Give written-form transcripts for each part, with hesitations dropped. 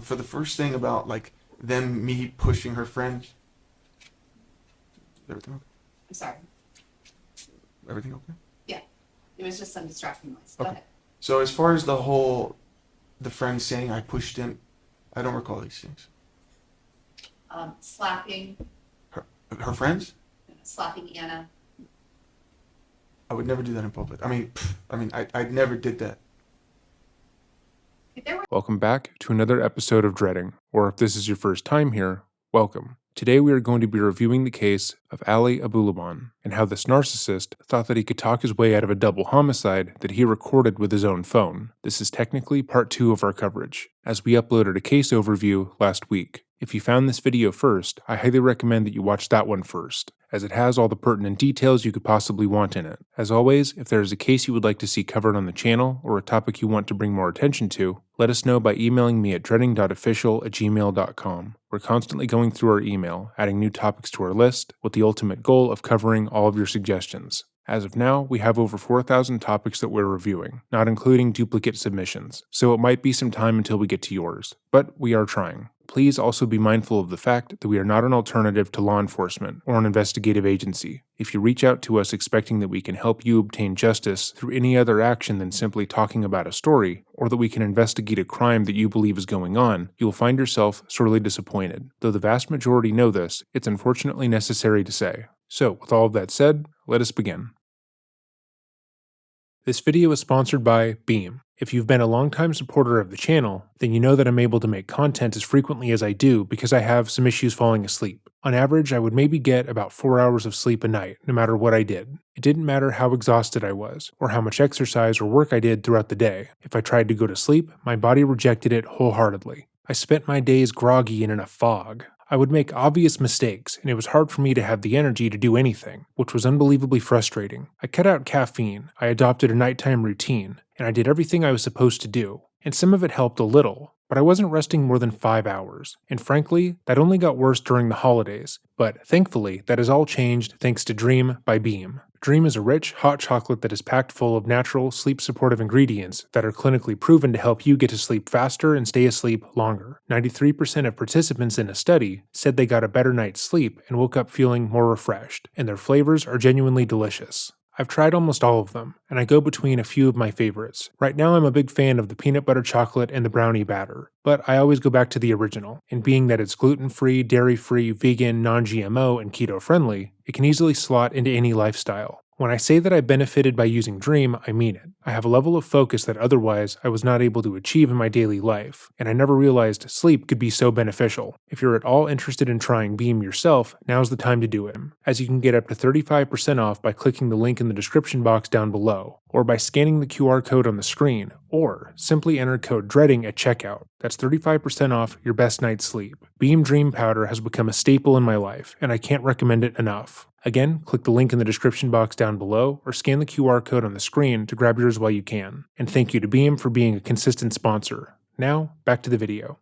For the first thing about like me pushing her friends, everything okay? I'm sorry. Everything okay? Yeah, it was just some distracting noise. Go Okay. ahead. So as far as the friend saying I pushed him, I don't recall these things. Slapping, Her, her friends? slapping Anna. I would never do that in public. I never did that. If there were Welcome back to another episode of Dreading, or if this is your first time here, welcome. Today we are going to be reviewing the case of Ali Abulaban and how this narcissist thought that he could talk his way out of a double homicide that he recorded with his own phone. This is technically part 2 of our coverage, as we uploaded a case overview last week. If you found this video first, I highly recommend that you watch that one first, as it has all the pertinent details you could possibly want in it. As always, if there is a case you would like to see covered on the channel or a topic you want to bring more attention to, let us know by emailing me at dreading.official@gmail.com. We're constantly going through our email, adding new topics to our list, with the ultimate goal of covering all of your suggestions. As of now, we have over 4,000 topics that we're reviewing, not including duplicate submissions, so it might be some time until we get to yours, but we are trying. Please also be mindful of the fact that we are not an alternative to law enforcement or an investigative agency. If you reach out to us expecting that we can help you obtain justice through any other action than simply talking about a story, or that we can investigate a crime that you believe is going on, you will find yourself sorely disappointed. Though the vast majority know this, it's unfortunately necessary to say. So, with all of that said, let us begin. This video is sponsored by Beam. If you've been a longtime supporter of the channel, then you know that I'm able to make content as frequently as I do because I have some issues falling asleep. On average, I would maybe get about 4 hours of sleep a night, no matter what I did. It didn't matter how exhausted I was, or how much exercise or work I did throughout the day. If I tried to go to sleep, my body rejected it wholeheartedly. I spent my days groggy and in a fog. I would make obvious mistakes, and it was hard for me to have the energy to do anything, which was unbelievably frustrating. I cut out caffeine, I adopted a nighttime routine, and I did everything I was supposed to do. And some of it helped a little, but I wasn't resting more than 5 hours. And frankly, that only got worse during the holidays. But thankfully, that has all changed thanks to Dream by Beam. Dream is a rich, hot chocolate that is packed full of natural, sleep-supportive ingredients that are clinically proven to help you get to sleep faster and stay asleep longer. 93% of participants in a study said they got a better night's sleep and woke up feeling more refreshed, and their flavors are genuinely delicious. I've tried almost all of them, and I go between a few of my favorites. Right now I'm a big fan of the peanut butter chocolate and the brownie batter, but I always go back to the original, and being that it's gluten-free, dairy-free, vegan, non-GMO, and keto-friendly, it can easily slot into any lifestyle. When I say that I benefited by using Dream, I mean it. I have a level of focus that otherwise I was not able to achieve in my daily life, and I never realized sleep could be so beneficial. If you're at all interested in trying Beam yourself, now's the time to do it, as you can get up to 35% off by clicking the link in the description box down below, or by scanning the QR code on the screen, or simply enter code DREADING at checkout. That's 35% off your best night's sleep. Beam Dream Powder has become a staple in my life, and I can't recommend it enough. Again, click the link in the description box down below or scan the QR code on the screen to grab yours while you can. And thank you to Beam for being a consistent sponsor. Now, back to the video.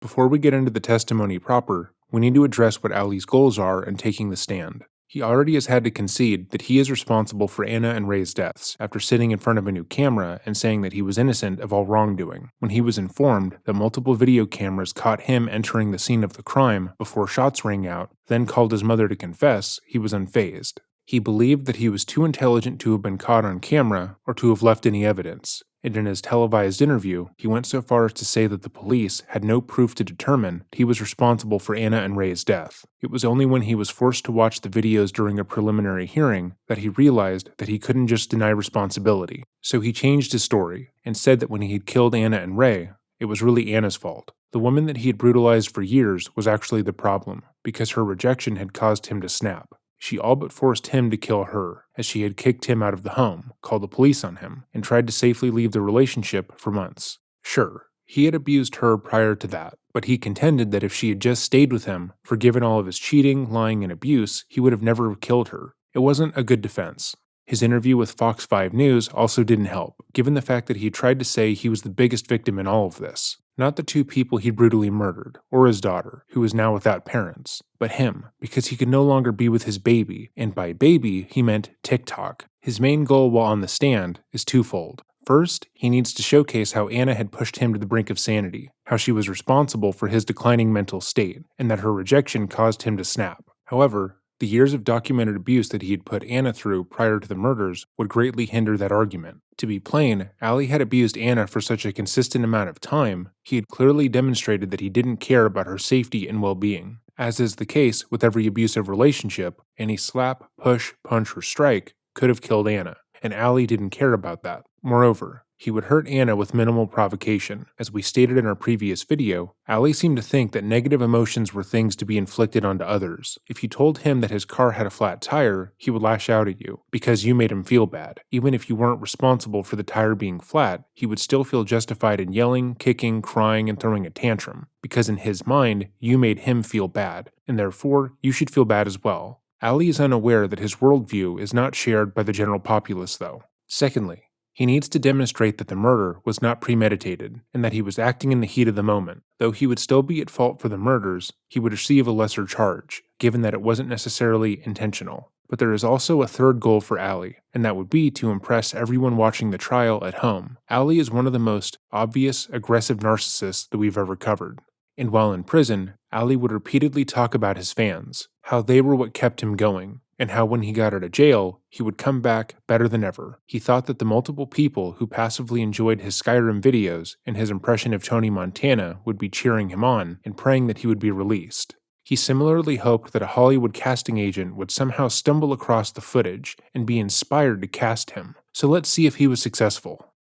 Before we get into the testimony proper, we need to address what Ali's goals are in taking the stand. He already has had to concede that he is responsible for Anna and Ray's deaths after sitting in front of a new camera and saying that he was innocent of all wrongdoing, when he was informed that multiple video cameras caught him entering the scene of the crime before shots rang out, then called his mother to confess. He was unfazed. He believed that he was too intelligent to have been caught on camera or to have left any evidence. And in his televised interview, he went so far as to say that the police had no proof to determine he was responsible for Anna and Ray's death. It was only when he was forced to watch the videos during a preliminary hearing that he realized that he couldn't just deny responsibility. So he changed his story and said that when he had killed Anna and Ray, it was really Anna's fault. The woman that he had brutalized for years was actually the problem, because her rejection had caused him to snap. She all but forced him to kill her, as she had kicked him out of the home, called the police on him, and tried to safely leave the relationship for months. Sure, he had abused her prior to that, but he contended that if she had just stayed with him, forgiven all of his cheating, lying, and abuse, he would have never killed her. It wasn't a good defense. His interview with Fox 5 News also didn't help, given the fact that he tried to say he was the biggest victim in all of this. Not the 2 people he brutally murdered, or his daughter, who is now without parents, but him, because he could no longer be with his baby, and by baby, he meant TikTok. His main goal while on the stand is twofold. First, he needs to showcase how Anna had pushed him to the brink of sanity, how she was responsible for his declining mental state, and that her rejection caused him to snap. However, the years of documented abuse that he had put Anna through prior to the murders would greatly hinder that argument. To be plain, Ali had abused Anna for such a consistent amount of time, he had clearly demonstrated that he didn't care about her safety and well-being. As is the case with every abusive relationship, any slap, push, punch, or strike could have killed Anna, and Ali didn't care about that. Moreover, he would hurt Anna with minimal provocation. As we stated in our previous video, Ali seemed to think that negative emotions were things to be inflicted onto others. If you told him that his car had a flat tire, he would lash out at you because you made him feel bad. Even if you weren't responsible for the tire being flat, he would still feel justified in yelling, kicking, crying, and throwing a tantrum, because in his mind, you made him feel bad, and therefore, you should feel bad as well. Ali is unaware that his worldview is not shared by the general populace, though. Secondly, he needs to demonstrate that the murder was not premeditated, and that he was acting in the heat of the moment. Though he would still be at fault for the murders, he would receive a lesser charge, given that it wasn't necessarily intentional. But there is also a third goal for Ali, and that would be to impress everyone watching the trial at home. Ali is one of the most obvious, aggressive narcissists that we've ever covered. And while in prison, Ali would repeatedly talk about his fans, how they were what kept him going, and how when he got out of jail, he would come back better than ever. He thought that the multiple people who passively enjoyed his Skyrim videos and his impression of Tony Montana would be cheering him on and praying that he would be released. He similarly hoped that a Hollywood casting agent would somehow stumble across the footage and be inspired to cast him. So let's see if he was successful.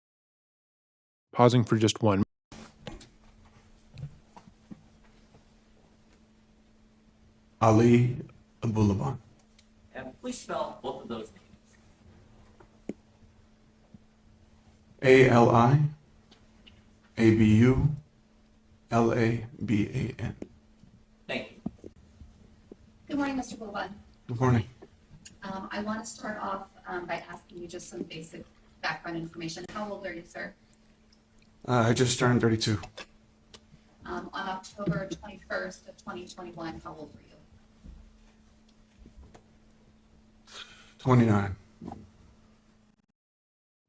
Pausing for just one. Ali Abulaban. And please spell both of those names. ALIABULABAN. Thank you. Good morning, Mr. Abulaban. Good morning. I want to start off by asking you just some basic background information. How old are you, sir? I just turned 32. On October 21st of 2021, how old were you? 29.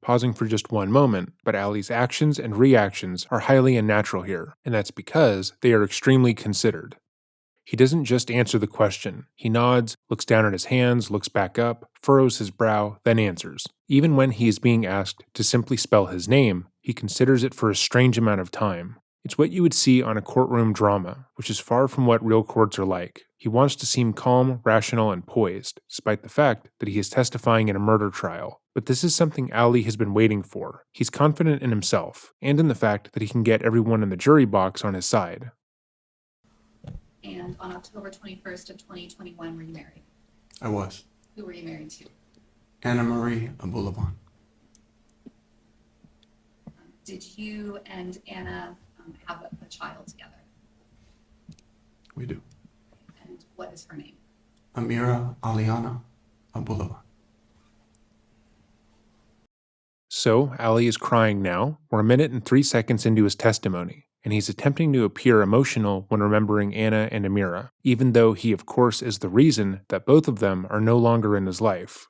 Pausing for just one moment, but Ali's actions and reactions are highly unnatural here, and that's because they are extremely considered. He doesn't just answer the question. He nods, looks down at his hands, looks back up, furrows his brow, then answers. Even when he is being asked to simply spell his name, he considers it for a strange amount of time. It's what you would see on a courtroom drama, which is far from what real courts are like. He wants to seem calm, rational, and poised, despite the fact that he is testifying in a murder trial. But this is something Ali has been waiting for. He's confident in himself, and in the fact that he can get everyone in the jury box on his side. And on October 21st of 2021, were you married? I was. Who were you married to? Anna Marie Abulaban. Did you and Anna have a child together? We do. And what is her name? Amira Aliana Abulaban. So, Ali is crying now. We're a minute and 3 seconds into his testimony, and he's attempting to appear emotional when remembering Anna and Amira, even though he of course is the reason that both of them are no longer in his life.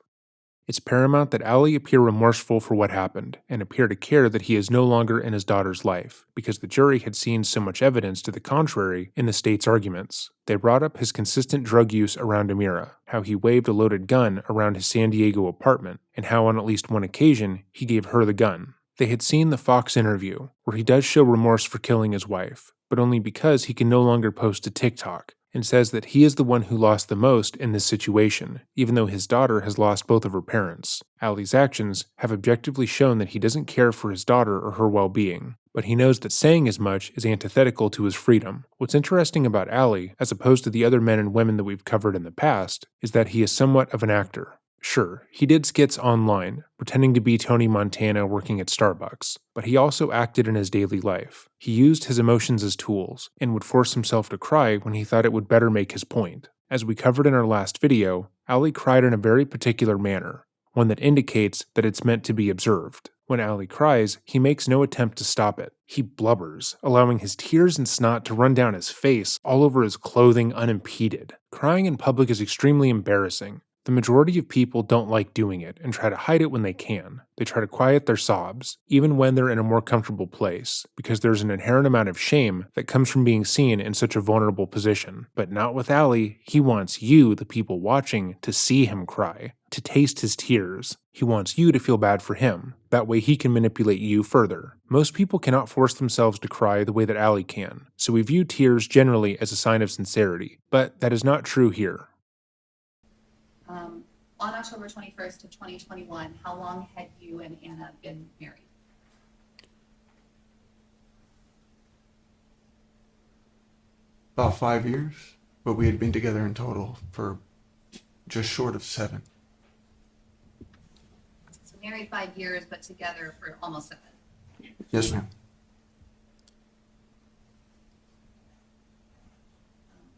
It's paramount that Ali appear remorseful for what happened, and appear to care that he is no longer in his daughter's life, because the jury had seen so much evidence to the contrary in the state's arguments. They brought up his consistent drug use around Amira, how he waved a loaded gun around his San Diego apartment, and how on at least one occasion he gave her the gun. They had seen the Fox interview, where he does show remorse for killing his wife, but only because he can no longer post to TikTok, and says that he is the one who lost the most in this situation, even though his daughter has lost both of her parents. Ali's actions have objectively shown that he doesn't care for his daughter or her well-being, but he knows that saying as much is antithetical to his freedom. What's interesting about Ali, as opposed to the other men and women that we've covered in the past, is that he is somewhat of an actor. Sure, he did skits online, pretending to be Tony Montana working at Starbucks, but he also acted in his daily life. He used his emotions as tools, and would force himself to cry when he thought it would better make his point. As we covered in our last video, Ali cried in a very particular manner, one that indicates that it's meant to be observed. When Ali cries, he makes no attempt to stop it. He blubbers, allowing his tears and snot to run down his face, all over his clothing unimpeded. Crying in public is extremely embarrassing, The majority of people don't like doing it and try to hide it when they can. They try to quiet their sobs, even when they're in a more comfortable place, because there's an inherent amount of shame that comes from being seen in such a vulnerable position. But not with Ali. He wants you, the people watching, to see him cry, to taste his tears. He wants you to feel bad for him. That way he can manipulate you further. Most people cannot force themselves to cry the way that Ali can, so we view tears generally as a sign of sincerity. But that is not true here. On October 21st of 2021, how long had you and Anna been married? About 5 years, but we had been together in total for just short of 7. So married 5 years, but together for almost 7. Yes, ma'am.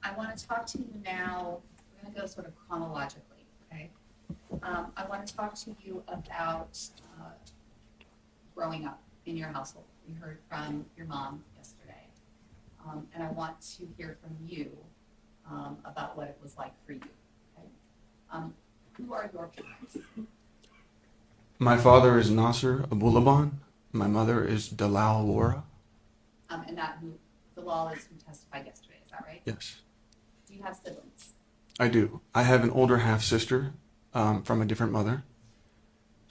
I want to talk to you now. We're going to go sort of chronologically, okay? I want to talk to you about growing up in your household. We heard from your mom yesterday, and I want to hear from you about what it was like for you. Okay? Who are your parents? My father is Nasser Abulaban. My mother is Dalal Wara. And that who Bilal is who testified yesterday. Is that right? Yes, Do you have siblings? I do. I have an older half sister from a different mother.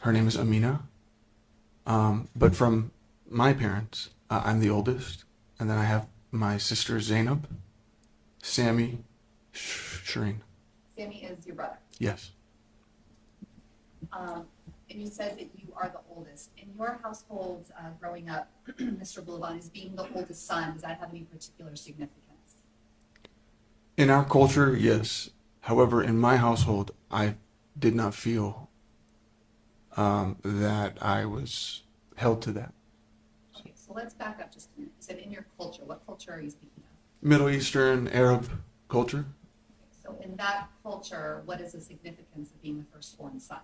Her name is Amina. But from my parents, I'm the oldest. And then I have my sister Zainab, Sammy, Shireen. Sammy is your brother. Yes. And you said that you are the oldest. In your household growing up, Mr. Abulaban, is being the oldest son, does that have any particular significance? In our culture, yes. However, in my household, I did not feel that I was held to that. Okay, so let's back up just a minute. You said in your culture. What culture are you speaking of? Middle Eastern, Arab culture. Okay, so in that culture, what is the significance of being the firstborn son?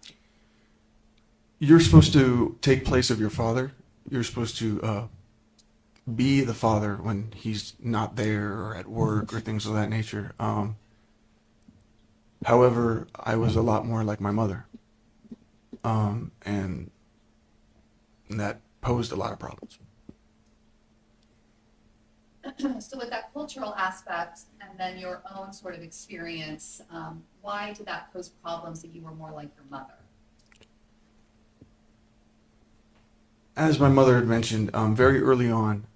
You're supposed to take place of your father. You're supposed to be the father when he's not there or at work or things of that nature. However, I was a lot more like my mother. And that posed a lot of problems. So with that cultural aspect and then your own sort of experience, why did that pose problems that you were more like your mother? As my mother had mentioned, very early on,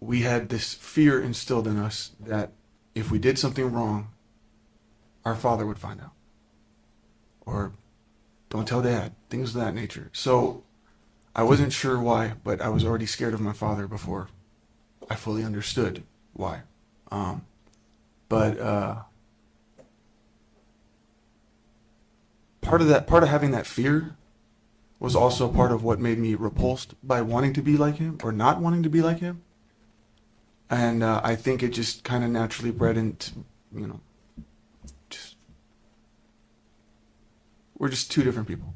we had this fear instilled in us that if we did something wrong, our father would find out. Or don't tell dad, things of that nature. So I wasn't sure why, but I was already scared of my father before I fully understood why. But part of having that fear was also part of what made me repulsed by wanting to be like him or not wanting to be like him. And I think it just kind of naturally bred into, we're just two different people.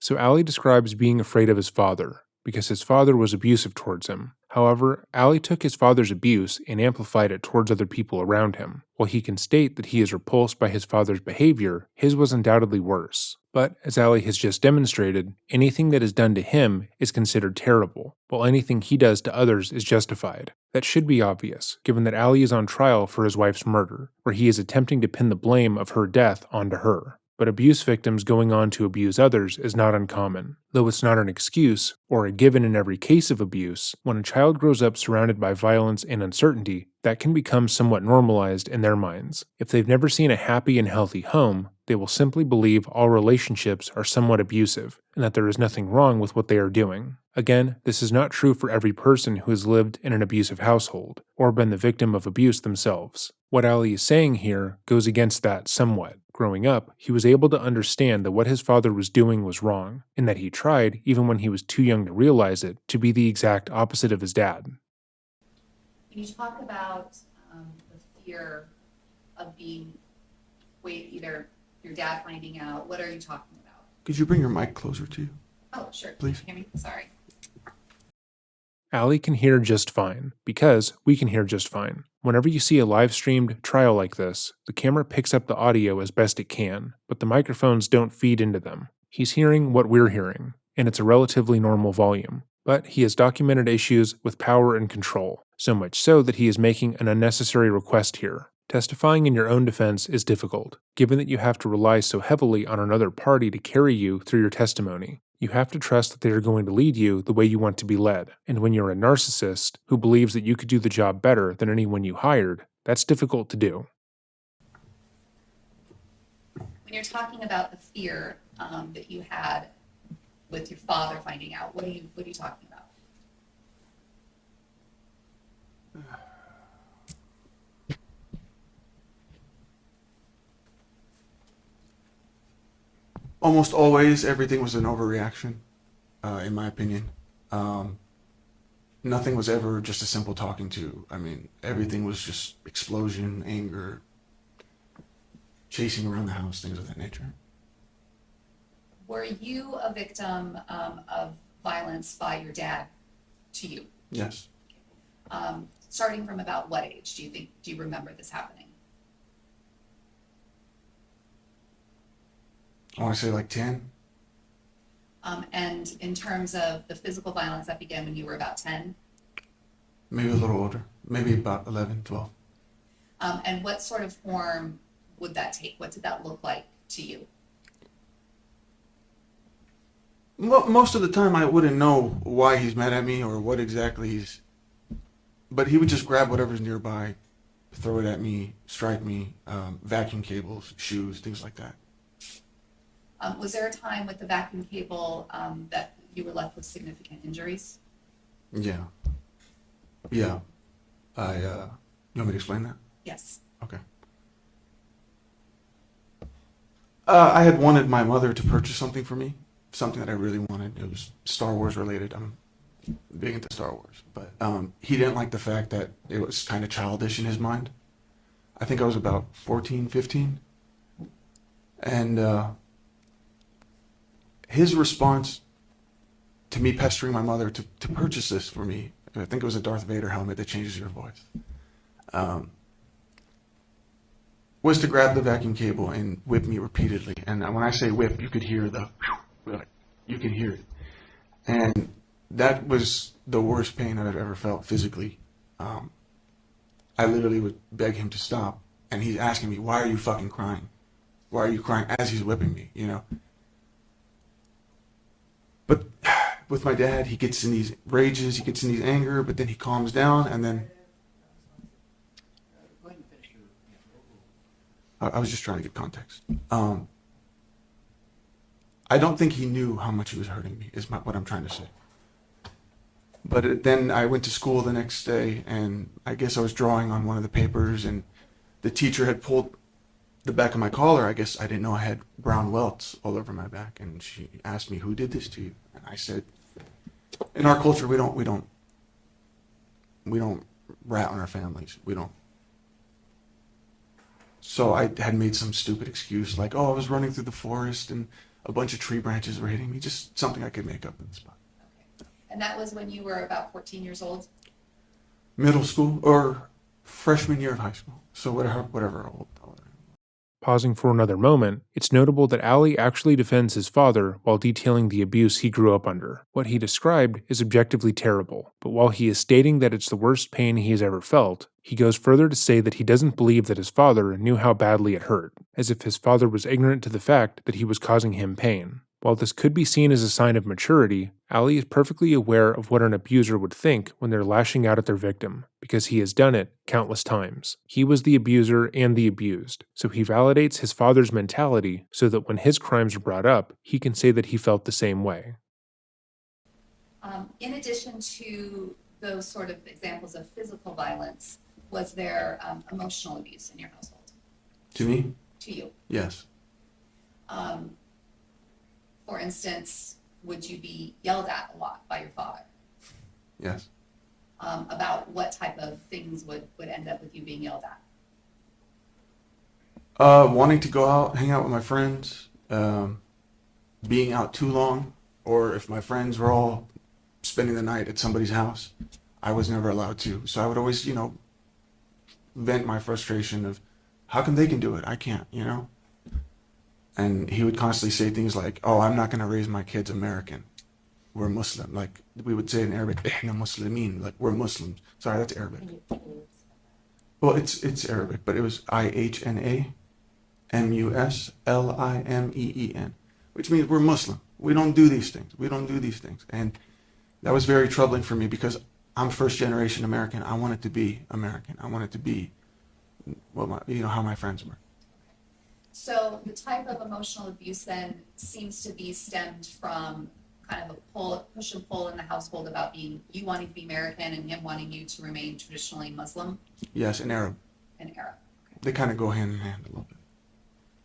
So Ali describes being afraid of his father, because his father was abusive towards him. However, Ali took his father's abuse and amplified it towards other people around him. While he can state that he is repulsed by his father's behavior, his was undoubtedly worse. But, as Ali has just demonstrated, anything that is done to him is considered terrible, while anything he does to others is justified. That should be obvious, given that Ali is on trial for his wife's murder, where he is attempting to pin the blame of her death onto her. But abuse victims going on to abuse others is not uncommon. Though it's not an excuse, or a given in every case of abuse, when a child grows up surrounded by violence and uncertainty, that can become somewhat normalized in their minds. If they've never seen a happy and healthy home, they will simply believe all relationships are somewhat abusive, and that there is nothing wrong with what they are doing. Again, this is not true for every person who has lived in an abusive household, or been the victim of abuse themselves. What Ali is saying here goes against that somewhat. Growing up, he was able to understand that what his father was doing was wrong, and that he tried, even when he was too young to realize it, to be the exact opposite of his dad. When you talk about the fear of being, either your dad finding out, what are you talking about? Could you bring your mic closer to you? Oh, sure. Please. Can you hear me? Sorry. Ali can hear just fine, because we can hear just fine. Whenever you see a live streamed trial like this, the camera picks up the audio as best it can, but the microphones don't feed into them. He's hearing what we're hearing, and it's a relatively normal volume. But he has documented issues with power and control, so much so that he is making an unnecessary request here. Testifying in your own defense is difficult, given that you have to rely so heavily on another party to carry you through your testimony. You have to trust that they are going to lead you the way you want to be led. And when you're a narcissist who believes that you could do the job better than anyone you hired, that's difficult to do. When you're talking about the fear that you had with your father finding out, what are you talking about? Almost always, everything was an overreaction, in my opinion. Nothing was ever just a simple talking to. I mean, everything was just explosion, anger, chasing around the house, things of that nature. Were you a victim of violence by your dad to you? Yes. Starting from about what age do you remember this happening? I want to say like 10. And in terms of the physical violence that began when you were about 10? Maybe a little older. Maybe about 11, 12. And what sort of form would that take? What did that look like to you? Most of the time, I wouldn't know why he's mad at me or what exactly he's... But he would just grab whatever's nearby, throw it at me, strike me, vacuum cables, shoes, things like that. Was there a time with the vacuum cable that you were left with significant injuries? Yeah. Yeah. You want me to explain that? Yes. Okay. I had wanted my mother to purchase something for me, something that I really wanted. It was Star Wars related. I'm big into Star Wars, but he didn't like the fact that it was kind of childish in his mind. I think I was about 14, 15. And his response to me pestering my mother to purchase this for me, I think it was a Darth Vader helmet that changes your voice, was to grab the vacuum cable and whip me repeatedly. And when I say whip, you could hear you can hear it. And that was the worst pain I've ever felt physically. I literally would beg him to stop, and he's asking me, "Why are you fucking crying? Why are you crying?" as he's whipping me, you know. But with my dad, he gets in these rages, he gets in these anger, but then he calms down, and then I was just trying to get context. I don't think he knew how much he was hurting me, is what I'm trying to say. But then I went to school the next day, and I guess I was drawing on one of the papers, and the teacher had pulled the back of my collar. I guess I didn't know I had brown welts all over my back, and she asked me, "Who did this to you?" And I said, "In our culture, we don't rat on our families. We don't." So I had made some stupid excuse like, "Oh, I was running through the forest and a bunch of tree branches were hitting me," just something I could make up in the spot. Okay. And that was when you were about 14 years old? Middle school or freshman year of high school. So whatever old. Pausing for another moment, it's notable that Ali actually defends his father while detailing the abuse he grew up under. What he described is objectively terrible, but while he is stating that it's the worst pain he has ever felt, he goes further to say that he doesn't believe that his father knew how badly it hurt, as if his father was ignorant to the fact that he was causing him pain. While this could be seen as a sign of maturity, Ali is perfectly aware of what an abuser would think when they're lashing out at their victim, because he has done it countless times. He was the abuser and the abused, so he validates his father's mentality so that when his crimes are brought up, he can say that he felt the same way. In addition to those sort of examples of physical violence, was there emotional abuse in your household? To me? To you? Yes. For instance, would you be yelled at a lot by your father? Yes. About what type of things would end up with you being yelled at? Wanting to go out, hang out with my friends, being out too long, or if my friends were all spending the night at somebody's house, I was never allowed to. So I would always, vent my frustration of how come they can do it, I can't, you know? And he would constantly say things like, oh, I'm not going to raise my kids American. We're Muslim. Like we would say in Arabic, إحنا مسلمين, like we're Muslims. Sorry, that's Arabic. Well, it's Arabic, but it was IHNAMUSLIMEEN, which means we're Muslim. We don't do these things. We don't do these things. And that was very troubling for me because I'm first generation American. I wanted to be American. I wanted to be, well, how my friends were. So the type of emotional abuse then seems to be stemmed from kind of a push and pull in the household about you wanting to be American and him wanting you to remain traditionally Muslim? Yes, in Arab. In Arab. Okay. They kind of go hand in hand a little bit.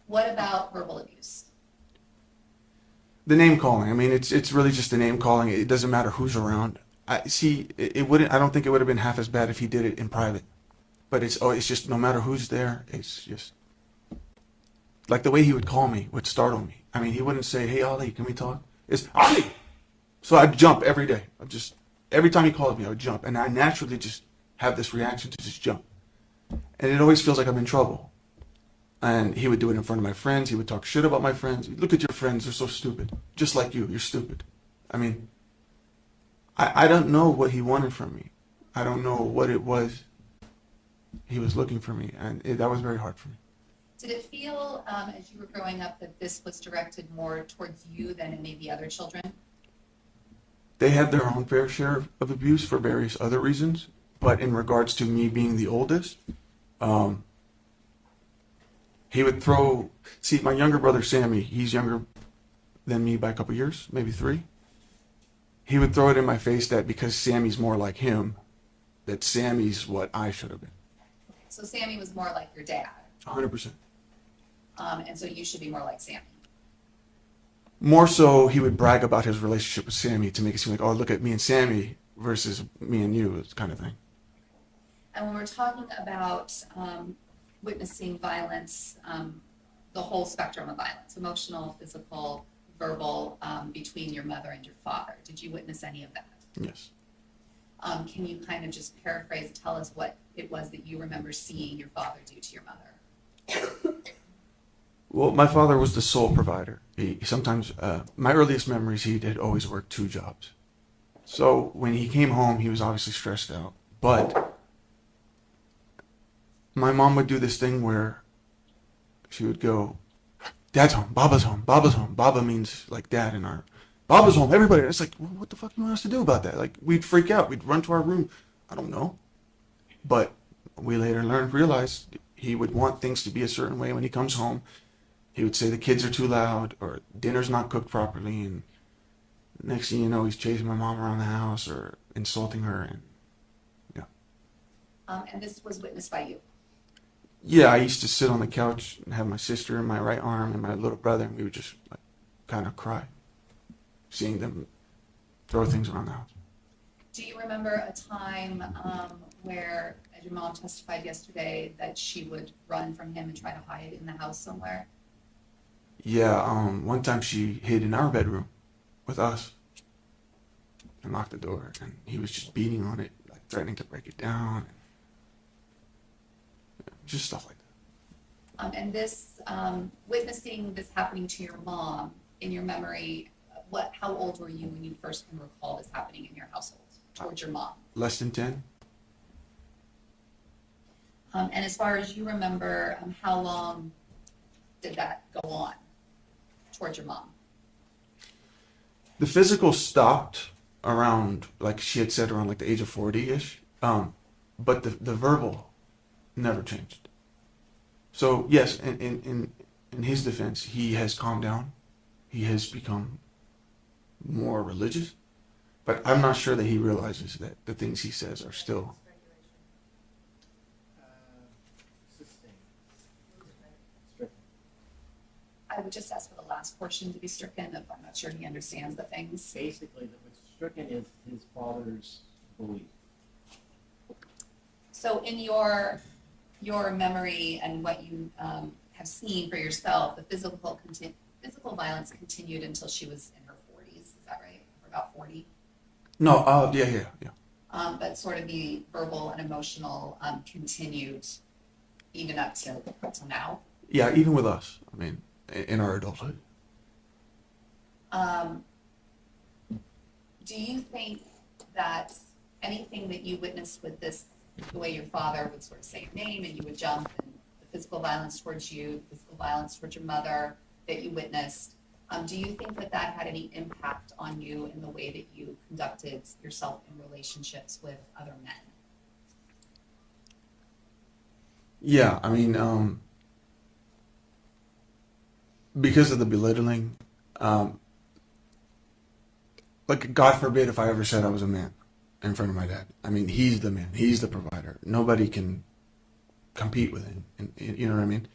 What about verbal abuse? The name calling. I mean, it's really just the name calling. It doesn't matter who's around. I don't think it would have been half as bad if he did it in private. But it's just no matter who's there, it's just like the way he would call me would startle me. I mean, he wouldn't say, "Hey, Ali, can we talk?" It's Ali. So I'd jump every day. Every time he called me, I would jump, and I naturally just have this reaction to just jump. And it always feels like I'm in trouble. And he would do it in front of my friends. He would talk shit about my friends. Look at your friends; they're so stupid, just like you. You're stupid. I mean, I don't know what he wanted from me. I don't know what it was he was looking for me, and that was very hard for me. Did it feel, as you were growing up, that this was directed more towards you than maybe other children? They had their own fair share of abuse for various other reasons, but in regards to me being the oldest, he would throw. See, my younger brother Sammy, he's younger than me by a couple years, maybe 3. He would throw it in my face that because Sammy's more like him, that Sammy's what I should have been. So Sammy was more like your dad. 100%. And so you should be more like Sammy. More so, he would brag about his relationship with Sammy to make it seem like, oh, look at me and Sammy versus me and you, kind of thing. And when we're talking about witnessing violence, the whole spectrum of violence, emotional, physical, verbal, between your mother and your father, did you witness any of that? Yes. Can you kind of just paraphrase, tell us what it was that you remember seeing your father do to your mother? Well, my father was the sole provider. He sometimes, my earliest memories, he had always worked 2 jobs. So when he came home, he was obviously stressed out. But my mom would do this thing where she would go, Dad's home, Baba's home, Baba's home. Baba means like dad in our, Baba's home, everybody. It's like, well, what the fuck do you want us to do about that? Like, we'd freak out. We'd run to our room. I don't know. But we later realized he would want things to be a certain way when he comes home. He would say the kids are too loud or dinner's not cooked properly. And next thing you know, he's chasing my mom around the house or insulting her. And yeah. And this was witnessed by you? Yeah, I used to sit on the couch and have my sister in my right arm and my little brother, and we would just like kind of cry, seeing them throw things around the house. Do you remember a time where, as your mom testified yesterday, that she would run from him and try to hide in the house somewhere? Yeah, one time she hid in our bedroom with us and locked the door, and he was just beating on it, like threatening to break it down. Just stuff like that. And this, witnessing this happening to your mom, in your memory, how old were you when you first can recall this happening in your household towards your mom? Less than 10. And as far as you remember, how long did that go on towards your mom? The physical stopped around, like she had said, around like the age of 40-ish. But the verbal never changed. So yes, in his defense, he has calmed down. He has become more religious. But I'm not sure that he realizes that the things he says are still. I would just ask for the last portion to be stricken if I'm not sure he understands the things. Basically, what's stricken is his father's belief. So in your memory and what you have seen for yourself, the physical violence continued until she was in her 40s. Is that right? Or about 40? No, yeah. but sort of the verbal and emotional continued even up till now. Yeah, even with us. I mean, in our adulthood. Um, do you think that anything that you witnessed with this, the way your father would sort of say your name and you would jump, and the physical violence towards you, the physical violence towards your mother that you witnessed, do you think that that had any impact on you in the way that you conducted yourself in relationships with other men? Yeah, I mean, because of the belittling, um, like God forbid if I ever said I was a man in front of my dad. I mean, he's the man, he's the provider. Nobody can compete with him. And you know what I mean?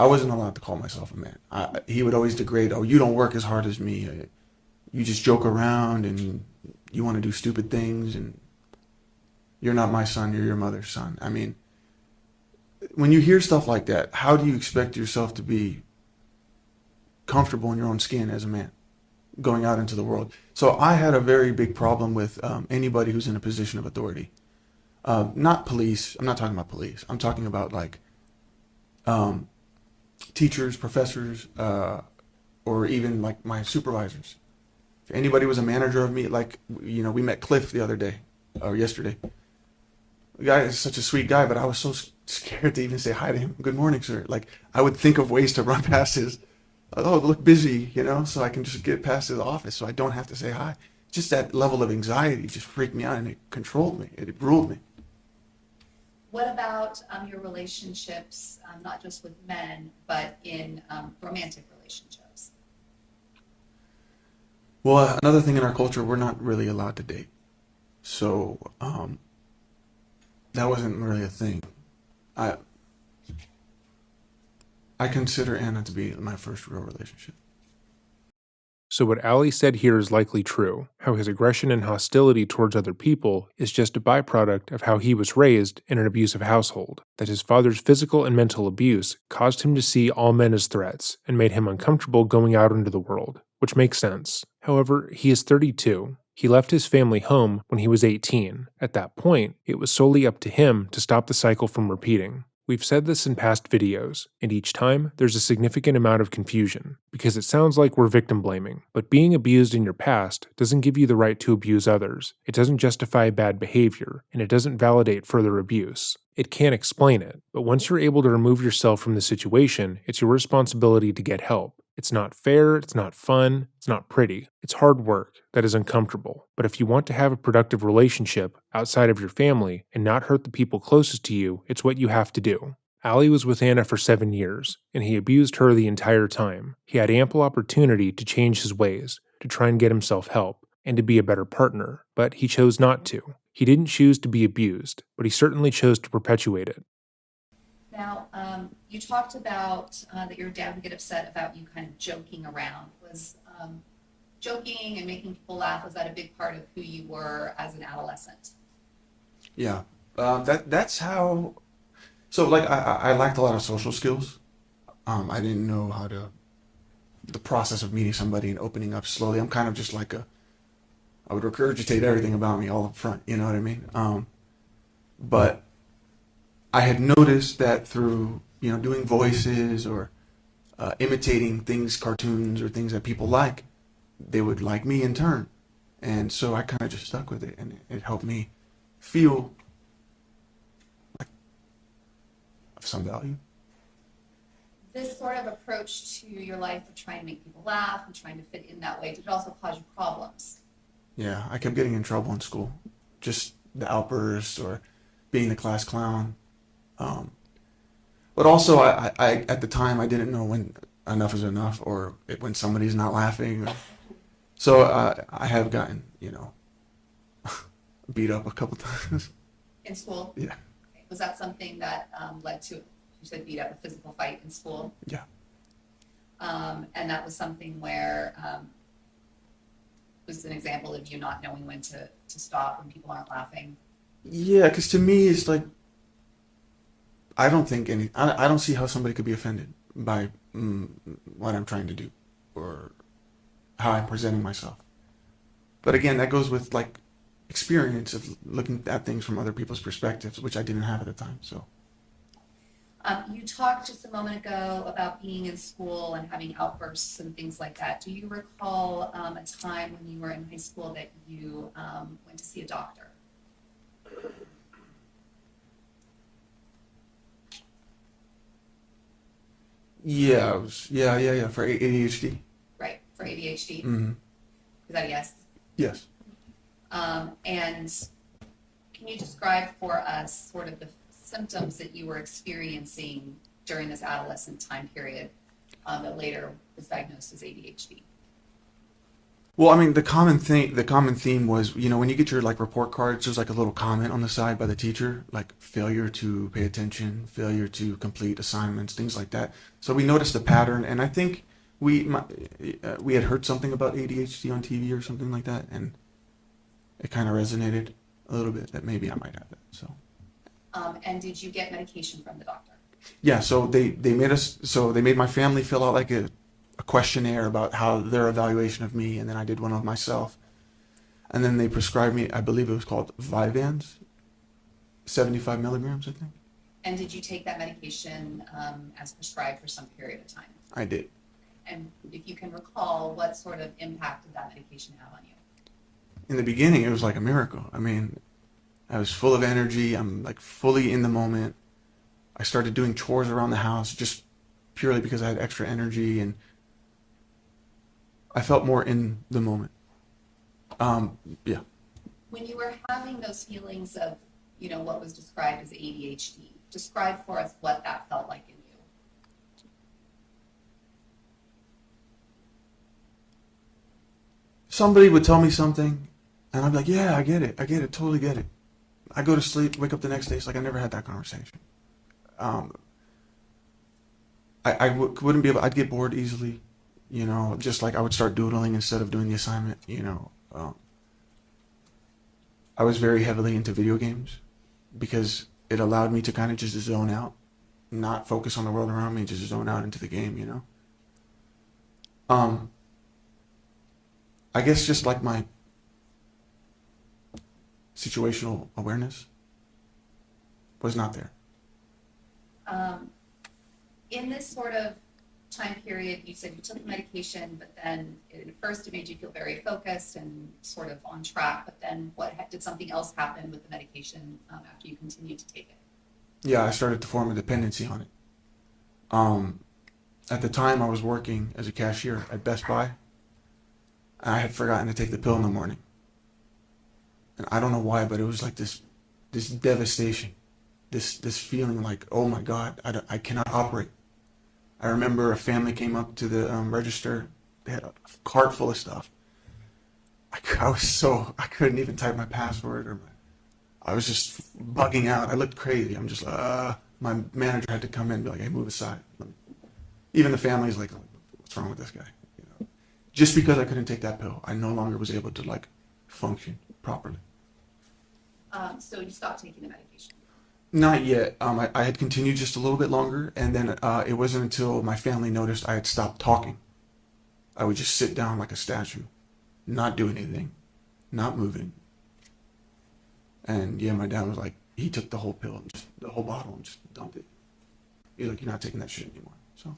I wasn't allowed to call myself a man. He would always degrade. Oh, you don't work as hard as me. You just joke around and you want to do stupid things. And you're not my son. You're your mother's son. I mean, when you hear stuff like that, how do you expect yourself to be comfortable in your own skin as a man going out into the world? So I had a very big problem with anybody who's in a position of authority. Not police. I'm not talking about police. I'm talking about like teachers, professors, or even like my supervisors. If anybody was a manager of me, like, you know, we met Cliff the other day or yesterday. The guy is such a sweet guy, but I was so scared to even say hi to him. Good morning, sir. Like, I would think of ways to run past his, oh, look busy, you know, so I can just get past his office so I don't have to say hi. Just that level of anxiety just freaked me out, and it controlled me. It ruled me. What about your relationships, not just with men, but in romantic relationships? Well, another thing in our culture, we're not really allowed to date. So that wasn't really a thing. I consider Anna to be my first real relationship. So what Ali said here is likely true, how his aggression and hostility towards other people is just a byproduct of how he was raised in an abusive household, that his father's physical and mental abuse caused him to see all men as threats and made him uncomfortable going out into the world, which makes sense. However, he is 32. He left his family home when he was 18. At that point, it was solely up to him to stop the cycle from repeating. We've said this in past videos, and each time there's a significant amount of confusion, because it sounds like we're victim blaming. But being abused in your past doesn't give you the right to abuse others. It doesn't justify bad behavior, and it doesn't validate further abuse. It can't explain it, but once you're able to remove yourself from the situation, it's your responsibility to get help. It's not fair, it's not fun, it's not pretty. It's hard work that is uncomfortable. But if you want to have a productive relationship outside of your family and not hurt the people closest to you, it's what you have to do. Ali was with Anna for 7 years, and he abused her the entire time. He had ample opportunity to change his ways, to try and get himself help, and to be a better partner, but he chose not to. He didn't choose to be abused, but he certainly chose to perpetuate it. Now, you talked about that your dad would get upset about you kind of joking around. Was joking and making people laugh, was that a big part of who you were as an adolescent? Yeah, that's how. So like I lacked a lot of social skills. I didn't know how to the process of meeting somebody and opening up slowly. I'm kind of just like I would regurgitate everything about me all up front. You know what I mean? But I had noticed that through doing voices or imitating things, cartoons or things that people like, they would like me in turn, and so I kind of just stuck with it, and it helped me feel like of some value. This sort of approach to your life of trying to make people laugh and trying to fit in that way, did it also cause you problems? Yeah, I kept getting in trouble in school, just the outbursts or being the class clown. But also, I at the time I didn't know when enough is enough, or when somebody's not laughing. So I have gotten beat up a couple times. In school? Yeah. Okay. Was that something that led to, you said beat up, a physical fight in school? Yeah. And that was something where was an example of you not knowing when to stop when people aren't laughing? Yeah, because to me it's like I don't see how somebody could be offended by what I'm trying to do or how I'm presenting myself. But again, that goes with like experience of looking at things from other people's perspectives, which I didn't have at the time. So You talked just a moment ago about being in school and having outbursts and things like that. Do you recall a time when you were in high school that you went to see a doctor? yeah, yeah, for ADHD. Right, for ADHD? Mm-hmm. Is that a yes? Yes. And can you describe for us sort of the symptoms that you were experiencing during this adolescent time period that later was diagnosed as ADHD? Well, I mean, the common theme was, when you get your like report cards, there's like a little comment on the side by the teacher, like failure to pay attention, failure to complete assignments, things like that. So we noticed a pattern, and I think we had heard something about ADHD on TV or something like that, and it kind of resonated a little bit that maybe I might have that. So And did you get medication from the doctor? yeah, so they made my family fill out like a questionnaire about how their evaluation of me, and then I did one of myself, and then they prescribed me, I believe it was called Vyvanse, 75 milligrams, I think. And did you take that medication as prescribed for some period of time? I did. And if you can recall, what sort of impact did that medication have on you? In the beginning, it was like a miracle. I mean, I was full of energy. I'm like fully in the moment. I started doing chores around the house just purely because I had extra energy, and I felt more in the moment. Yeah. When you were having those feelings of, what was described as ADHD, describe for us what that felt like in you. Somebody would tell me something, and I'd be like, yeah, I get it, totally get it. I go to sleep, wake up the next day, it's like I never had that conversation. Wouldn't be able, I'd get bored easily, just like I would start doodling instead of doing the assignment, I was very heavily into video games because it allowed me to kind of just zone out, not focus on the world around me, just zone out into the game, I guess just like my situational awareness was not there. In this sort of time period, you said you took medication, but then at first it made you feel very focused and sort of on track, but then did something else happen with the medication after you continued to take it? Yeah, I started to form a dependency on it. At the time, I was working as a cashier at Best Buy. I had forgotten to take the pill in the morning. And I don't know why, but it was like this devastation, this feeling like, oh my God, I cannot operate. I remember a family came up to the register. They had a cart full of stuff. I couldn't even type my password, I was just bugging out. I looked crazy. I'm just my manager had to come in and be like, hey, move aside. Even the family's like, what's wrong with this guy? Just because I couldn't take that pill, I no longer was able to like function properly. So you stopped taking the medication? Not yet. I had continued just a little bit longer, and then it wasn't until my family noticed I had stopped talking. I would just sit down like a statue, not do anything, not moving. And yeah, my dad was like, he took the whole pill, the whole bottle, and just dumped it. He's like, you're not taking that shit anymore. So.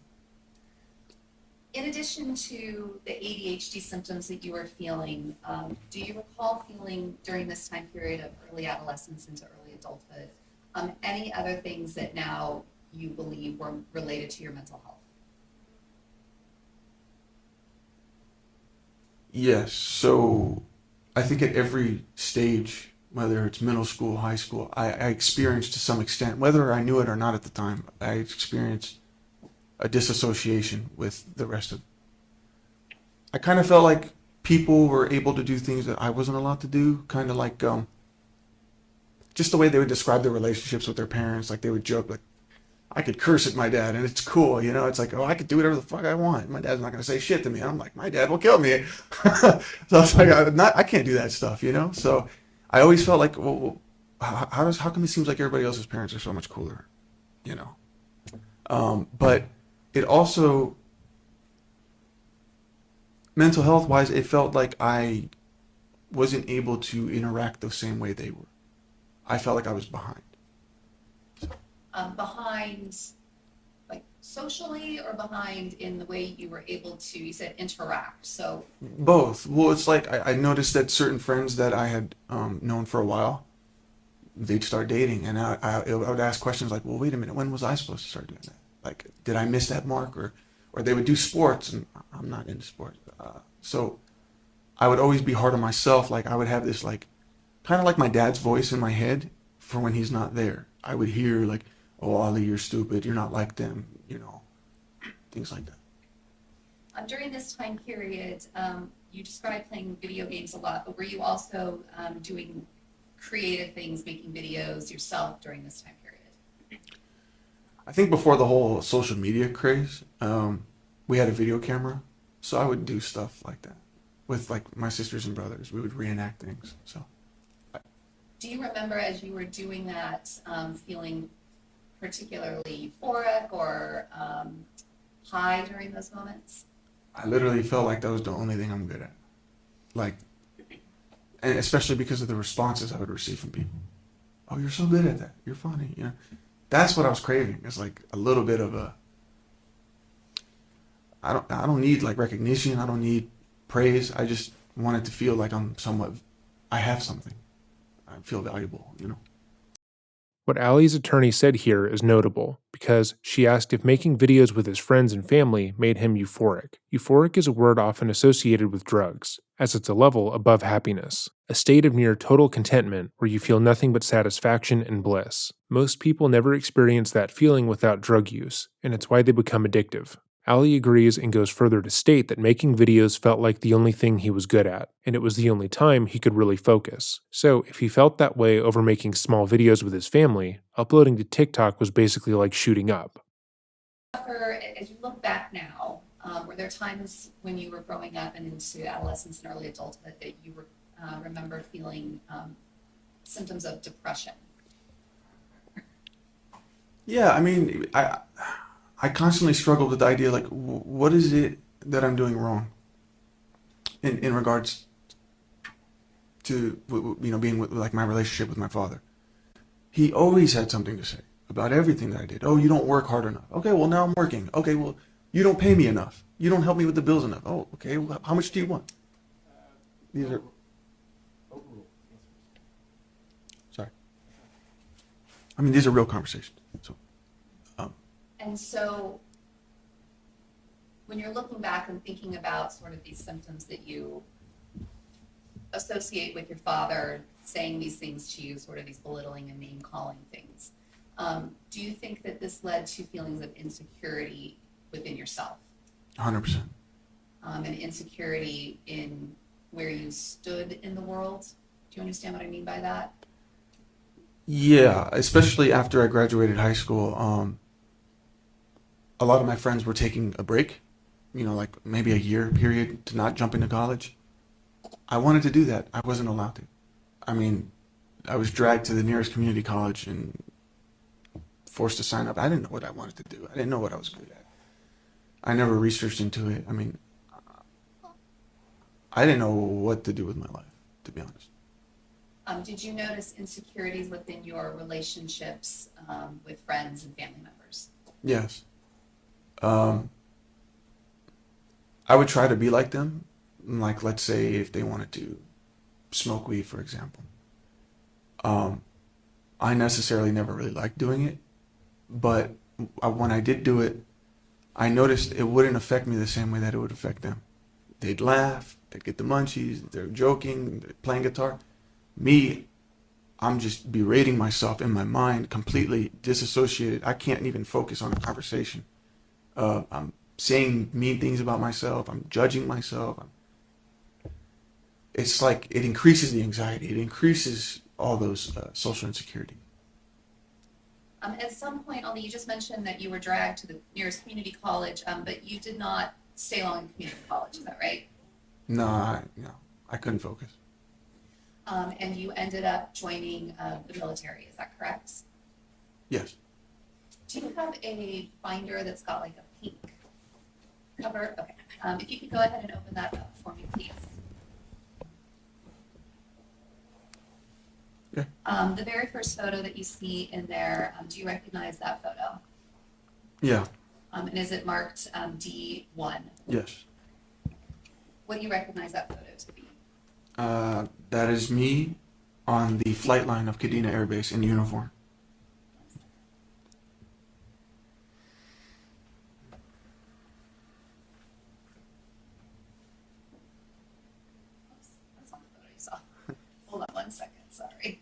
In addition to the ADHD symptoms that you were feeling, do you recall feeling during this time period of early adolescence into early adulthood any other things that now you believe were related to your mental health? Yes. So I think at every stage, whether it's middle school, high school, I experienced to some extent, whether I knew it or not at the time, I experienced a disassociation with the rest of. I kind of felt like people were able to do things that I wasn't allowed to do, kind of like just the way they would describe their relationships with their parents. Like they would joke, like, I could curse at my dad and it's cool, it's like, oh, I could do whatever the fuck I want. My dad's not going to say shit to me. I'm like, my dad will kill me. So I was like, I can't do that stuff, So I always felt like, well, how come it seems like everybody else's parents are so much cooler, But it also, mental health wise, it felt like I wasn't able to interact the same way they were. I felt like I was behind. Behind, like socially, or behind in the way you were able to, you said interact, so, Both. Well, it's like I noticed that certain friends that I had known for a while, they'd start dating, and I would ask questions like, "Well, wait a minute, when was I supposed to start doing that? Like, did I miss that mark?" Or they would do sports, and I'm not into sports, so I would always be hard on myself. Like I would have this like, kind of like my dad's voice in my head for when he's not there. I would hear like, "Oh, Ollie, you're stupid. You're not like them," things like that. during this time period, you described playing video games a lot, but were you also doing creative things, making videos yourself during this time period? I think before the whole social media craze, we had a video camera, so I would do stuff like that with like my sisters and brothers. We would reenact things. So Do you remember as you were doing that, feeling particularly euphoric or high during those moments? I literally felt like that was the only thing I'm good at. Like, and especially because of the responses I would receive from people. "Oh, you're so good at that. You're funny." That's what I was craving. It's like a little bit of a. I don't need like recognition. I don't need praise. I just wanted to feel like I have something. I feel valuable. What Allie's attorney said here is notable because she asked if making videos with his friends and family made him euphoric. Euphoric is a word often associated with drugs, as it's a level above happiness, a state of near total contentment where you feel nothing but satisfaction and bliss. Most people never experience that feeling without drug use, and it's why they become addictive. Allie agrees and goes further to state that making videos felt like the only thing he was good at, and it was the only time he could really focus. So, if he felt that way over making small videos with his family, uploading to TikTok was basically like shooting up. As you look back now, were there times when you were growing up and into adolescence and early adulthood that you remember feeling symptoms of depression? Yeah, I mean, I constantly struggled with the idea like, what is it that I'm doing wrong in regards to being with like my relationship with my father. He always had something to say about everything that I did. "Oh, you don't work hard enough." "Okay, well now I'm working." "Okay, well you don't pay me enough. You don't help me with the bills enough." "Oh, okay, well, how much do you want?" These are Overruled. sorry. I mean, these are real conversations. So. And so when you're looking back and thinking about sort of these symptoms that you associate with your father saying these things to you, sort of these belittling and name calling things, do you think that this led to feelings of insecurity within yourself? 100%. And insecurity in where you stood in the world? Do you understand what I mean by that? Yeah, especially after I graduated high school, a lot of my friends were taking a break, like maybe a year period to not jump into college. I wanted to do that. I wasn't allowed to. I mean, I was dragged to the nearest community college and forced to sign up. I didn't know what I wanted to do. I didn't know what I was good at. I never researched into it. I mean, I didn't know what to do with my life, to be honest. Did you notice insecurities within your relationships with friends and family members? Yes. I would try to be like them. Like, let's say if they wanted to smoke weed, for example. I necessarily never really liked doing it, but when I did do it, I noticed it wouldn't affect me the same way that it would affect them. They'd laugh, they'd get the munchies, they're joking, they're playing guitar. Me, I'm just berating myself in my mind, completely disassociated. I can't even focus on a conversation. I'm saying mean things about myself. I'm judging myself. It's like it increases the anxiety. It increases all those social insecurities. At some point, Ollie, you just mentioned that you were dragged to the nearest community college, but you did not stay long in community college. Is that right? No, I couldn't focus. And you ended up joining the military. Is that correct? Yes. Do you have a binder that's got like a pink cover? Okay. If you could go ahead and open that up for me, please. Okay. The very first photo that you see in there, do you recognize that photo? Yeah. And is it marked D1? Yes. What do you recognize that photo to be? That is me on the flight line of Kadena Air Base in uniform. Oops, that's not the photo you saw. Hold on one second, sorry.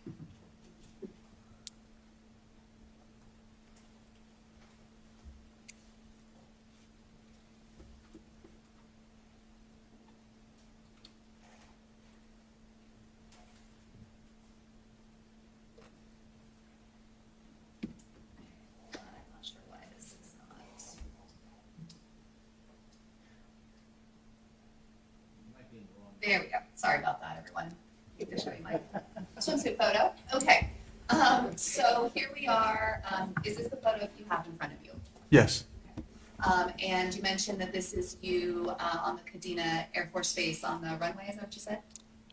I'm not sure why this is not. You might be in the wrong. There we go. Sorry about that, everyone. You can show you my swimsuit photo. Okay. So here we are. Is this the photo you have in front of you? Yes. And you mentioned that this is you on the Kadena Air Force Base on the runway. Is that what you said?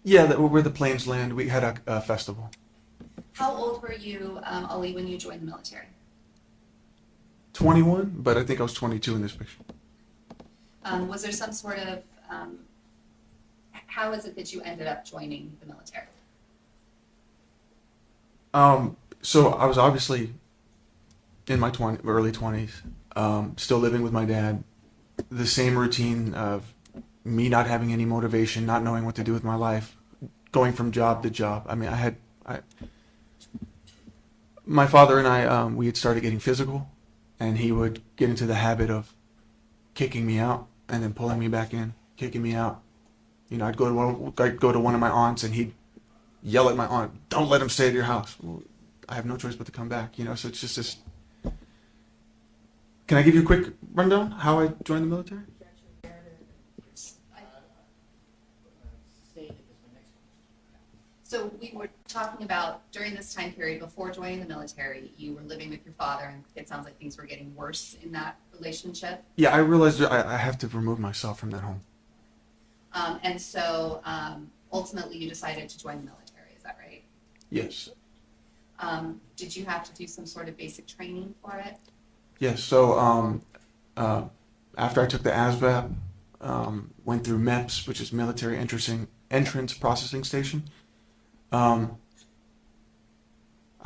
Yeah, where the planes land. We had a festival. How old were you, Ali, when you joined the military? 21, but I think I was 22 in this picture. Was there some sort of how is it that you ended up joining the military? So I was obviously in my early 20s, still living with my dad. The same routine of me not having any motivation, not knowing what to do with my life, going from job to job. I mean, my father and I, we had started getting physical, and he would get into the habit of kicking me out and then pulling me back in, kicking me out. You know, I'd go to one of my aunts, and he'd yell at my aunt, "Don't let him stay at your house." Well, I have no choice but to come back. You know, so it's just this. Can I give you a quick rundown how I joined the military? So we were talking about during this time period before joining the military, you were living with your father, and it sounds like things were getting worse in that relationship. Yeah, I realized that I have to remove myself from that home. And so ultimately you decided to join the military. Is that right? Yes. Did you have to do some sort of basic training for it? Yes. So after I took the ASVAB, went through MEPS, which is Military Entrance Processing Station. I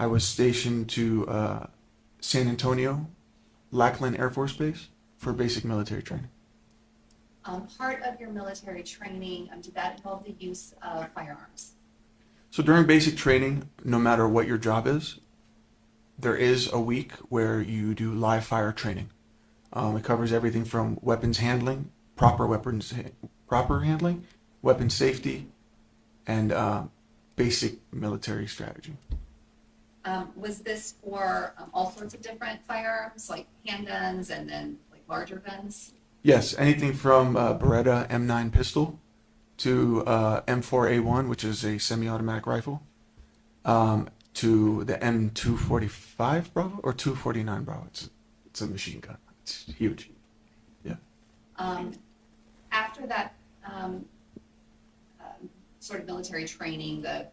was stationed to San Antonio, Lackland Air Force Base for basic military training. Part of your military training, did that involve the use of firearms? So during basic training, no matter what your job is, there is a week where you do live fire training. It covers everything from weapons handling, proper handling, weapon safety, and basic military strategy. Was this for all sorts of different firearms, like handguns and then like larger guns? Yes, anything from Beretta M9 pistol to M4A1, which is a semi-automatic rifle, to the M245 Bravo or 249 Bravo. It's a machine gun. It's huge. Yeah. After that sort of military training, the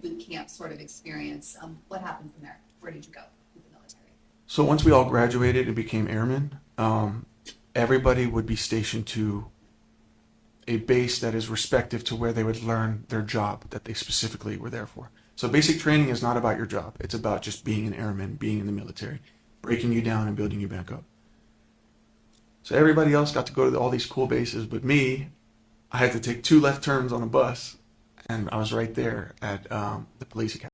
boot camp sort of experience, what happened from there? Where did you go with the military? So once we all graduated and became airmen, everybody would be stationed to a base that is respective to where they would learn their job that they specifically were there for. So basic training is not about your job. It's about just being an airman, being in the military, breaking you down and building you back up. So everybody else got to go to all these cool bases, but me, I had to take 2 left turns on a bus, and I was right there at the police academy.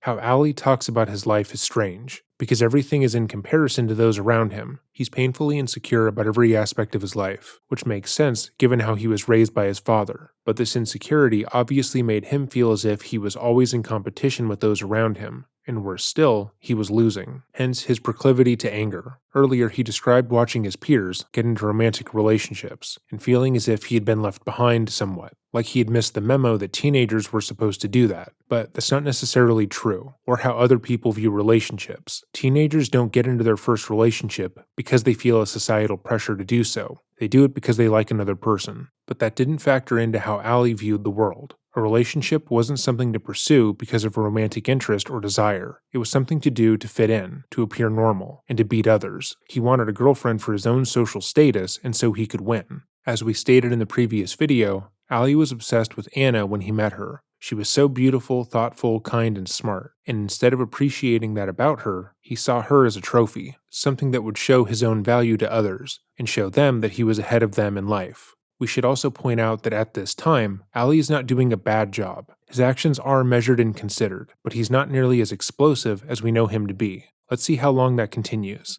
How Ali talks about his life is strange, because everything is in comparison to those around him. He's painfully insecure about every aspect of his life, which makes sense given how he was raised by his father. But this insecurity obviously made him feel as if he was always in competition with those around him, and worse still, he was losing. Hence his proclivity to anger. Earlier, he described watching his peers get into romantic relationships, and feeling as if he had been left behind somewhat, like he had missed the memo that teenagers were supposed to do that. But that's not necessarily true, or how other people view relationships. Teenagers don't get into their first relationship because they feel a societal pressure to do so. They do it because they like another person. But that didn't factor into how Ali viewed the world. A relationship wasn't something to pursue because of a romantic interest or desire. It was something to do to fit in, to appear normal, and to beat others. He wanted a girlfriend for his own social status and so he could win. As we stated in the previous video, Ali was obsessed with Anna when he met her. She was so beautiful, thoughtful, kind, and smart, and instead of appreciating that about her, he saw her as a trophy, something that would show his own value to others, and show them that he was ahead of them in life. We should also point out that at this time, Ali is not doing a bad job. His actions are measured and considered, but he's not nearly as explosive as we know him to be. Let's see how long that continues.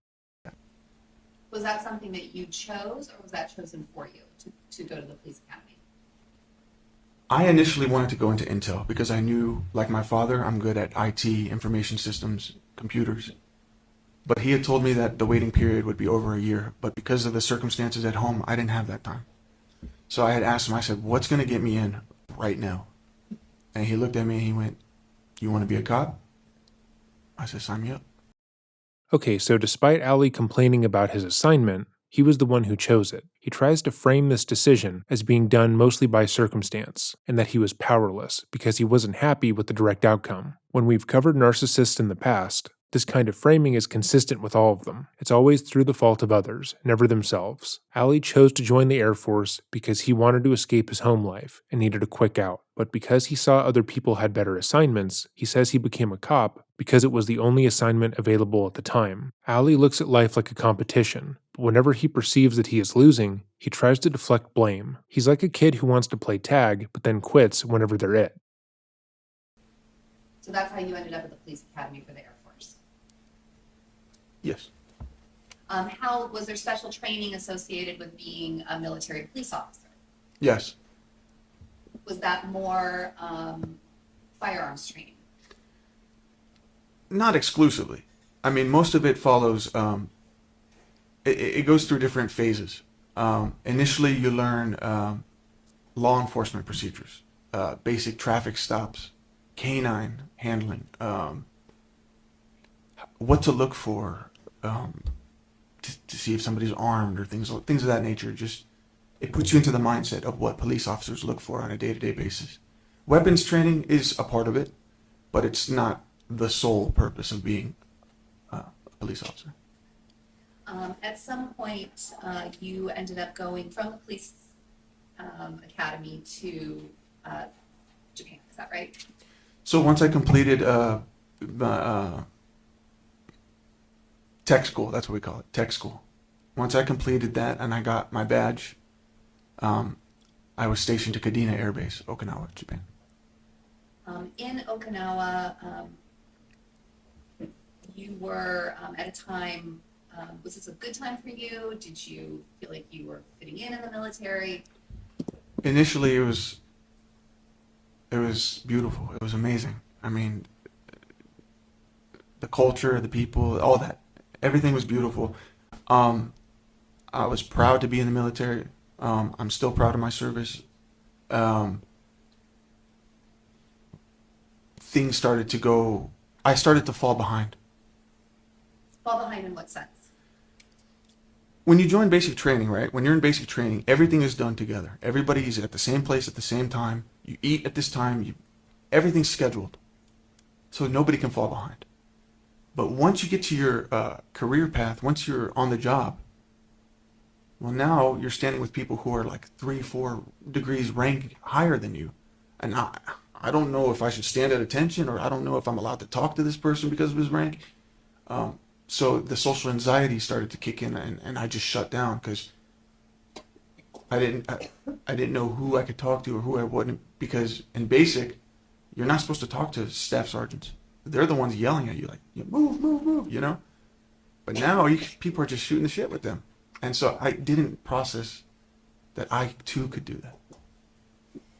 Was that something that you chose, or was that chosen for you to go to the police academy? I initially wanted to go into Intel because I knew, like my father, I'm good at IT, information systems, computers. But he had told me that the waiting period would be over a year, but because of the circumstances at home, I didn't have that time. So I had asked him, I said, what's going to get me in right now? And he looked at me and he went, you want to be a cop? I said, sign me up. Okay, so despite Ali complaining about his assignment, he was the one who chose it. He tries to frame this decision as being done mostly by circumstance, and that he was powerless because he wasn't happy with the direct outcome. When we've covered narcissists in the past, this kind of framing is consistent with all of them. It's always through the fault of others, never themselves. Ali chose to join the Air Force because he wanted to escape his home life and needed a quick out. But because he saw other people had better assignments, he says he became a cop because it was the only assignment available at the time. Ali looks at life like a competition, but whenever he perceives that he is losing, he tries to deflect blame. He's like a kid who wants to play tag, but then quits whenever they're it. So that's how you ended up at the police academy for the Air Force. Yes. How was there special training associated with being a military police officer? Yes. Was that more firearms training? Not exclusively. I mean, most of it follows, it goes through different phases. Initially, you learn law enforcement procedures, basic traffic stops, canine handling, what to look for, to see if somebody's armed or things of that nature. Just it puts you into the mindset of what police officers look for on a day-to-day basis. Weapons training is a part of it, but it's not the sole purpose of being a police officer. At some point, you ended up going from the police academy to Japan. Is that right? So once I completed tech school, that's what we call it, tech school. Once I completed that and I got my badge, I was stationed to Kadena Air Base, Okinawa, Japan. In Okinawa, you were at a time, was this a good time for you? Did you feel like you were fitting in the military? Initially, it was beautiful. It was amazing. I mean, the culture, the people, all that, everything was beautiful. I was proud to be in the military. I'm still proud of my service. Things started to go, I started to fall behind. Fall behind in what sense? When you join basic training, right? When you're in basic training, everything is done together. Everybody's at the same place at the same time. You eat at this time. Everything's scheduled. So nobody can fall behind. But once you get to your career path, once you're on the job, well, now you're standing with people who are like 3-4 degrees rank higher than you. And I don't know if I should stand at attention, or I don't know if I'm allowed to talk to this person because of his rank. So the social anxiety started to kick in, and I just shut down because I didn't know who I could talk to or who I wouldn't, because in basic, you're not supposed to talk to staff sergeants. They're the ones yelling at you like, move, move, move, you know? But now people are just shooting the shit with them. And so I didn't process that I too could do that.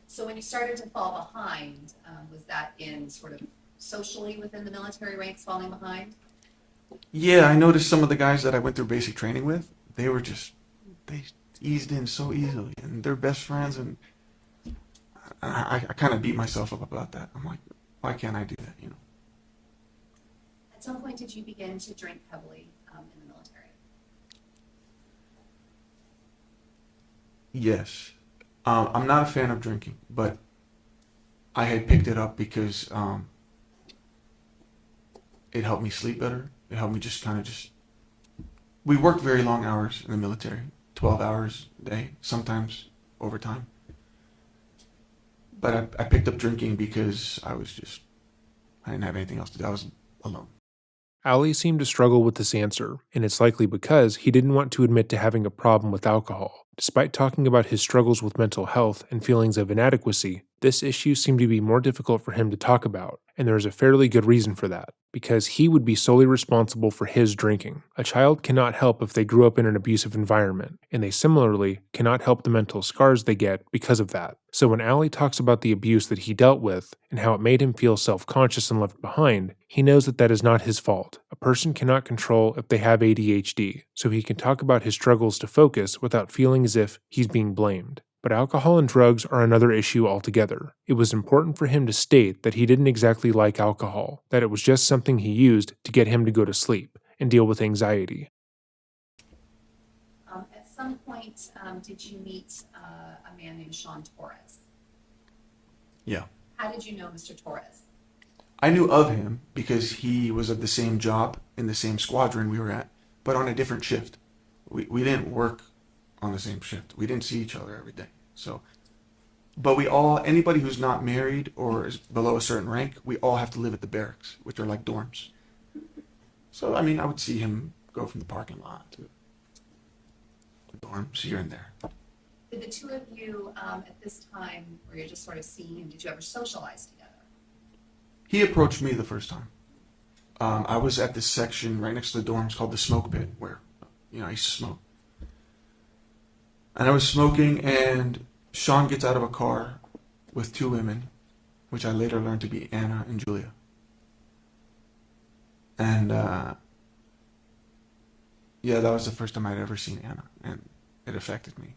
So when you started to fall behind, was that in sort of socially within the military ranks falling behind? Yeah, I noticed some of the guys that I went through basic training with, they eased in so easily, and they're best friends, and I kind of beat myself up about that. I'm like, why can't I do that, you know? At some point, did you begin to drink heavily in the military? Yes. I'm not a fan of drinking, but I had picked it up because it helped me sleep better. It helped me just. We worked very long hours in the military, 12 hours a day, sometimes overtime. But I picked up drinking because I didn't have anything else to do. I was alone. Ali seemed to struggle with this answer, and it's likely because he didn't want to admit to having a problem with alcohol. Despite talking about his struggles with mental health and feelings of inadequacy, this issue seemed to be more difficult for him to talk about, and there is a fairly good reason for that, because he would be solely responsible for his drinking. A child cannot help if they grew up in an abusive environment, and they similarly cannot help the mental scars they get because of that. So when Ali talks about the abuse that he dealt with and how it made him feel self-conscious and left behind, he knows that that is not his fault. A person cannot control if they have ADHD, so he can talk about his struggles to focus without feeling as if he's being blamed. But alcohol and drugs are another issue altogether. It was important for him to state that he didn't exactly like alcohol, that it was just something he used to get him to go to sleep and deal with anxiety. At some point, did you meet a man named Sean Torres? Yeah. How did you know Mr. Torres? I knew of him because he was of the same job in the same squadron we were at, but on a different shift. We didn't work on the same shift. We didn't see each other every day. So, but anybody who's not married or is below a certain rank, we all have to live at the barracks, which are like dorms. So, I mean, I would see him go from the parking lot to the dorms here and there. Did the two of you, at this time, where you're just sort of seeing him, did you ever socialize together? He approached me the first time. I was at this section right next to the dorms called the smoke pit, where, I used to smoke. And I was smoking, and Sean gets out of a car with two women, which I later learned to be Anna and Julia. And, yeah, that was the first time I'd ever seen Anna, and it affected me.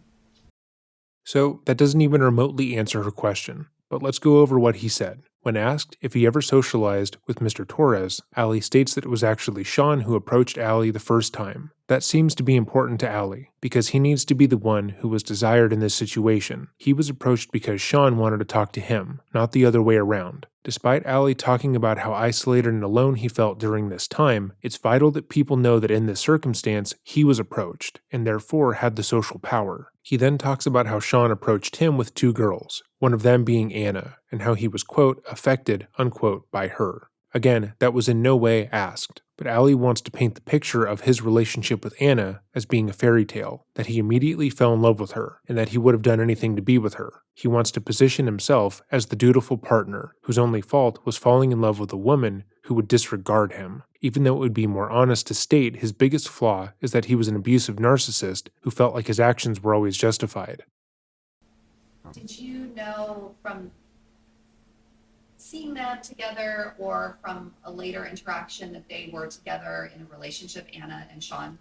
So that doesn't even remotely answer her question, but let's go over what he said. When asked if he ever socialized with Mr. Torres, Ali states that it was actually Sean who approached Ali the first time. That seems to be important to Ali, because he needs to be the one who was desired in this situation. He was approached because Sean wanted to talk to him, not the other way around. Despite Ali talking about how isolated and alone he felt during this time, it's vital that people know that in this circumstance, he was approached, and therefore had the social power. He then talks about how Sean approached him with two girls, one of them being Anna, and how he was, quote, affected, unquote, by her. Again, that was in no way asked, but Ali wants to paint the picture of his relationship with Anna as being a fairy tale, that he immediately fell in love with her, and that he would have done anything to be with her. He wants to position himself as the dutiful partner, whose only fault was falling in love with a woman who would disregard him, even though it would be more honest to state his biggest flaw is that he was an abusive narcissist who felt like his actions were always justified. Did you know from seeing them together or from a later interaction that they were together in a relationship, Anna and Sean?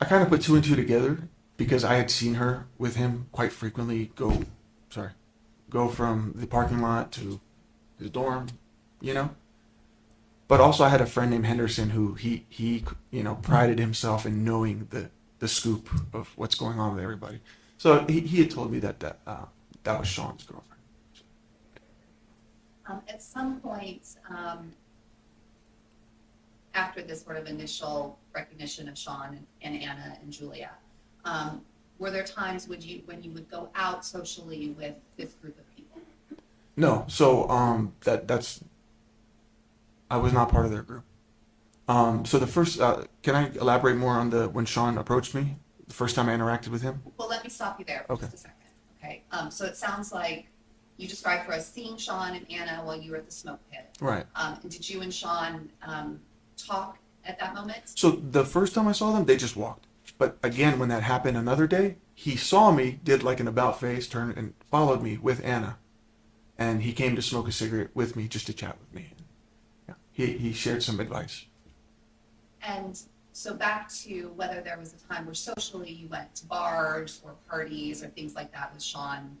I kind of put two and two together because I had seen her with him quite frequently go from the parking lot to his dorm, But also I had a friend named Henderson who he prided himself in knowing the scoop of what's going on with everybody. So he had told me that was Sean's girlfriend. At some point, after this sort of initial recognition of Sean and Anna and Julia, were there times when you would go out socially with this group of people? No, so that's I was not part of their group. So the first, can I elaborate more on when Sean approached me? The first time I interacted with him? Well, let me stop you there for just a second. Okay. So it sounds like you described for us seeing Sean and Anna while you were at the smoke pit. Right. And did you and Sean talk at that moment? So the first time I saw them, they just walked. But again, when that happened another day, he saw me, did like an about face, turned and followed me with Anna. And he came to smoke a cigarette with me just to chat with me. Yeah. He shared some advice. And so back to whether there was a time where socially you went to bars or parties or things like that with Sean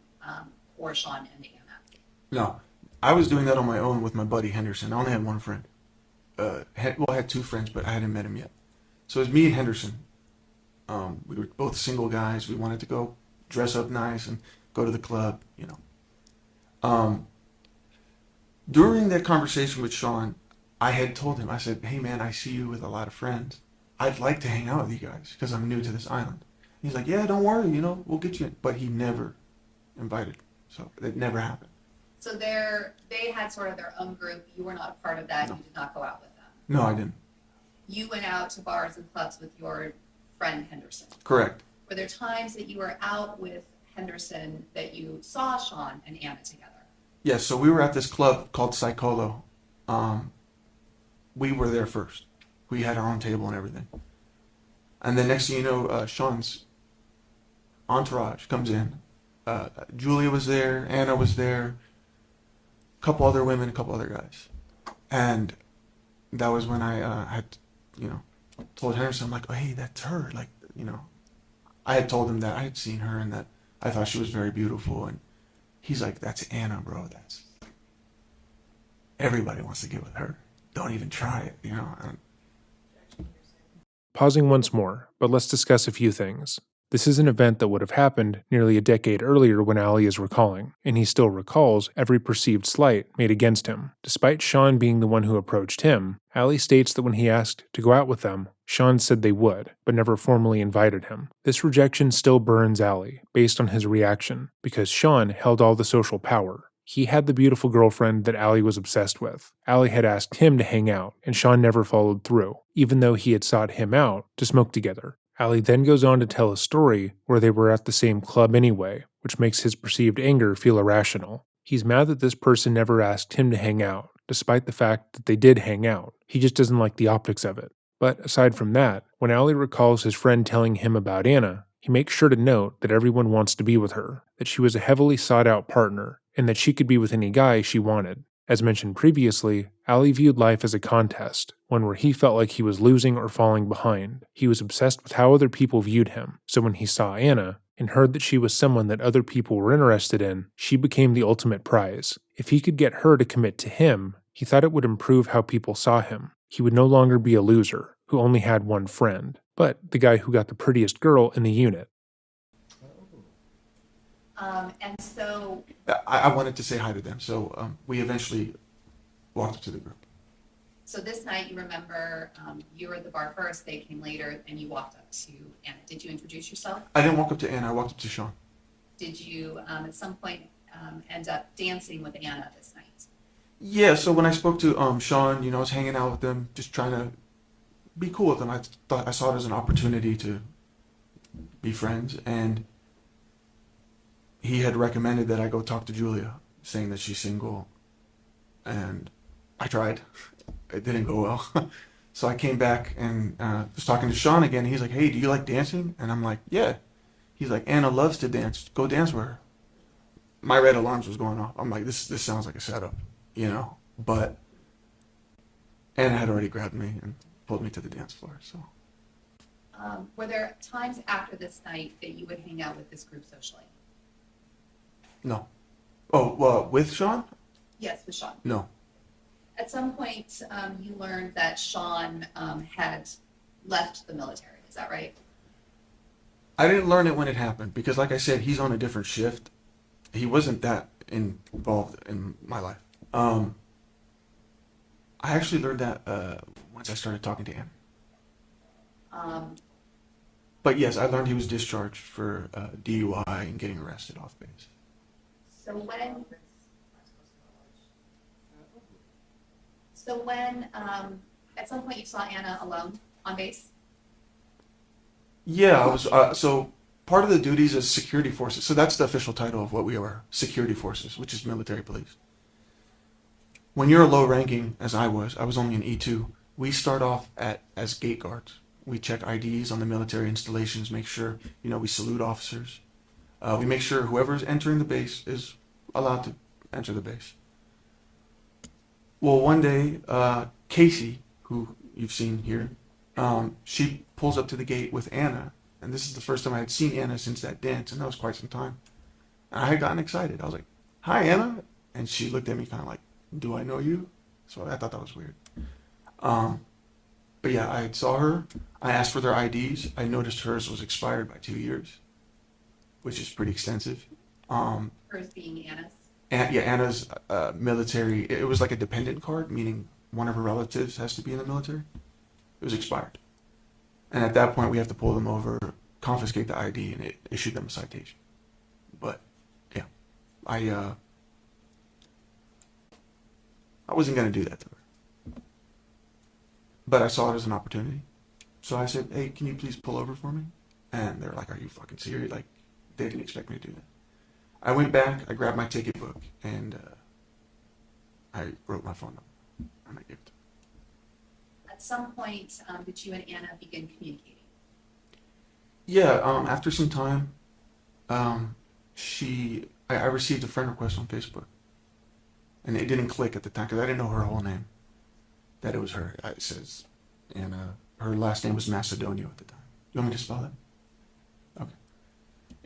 or Sean and Anna. No, I was doing that on my own with my buddy Henderson. I only had one friend. I had two friends, but I hadn't met him yet. So it was me and Henderson. We were both single guys. We wanted to go dress up nice and go to the club, Um, During that conversation with Sean, I had told him, I said, hey man, I see you with a lot of friends. I'd like to hang out with you guys because I'm new to this island. He's like, yeah, don't worry, we'll get you in. But he never invited. So it never happened. So they had sort of their own group. You were not a part of that. No. You did not go out with them. No, I didn't. You went out to bars and clubs with your friend Henderson. Correct. Were there times that you were out with Henderson that you saw Sean and Anna together? Yes, so we were at this club called Psycholo. We were there first. We had our own table and everything. And then next thing you know, Sean's entourage comes in. Julia was there, Anna was there, a couple other women, a couple other guys. And that was when I had, told Henderson, I'm like, oh, hey, that's her. Like, I had told him that I had seen her and that I thought she was very beautiful. And he's like, that's Anna, bro. That's everybody wants to get with her. Don't even try it, Pausing once more, but let's discuss a few things. This is an event that would have happened nearly a decade earlier when Ali is recalling, and he still recalls every perceived slight made against him. Despite Sean being the one who approached him, Ali states that when he asked to go out with them, Sean said they would, but never formally invited him. This rejection still burns Ali, based on his reaction, because Sean held all the social power. He had the beautiful girlfriend that Ali was obsessed with. Ali had asked him to hang out, and Sean never followed through, even though he had sought him out to smoke together. Ali then goes on to tell a story where they were at the same club anyway, which makes his perceived anger feel irrational. He's mad that this person never asked him to hang out, despite the fact that they did hang out. He just doesn't like the optics of it. But aside from that, when Ali recalls his friend telling him about Anna, he makes sure to note that everyone wants to be with her, that she was a heavily sought-out partner, and that she could be with any guy she wanted. As mentioned previously, Ali viewed life as a contest, one where he felt like he was losing or falling behind. He was obsessed with how other people viewed him, so when he saw Anna, and heard that she was someone that other people were interested in, she became the ultimate prize. If he could get her to commit to him, he thought it would improve how people saw him. He would no longer be a loser, who only had one friend, but the guy who got the prettiest girl in the unit. And so, I wanted to say hi to them, so we eventually walked up to the group. so this night you remember you were at the bar first, they came later, and you walked up to Anna. Did you introduce yourself? I didn't walk up to Anna, I walked up to Sean. Did you at some point end up dancing with Anna this night? Yeah, so when I spoke to Sean, I was hanging out with them, just trying to be cool with them. I saw it as an opportunity to be friends, and he had recommended that I go talk to Julia, saying that she's single, and I tried. It didn't go well. So I came back and was talking to Sean again. He's like, hey, do you like dancing? And I'm like, yeah. He's like, Anna loves to dance. Go dance with her. My red alarms was going off. I'm like, this sounds like a setup, But Anna had already grabbed me and pulled me to the dance floor. So Were there times after this night that you would hang out with this group socially? no. Oh, well, with Sean? Yes, with Sean. No. At some point, you learned that Sean had left the military. Is that right? I didn't learn it when it happened because, like I said, he's on a different shift. He wasn't that involved in my life. I actually learned that once I started talking to him. But yes, I learned he was discharged for DUI and getting arrested off base. So when at some point you saw Anna alone on base? Yeah, I was. So part of the duties is security forces. So that's the official title of what we are: security forces, which is military police. When you're a low ranking, as I was only an E2. We start off as gate guards. We check IDs on the military installations, make sure we salute officers. We make sure whoever's entering the base is allowed to enter the base. Well, one day, Casey, who you've seen here, she pulls up to the gate with Anna, and this is the first time I had seen Anna since that dance, and that was quite some time. And I had gotten excited. I was like, "Hi, Anna," and she looked at me kind of like, "Do I know you?" So I thought that was weird. But yeah, I saw her. I asked for their IDs. I noticed hers was expired by 2 years, which is pretty extensive. Hers being Anna's? Yeah, Anna's military. It was like a dependent card, meaning one of her relatives has to be in the military. It was expired, and at that point, we have to pull them over, confiscate the ID, and it issued them a citation. But yeah, I uh, I wasn't gonna do that to her, but I saw it as an opportunity. So I said, "Hey, can you please pull over for me?" And they're like, "Are you fucking serious?" Like, they didn't expect me to do that. I went back, I grabbed my ticket book, and I wrote my phone number, and I gave it to her. At some point, did you and Anna begin communicating? Yeah, after some time, I received a friend request on Facebook, and it didn't click at the time because I didn't know her whole name. That it was her. It says, and her last name was Macedonio at the time. You want me to spell that? Okay.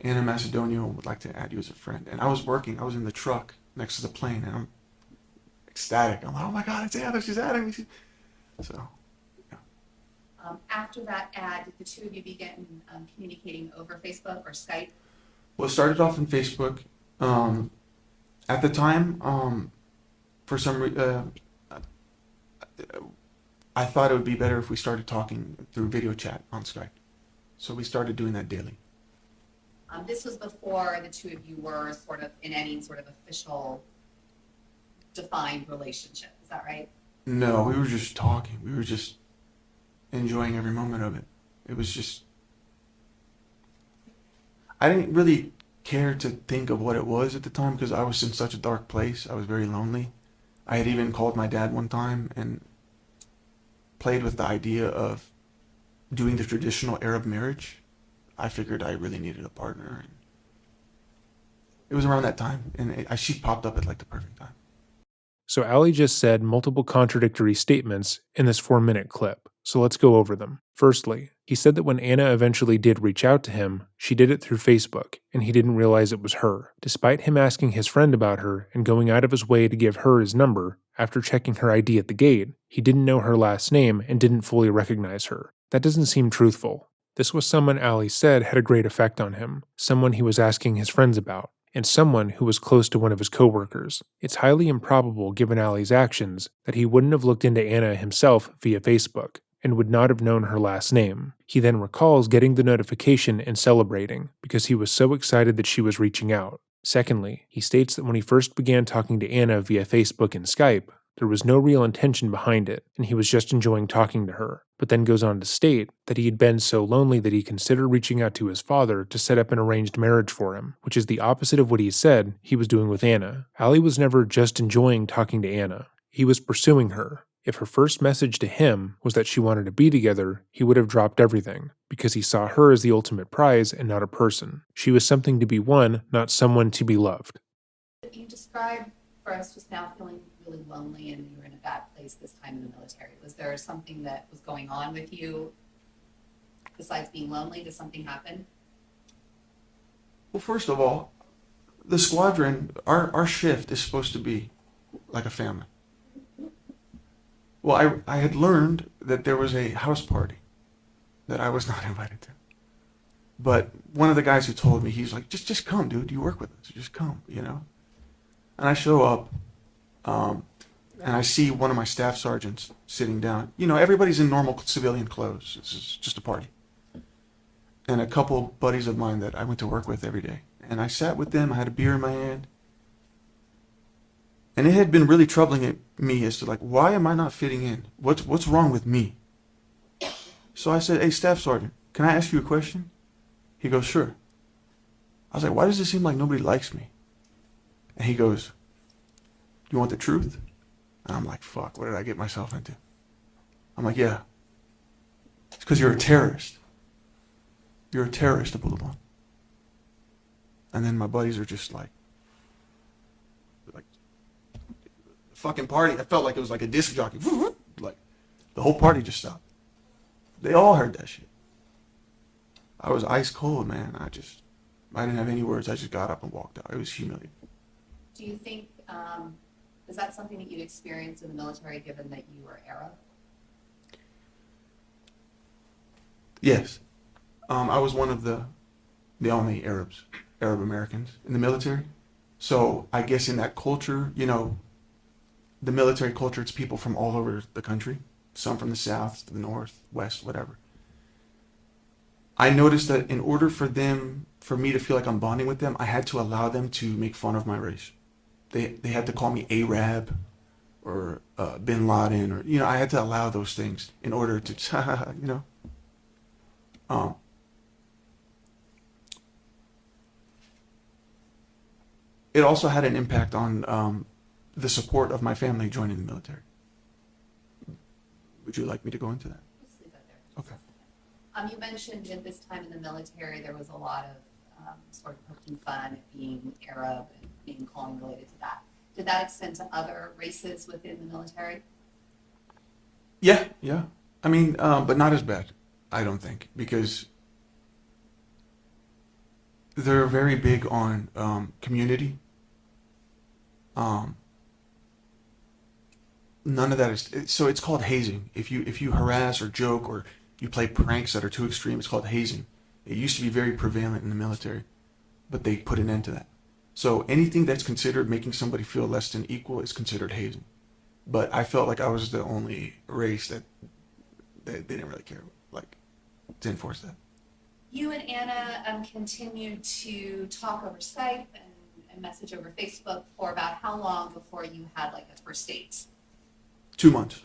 Anna Macedonio would like to add you as a friend. And I was working. I was in the truck next to the plane, and I'm ecstatic. I'm like, oh my god, it's Anna. She's adding me. So, yeah. After that ad, did the two of you begin communicating over Facebook or Skype? Well, it started off on Facebook. At the time, for some reason, I thought it would be better if we started talking through video chat on Skype. So we started doing that daily. This was before the two of you were sort of in any sort of official defined relationship. Is that right? No, we were just talking. We were just enjoying every moment of it. It was just, I didn't really care to think of what it was at the time because I was in such a dark place. I was very lonely. I had even called my dad one time and played with the idea of doing the traditional Arab marriage. I figured I really needed a partner. And it was around that time, and she popped up at like the perfect time. So Ali just said multiple contradictory statements in this 4-minute clip, so let's go over them. Firstly, he said that when Anna eventually did reach out to him, she did it through Facebook, and he didn't realize it was her. Despite him asking his friend about her and going out of his way to give her his number, after checking her ID at the gate, he didn't know her last name and didn't fully recognize her. That doesn't seem truthful. This was someone Ali said had a great effect on him, someone he was asking his friends about, and someone who was close to one of his coworkers. It's highly improbable, given Ali's actions, that he wouldn't have looked into Anna himself via Facebook, and would not have known her last name. He then recalls getting the notification and celebrating, because he was so excited that she was reaching out. Secondly, he states that when he first began talking to Anna via Facebook and Skype, there was no real intention behind it, and he was just enjoying talking to her, but then goes on to state that he had been so lonely that he considered reaching out to his father to set up an arranged marriage for him, which is the opposite of what he said he was doing with Anna. Ali was never just enjoying talking to Anna. He was pursuing her. If her first message to him was that she wanted to be together, he would have dropped everything, because he saw her as the ultimate prize and not a person. She was something to be won, not someone to be loved. You described for us just now feeling really lonely and you were in a bad place this time in the military. Was there something that was going on with you besides being lonely? Did something happen? Well, first of all, the squadron, our shift is supposed to be like a family. Well, I had learned that there was a house party that I was not invited to. But one of the guys who told me, he's like, just come, dude. You work with us. Just come, you know? And I show up, and I see one of my staff sergeants sitting down. You know, everybody's in normal civilian clothes. This is just a party. And a couple buddies of mine that I went to work with every day. And I sat with them. I had a beer in my hand. And it had been really troubling me as to like, why am I not fitting in? What's wrong with me? So I said, hey, Staff Sergeant, can I ask you a question? He goes, sure. I was like, why does it seem like nobody likes me? And he goes, you want the truth? And I'm like, fuck, what did I get myself into? I'm like, yeah. It's because you're a terrorist. You're a terrorist, Abulaban. And then my buddies are just like, fucking party. I felt like it was like a disc jockey. Like, the whole party just stopped. They all heard that shit. I was ice cold, man. I didn't have any words. I just got up and walked out. It was humiliating. Do you think, is that something that you experienced in the military given that you were Arab? Yes. I was one of the only Arab Americans in the military. So I guess in that culture, the military culture, it's people from all over the country, some from the south, the north, west, whatever. I noticed that in order for me to feel like I'm bonding with them, I had to allow them to make fun of my race. They had to call me Arab or Bin Laden, or I had to allow those things in order to Um, it also had an impact on the support of my family joining the military. Would you like me to go into that? Let's leave that there. Okay. You mentioned at this time in the military, there was a lot of sort of poking fun at being Arab and being calling related to that. Did that extend to other races within the military? Yeah, yeah. I mean, but not as bad, I don't think, because they're very big on community. Um, None of that is so. It's called hazing. If you harass or joke or you play pranks that are too extreme, it's called hazing. It used to be very prevalent in the military, but they put an end to that. So anything that's considered making somebody feel less than equal is considered hazing. But I felt like I was the only race that they didn't really care, like, to enforce that. You and Anna continued to talk over Skype and message over Facebook for about how long before you had like a first date? 2 months.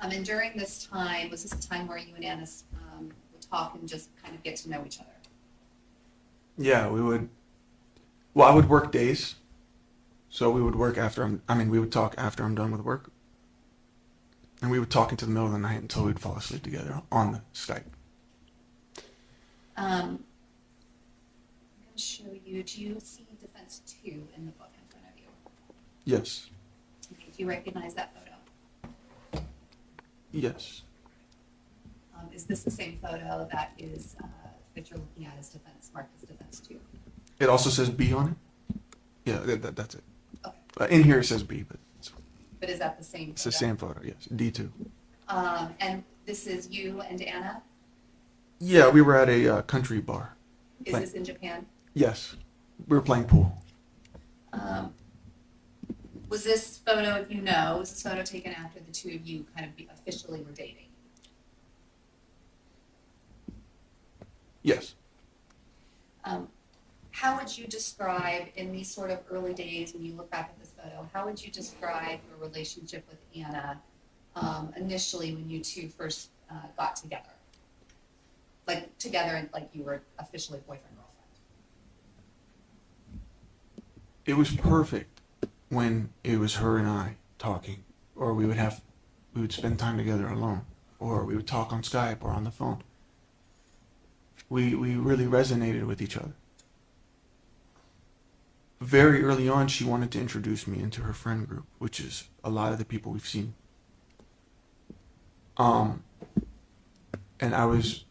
And during this time, was this a time where you and Anna would talk and just kind of get to know each other? Yeah, we would. Well, I would work days, so we would work after we would talk after I'm done with work, and we would talk into the middle of the night until we'd fall asleep together on the Skype. I'm going to show you. Do you see Defense 2 in the book in front of you? Yes. Okay, do you recognize that photo? Yes. Is this the same photo that is that you're looking at as defense, marked as Defense 2? It also says B on it. Yeah, that's it. Okay. In here it says B, but But is that the same photo? it's the same photo. Yes, D2. And this is you and Anna? Yeah, we were at a country bar. Is this in Japan? Yes, we were playing pool. Was this photo, if you know, was this photo taken after the two of you kind of officially were dating? Yes. How would you describe, in these sort of early days when you look back at this photo, how would you describe your relationship with Anna initially when you two first got together? Like together and like you were officially boyfriend, girlfriend? It was perfect when it was her and I talking, or we would spend time together alone, or we would talk on Skype or on the phone. We really resonated with each other. Very early on, she wanted to introduce me into her friend group, which is a lot of the people we've seen. And I was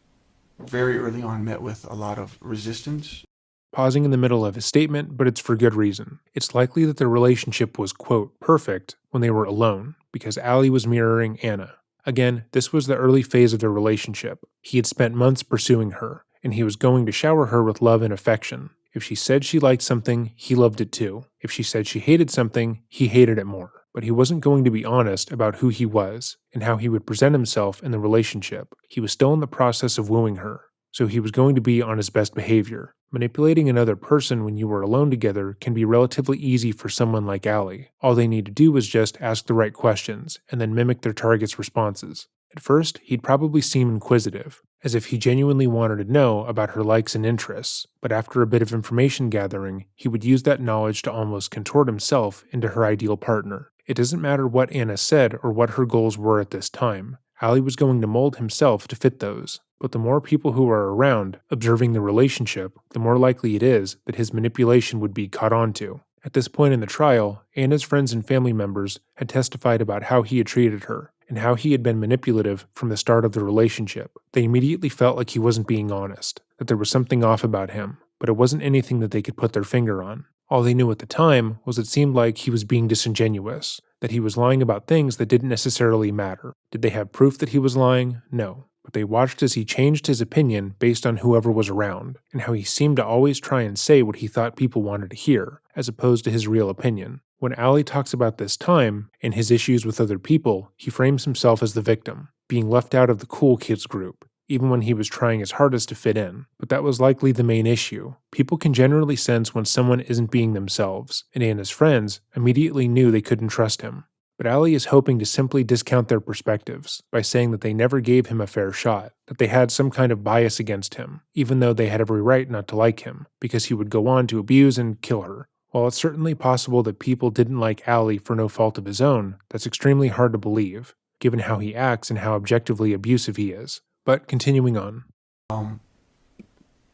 very early on met with a lot of resistance. Pausing in the middle of his statement, but it's for good reason. It's likely that their relationship was, quote, perfect when they were alone, because Allie was mirroring Anna. Again, this was the early phase of their relationship. He had spent months pursuing her, and he was going to shower her with love and affection. If she said she liked something, he loved it too. If she said she hated something, he hated it more. But he wasn't going to be honest about who he was and how he would present himself in the relationship. He was still in the process of wooing her, so he was going to be on his best behavior. Manipulating another person when you were alone together can be relatively easy for someone like Allie. All they need to do is just ask the right questions and then mimic their target's responses. At first, he'd probably seem inquisitive, as if he genuinely wanted to know about her likes and interests, but after a bit of information gathering, he would use that knowledge to almost contort himself into her ideal partner. It doesn't matter what Anna said or what her goals were at this time. Allie was going to mold himself to fit those. But the more people who are around, observing the relationship, the more likely it is that his manipulation would be caught on to. At this point in the trial, Anna's friends and family members had testified about how he had treated her, and how he had been manipulative from the start of the relationship. They immediately felt like he wasn't being honest, that there was something off about him, but it wasn't anything that they could put their finger on. All they knew at the time was it seemed like he was being disingenuous, that he was lying about things that didn't necessarily matter. Did they have proof that he was lying? No. but they watched as he changed his opinion based on whoever was around, and how he seemed to always try and say what he thought people wanted to hear, as opposed to his real opinion. When Ali talks about this time and his issues with other people, he frames himself as the victim, being left out of the cool kids group, even when he was trying his hardest to fit in. But that was likely the main issue. People can generally sense when someone isn't being themselves, and Anna's friends immediately knew they couldn't trust him. But Ali is hoping to simply discount their perspectives by saying that they never gave him a fair shot, that they had some kind of bias against him, even though they had every right not to like him, because he would go on to abuse and kill her. While it's certainly possible that people didn't like Ali for no fault of his own, that's extremely hard to believe, given how he acts and how objectively abusive he is. But continuing on.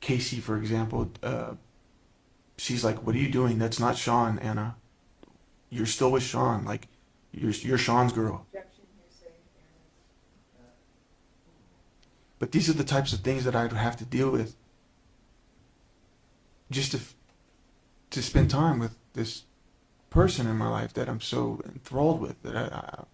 Casey, for example, she's like, "What are you doing? That's not Sean, Anna. You're still with Sean. Like, you're Sean's girl." But these are the types of things that I'd have to deal with just to spend time with this person in my life that I'm so enthralled with, that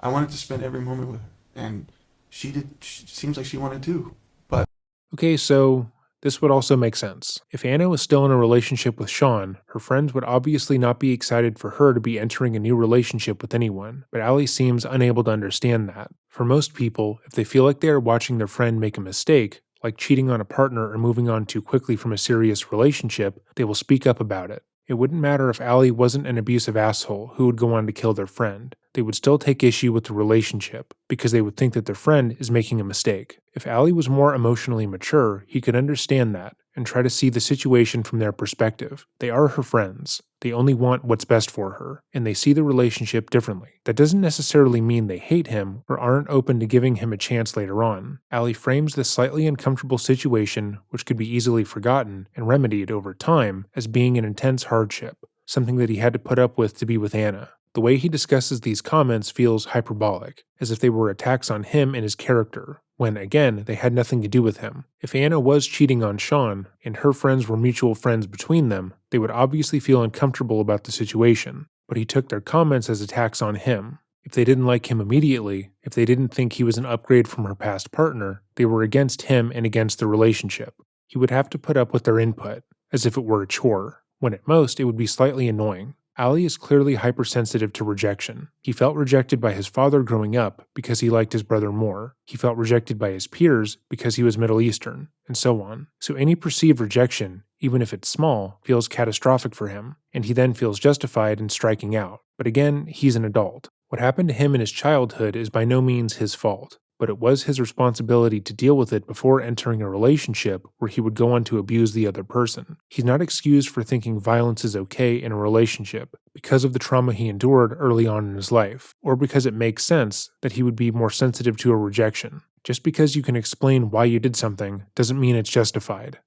I wanted to spend every moment with her, and she seems like she wanted to. But Okay, so this would also make sense. If Anna was still in a relationship with Sean, her friends would obviously not be excited for her to be entering a new relationship with anyone, but Ali seems unable to understand that. For most people, if they feel like they are watching their friend make a mistake, like cheating on a partner or moving on too quickly from a serious relationship, they will speak up about it. It wouldn't matter if Ali wasn't an abusive asshole who would go on to kill their friend. They would still take issue with the relationship because they would think that their friend is making a mistake. If Ali was more emotionally mature, he could understand that and try to see the situation from their perspective. They are her friends. They only want what's best for her, and they see the relationship differently. That doesn't necessarily mean they hate him or aren't open to giving him a chance later on. Ali frames this slightly uncomfortable situation, which could be easily forgotten and remedied over time, as being an intense hardship, something that he had to put up with to be with Anna. The way he discusses these comments feels hyperbolic, as if they were attacks on him and his character, when, again, they had nothing to do with him. If Anna was cheating on Sean, and her friends were mutual friends between them, they would obviously feel uncomfortable about the situation, but he took their comments as attacks on him. If they didn't like him immediately, if they didn't think he was an upgrade from her past partner, they were against him and against the relationship. He would have to put up with their input, as if it were a chore, when at most it would be slightly annoying. Ali is clearly hypersensitive to rejection. He felt rejected by his father growing up because he liked his brother more. He felt rejected by his peers because he was Middle Eastern, and so on. So any perceived rejection, even if it's small, feels catastrophic for him, and he then feels justified in striking out. But again, he's an adult. What happened to him in his childhood is by no means his fault, but it was his responsibility to deal with it before entering a relationship where he would go on to abuse the other person. He's not excused for thinking violence is okay in a relationship because of the trauma he endured early on in his life, or because it makes sense that he would be more sensitive to a rejection. Just because you can explain why you did something doesn't mean it's justified.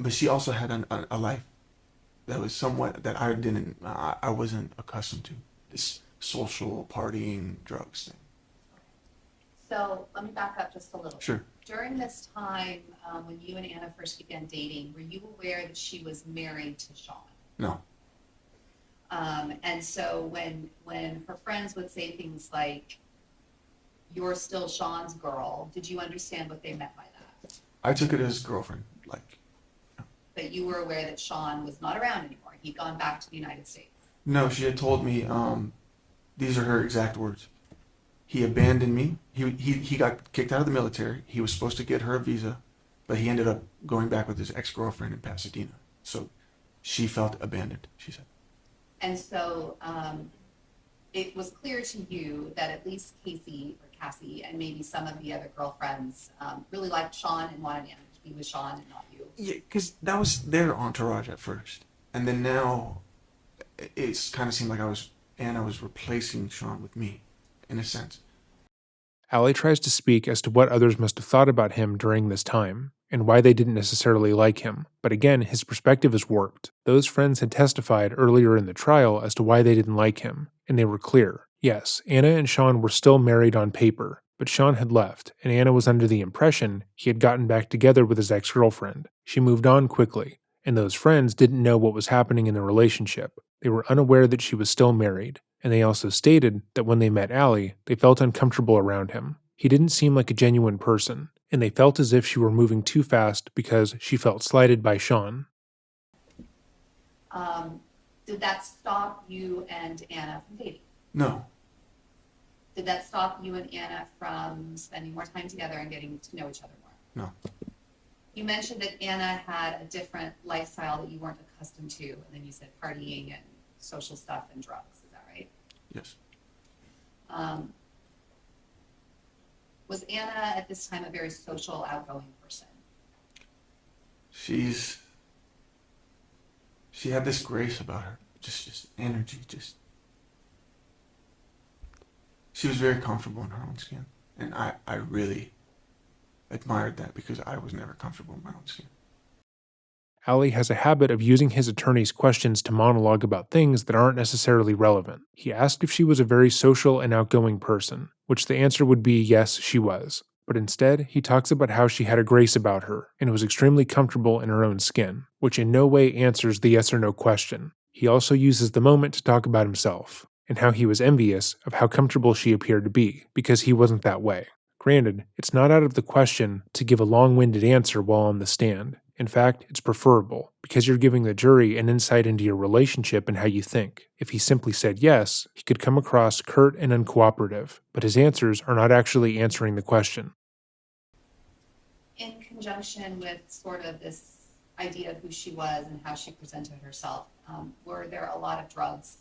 But she also had a life that was somewhat that I wasn't accustomed to. This social partying drugs thing. So let me back up just a little. Sure. During this time, when you and Anna first began dating, were you aware that she was married to Sean? No. And so when her friends would say things like, "You're still Sean's girl," did you understand what they meant by that? I took it as girlfriend, like. But you were aware that Sean was not around anymore. He'd gone back to the United States. No, she had told me, these are her exact words. He abandoned me. He got kicked out of the military. He was supposed to get her a visa, but he ended up going back with his ex-girlfriend in Pasadena. So she felt abandoned, she said. And so it was clear to you that at least Cassie, and maybe some of the other girlfriends really liked Sean and wanted Anna to be with Sean and not you. Yeah, because that was their entourage at first. And then now it's kind of seemed like Anna was replacing Sean with me, in a sense. Ali tries to speak as to what others must have thought about him during this time, and why they didn't necessarily like him, but again, his perspective is warped. Those friends had testified earlier in the trial as to why they didn't like him, and they were clear. Yes, Anna and Sean were still married on paper, but Sean had left, and Anna was under the impression he had gotten back together with his ex-girlfriend. She moved on quickly, and those friends didn't know what was happening in the relationship. They were unaware that she was still married, and they also stated that when they met Allie, they felt uncomfortable around him. He didn't seem like a genuine person, and they felt as if she were moving too fast because she felt slighted by Sean. Did that stop you and Anna from dating? No. Did that stop you and Anna from spending more time together and getting to know each other more? No. You mentioned that Anna had a different lifestyle that you weren't accustomed to, and then you said partying and social stuff and drugs. Is that right? Yes. Was Anna at this time a very social, outgoing person? She had this grace about her, just energy, she was very comfortable in her own skin. And I really admired that because I was never comfortable in my own skin. Allie has a habit of using his attorney's questions to monologue about things that aren't necessarily relevant. He asked if she was a very social and outgoing person, which the answer would be yes, she was. But instead, he talks about how she had a grace about her and was extremely comfortable in her own skin, which in no way answers the yes or no question. He also uses the moment to talk about himself, and how he was envious of how comfortable she appeared to be, because he wasn't that way. Granted, it's not out of the question to give a long-winded answer while on the stand. In fact, it's preferable, because you're giving the jury an insight into your relationship and how you think. If he simply said yes, he could come across curt and uncooperative, but his answers are not actually answering the question. In conjunction with sort of this idea of who she was and how she presented herself, were there a lot of drugs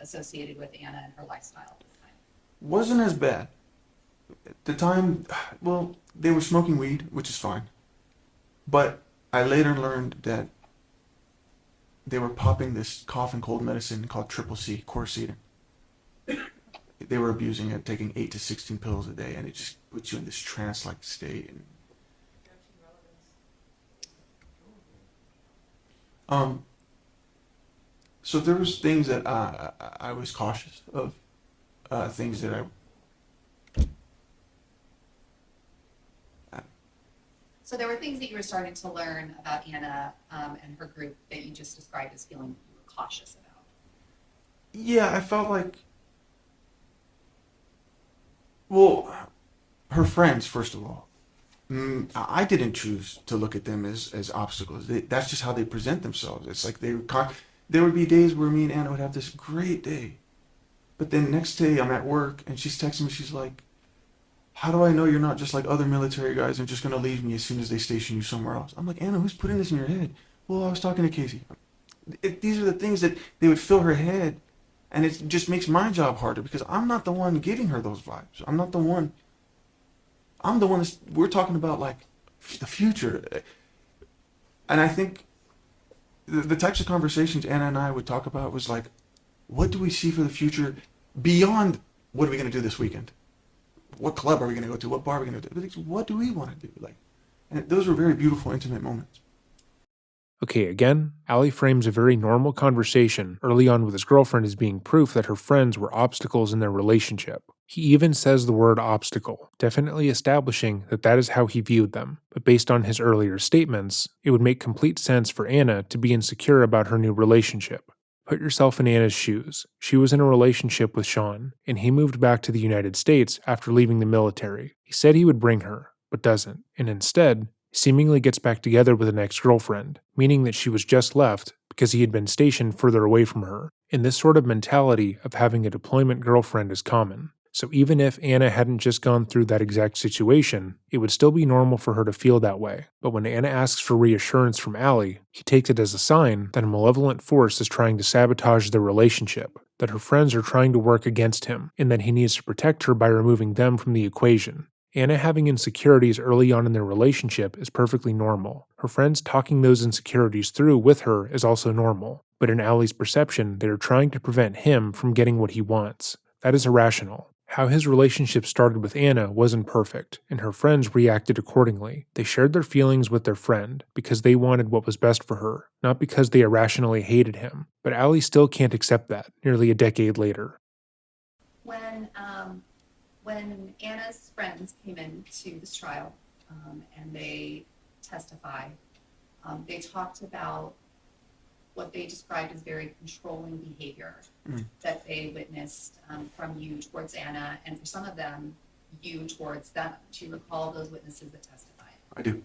associated with Anna and her lifestyle at the time? Wasn't as bad. At the time, well, they were smoking weed, which is fine. But I later learned that they were popping this cough and cold medicine called Triple C, Corsetin. They were abusing it, taking 8 to 16 pills a day, and it just puts you in this trance-like state. And, so there was things that I was cautious of, things that I. So there were things that you were starting to learn about Anna and her group that you just described as feeling you were cautious about. Yeah, I felt like. Well, her friends, first of all. I didn't choose to look at them as obstacles. That's just how they present themselves. It's like there would be days where me and Anna would have this great day. But then next day I'm at work and she's texting me, she's like, how do I know you're not just like other military guys and just going to leave me as soon as they station you somewhere else? I'm like, Anna, who's putting this in your head? Well, I was talking to Casey. These are the things that they would fill her head. And it just makes my job harder because I'm not the one giving her those vibes. I'm the one we're talking about like the future. And I think the types of conversations Anna and I would talk about was like, what do we see for the future beyond what are we going to do this weekend? What club are we going to go to? What bar are we going to do? What do we want to do? And those were very beautiful, intimate moments. Okay, again, Allie frames a very normal conversation early on with his girlfriend as being proof that her friends were obstacles in their relationship. He even says the word obstacle, definitely establishing that that is how he viewed them. But based on his earlier statements, it would make complete sense for Anna to be insecure about her new relationship. Put yourself in Anna's shoes. She was in a relationship with Sean, and he moved back to the United States after leaving the military. He said he would bring her, but doesn't, and instead, seemingly gets back together with an ex-girlfriend, meaning that she was just left because he had been stationed further away from her. And this sort of mentality of having a deployment girlfriend is common. So even if Anna hadn't just gone through that exact situation, it would still be normal for her to feel that way. But when Anna asks for reassurance from Allie, he takes it as a sign that a malevolent force is trying to sabotage their relationship, that her friends are trying to work against him, and that he needs to protect her by removing them from the equation. Anna having insecurities early on in their relationship is perfectly normal. Her friends talking those insecurities through with her is also normal. But in Allie's perception, they are trying to prevent him from getting what he wants. That is irrational. How his relationship started with Anna wasn't perfect, and her friends reacted accordingly. They shared their feelings with their friend because they wanted what was best for her, not because they irrationally hated him. But Allie still can't accept that, nearly a decade later. When Anna's friends came into this trial and they testified, they talked about what they described as very controlling behavior that they witnessed from you towards Anna, and for some of them, you towards them. Do you recall those witnesses that testified? I do.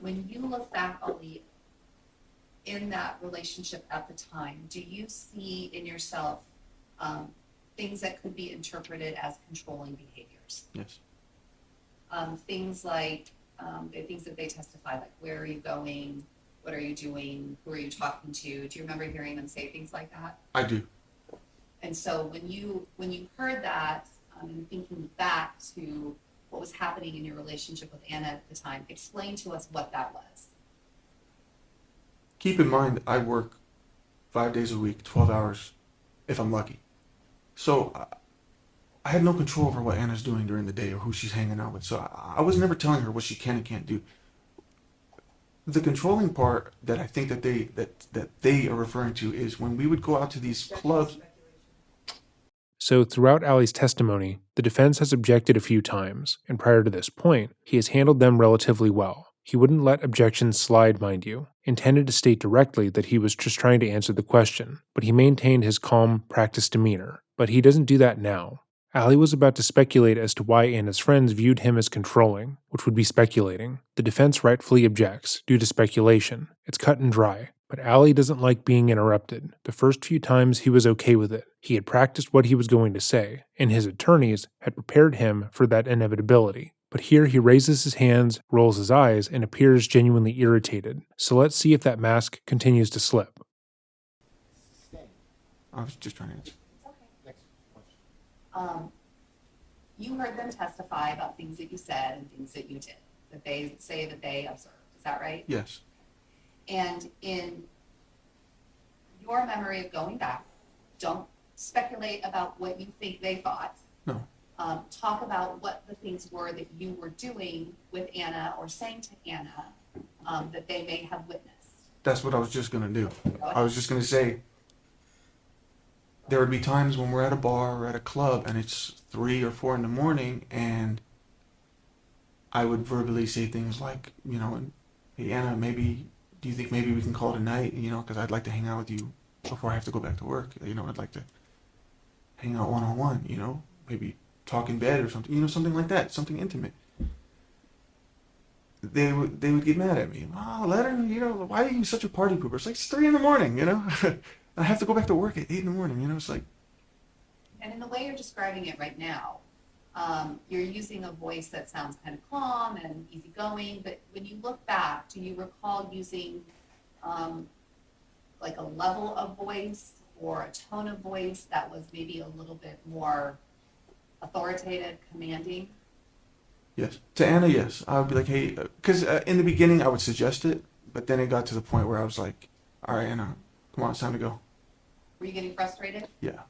When you look back, Ali, in that relationship at the time, do you see in yourself things that could be interpreted as controlling behaviors? Yes. Things like the things that they testified, like where are you going, what are you doing, who are you talking to? Do you remember hearing them say things like that? I do. And so when you heard that, and thinking back to what was happening in your relationship with Anna at the time, explain to us what that was. Keep in mind, I work 5 days a week, 12 hours, if I'm lucky. So I had no control over what Anna's doing during the day or who she's hanging out with. So I was never telling her what she can and can't do. The controlling part that I think that they are referring to is when we would go out to these clubs. So throughout Ali's testimony, the defense has objected a few times, and prior to this point, he has handled them relatively well. He wouldn't let objections slide, mind you, intended to state directly that he was just trying to answer the question, but he maintained his calm, practiced demeanor. But he doesn't do that now. Ali was about to speculate as to why Anna's friends viewed him as controlling, which would be speculating. The defense rightfully objects, due to speculation. It's cut and dry. But Ali doesn't like being interrupted. The first few times he was okay with it. He had practiced what he was going to say, and his attorneys had prepared him for that inevitability. But here he raises his hands, rolls his eyes, and appears genuinely irritated. So let's see if that mask continues to slip. I was just trying to answer. Next question. You heard them testify about things that you said and things that you did, that they say that they observed. Is that right? Yes. And in your memory of going back, don't speculate about what you think they thought. No. Talk about what the things were that you were doing with Anna or saying to Anna that they may have witnessed. That's what I was just going to do. I was just going to say, there would be times when we're at a bar or at a club and it's 3 or 4 in the morning, and I would verbally say things like, hey, Anna, do you think maybe we can call it a night? Because I'd like to hang out with you before I have to go back to work. I'd like to hang out one-on-one, maybe talk in bed or something, something like that, something intimate. They would get mad at me. Oh, let her, why are you such a party pooper? It's like it's 3 in the morning, I have to go back to work at 8 in the morning, it's like. And in the way you're describing it right now, you're using a voice that sounds kind of calm and easygoing, but when you look back, do you recall using like a level of voice or a tone of voice that was maybe a little bit more authoritative, commanding? Yes. To Anna, yes. I would be like, hey, because in the beginning I would suggest it, but then it got to the point where I was like, all right, Anna, come on, it's time to go. Were you getting frustrated? Yeah.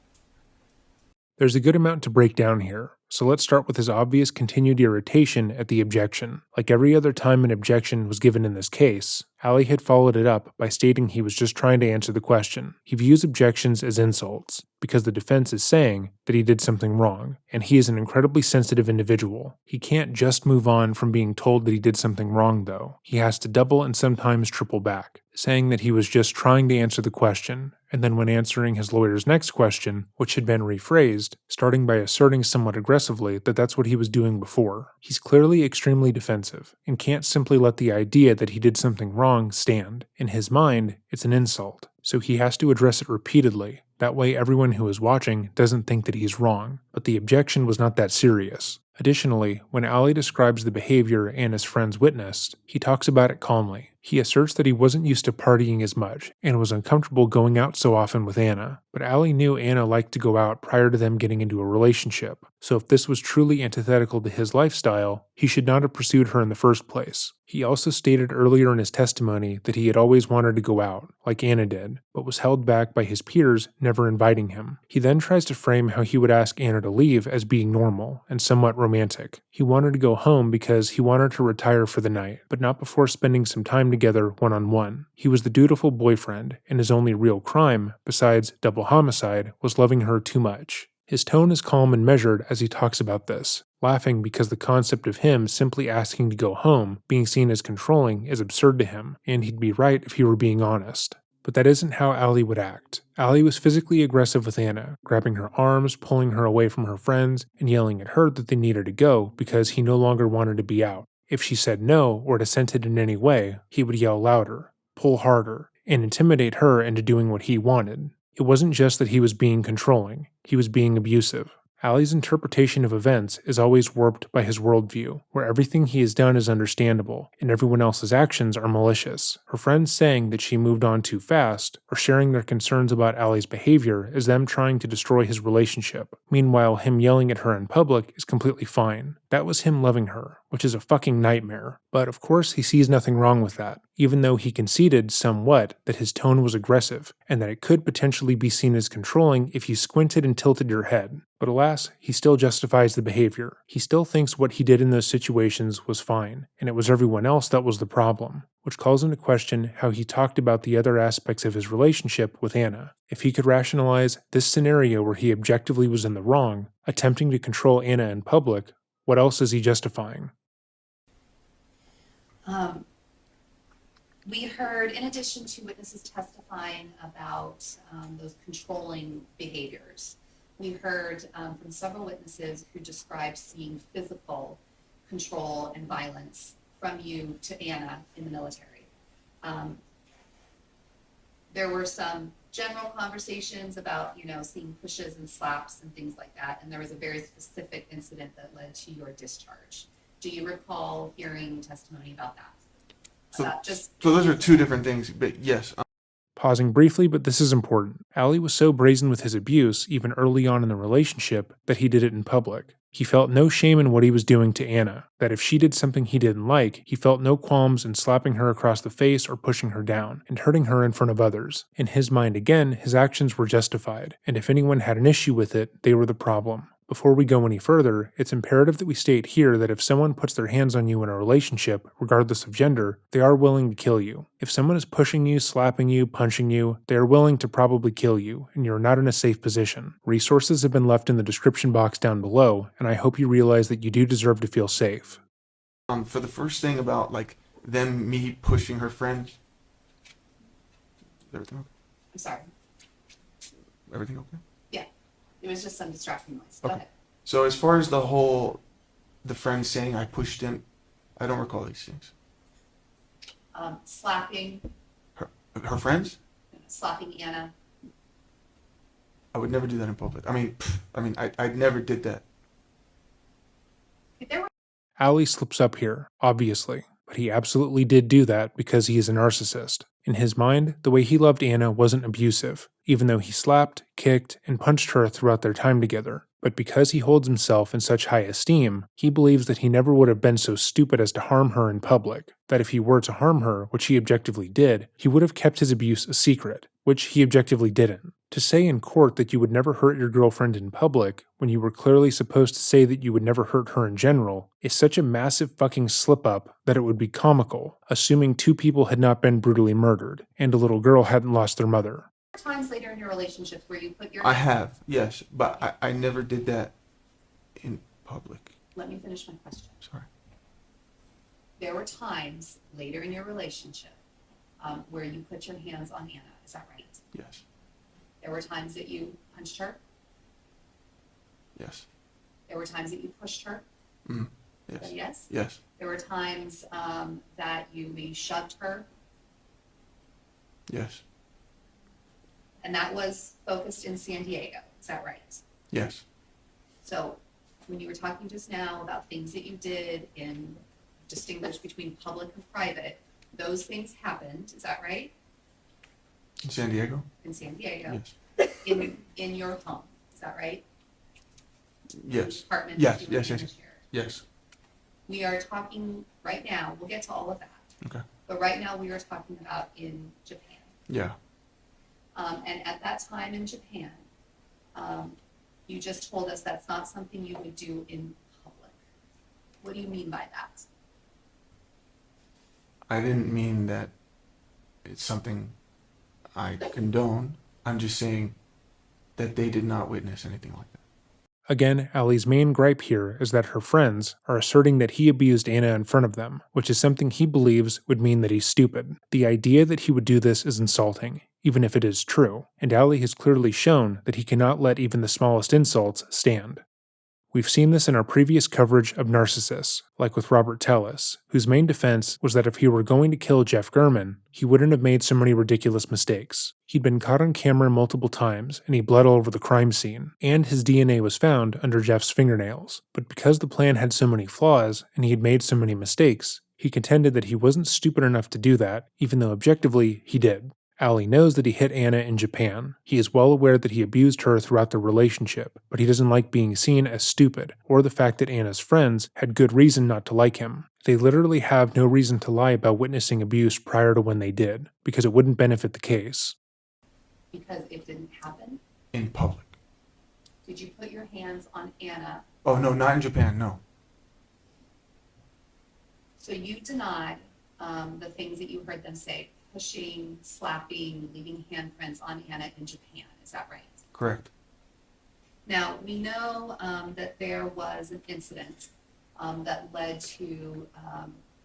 There's a good amount to break down here, so let's start with his obvious continued irritation at the objection. Like every other time an objection was given in this case, Ali had followed it up by stating he was just trying to answer the question. He views objections as insults, because the defense is saying that he did something wrong, and he is an incredibly sensitive individual. He can't just move on from being told that he did something wrong, though. He has to double and sometimes triple back, saying that he was just trying to answer the question, and then when answering his lawyer's next question, which had been rephrased, starting by asserting somewhat aggressively that that's what he was doing before. He's clearly extremely defensive, and can't simply let the idea that he did something wrong stand. In his mind, it's an insult, so he has to address it repeatedly. That way everyone who is watching doesn't think that he's wrong, but the objection was not that serious. Additionally, when Ali describes the behavior Anna's friends witnessed, he talks about it calmly. He asserts that he wasn't used to partying as much and was uncomfortable going out so often with Anna, but Ali knew Anna liked to go out prior to them getting into a relationship, so if this was truly antithetical to his lifestyle, he should not have pursued her in the first place. He also stated earlier in his testimony that he had always wanted to go out, like Anna did, but was held back by his peers never inviting him. He then tries to frame how he would ask Anna to leave as being normal and somewhat romantic. He wanted to go home because he wanted to retire for the night, but not before spending some time together one-on-one. He was the dutiful boyfriend, and his only real crime, besides double homicide, was loving her too much. His tone is calm and measured as he talks about this, laughing because the concept of him simply asking to go home, being seen as controlling, is absurd to him, and he'd be right if he were being honest. But that isn't how Allie would act. Allie was physically aggressive with Anna, grabbing her arms, pulling her away from her friends, and yelling at her that they needed to go because he no longer wanted to be out. If she said no or dissented in any way, he would yell louder, pull harder, and intimidate her into doing what he wanted. It wasn't just that he was being controlling, he was being abusive. Allie's interpretation of events is always warped by his worldview, where everything he has done is understandable, and everyone else's actions are malicious. Her friends saying that she moved on too fast, or sharing their concerns about Allie's behavior is them trying to destroy his relationship. Meanwhile, him yelling at her in public is completely fine. That was him loving her, which is a fucking nightmare. But of course, he sees nothing wrong with that, even though he conceded somewhat that his tone was aggressive, and that it could potentially be seen as controlling if you squinted and tilted your head. But alas, he still justifies the behavior. He still thinks what he did in those situations was fine, and it was everyone else that was the problem, which calls into question how he talked about the other aspects of his relationship with Anna. If he could rationalize this scenario where he objectively was in the wrong, attempting to control Anna in public, what else is he justifying? We heard, in addition to witnesses testifying about those controlling behaviors, we heard from several witnesses who described seeing physical control and violence from you to Anna in the military. There were some general conversations about, seeing pushes and slaps and things like that, and there was a very specific incident that led to your discharge. Do you recall hearing testimony about that? So those are two different things, but yes. Pausing briefly, but this is important. Allie was so brazen with his abuse, even early on in the relationship, that he did it in public. He felt no shame in what he was doing to Anna, that if she did something he didn't like, he felt no qualms in slapping her across the face or pushing her down, and hurting her in front of others. In his mind again, his actions were justified, and if anyone had an issue with it, they were the problem. Before we go any further, it's imperative that we state here that if someone puts their hands on you in a relationship, regardless of gender, they are willing to kill you. If someone is pushing you, slapping you, punching you, they are willing to probably kill you, and you are not in a safe position. Resources have been left in the description box down below, and I hope you realize that you do deserve to feel safe. For the first thing about me pushing her friends, is everything okay? I'm sorry. Everything okay? It was just some distracting noise. Go ahead. So as far as the friend saying I pushed him, I don't recall these things. Slapping. Her friends? Slapping Anna. I would never do that in public. I never did that. Allie slips up here, obviously, but he absolutely did do that because he is a narcissist. In his mind, the way he loved Anna wasn't abusive, even though he slapped, kicked, and punched her throughout their time together. But because he holds himself in such high esteem, he believes that he never would have been so stupid as to harm her in public, that if he were to harm her, which he objectively did, he would have kept his abuse a secret, which he objectively didn't. To say in court that you would never hurt your girlfriend in public, when you were clearly supposed to say that you would never hurt her in general, is such a massive fucking slip-up that it would be comical, assuming two people had not been brutally murdered, and a little girl hadn't lost their mother. Times later in your relationships where you put your... I have, yes, but I never did that in public. Let me finish my question. Sorry. There were times later in your relationship where you put your hands on Anna. Is that right? Yes. There were times that you punched her. Yes. There were times that you pushed her. Yes. Yes. Yes. There were times that you shoved her. Yes. And that was focused in San Diego. Is that right? Yes. So when you were talking just now about things that you did in distinguish between public and private, those things happened. Is that right? In San Diego? In San Diego. Yes. In your home. Is that right? Yes. Apartment. Yes. Yes. Yes. Yes. We are talking right now. We'll get to all of that. Okay. But right now we are talking about in Japan. Yeah. And at that time in Japan, you just told us that's not something you would do in public. What do you mean by that? I didn't mean that it's something I condone. I'm just saying that they did not witness anything like that. Again, Allie's main gripe here is that her friends are asserting that he abused Anna in front of them, which is something he believes would mean that he's stupid. The idea that he would do this is insulting. even if it is true, and Allie has clearly shown that he cannot let even the smallest insults stand. We've seen this in our previous coverage of narcissists, like with Robert Tellis, whose main defense was that if he were going to kill Jeff German, he wouldn't have made so many ridiculous mistakes. He'd been caught on camera multiple times, and he bled all over the crime scene, and his DNA was found under Jeff's fingernails. But because the plan had so many flaws, and he had made so many mistakes, he contended that he wasn't stupid enough to do that, even though objectively he did. Allie knows that he hit Anna in Japan. He is well aware that he abused her throughout the relationship, but he doesn't like being seen as stupid, or the fact that Anna's friends had good reason not to like him. They literally have no reason to lie about witnessing abuse prior to when they did, because it wouldn't benefit the case. Because it didn't happen? In public. Did you put your hands on Anna? Oh, no, not in Japan, no. So you denied the things that you heard them say, pushing, slapping, leaving handprints on Anna in Japan. Is that right? Correct. Now, we know that there was an incident that led to,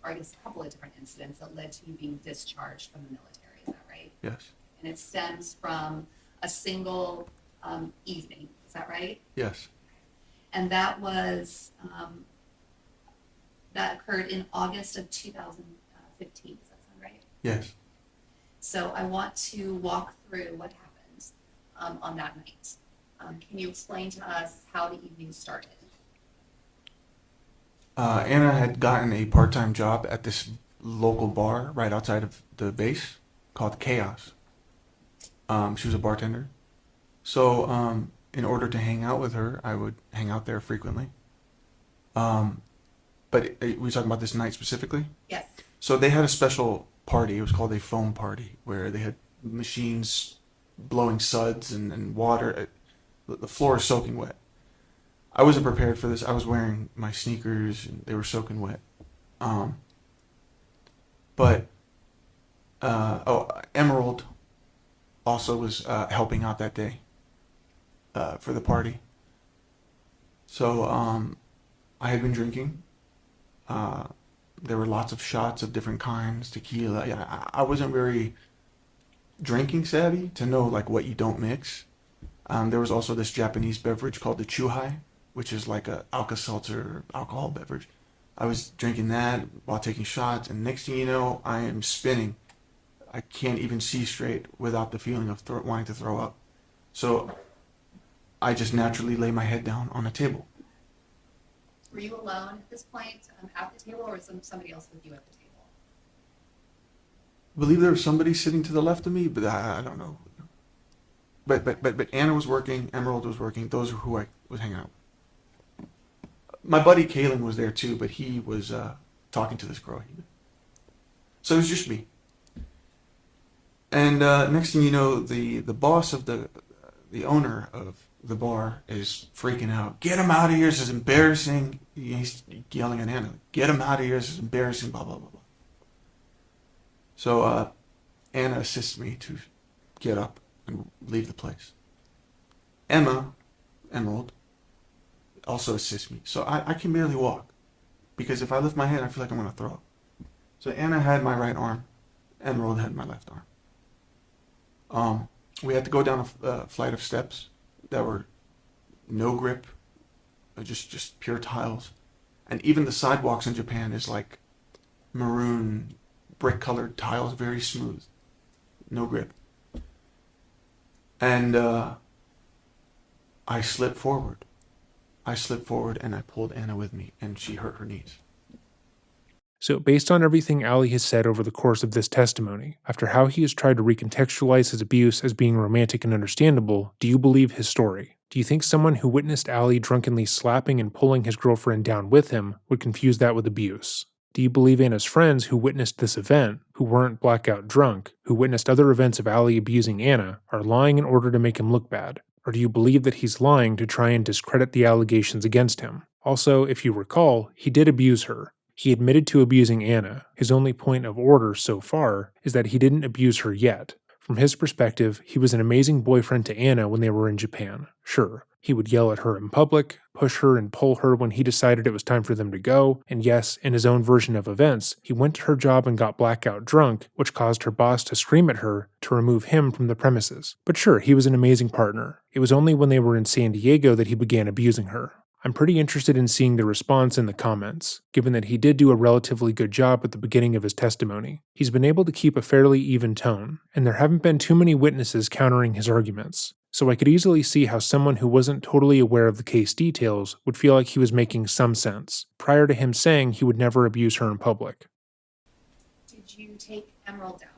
or I guess a couple of different incidents that led to you being discharged from the military. Is that right? Yes. And it stems from a single evening. Is that right? Yes. And that was, that occurred in August of 2015. Does that sound right? Yes. So I want to walk through what happened on that night. Can you explain to us how the evening started? Anna had gotten a part-time job at this local bar right outside of the base called Chaos. She was a bartender. So in order to hang out with her, I would hang out there frequently. But we talking about this night specifically? Yes. So they had a special party. It was called a foam party, where they had machines blowing suds and water. The floor is soaking wet. I wasn't prepared for this. I was wearing my sneakers and they were soaking wet. Emerald also was helping out that day for the party. So I had been drinking. There were lots of shots of different kinds, tequila. Yeah, I wasn't very drinking savvy to know like what you don't mix. There was also this Japanese beverage called the Chuhai, which is like a Alka-Seltzer alcohol beverage. I was drinking that while taking shots, and next thing you know, I am spinning. I can't even see straight without the feeling of wanting to throw up. So I just naturally lay my head down on a table. Were you alone at this point at the table, or was somebody else with you at the table? I believe there was somebody sitting to the left of me, but I don't know. But Anna was working, Emerald was working. Those were who I was hanging out with. My buddy Kalen was there too, but he was talking to this girl. So it was just me. And next thing you know, the boss of the owner of the bar is freaking out. Get him out of here! This is embarrassing. He's yelling at Anna. Get him out of here! This is embarrassing. Blah blah blah blah. So Anna assists me to get up and leave the place. Emerald, also assists me. So I can barely walk because if I lift my head, I feel like I'm going to throw up. So Anna had my right arm. Emerald had my left arm. We had to go down a flight of steps that were no grip, just pure tiles. And even the sidewalks in Japan is like maroon, brick-colored tiles, very smooth, no grip. And I slipped forward. And I pulled Anna with me, and she hurt her knees. So, based on everything Allie has said over the course of this testimony, after how he has tried to recontextualize his abuse as being romantic and understandable, do you believe his story? Do you think someone who witnessed Allie drunkenly slapping and pulling his girlfriend down with him would confuse that with abuse? Do you believe Anna's friends who witnessed this event, who weren't blackout drunk, who witnessed other events of Allie abusing Anna, are lying in order to make him look bad? Or do you believe that he's lying to try and discredit the allegations against him? Also, if you recall, he did abuse her. He admitted to abusing Anna. His only point of order so far is that he didn't abuse her yet. From his perspective, he was an amazing boyfriend to Anna when they were in Japan. Sure, he would yell at her in public, push her and pull her when he decided it was time for them to go, and yes, in his own version of events, he went to her job and got blackout drunk, which caused her boss to scream at her to remove him from the premises. But sure, he was an amazing partner. It was only when they were in San Diego that he began abusing her. I'm pretty interested in seeing the response in the comments, given that he did do a relatively good job at the beginning of his testimony. He's been able to keep a fairly even tone, and there haven't been too many witnesses countering his arguments, so I could easily see how someone who wasn't totally aware of the case details would feel like he was making some sense, prior to him saying he would never abuse her in public. Did you take Emerald down?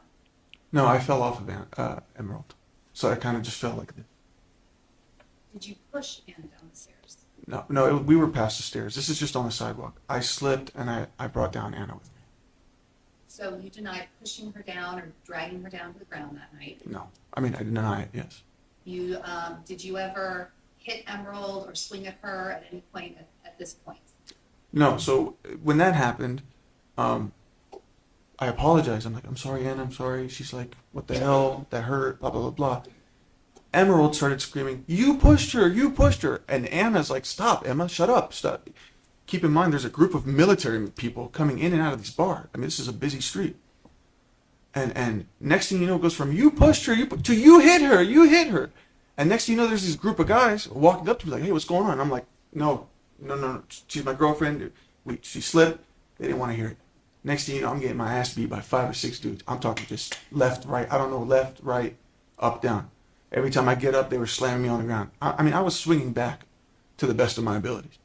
No, I fell off of Emerald. So I kind of just fell like this. Did you push Anna down the stairs? No, we were past the stairs. This is just on the sidewalk. I slipped and I brought down Anna with me. So you denied pushing her down or dragging her down to the ground that night? No. I mean, I deny it, yes. Did you ever hit Emerald or swing at her at any point at this point? No, so when that happened, I apologized. I'm like, I'm sorry, Anna, I'm sorry. She's like, what the hell? That hurt, blah, blah, blah, blah. Emerald started screaming, you pushed her, you pushed her. And Anna's like, stop, Emma, shut up, stop. Keep in mind, there's a group of military people coming in and out of this bar. I mean, this is a busy street. And next thing you know, it goes from, you pushed her, to you hit her, you hit her. And next thing you know, there's this group of guys walking up to me like, hey, what's going on? I'm like, no, she's my girlfriend. She slipped. They didn't want to hear it. Next thing you know, I'm getting my ass beat by 5 or 6 dudes. I'm talking just left, right. I don't know, left, right, up, down. Every time I get up, they were slamming me on the ground. I mean, I was swinging back to the best of my abilities.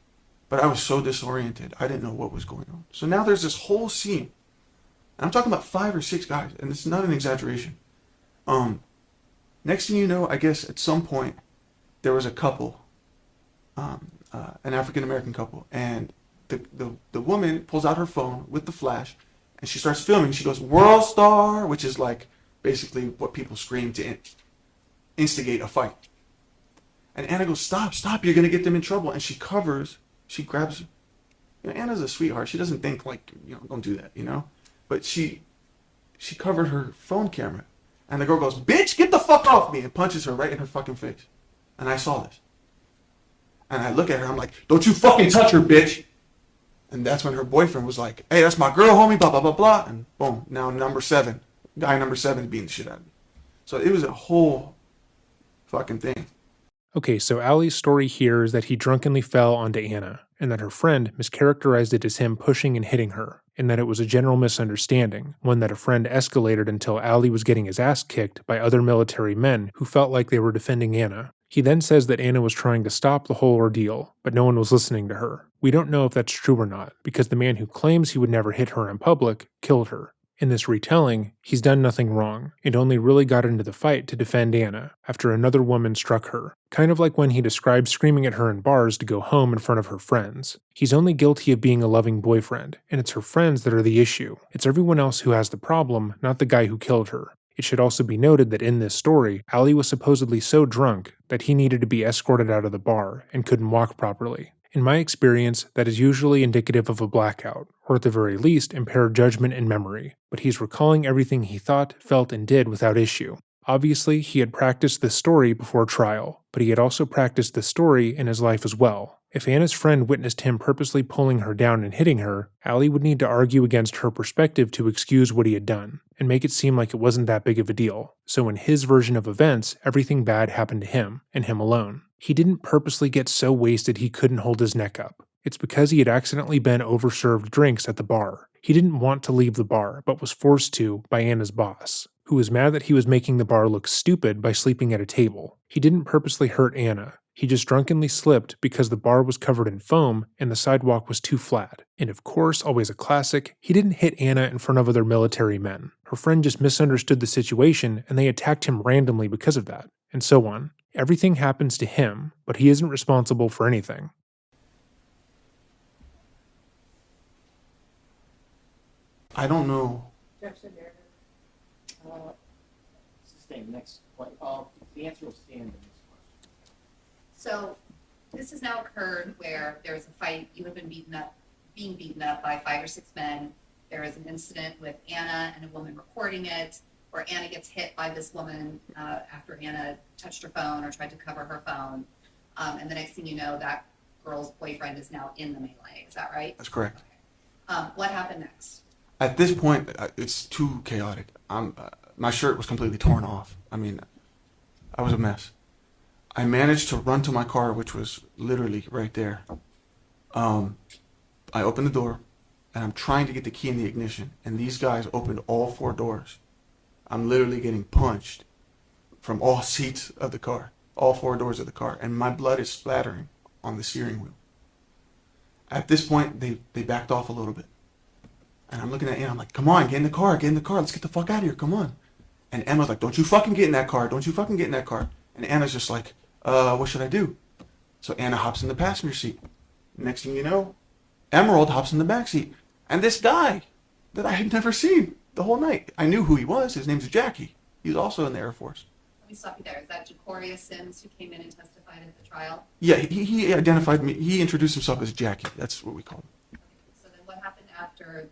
But I was so disoriented. I didn't know what was going on. So now there's this whole scene. And I'm talking about 5 or 6 guys. And it's not an exaggeration. Next thing you know, I guess at some point, there was a couple. An African-American couple. And the woman pulls out her phone with the flash. And she starts filming. She goes, World Star, which is like basically what people scream to instigate a fight. And Anna goes, stop, you're going to get them in trouble. And she grabs, Anna's a sweetheart. She doesn't think like, don't do that, But she covered her phone camera. And the girl goes, bitch, get the fuck off me, and punches her right in her fucking face. And I saw this. And I look at her, I'm like, don't you fucking touch her, bitch. And that's when her boyfriend was like, hey, that's my girl, homie, blah, blah, blah, blah. And boom, now guy number 7 is beating the shit out of me. So it was a whole fucking thing. Okay, so Allie's story here is that he drunkenly fell onto Anna, and that her friend mischaracterized it as him pushing and hitting her, and that it was a general misunderstanding, one that a friend escalated until Allie was getting his ass kicked by other military men who felt like they were defending Anna. He then says that Anna was trying to stop the whole ordeal, but no one was listening to her. We don't know if that's true or not, because the man who claims he would never hit her in public killed her. In this retelling, he's done nothing wrong, and only really got into the fight to defend Anna after another woman struck her, kind of like when he described screaming at her in bars to go home in front of her friends. He's only guilty of being a loving boyfriend, and it's her friends that are the issue. It's everyone else who has the problem, not the guy who killed her. It should also be noted that in this story, Allie was supposedly so drunk that he needed to be escorted out of the bar and couldn't walk properly. In my experience, that is usually indicative of a blackout, or at the very least, impaired judgment and memory, but he's recalling everything he thought, felt, and did without issue. Obviously, he had practiced this story before trial, but he had also practiced this story in his life as well. If Anna's friend witnessed him purposely pulling her down and hitting her, Allie would need to argue against her perspective to excuse what he had done, and make it seem like it wasn't that big of a deal. So in his version of events, everything bad happened to him, and him alone. He didn't purposely get so wasted he couldn't hold his neck up. It's because he had accidentally been overserved drinks at the bar. He didn't want to leave the bar, but was forced to by Anna's boss, who was mad that he was making the bar look stupid by sleeping at a table. He didn't purposely hurt Anna. He just drunkenly slipped because the bar was covered in foam and the sidewalk was too flat. And of course, always a classic, he didn't hit Anna in front of other military men. Her friend just misunderstood the situation and they attacked him randomly because of that, and so on. Everything happens to him, but he isn't responsible for anything. I don't know. Sustain. Next point. The answer will stand in this question. So this has now occurred where there was a fight. You have been being beaten up by 5 or 6 men. There is an incident with Anna and a woman reporting it. where Anna gets hit by this woman after Anna touched her phone or tried to cover her phone. And the next thing you know, that girl's boyfriend is now in the melee. Is that right? That's correct. Okay. What happened next? At this point, it's too chaotic. My shirt was completely torn off. I mean, I was a mess. I managed to run to my car, which was literally right there. I opened the door, and I'm trying to get the key in the ignition, and these guys opened all 4 doors. I'm literally getting punched from all seats of the car, all 4 doors of the car, and my blood is splattering on the steering wheel. At this point, they backed off a little bit. And I'm looking at Anna, I'm like, come on, get in the car, let's get the fuck out of here, come on. And Emma's like, don't you fucking get in that car, And Anna's just like, what should I do? So Anna hops in the passenger seat. Next thing you know, Emerald hops in the back seat. And this guy that I had never seen the whole night, I knew who he was. His name's Jackie. He's also in the Air Force. Let me stop you there. Is that Jacoria Sims who came in and testified at the trial? Yeah, he identified me. He introduced himself as Jackie. That's what we call him. Okay. So then what happened after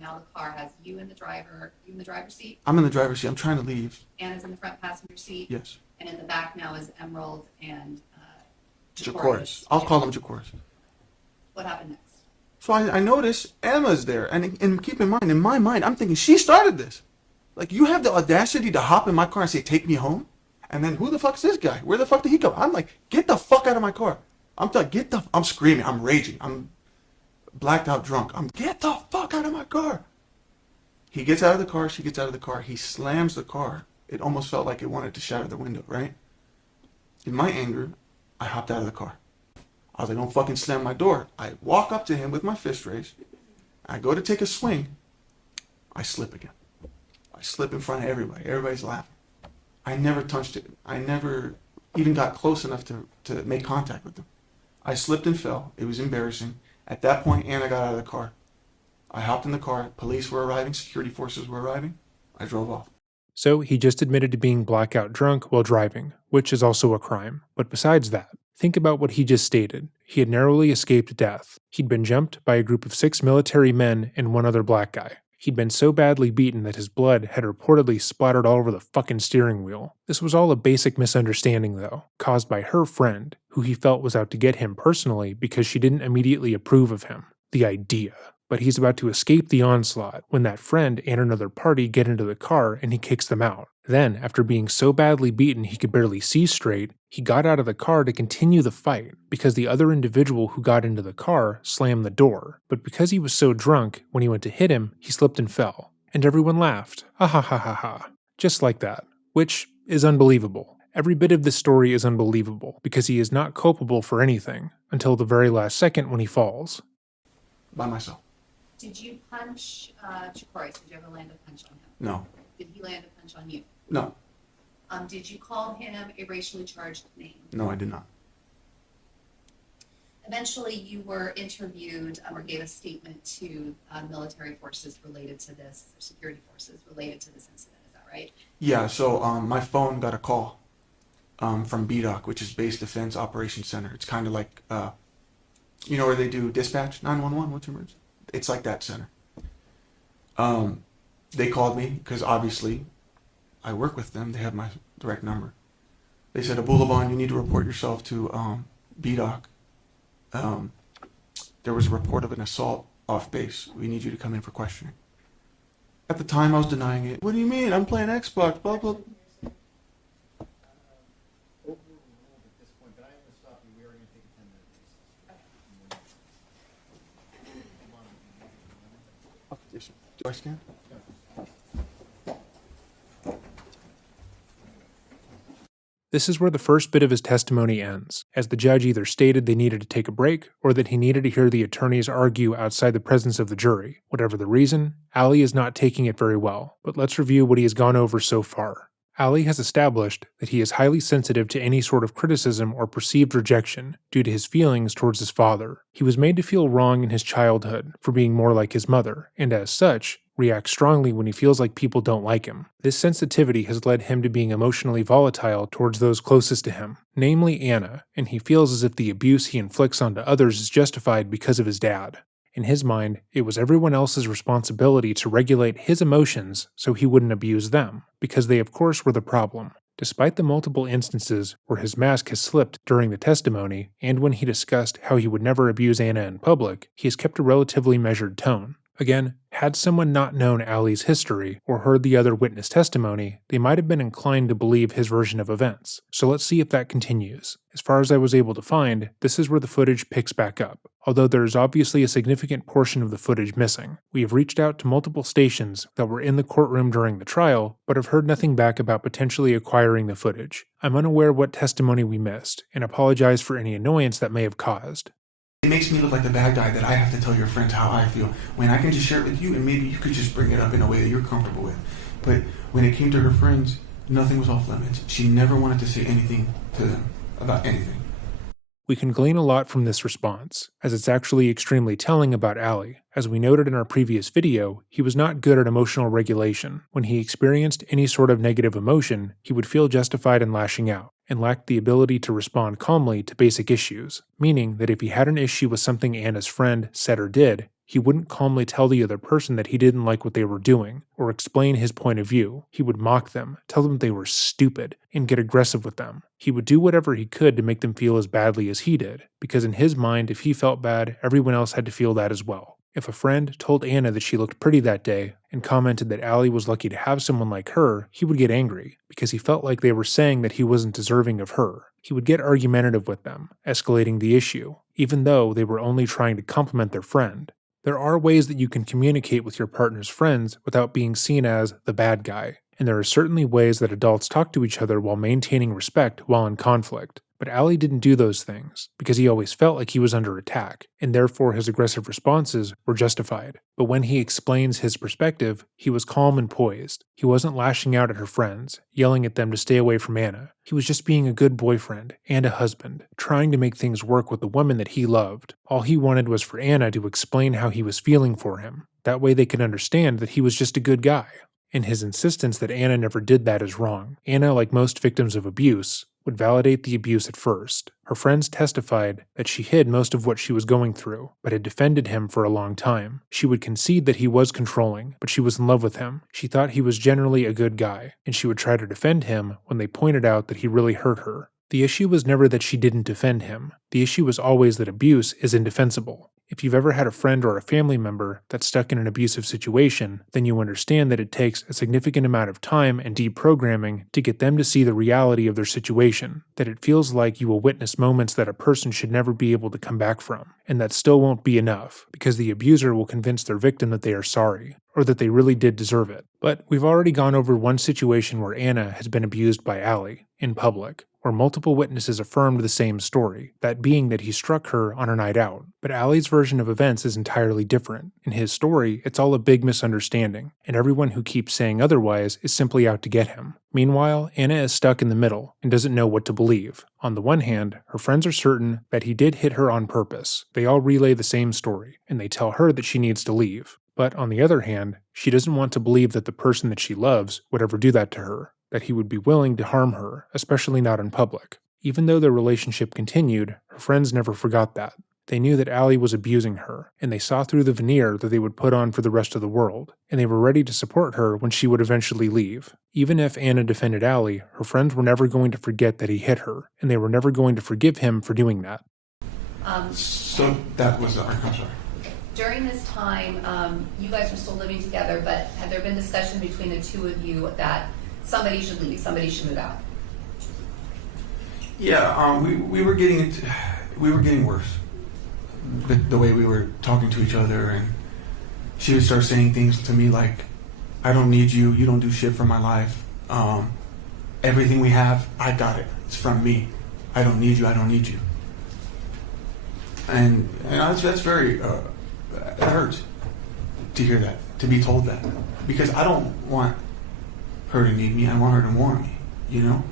now the car has you in the driver's seat? I'm in the driver's seat. I'm trying to leave. Anna's in the front passenger seat? Yes. And in the back now is Emerald and Jacoris. I'll call him Jacoris. What happened next? So I notice Emma's there. And keep in mind, my mind, I'm thinking, she started this. Like, you have the audacity to hop in my car and say, take me home? And then who the fuck's this guy? Where the fuck did he come? I'm like, get the fuck out of my car. I'm screaming. I'm raging. I'm blacked out drunk. Get the fuck out of my car. He gets out of the car. She gets out of the car. He slams the car. It almost felt like it wanted to shatter the window, right? In my anger, I hopped out of the car. I was like, don't fucking slam my door. I walk up to him with my fist raised. I go to take a swing. I slip again. I slip in front of everybody. Everybody's laughing. I never touched it. I never even got close enough to make contact with them. I slipped and fell. It was embarrassing. At that point, Anna got out of the car. I hopped in the car. Police were arriving. Security forces were arriving. I drove off. So he just admitted to being blackout drunk while driving, which is also a crime. But besides that, think about what he just stated. He had narrowly escaped death. He'd been jumped by a group of 6 military men and 1 other black guy. He'd been so badly beaten that his blood had reportedly splattered all over the fucking steering wheel. This was all a basic misunderstanding, though, caused by her friend, who he felt was out to get him personally because she didn't immediately approve of him. The idea. But he's about to escape the onslaught when that friend and another party get into the car and he kicks them out. Then, after being so badly beaten he could barely see straight, he got out of the car to continue the fight because the other individual who got into the car slammed the door. But because he was so drunk, when he went to hit him, he slipped and fell. And everyone laughed. Ha ha ha ha ha. Just like that. Which is unbelievable. Every bit of this story is unbelievable because he is not culpable for anything until the very last second when he falls. By myself. Did you punch Jacoris? Did you ever land a punch on him? No. Did he land a punch on you? No. Did you call him a racially charged name? No, I did not. Eventually, you were interviewed or gave a statement to military forces related to this, or security forces related to this incident. Is that right? Yeah, so my phone got a call from BDOC, which is Base Defense Operations Center. It's kind of like, you know where they do dispatch, 911, what's your emergency? It's like that center. They called me because obviously I work with them. They have my direct number. They said, Abulaban, you need to report yourself to BDOC. There was a report of an assault off base. We need you to come in for questioning. At the time, I was denying it. What do you mean? I'm playing Xbox, blah, blah. Overruled at this point, but I am going to stop you. We are going to take a 10-minute recess. Yes, sir. Do I scan? This is where the first bit of his testimony ends, as the judge either stated they needed to take a break or that he needed to hear the attorneys argue outside the presence of the jury. Whatever the reason, Ali is not taking it very well, but let's review what he has gone over so far. Ali has established that he is highly sensitive to any sort of criticism or perceived rejection due to his feelings towards his father. He was made to feel wrong in his childhood for being more like his mother, and as such, reacts strongly when he feels like people don't like him. This sensitivity has led him to being emotionally volatile towards those closest to him, namely Anna, and he feels as if the abuse he inflicts onto others is justified because of his dad. In his mind, it was everyone else's responsibility to regulate his emotions so he wouldn't abuse them, because they of course were the problem. Despite the multiple instances where his mask has slipped during the testimony, and when he discussed how he would never abuse Anna in public, he has kept a relatively measured tone. Again, had someone not known Allie's history or heard the other witness testimony, they might have been inclined to believe his version of events. So let's see if that continues. As far as I was able to find, this is where the footage picks back up, although there is obviously a significant portion of the footage missing. We have reached out to multiple stations that were in the courtroom during the trial, but have heard nothing back about potentially acquiring the footage. I'm unaware what testimony we missed, and apologize for any annoyance that may have caused. It makes me look like the bad guy that I have to tell your friends how I feel when I can just share it with you and maybe you could just bring it up in a way that you're comfortable with. But when it came to her friends, nothing was off limits. She never wanted to say anything to them about anything. We can glean a lot from this response, as it's actually extremely telling about Allie. As we noted in our previous video, he was not good at emotional regulation. When he experienced any sort of negative emotion, he would feel justified in lashing out, and lacked the ability to respond calmly to basic issues, meaning that if he had an issue with something Anna's friend said or did, he wouldn't calmly tell the other person that he didn't like what they were doing, or explain his point of view. He would mock them, tell them they were stupid, and get aggressive with them. He would do whatever he could to make them feel as badly as he did, because in his mind, if he felt bad, everyone else had to feel that as well. If a friend told Anna that she looked pretty that day, and commented that Allie was lucky to have someone like her, he would get angry, because he felt like they were saying that he wasn't deserving of her. He would get argumentative with them, escalating the issue, even though they were only trying to compliment their friend. There are ways that you can communicate with your partner's friends without being seen as the bad guy, and there are certainly ways that adults talk to each other while maintaining respect while in conflict. But Allie didn't do those things, because he always felt like he was under attack, and therefore his aggressive responses were justified. But when he explains his perspective, he was calm and poised. He wasn't lashing out at her friends, yelling at them to stay away from Anna. He was just being a good boyfriend and a husband, trying to make things work with the woman that he loved. All he wanted was for Anna to explain how he was feeling for him. That way they could understand that he was just a good guy. And his insistence that Anna never did that is wrong. Anna, like most victims of abuse, would validate the abuse at first. Her friends testified that she hid most of what she was going through, but had defended him for a long time. She would concede that he was controlling, but she was in love with him. She thought he was generally a good guy, and she would try to defend him when they pointed out that he really hurt her. The issue was never that she didn't defend him. The issue was always that abuse is indefensible. If you've ever had a friend or a family member that's stuck in an abusive situation, then you understand that it takes a significant amount of time and deprogramming to get them to see the reality of their situation, that it feels like you will witness moments that a person should never be able to come back from, and that still won't be enough, because the abuser will convince their victim that they are sorry, or that they really did deserve it. But we've already gone over one situation where Anna has been abused by Allie, in public, where multiple witnesses affirmed the same story, that being that he struck her on a night out. But Allie's version of events is entirely different. In his story, it's all a big misunderstanding, and everyone who keeps saying otherwise is simply out to get him. Meanwhile, Anna is stuck in the middle and doesn't know what to believe. On the one hand, her friends are certain that he did hit her on purpose. They all relay the same story, and they tell her that she needs to leave. But on the other hand, she doesn't want to believe that the person that she loves would ever do that to her, that he would be willing to harm her, especially not in public. Even though their relationship continued, her friends never forgot that. They knew that Allie was abusing her, and they saw through the veneer that they would put on for the rest of the world, and they were ready to support her when she would eventually leave. Even if Anna defended Allie, her friends were never going to forget that he hit her, and they were never going to forgive him for doing that. So that was I'm sorry. During this time, you guys were still living together, but had there been discussion between the two of you that somebody should leave, somebody should move out? Yeah, we were getting worse. The way we were talking to each other, and she would start saying things to me like, "I don't need you. You don't do shit for my life. Everything we have, I got it. It's from me. I don't need you. I don't need you." And that's very. It hurts to hear that, to be told that, because I don't want her to need me. I want her to want me, you know?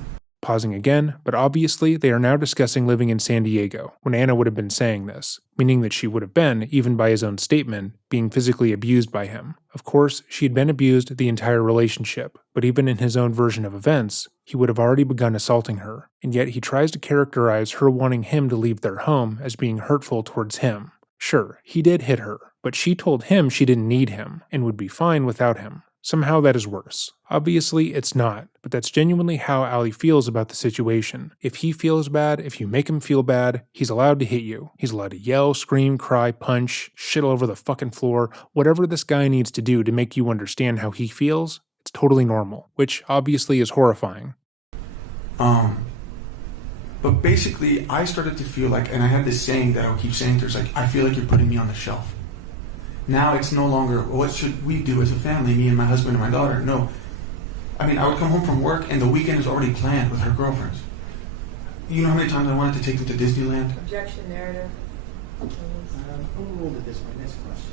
Pausing again, but obviously they are now discussing living in San Diego, when Anna would have been saying this, meaning that she would have been, even by his own statement, being physically abused by him. Of course, she had been abused the entire relationship, but even in his own version of events, he would have already begun assaulting her, and yet he tries to characterize her wanting him to leave their home as being hurtful towards him. Sure, he did hit her, but she told him she didn't need him and would be fine without him. Somehow that is worse. Obviously, it's not, but that's genuinely how Ali feels about the situation. If he feels bad, if you make him feel bad, he's allowed to hit you. He's allowed to yell, scream, cry, punch, shit all over the fucking floor, whatever this guy needs to do to make you understand how he feels, it's totally normal, which obviously is horrifying. But basically, I started to feel like, and I had this saying that I would keep saying to her, it's like, I feel like you're putting me on the shelf. Now it's no longer, what should we do as a family, me and my husband and my daughter? No. I mean, I would come home from work and the weekend is already planned with her girlfriends. You know how many times I wanted to take them to Disneyland? Objection, narrative. Overruled at this point. Next question.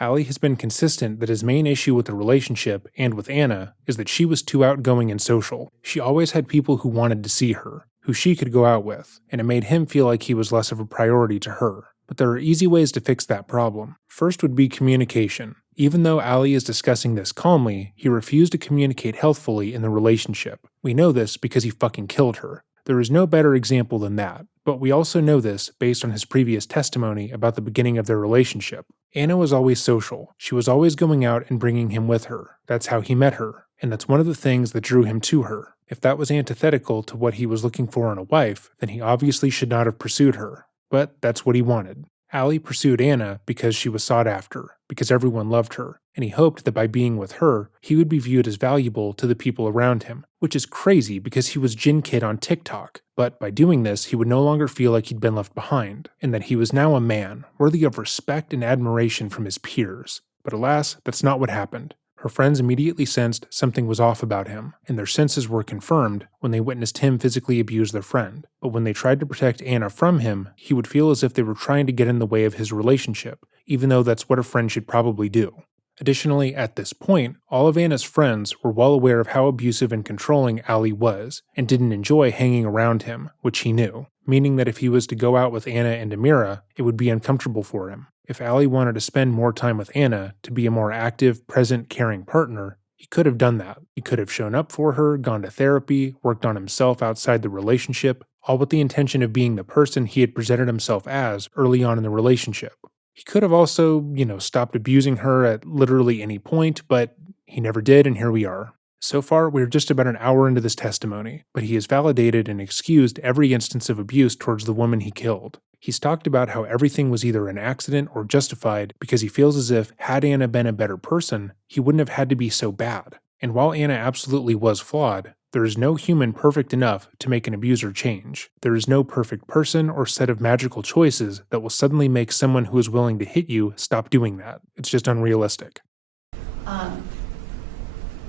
Ali has been consistent that his main issue with the relationship and with Anna is that she was too outgoing and social. She always had people who wanted to see her, who she could go out with, and it made him feel like he was less of a priority to her. But there are easy ways to fix that problem. First would be communication. Even though Ali is discussing this calmly, he refused to communicate healthfully in the relationship. We know this because he fucking killed her. There is no better example than that, but we also know this based on his previous testimony about the beginning of their relationship. Anna was always social. She was always going out and bringing him with her. That's how he met her, and that's one of the things that drew him to her. If that was antithetical to what he was looking for in a wife, then he obviously should not have pursued her. But that's what he wanted. Ali pursued Anna because she was sought after, because everyone loved her, and he hoped that by being with her, he would be viewed as valuable to the people around him, which is crazy because he was Jin Kid on TikTok. But by doing this, he would no longer feel like he'd been left behind, and that he was now a man, worthy of respect and admiration from his peers. But alas, that's not what happened. Her friends immediately sensed something was off about him, and their senses were confirmed when they witnessed him physically abuse their friend. But when they tried to protect Anna from him, he would feel as if they were trying to get in the way of his relationship, even though that's what a friend should probably do. Additionally, at this point, all of Anna's friends were well aware of how abusive and controlling Ali was, and didn't enjoy hanging around him, which he knew, meaning that if he was to go out with Anna and Amira, it would be uncomfortable for him. If Ali wanted to spend more time with Anna, to be a more active, present, caring partner, he could have done that. He could have shown up for her, gone to therapy, worked on himself outside the relationship, all with the intention of being the person he had presented himself as early on in the relationship. He could have also, stopped abusing her at literally any point, but he never did, and here we are. So far, we're just about an hour into this testimony, but he has validated and excused every instance of abuse towards the woman he killed. He's talked about how everything was either an accident or justified because he feels as if, had Anna been a better person, he wouldn't have had to be so bad. And while Anna absolutely was flawed, there is no human perfect enough to make an abuser change. There is no perfect person or set of magical choices that will suddenly make someone who is willing to hit you stop doing that. It's just unrealistic.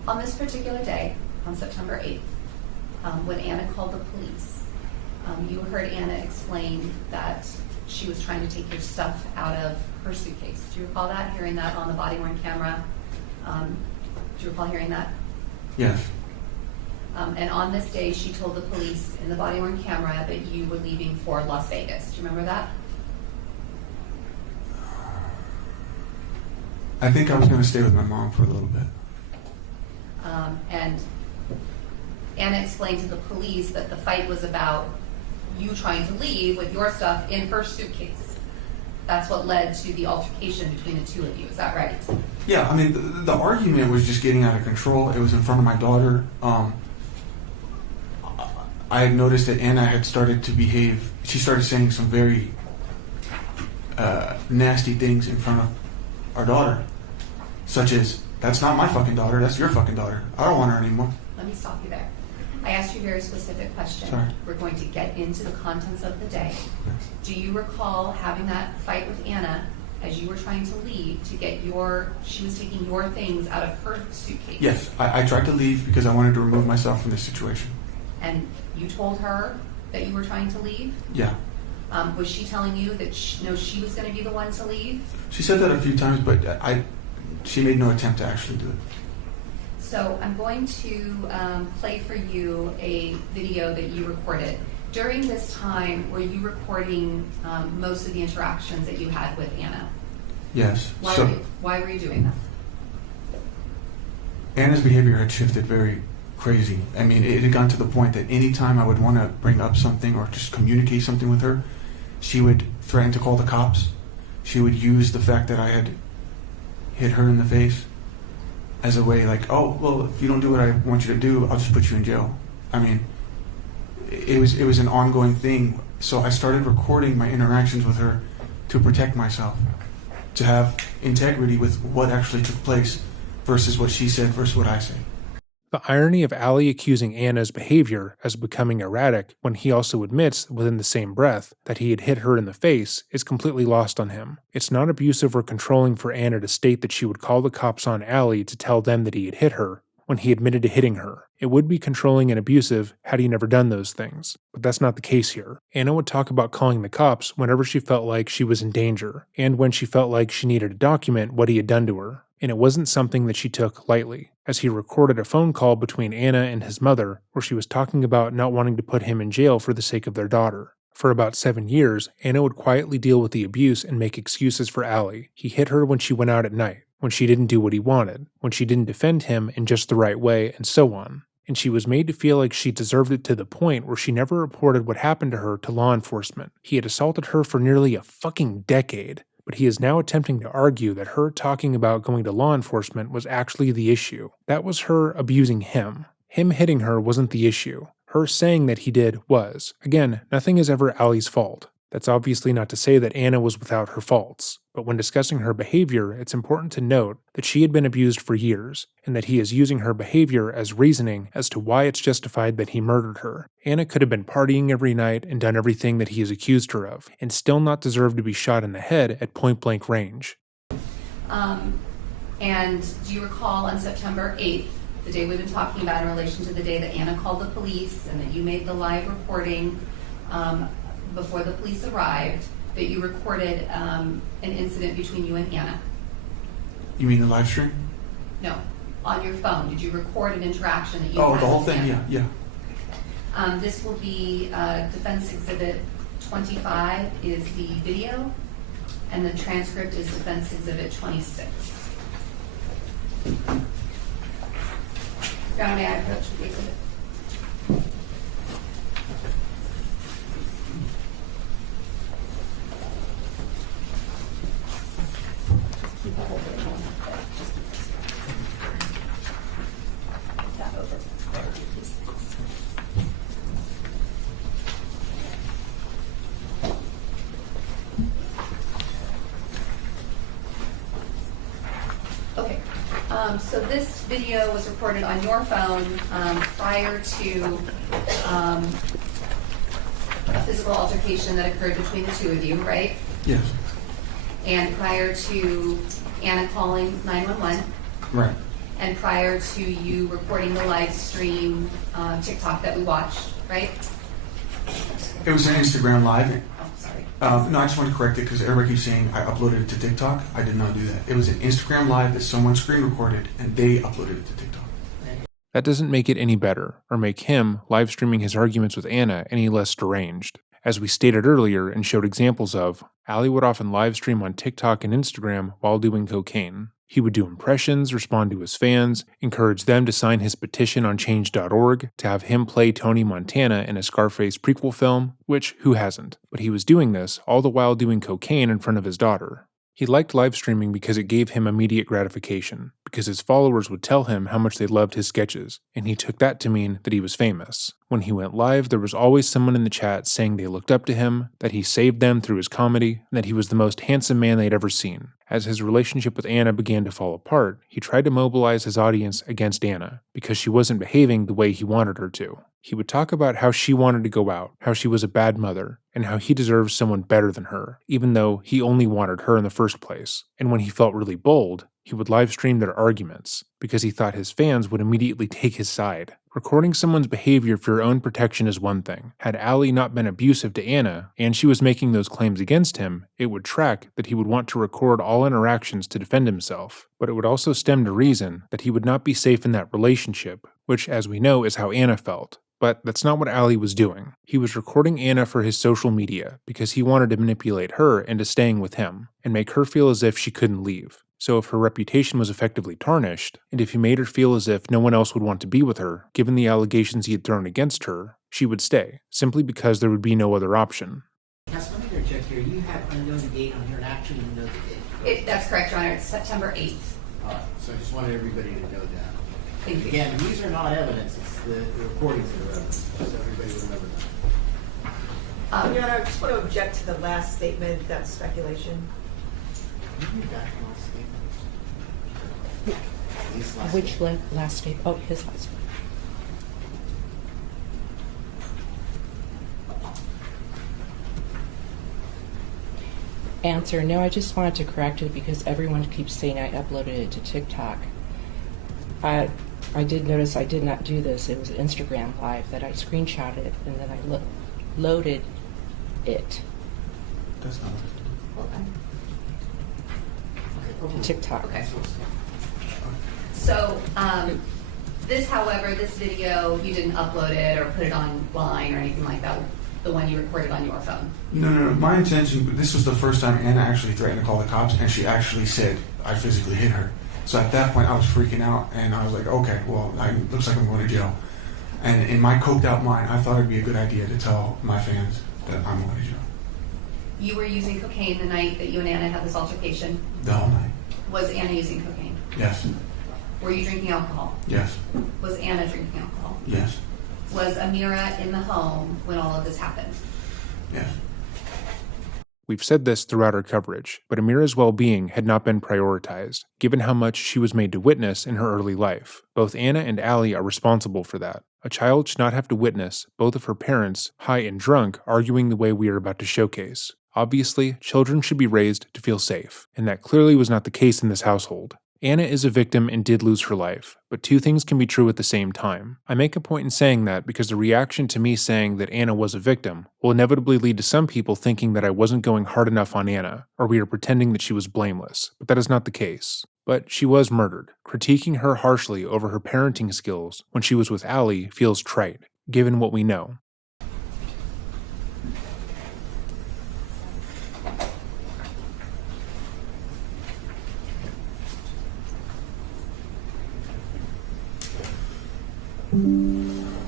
On this particular day, on September 8th, when Anna called the police, you heard Anna explain that she was trying to take your stuff out of her suitcase. Do you recall that, hearing that on the body-worn camera? Do you recall hearing that? Yes. And on this day, she told the police in the body-worn camera that you were leaving for Las Vegas. Do you remember that? I think I was going to stay with my mom for a little bit. And Anna explained to the police that the fight was about you trying to leave with your stuff in her suitcase. That's what led to the altercation between the two of you. Is that right? Yeah, I mean, the argument was just getting out of control. It was in front of my daughter. I had noticed that Anna had started to behave. She started saying some very nasty things in front of our daughter, such as, "That's not my fucking daughter, that's your fucking daughter. I don't want her anymore." Let me stop you there. I asked you a very specific question. Sorry. We're going to get into the contents of the day. Do you recall having that fight with Anna as you were trying to leave to get she was taking your things out of her suitcase? Yes, I tried to leave because I wanted to remove myself from this situation. And you told her that you were trying to leave? Yeah. Was she telling you that she was going to be the one to leave? She said that a few times, but she made no attempt to actually do it. So I'm going to play for you a video that you recorded. During this time, were you recording most of the interactions that you had with Anna? Yes. Why were you doing that? Anna's behavior had shifted very crazy. I mean, it had gotten to the point that any time I would want to bring up something or just communicate something with her, she would threaten to call the cops. she would use the fact that I had hit her in the face as a way, like, oh, well, if you don't do what I want you to do, I'll just put you in jail. I mean, it was an ongoing thing. So I started recording my interactions with her to protect myself, to have integrity with what actually took place versus what she said versus what I said. The irony of Ali accusing Anna's behavior as becoming erratic when he also admits within the same breath that he had hit her in the face is completely lost on him. It's not abusive or controlling for Anna to state that she would call the cops on Ali to tell them that he had hit her when he admitted to hitting her. It would be controlling and abusive had he never done those things, but that's not the case here. Anna would talk about calling the cops whenever she felt like she was in danger, and when she felt like she needed to document what he had done to her. And it wasn't something that she took lightly, as he recorded a phone call between Anna and his mother where she was talking about not wanting to put him in jail for the sake of their daughter. For about 7 years, Anna would quietly deal with the abuse and make excuses for Ali. He hit her when she went out at night, when she didn't do what he wanted, when she didn't defend him in just the right way, and so on. And she was made to feel like she deserved it to the point where she never reported what happened to her to law enforcement. He had assaulted her for nearly a fucking decade. But he is now attempting to argue that her talking about going to law enforcement was actually the issue. That was her abusing him. Him hitting her wasn't the issue. Her saying that he did was. Again, nothing is ever Ali's fault. That's obviously not to say that Anna was without her faults, but when discussing her behavior, it's important to note that she had been abused for years, and that he is using her behavior as reasoning as to why it's justified that he murdered her. Anna could have been partying every night and done everything that he has accused her of, and still not deserve to be shot in the head at point-blank range. And do you recall on September 8th, the day we've been talking about in relation to the day that Anna called the police and that you made the live reporting before the police arrived, that you recorded an incident between you and Anna? You mean the live stream? No, on your phone. Did you record an interaction that you Oh, had the whole with thing, Anna? yeah. This will be Defense Exhibit 25 is the video, and the transcript is Defense Exhibit 26. Now, may I approach the exhibit? Okay, so this video was recorded on your phone prior to a physical altercation that occurred between the two of you, right? Yes. And prior to Anna calling 911, Right. and prior to you recording the live stream TikTok that we watched, right? It was an Instagram live. Oh, sorry. No, I just want to correct it because everybody keeps saying I uploaded it to TikTok. I did not do that. It was an Instagram live that someone screen recorded and they uploaded it to TikTok. That doesn't make it any better, or make him live streaming his arguments with Anna any less deranged. As we stated earlier and showed examples of, Ali would often live stream on TikTok and Instagram while doing cocaine. He would do impressions, respond to his fans, encourage them to sign his petition on change.org to have him play Tony Montana in a Scarface prequel film, which who hasn't? But he was doing this all the while doing cocaine in front of his daughter. He liked live streaming because it gave him immediate gratification, because his followers would tell him how much they loved his sketches, and he took that to mean that he was famous. When he went live, there was always someone in the chat saying they looked up to him, that he saved them through his comedy, and that he was the most handsome man they'd ever seen. As his relationship with Anna began to fall apart, he tried to mobilize his audience against Anna, because she wasn't behaving the way he wanted her to. He would talk about how she wanted to go out, how she was a bad mother, and how he deserves someone better than her, even though he only wanted her in the first place. And when he felt really bold, he would live stream their arguments, because he thought his fans would immediately take his side. Recording someone's behavior for your own protection is one thing. Had Ali not been abusive to Anna, and she was making those claims against him, it would track that he would want to record all interactions to defend himself. But it would also stem to reason that he would not be safe in that relationship, which, as we know, is how Anna felt. But that's not what Ali was doing. He was recording Anna for his social media because he wanted to manipulate her into staying with him and make her feel as if she couldn't leave. So if her reputation was effectively tarnished, and if he made her feel as if no one else would want to be with her, given the allegations he had thrown against her, she would stay, simply because there would be no other option. Council, let me interject here. You have unknown date on on here and actually know the date. That's correct, Your Honor. It's September 8th. All right, so I just wanted everybody to know that. Thank you. Again, these are not evidence, it's the recordings that are evidence, just so everybody would remember that. Your Honor, I just want to object to the last statement, that's speculation. Can you read back the last statement? His last Which statement. last name? Oh, his last name. Answer, no, I just wanted to correct it because everyone keeps saying I uploaded it to TikTok. I did notice I did not do this. It was Instagram Live that I screenshotted and then I loaded it That's not what Okay. to TikTok. Okay. So, this video, you didn't upload it or put it online or anything like that, the one you recorded on your phone? No. My intention, this was the first time Anna actually threatened to call the cops, and she actually said, I physically hit her. So at that point, I was freaking out, and I was like, okay, well, looks like I'm going to jail. And in my coked out mind, I thought it'd be a good idea to tell my fans that I'm going to jail. You were using cocaine the night that you and Anna had this altercation. The whole night. Was Anna using cocaine? Yes. Were you drinking alcohol? Yes. Was Anna drinking alcohol? Yes. Was Amira in the home when all of this happened? Yes. We've said this throughout our coverage, but Amira's well-being had not been prioritized, given how much she was made to witness in her early life. Both Anna and Allie are responsible for that. A child should not have to witness both of her parents, high and drunk, arguing the way we are about to showcase. Obviously, children should be raised to feel safe, and that clearly was not the case in this household. Anna is a victim and did lose her life, but two things can be true at the same time. I make a point in saying that because the reaction to me saying that Anna was a victim will inevitably lead to some people thinking that I wasn't going hard enough on Anna, or we are pretending that she was blameless, but that is not the case. But she was murdered. Critiquing her harshly over her parenting skills when she was with Allie feels trite, given what we know. I'm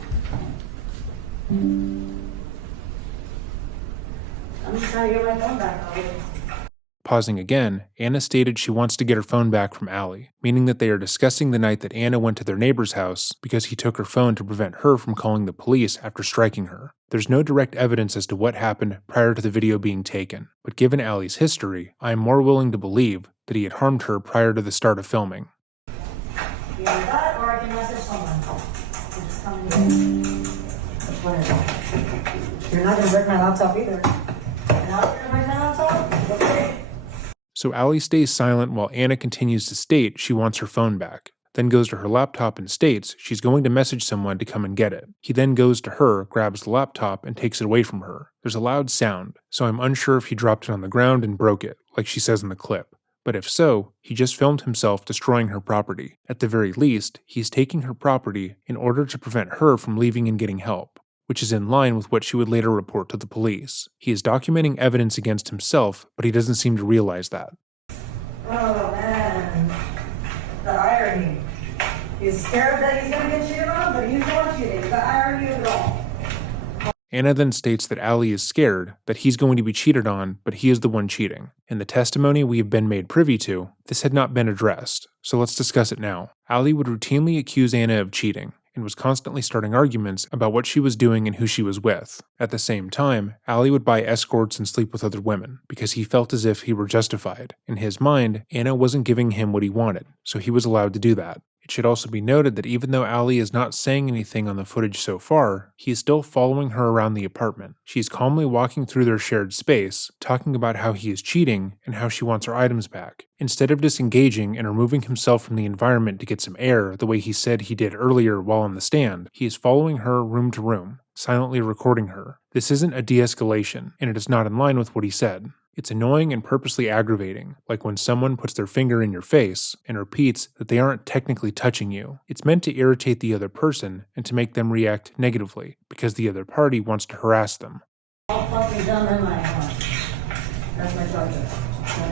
just trying to get my phone back already. Pausing again, Anna stated she wants to get her phone back from Allie, meaning that they are discussing the night that Anna went to their neighbor's house because he took her phone to prevent her from calling the police after striking her. There's no direct evidence as to what happened prior to the video being taken, but given Allie's history, I am more willing to believe that he had harmed her prior to the start of filming. Either that or I can message someone. Just come in. Which one is it? You're not going to break my laptop either. You're not going to break my laptop? Okay. So Allie stays silent while Anna continues to state she wants her phone back, then goes to her laptop and states she's going to message someone to come and get it. He then goes to her, grabs the laptop, and takes it away from her. There's a loud sound, so I'm unsure if he dropped it on the ground and broke it, like she says in the clip. But if so, he just filmed himself destroying her property. At the very least, he's taking her property in order to prevent her from leaving and getting help, which is in line with what she would later report to the police. He is documenting evidence against himself, but he doesn't seem to realize that. Oh, man. The irony. He's scared that he's going to get cheated on, but he's not cheating. The irony of it all. Anna then states that Allie is scared that he's going to be cheated on, but he is the one cheating. In the testimony we have been made privy to, this had not been addressed, so let's discuss it now. Allie would routinely accuse Anna of cheating, and was constantly starting arguments about what she was doing and who she was with. At the same time, Allie would buy escorts and sleep with other women, because he felt as if he were justified. In his mind, Anna wasn't giving him what he wanted, so he was allowed to do that. It should also be noted that even though Allie is not saying anything on the footage so far, he is still following her around the apartment. She's calmly walking through their shared space, talking about how he is cheating and how she wants her items back. Instead of disengaging and removing himself from the environment to get some air the way he said he did earlier while on the stand, he is following her room to room, silently recording her. This isn't a de-escalation, and it is not in line with what he said. It's annoying and purposely aggravating, like when someone puts their finger in your face and repeats that they aren't technically touching you. It's meant to irritate the other person and to make them react negatively, because the other party wants to harass them. All fucking done in my house. That's my charger.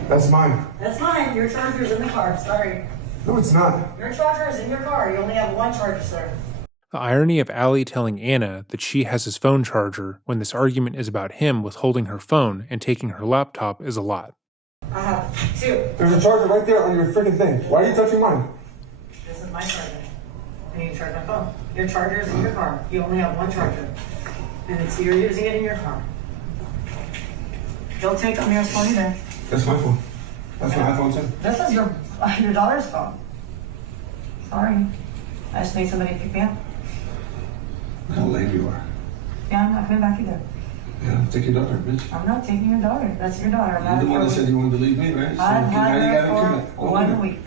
That's mine. That's mine. Your charger's in the car. Sorry. No, it's not. Your charger is in your car. You only have one charger, sir. The irony of Allie telling Anna that she has his phone charger when this argument is about him withholding her phone and taking her laptop is a lot. I have two. There's a charger right there on your freaking thing. Why are you touching mine? This is my charger. I need to charge my phone. Your charger is in your car. You only have one charger. And you're using it in your car. Don't take Amir's phone either. That's my phone. That's my iPhone too. This is your daughter's phone. Sorry. I just need somebody to pick me up. Look how lame you are. Yeah, I'm not coming back either. Yeah, take your daughter, bitch. I'm not taking your daughter. That's your daughter. You're the one that said you wanted to leave me, right? I've had her for Go 1 week.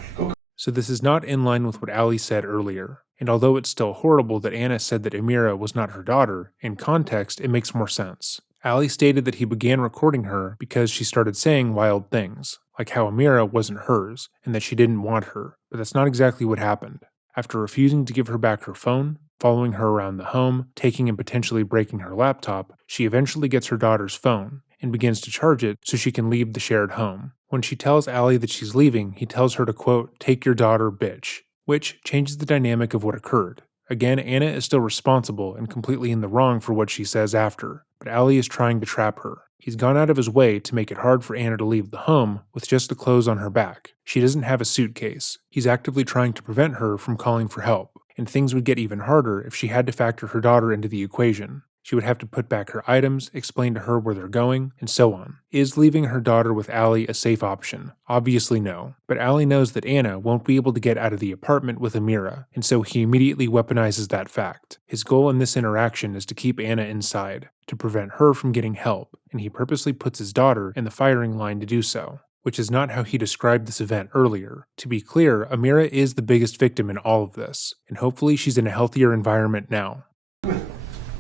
So this is not in line with what Ali said earlier. And although it's still horrible that Anna said that Amira was not her daughter, in context it makes more sense. Ali stated that he began recording her because she started saying wild things, like how Amira wasn't hers and that she didn't want her, but that's not exactly what happened. After refusing to give her back her phone, following her around the home, taking and potentially breaking her laptop, she eventually gets her daughter's phone and begins to charge it so she can leave the shared home. When she tells Ali that she's leaving, he tells her to quote, "Take your daughter, bitch," which changes the dynamic of what occurred. Again, Anna is still responsible and completely in the wrong for what she says after, but Ali is trying to trap her. He's gone out of his way to make it hard for Anna to leave the home with just the clothes on her back. She doesn't have a suitcase. He's actively trying to prevent her from calling for help, and things would get even harder if she had to factor her daughter into the equation. She would have to put back her items, explain to her where they're going, and so on. Is leaving her daughter with Ali a safe option? Obviously no. But Ali knows that Anna won't be able to get out of the apartment with Amira, and so he immediately weaponizes that fact. His goal in this interaction is to keep Anna inside, to prevent her from getting help, and he purposely puts his daughter in the firing line to do so, which is not how he described this event earlier. To be clear, Amira is the biggest victim in all of this, and hopefully she's in a healthier environment now.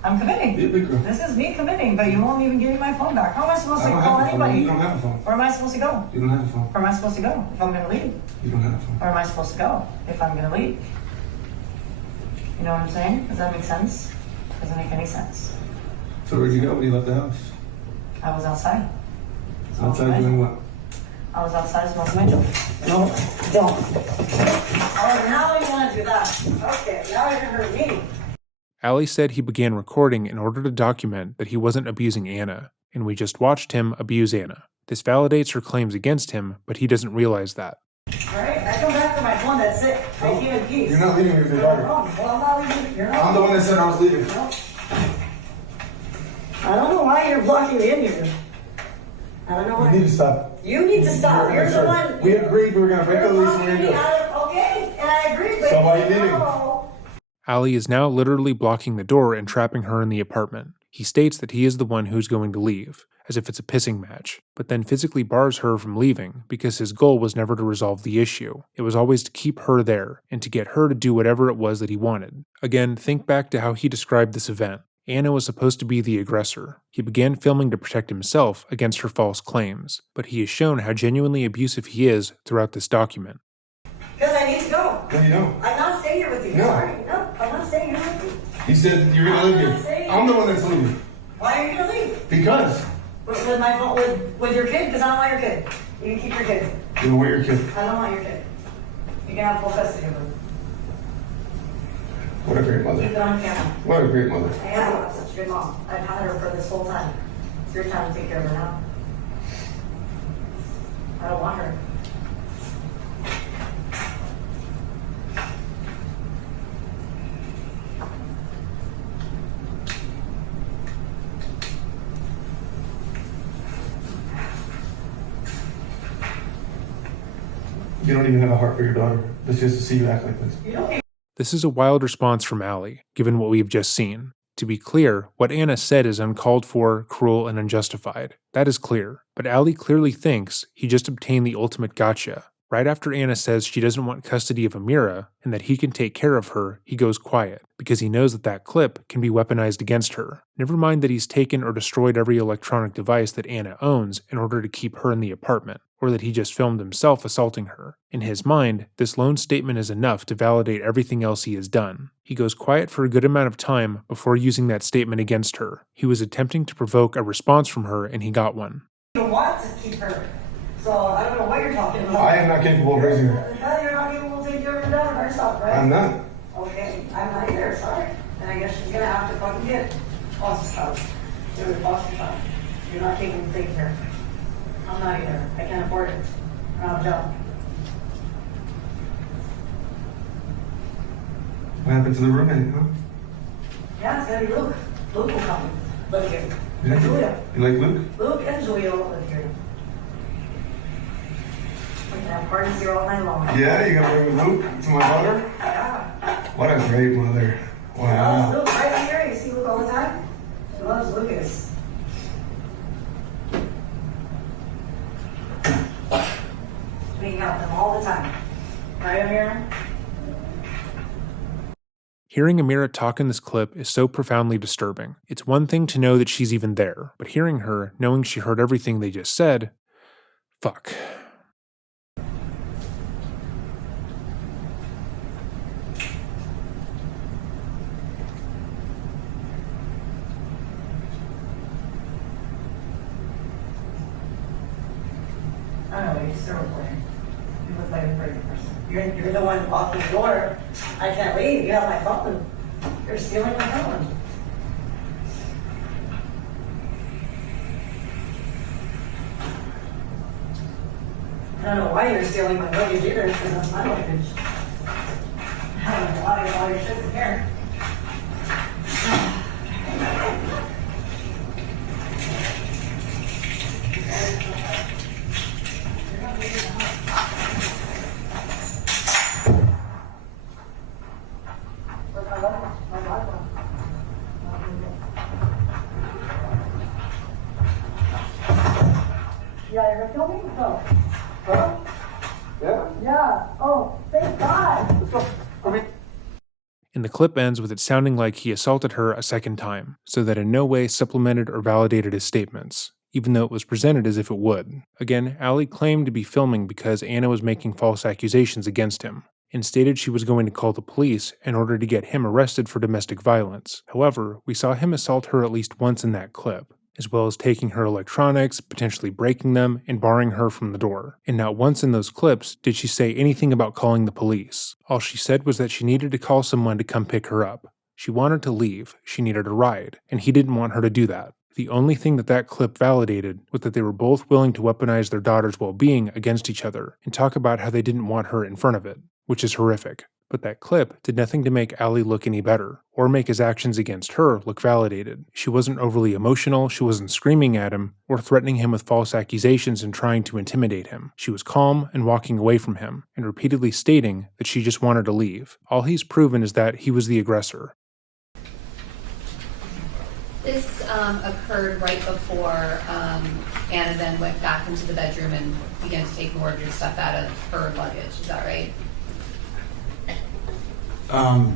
I'm committing. Be a big girl. This is me committing, but you won't even give me my phone back. How am I supposed to I don't call have a phone. anybody? You don't have a phone. Where am I supposed to go? You don't have a phone. Where am I supposed to go if I'm going to leave? You don't have a phone. Where am I supposed to go if I'm going to leave? You know what I'm saying? Does that make sense? Doesn't make any sense. So where'd you go when you left the house? I was outside. Outside doing what? I was outside smoking my joint. No, don't. Oh, now you want to do that. Okay, now you're going to hurt me. Ali said he began recording in order to document that he wasn't abusing Anna, and we just watched him abuse Anna. This validates her claims against him, but he doesn't realize that. Alright, I come back for my phone, that's it. I give it peace. You're not leaving me with your daughter. Well, I'm not leaving. You're not. I'm the one that said I was leaving. No. I don't know why you're blocking me in here. I don't know You why. need to stop. You need to stop. You're the Sure. one. We agreed we were going to break the You're lease and we blocking were me going to do it. out of, okay, and I agreed, but So why are you leaving? no. Ali is now literally blocking the door and trapping her in the apartment. He states that he is the one who's going to leave, as if it's a pissing match, but then physically bars her from leaving because his goal was never to resolve the issue. It was always to keep her there and to get her to do whatever it was that he wanted. Again, think back to how he described this event. Anna was supposed to be the aggressor. He began filming to protect himself against her false claims, but he has shown how genuinely abusive he is throughout this document. Because I need to go. No, you don't. I'm not staying here with you. No. Sorry. No, I'm not staying here with you. He said you're going to leave here. I'm the one that's leaving. Why are you going to leave? Because. With my phone, with your kid? Because I don't want your kid. You can keep your kid. You know where your kid. I don't want your kid. You can have full custody of him. What a great mother. Keep it on camera. What a great mother. I am. I'm such a good mom. I've had her for this whole time. It's your time to take care of her now. I don't want her. You don't even have a heart for your daughter. It's just to see you act like this. You don't. This is a wild response from Ali, given what we've just seen. To be clear, what Anna said is uncalled for, cruel, and unjustified. That is clear. But Ali clearly thinks he just obtained the ultimate gotcha. Right after Anna says she doesn't want custody of Amira and that he can take care of her, he goes quiet, because he knows that that clip can be weaponized against her. Never mind that he's taken or destroyed every electronic device that Anna owns in order to keep her in the apartment, or that he just filmed himself assaulting her. In his mind, this lone statement is enough to validate everything else he has done. He goes quiet for a good amount of time before using that statement against her. He was attempting to provoke a response from her, and he got one. You want to keep her. So I don't know what you're talking about. I am not capable of raising her. You're not capable of taking care of your daughter by yourself, right? I'm not. Okay, I'm not either, sorry. And I guess she's gonna have to fucking get foster child. You're a foster child. You're not capable of taking care of her. I'm not either. I can't afford it. jail. What happened to the roommate, huh? Yeah, it's gonna be Luke. Luke will come live here. You like, Julia. you like Luke? Luke and Julia will live here. We can have parties here all night long. Yeah, you gonna bring Luke to my daughter? Yeah. What a great mother. She loves Wow. Luke right here. You see Luke all the time? She loves Lucas. We hang out with them all the time. Right, Amira? Hearing Amira talk in this clip is so profoundly disturbing. It's one thing to know that she's even there, but hearing her, knowing she heard everything they just said, fuck. I don't know, you're just a reporter. You look like a crazy person. You're the one walking the door. I can't leave. You have my phone. You're stealing my phone. I don't know why you're stealing my luggage either, because that's my luggage. I don't know why all your shit's in here. Yeah, you're gonna kill me? No. Huh? Yeah? Yeah. Oh, thank God. Let's go. Come here. And the clip ends with it sounding like he assaulted her a second time, so that in no way supplemented or validated his statements, even though it was presented as if it would. Again, Allie claimed to be filming because Anna was making false accusations against him, and stated she was going to call the police in order to get him arrested for domestic violence. However, we saw him assault her at least once in that clip, as well as taking her electronics, potentially breaking them, and barring her from the door. And not once in those clips did she say anything about calling the police. All she said was that she needed to call someone to come pick her up. She wanted to leave, she needed a ride, and he didn't want her to do that. The only thing that clip validated was that they were both willing to weaponize their daughter's well-being against each other and talk about how they didn't want her in front of it, which is horrific. But that clip did nothing to make Allie look any better, or make his actions against her look validated. She wasn't overly emotional, she wasn't screaming at him, or threatening him with false accusations and trying to intimidate him. She was calm and walking away from him, and repeatedly stating that she just wanted to leave. All he's proven is that he was the aggressor. This occurred right before Anna then went back into the bedroom and began to take more of your stuff out of her luggage. Is that right?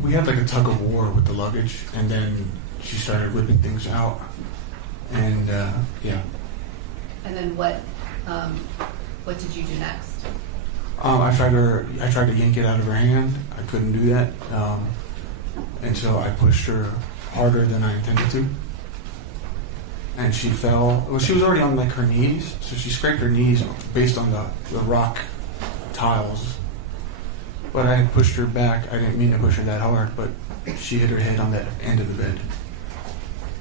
We had like a tug of war with the luggage, and then she started whipping things out, and yeah. And then what did you do next? I tried to yank it out of her hand. I couldn't do that, and so I pushed her harder than I intended to, and she fell. Well, she was already on like her knees, so she scraped her knees based on the rock tiles. But I pushed her back. I didn't mean to push her that hard, but she hit her head on that end of the bed.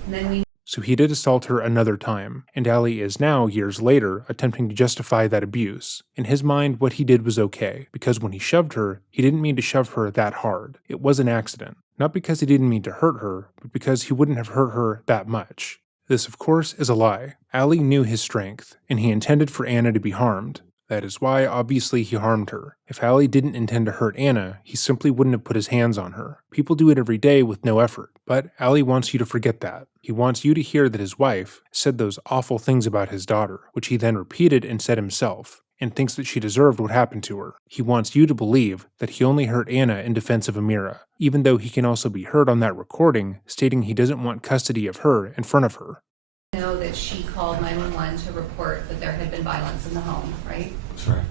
And then So he did assault her another time, and Allie is now, years later, attempting to justify that abuse. In his mind, what he did was okay, because when he shoved her, he didn't mean to shove her that hard. It was an accident. Not because he didn't mean to hurt her, but because he wouldn't have hurt her that much. This, of course, is a lie. Allie knew his strength, and he intended for Anna to be harmed. That is why, obviously, he harmed her. If Allie didn't intend to hurt Anna, he simply wouldn't have put his hands on her. People do it every day with no effort, but Allie wants you to forget that. He wants you to hear that his wife said those awful things about his daughter, which he then repeated and said himself, and thinks that she deserved what happened to her. He wants you to believe that he only hurt Anna in defense of Amira, even though he can also be heard on that recording stating he doesn't want custody of her in front of her. know that she called 911 to report that there had been violence in the home, right? That's right.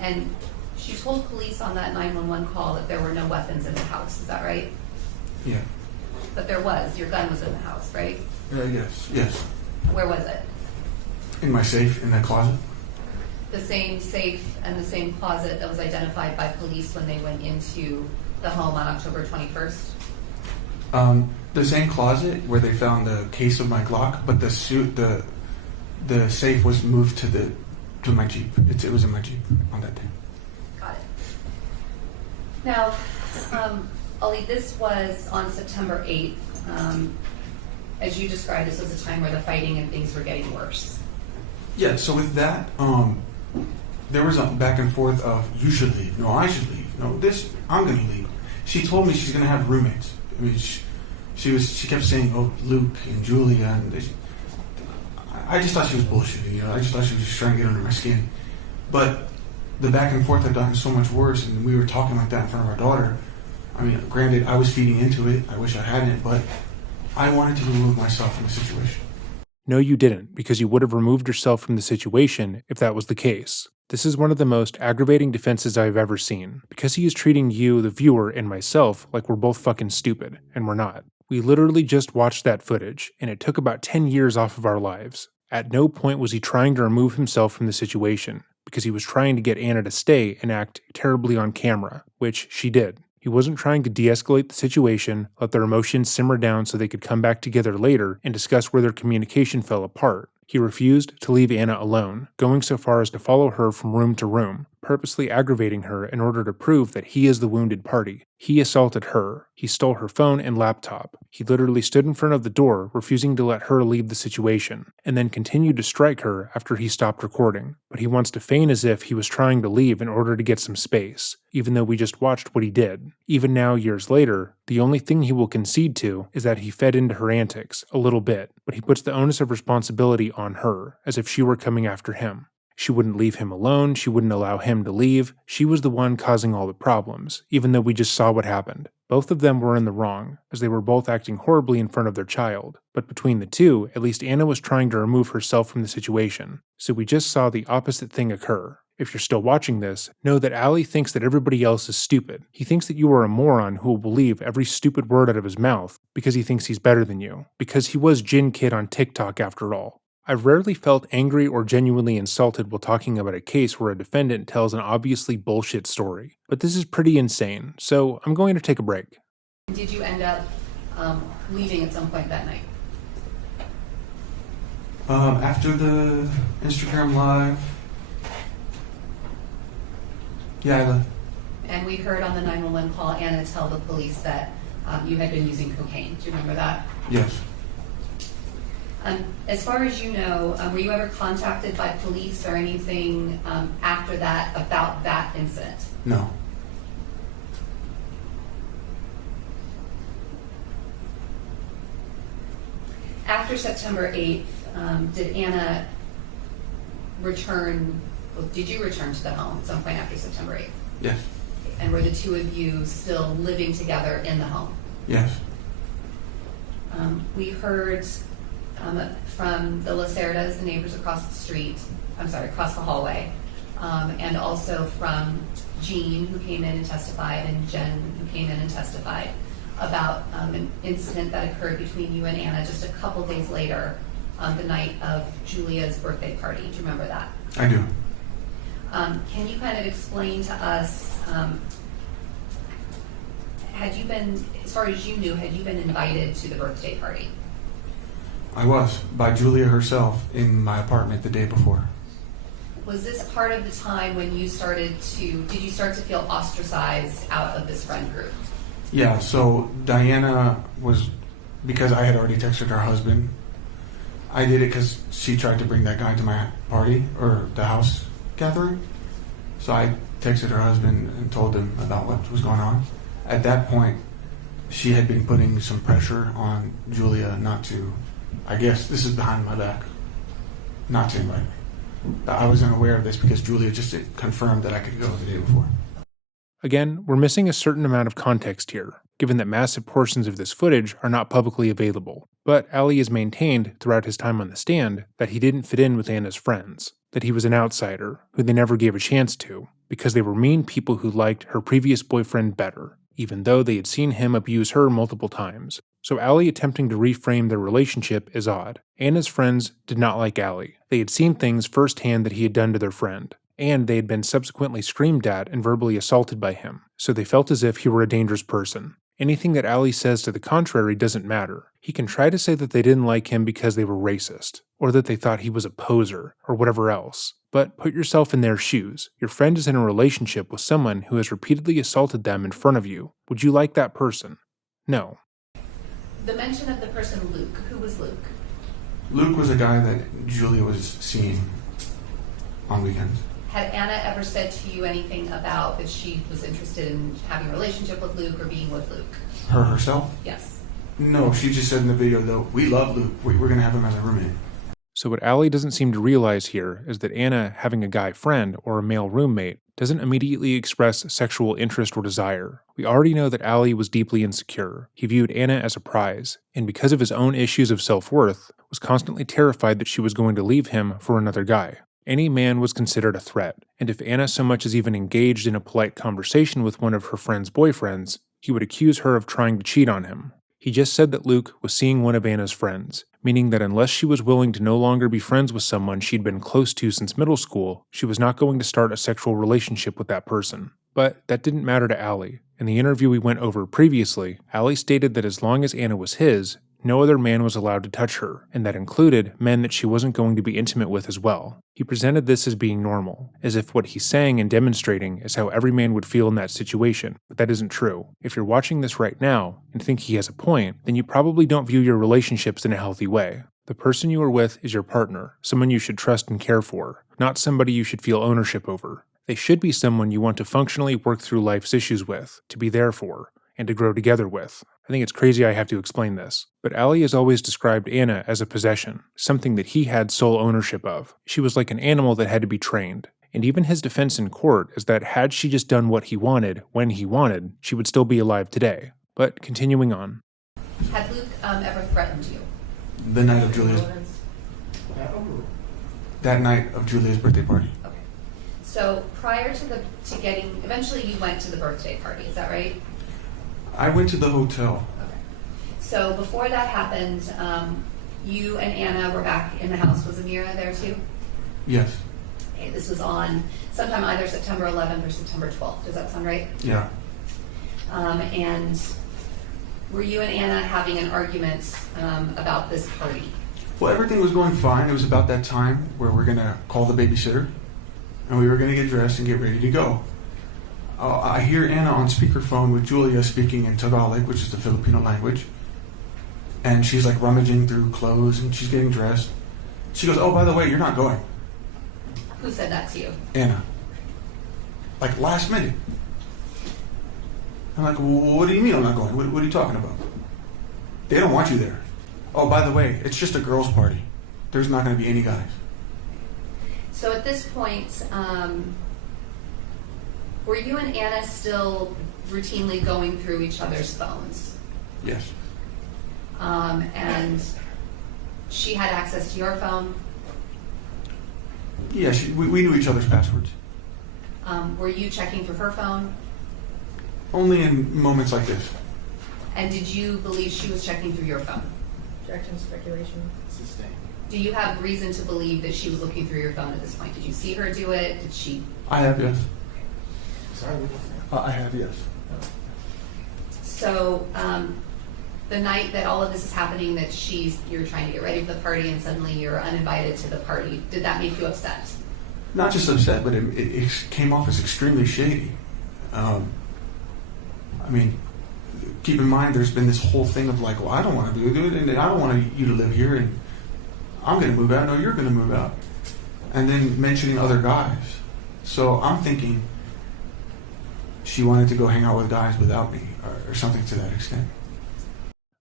And she told police on that 911 call that there were no weapons in the house. Is that right? Yeah. But there was. Your gun was in the house, right? Yes. Where was it? In my safe, in that closet. The same safe and the same closet that was identified by police when they went into the home on October 21st? The same closet where they found the case of my Glock, but the safe was moved to To my Jeep. It was in my Jeep on that day. Got it. Now, Ali, this was on September 8th. As you described, this was a time where the fighting and things were getting worse. Yeah, so with that, there was a back and forth of, you should leave, no, I should leave, no, this, I'm going to leave. She told me she's going to have roommates. I mean, she kept saying, oh, Luke and Julia, and I just thought she was bullshitting, you know, I just thought she was just trying to get under my skin. But the back and forth had gotten so much worse, and we were talking like that in front of our daughter. I mean, granted, I was feeding into it, I wish I hadn't, but I wanted to remove myself from the situation. No, you didn't, because you would have removed yourself from the situation if that was the case. This is one of the most aggravating defenses I've ever seen, because he is treating you, the viewer, and myself like we're both fucking stupid, and we're not. We literally just watched that footage, and it took about 10 years off of our lives. At no point was he trying to remove himself from the situation, because he was trying to get Anna to stay and act terribly on camera, which she did. He wasn't trying to de-escalate the situation, let their emotions simmer down so they could come back together later and discuss where their communication fell apart. He refused to leave Anna alone, going so far as to follow her from room to room, purposely aggravating her in order to prove that he is the wounded party. He assaulted her. He stole her phone and laptop. He literally stood in front of the door, refusing to let her leave the situation, and then continued to strike her after he stopped recording. But he wants to feign as if he was trying to leave in order to get some space, even though we just watched what he did. Even now, years later, the only thing he will concede to is that he fed into her antics, a little bit, but he puts the onus of responsibility on her, as if she were coming after him. She wouldn't leave him alone, she wouldn't allow him to leave, she was the one causing all the problems, even though we just saw what happened. Both of them were in the wrong, as they were both acting horribly in front of their child, but between the two, at least Anna was trying to remove herself from the situation, so we just saw the opposite thing occur. If you're still watching this, know that Ali thinks that everybody else is stupid. He thinks that you are a moron who will believe every stupid word out of his mouth because he thinks he's better than you, because he was Jin Kid on TikTok after all. I've rarely felt angry or genuinely insulted while talking about a case where a defendant tells an obviously bullshit story, but this is pretty insane, so I'm going to take a break. Did you end up leaving at some point that night? After the Instagram Live, yeah, I left. And we heard on the 911 call Anna tell the police that you had been using cocaine. Do you remember that? Yes. As far as you know, were you ever contacted by police or anything after that about that incident? No. After September 8th, did Anna return, well, did you return to the home at some point after September 8th? Yes. And were the two of you still living together in the home? Yes. We heard from the Lacerdas, the neighbors across the street, across the hallway, and also from Jean, who came in and testified, and Jen, who came in and testified about an incident that occurred between you and Anna just a couple days later, the night of Julia's birthday party. Do you remember that? I do. Can you kind of explain to us, had you been, as far as you knew, had you been invited to the birthday party? I was, by Julia herself, in my apartment the day before. Was this part of the time when you did you start to feel ostracized out of this friend group? Yeah, so Diana was, because I had already texted her husband, I did it because she tried to bring that guy to my party, or the house gathering. So I texted her husband and told him about what was going on. At that point, she had been putting some pressure on Julia not to, I guess this is behind my back, not to invite me. I was unaware of this because Julia just confirmed that I could go the day before. Again, we're missing a certain amount of context here, given that massive portions of this footage are not publicly available. But Ali has maintained throughout his time on the stand that he didn't fit in with Anna's friends, that he was an outsider who they never gave a chance to, because they were mean people who liked her previous boyfriend better, even though they had seen him abuse her multiple times. So Ali attempting to reframe their relationship is odd. Anna's friends did not like Ali. They had seen things firsthand that he had done to their friend, and they had been subsequently screamed at and verbally assaulted by him, so they felt as if he were a dangerous person. Anything that Ali says to the contrary doesn't matter. He can try to say that they didn't like him because they were racist, or that they thought he was a poser, or whatever else, But put yourself in their shoes. Your friend is in a relationship with someone who has repeatedly assaulted them in front of you. Would you like that person? No. The mention of the person Luke, who was Luke? Luke was a guy that Julia was seeing on weekends. Had Anna ever said to you anything about that she was interested in having a relationship with Luke or being with Luke? Her herself? Yes. No, she just said in the video, though, we love Luke. We're going to have him as a roommate. So what Allie doesn't seem to realize here is that Anna having a guy friend or a male roommate doesn't immediately express sexual interest or desire. We already know that Allie was deeply insecure. He viewed Anna as a prize, and because of his own issues of self-worth, was constantly terrified that she was going to leave him for another guy. Any man was considered a threat, and if Anna so much as even engaged in a polite conversation with one of her friend's boyfriends, he would accuse her of trying to cheat on him. He just said that Luke was seeing one of Anna's friends, meaning that unless she was willing to no longer be friends with someone she'd been close to since middle school, she was not going to start a sexual relationship with that person. But that didn't matter to Allie. In the interview we went over previously, Allie stated that as long as Anna was his, no other man was allowed to touch her, and that included men that she wasn't going to be intimate with as well. He presented this as being normal, as if what he's saying and demonstrating is how every man would feel in that situation, but that isn't true. If you're watching this right now and think he has a point, then you probably don't view your relationships in a healthy way. The person you are with is your partner, someone you should trust and care for, not somebody you should feel ownership over. They should be someone you want to functionally work through life's issues with, to be there for, and to grow together with. I think it's crazy I have to explain this, but Allie has always described Anna as a possession, something that he had sole ownership of. She was like an animal that had to be trained. And even his defense in court is that had she just done what he wanted, when he wanted, she would still be alive today. But continuing on. Had Luke ever threatened you? The night of Julia's... That night of Julia's birthday party. Okay. So prior to getting, eventually you went to the birthday party, is that right? I went to the hotel. Okay. So before that happened, you and Anna were back in the house. Was Amira there too? Yes. Okay, this was on sometime either September 11th or September 12th. Does that sound right? Yeah. And were you and Anna having an argument about this party? Well, everything was going fine. It was about that time where we're going to call the babysitter, and we were going to get dressed and get ready to go. I hear Anna on speakerphone with Julia speaking in Tagalog, which is the Filipino language. And she's like rummaging through clothes and she's getting dressed. She goes, oh, by the way, you're not going. Who said that to you? Anna. Like last minute. I'm like, well, what do you mean I'm not going? What are you talking about? They don't want you there. Oh, by the way, it's just a girls' party. There's not going to be any guys. So at this point, were you and Anna still routinely going through each other's phones? Yes. And she had access to your phone? Yeah, we knew each other's passwords. Were you checking through her phone? Only in moments like this. And did you believe she was checking through your phone? Objection, speculation. Sustained. Do you have reason to believe that she was looking through your phone at this point? Did you see her do it? Did she? I have, yes. Sorry, what did you say? I have, yes. So the night that all of this is happening, that you're trying to get ready for the party and suddenly you're uninvited to the party, did that make you upset? Not just upset, but it came off as extremely shady. I mean, keep in mind there's been this whole thing of like, well, I don't want to do it, and I don't want you to live here, and I'm going to move out. No, you're going to move out. And then mentioning other guys. So I'm thinking she wanted to go hang out with guys without me, or something to that extent.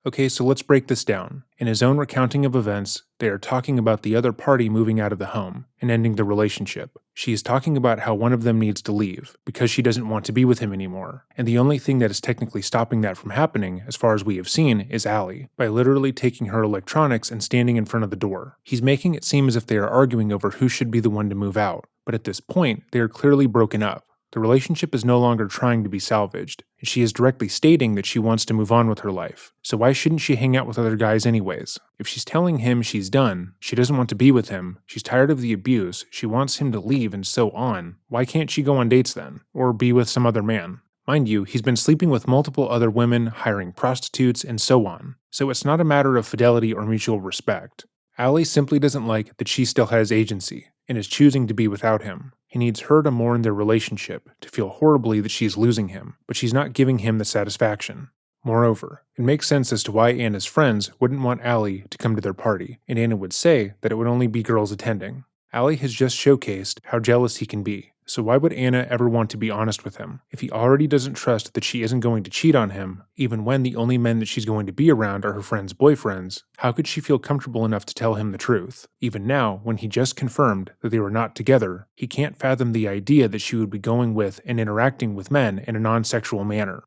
Okay, so let's break this down. In his own recounting of events, they are talking about the other party moving out of the home and ending the relationship. She is talking about how one of them needs to leave because she doesn't want to be with him anymore. And the only thing that is technically stopping that from happening, as far as we have seen, is Allie, by literally taking her electronics and standing in front of the door. He's making it seem as if they are arguing over who should be the one to move out, but at this point, they are clearly broken up. The relationship is no longer trying to be salvaged, and she is directly stating that she wants to move on with her life. So why shouldn't she hang out with other guys anyways? If she's telling him she's done, she doesn't want to be with him, she's tired of the abuse, she wants him to leave and so on, why can't she go on dates then? Or be with some other man? Mind you, he's been sleeping with multiple other women, hiring prostitutes, and so on. So it's not a matter of fidelity or mutual respect. Allie simply doesn't like that she still has agency. and is choosing to be without him. He needs her to mourn their relationship, to feel horribly that she's losing him, but she's not giving him the satisfaction. Moreover, it makes sense as to why Anna's friends wouldn't want Allie to come to their party, and Anna would say that it would only be girls attending. Allie has just showcased how jealous he can be, so why would Anna ever want to be honest with him? If he already doesn't trust that she isn't going to cheat on him, even when the only men that she's going to be around are her friends' boyfriends, how could she feel comfortable enough to tell him the truth? Even now, when he just confirmed that they were not together, he can't fathom the idea that she would be going with and interacting with men in a non-sexual manner.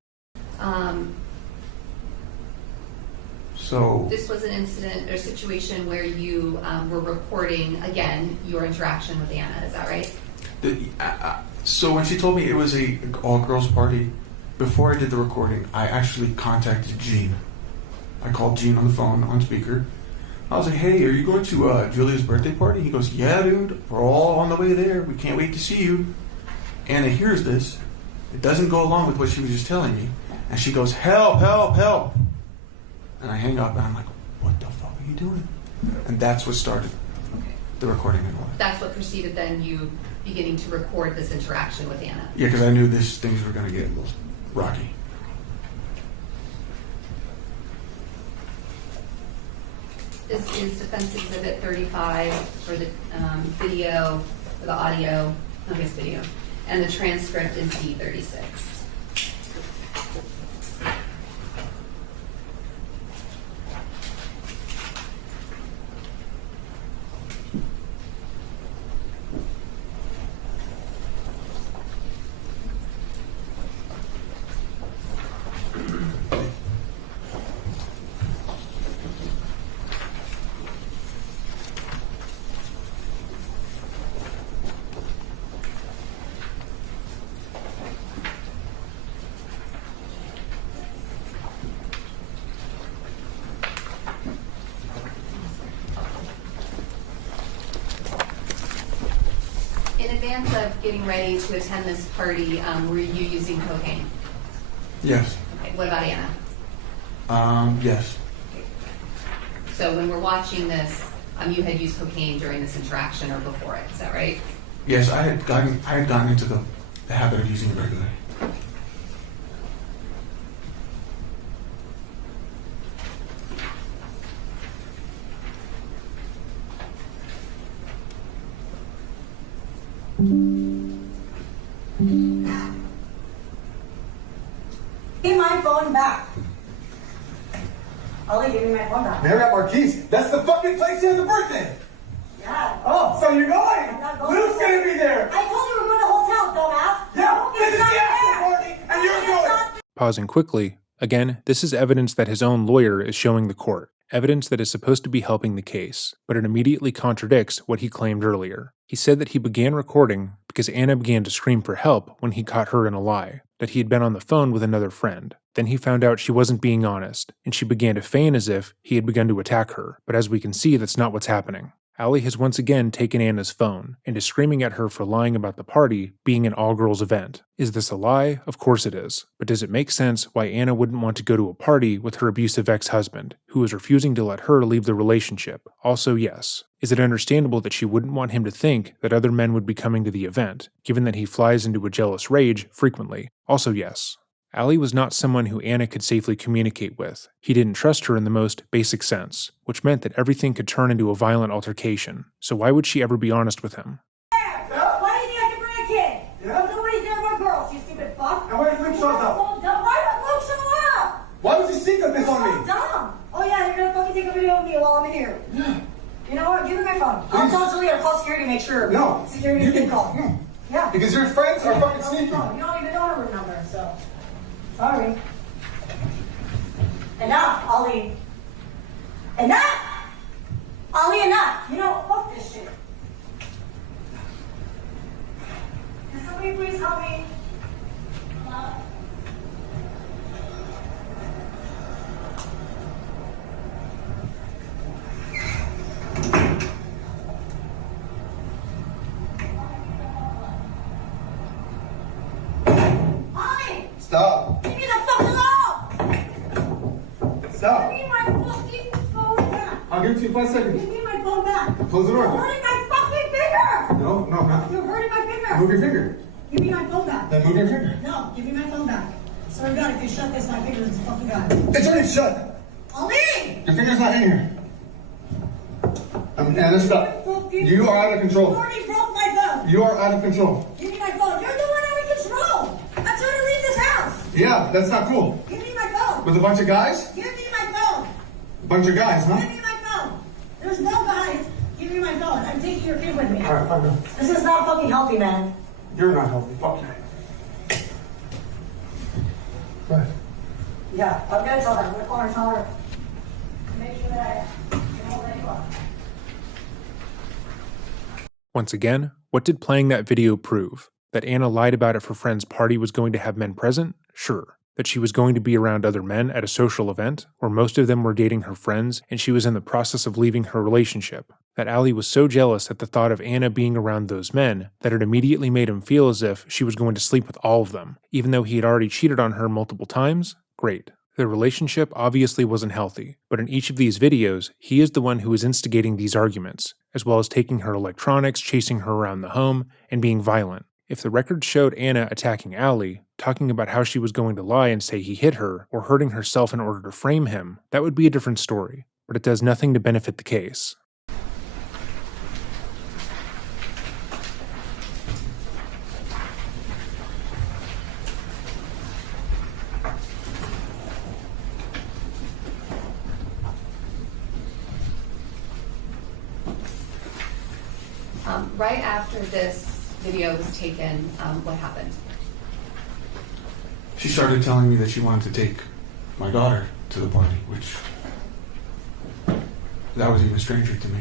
So This was an incident or situation where you were recording, again, your interaction with Anna, is that right? So when she told me it was a all-girls party, before I did the recording, I actually contacted Gene. I called Gene on the phone, on speaker. I was like, hey, are you going to Julia's birthday party? He goes, yeah, dude, we're all on the way there. We can't wait to see you. Anna hears this. It doesn't go along with what she was just telling me. And she goes, help, help, help. And I hang up and I'm like, what the fuck are you doing? And that's what started the recording and all that. That's what preceded then you beginning to record this interaction with Anna. Yeah, because I knew things were going to get a little rocky. This is Defense Exhibit 35 for the video, for the audio, I guess video, and the transcript is D36. In advance of getting ready to attend this party, were you using cocaine? Yes. Okay, what about Anna? Yes. Okay. So when we're watching this, you had used cocaine during this interaction or before it, is that right? Yes, I had gotten into the habit of using it regularly. Give me my phone back. Ollie, give me my phone back. Marriott Marquise, that's the fucking place you had the birthday. Yeah. Oh, so you're going? I'm not going. Luke's gonna be there. I told you we're going to the hotel, dumbass. Yeah, this is the not after there. party, and you're going. Pausing quickly, again, this is evidence that his own lawyer is showing the court, evidence that is supposed to be helping the case, but it immediately contradicts what he claimed earlier. He said that he began recording because Anna began to scream for help when he caught her in a lie, that he had been on the phone with another friend. Then he found out she wasn't being honest, and she began to feign as if he had begun to attack her, but as we can see, that's not what's happening. Allie has once again taken Anna's phone and is screaming at her for lying about the party being an all-girls event. Is this a lie? Of course it is. But does it make sense why Anna wouldn't want to go to a party with her abusive ex-husband, who is refusing to let her leave the relationship? Also, yes. Is it understandable that she wouldn't want him to think that other men would be coming to the event, given that he flies into a jealous rage frequently? Also, yes. Allie was not someone who Anna could safely communicate with. He didn't trust her in the most basic sense, which meant that everything could turn into a violent altercation. So why would she ever be honest with him? Why do you think I can bring a kid? Yeah. Nobody's there but girls, you stupid fuck. And why did Luke show up? So dumb. Why would Luke show up? Why would you secret this on So me? dumb. Oh yeah, you're gonna fucking take a video of me while I'm in here. Yeah. You know what? Give me my phone. I'll tell Julia to call security to make sure. No. Security You can can call. call. Yeah. Because your friends are fucking No, sneaky. you don't even know her room number, so. Sorry. Enough, Ollie. Enough! Ollie, enough! You know, fuck this shit. Can somebody please help me? Ollie! Stop. Leave me the fuck alone! Stop. Give me my fucking phone back! I'll give it to you in 5 seconds. Give me my phone back! Close the door. I'm hurting my fucking finger! No, no, not. You're hurting my finger. Move your finger. Give me my phone back. Then move your finger. No, give me my phone back. Swear to God, if you shut this, my finger is fucking gone. It's already shut. Ali! Your finger's not in here. Anna, stop. You are out of You control. already broke my phone. You are out of control. Give me my phone. You're the one out of control. I'm trying to leave this house. Yeah, that's not cool. Give me my phone. With a bunch of guys? Give me my phone. A bunch of guys, huh? Give me my phone. There's no guys. Give me my phone. I'm taking your kid with me. All right, fine, go. This is not fucking healthy, man. You're not healthy. Fuck you. Go ahead. Yeah, I'm gonna tell her. I'm gonna call her, tell her. Make sure that I know where you are. Once again, what did playing that video prove? That Anna lied about if her friend's party was going to have men present? Sure. That she was going to be around other men at a social event, where most of them were dating her friends, and she was in the process of leaving her relationship. That Ali was so jealous at the thought of Anna being around those men that it immediately made him feel as if she was going to sleep with all of them, even though he had already cheated on her multiple times? Great. Their relationship obviously wasn't healthy, but in each of these videos, he is the one who is instigating these arguments, as well as taking her electronics, chasing her around the home, and being violent. If the record showed Anna attacking Ali, talking about how she was going to lie and say he hit her, or hurting herself in order to frame him, that would be a different story, but it does nothing to benefit the case. Right after this video was taken, what happened? She started telling me that she wanted to take my daughter to the party, which that was even stranger to me.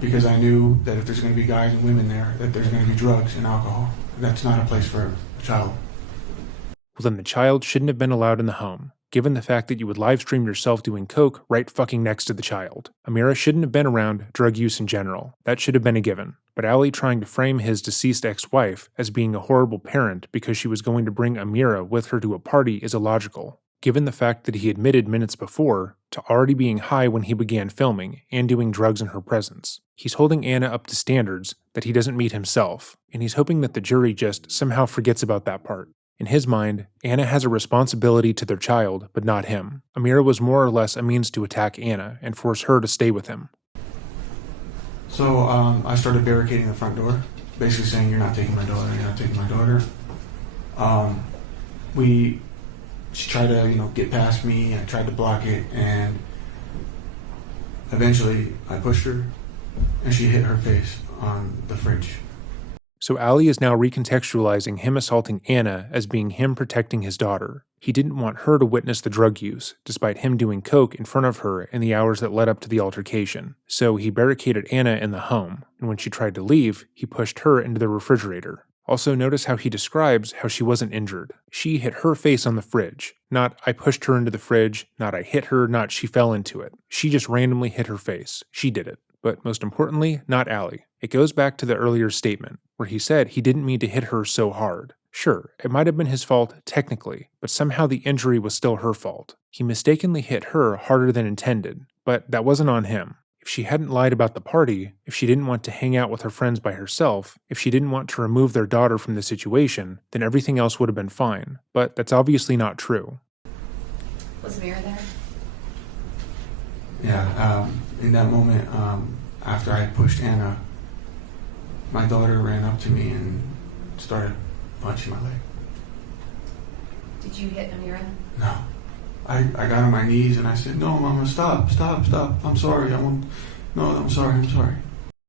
Because I knew that if there's going to be guys and women there, that there's going to be drugs and alcohol. That's not a place for a child. Well, then the child shouldn't have been allowed in the home, given the fact that you would live stream yourself doing coke right fucking next to the child. Amira shouldn't have been around drug use in general. That should have been a given. But Ali trying to frame his deceased ex-wife as being a horrible parent because she was going to bring Amira with her to a party is illogical, given the fact that he admitted minutes before to already being high when he began filming and doing drugs in her presence. He's holding Anna up to standards that he doesn't meet himself, and he's hoping that the jury just somehow forgets about that part. In his mind, Anna has a responsibility to their child, but not him. Amira was more or less a means to attack Anna and force her to stay with him. So I started barricading the front door, basically saying, "You're not taking my daughter, you're not taking my daughter." She tried to, get past me. I tried to block it, and eventually I pushed her, and she hit her face on the fridge. So Ali is now recontextualizing him assaulting Anna as being him protecting his daughter. He didn't want her to witness the drug use, despite him doing coke in front of her in the hours that led up to the altercation. So he barricaded Anna in the home, and when she tried to leave, he pushed her into the refrigerator. Also notice how he describes how she wasn't injured. She hit her face on the fridge. Not I pushed her into the fridge, not I hit her, not she fell into it. She just randomly hit her face. She did it. But most importantly, not Ali. It goes back to the earlier statement, where he said he didn't mean to hit her so hard. Sure, it might have been his fault technically, but somehow the injury was still her fault. He mistakenly hit her harder than intended, but that wasn't on him. If she hadn't lied about the party, if she didn't want to hang out with her friends by herself, if she didn't want to remove their daughter from the situation, then everything else would have been fine. But that's obviously not true. Was Amira there? Yeah, in that moment, after I pushed Anna, my daughter ran up to me and started punching my leg. Did you hit Amira? No. I got on my knees and I said, "No, Mama, stop. I'm sorry. I'm sorry.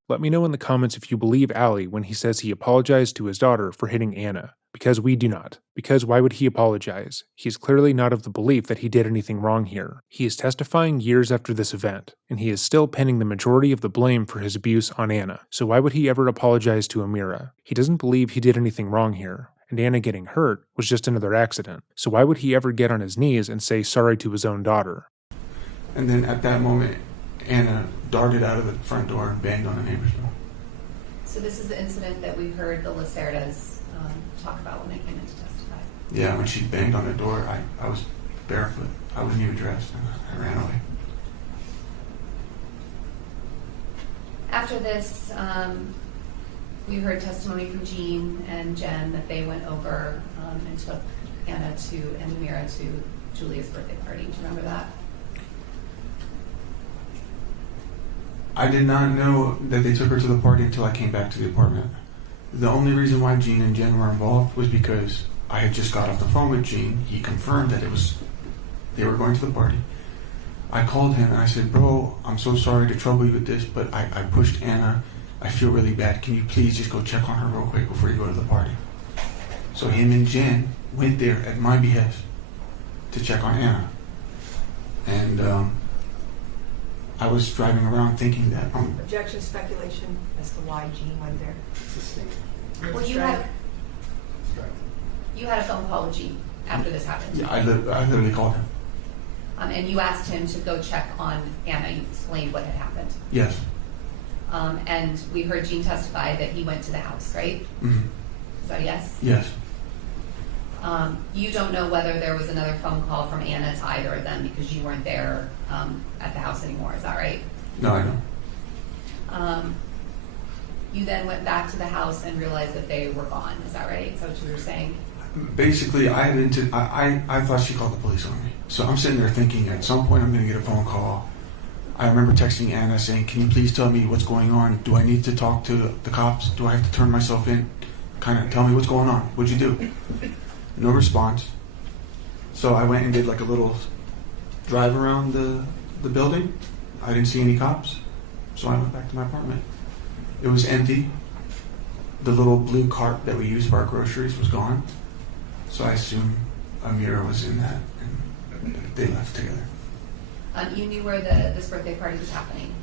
Let me know in the comments if you believe Ali when he says he apologized to his daughter for hitting Anna. Because we do not. Because why would he apologize? He is clearly not of the belief that he did anything wrong here. He is testifying years after this event, and he is still pinning the majority of the blame for his abuse on Anna. So why would he ever apologize to Amira? He doesn't believe he did anything wrong here. And Anna getting hurt was just another accident. So why would he ever get on his knees and say sorry to his own daughter? And then at that moment, Anna darted out of the front door and banged on the neighbor's door. So this is the incident that we heard the Lacerdas talk about when they came in to testify. Yeah, when she banged on the door, I was barefoot. I wasn't even dressed. I ran away. After this, We heard testimony from Jean and Jen that they went over and took Anna and Amira to Julia's birthday party. Do you remember that? I did not know that they took her to the party until I came back to the apartment. The only reason why Jean and Jen were involved was because I had just got off the phone with Jean. He confirmed that they were going to the party. I called him and I said, bro, I'm so sorry to trouble you with this, but I pushed Anna. I feel really bad. Can you please just go check on her real quick before you go to the party? So him and Jen went there at my behest to check on Anna. And I was driving around thinking that... Objection, speculation as to why Jean went there. Well, you had a phone call with Jean after this happened. Yeah, I literally called him. And you asked him to go check on Anna. You explained what had happened. Yes. And we heard Jean testify that he went to the house, right? Mm-hmm. Is that a yes? Yes. You don't know whether there was another phone call from Anna to either of them because you weren't there at the house anymore. Is that right? No, I don't. You then went back to the house and realized that they were gone. Is that right? Is that what you were saying? Basically, I thought she called the police on me. So I'm sitting there thinking at some point I'm going to get a phone call. I remember texting Anna saying, can you please tell me what's going on? Do I need to talk to the cops? Do I have to turn myself in? Kind of tell me what's going on. What'd you do? No response. So I went and did like a little drive around the building. I didn't see any cops. So I went back to my apartment. It was empty. The little blue cart that we used for our groceries was gone. So I assume Amira was in that and they left together. You knew where this birthday party was happening.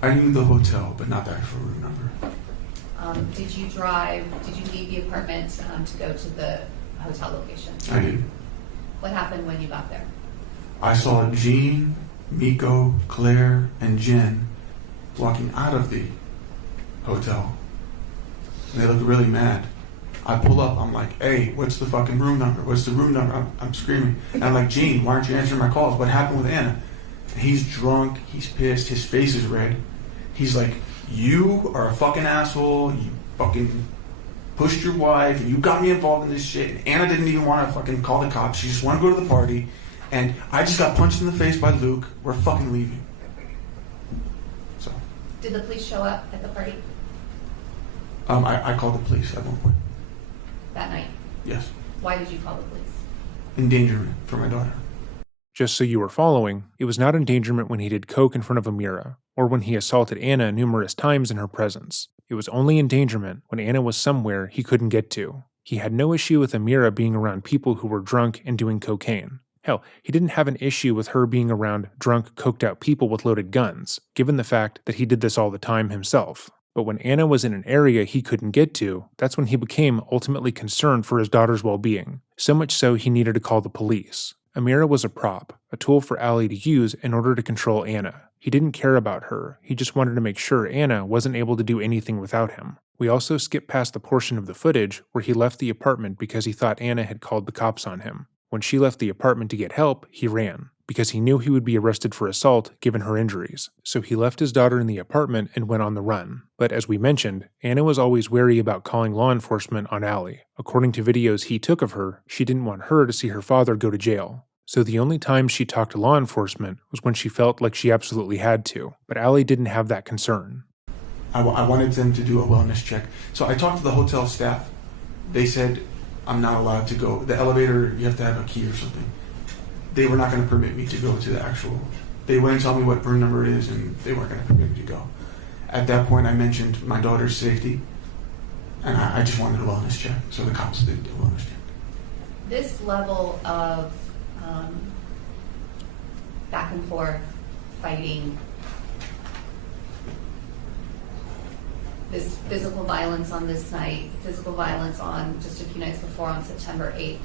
I knew the hotel, but not the actual room number. Did you leave the apartment to go to the hotel location? I did. What happened when you got there? I saw Jean, Miko, Claire, and Jen walking out of the hotel. And they looked really mad. I pull up, I'm like, hey, what's the fucking room number? What's the room number? I'm screaming. And I'm like, Gene, why aren't you answering my calls? What happened with Anna? And he's drunk, he's pissed, his face is red. He's like, you are a fucking asshole, you fucking pushed your wife, and you got me involved in this shit. And Anna didn't even want to fucking call the cops, she just wanted to go to the party. And I just got punched in the face by Luke, we're fucking leaving. So. Did the police show up at the party? I called the police at one point. That night? Yes. Why did you call the police? Endangerment for my daughter. Just so you were following, it was not endangerment when he did coke in front of Amira, or when he assaulted Anna numerous times in her presence. It was only endangerment when Anna was somewhere he couldn't get to. He had no issue with Amira being around people who were drunk and doing cocaine. Hell, he didn't have an issue with her being around drunk, coked out people with loaded guns, given the fact that he did this all the time himself. But when Anna was in an area he couldn't get to, that's when he became ultimately concerned for his daughter's well-being, so much so he needed to call the police. Amira was a prop, a tool for Allie to use in order to control Anna. He didn't care about her, he just wanted to make sure Anna wasn't able to do anything without him. We also skipped past the portion of the footage where he left the apartment because he thought Anna had called the cops on him. When she left the apartment to get help, he ran, because he knew he would be arrested for assault given her injuries. So he left his daughter in the apartment and went on the run. But as we mentioned, Anna was always wary about calling law enforcement on Allie. According to videos he took of her, she didn't want her to see her father go to jail. So the only time she talked to law enforcement was when she felt like she absolutely had to. But Allie didn't have that concern. I wanted them to do a wellness check. So I talked to the hotel staff. They said, I'm not allowed to go. The elevator, you have to have a key or something. They were not going to permit me to go to the actual... They wouldn't tell me what room number it is, and they weren't going to permit me to go. At that point, I mentioned my daughter's safety, and I just wanted a wellness check, so the cops did a wellness check. This level of back and forth fighting, this physical violence on this night, physical violence on just a few nights before on September 8th,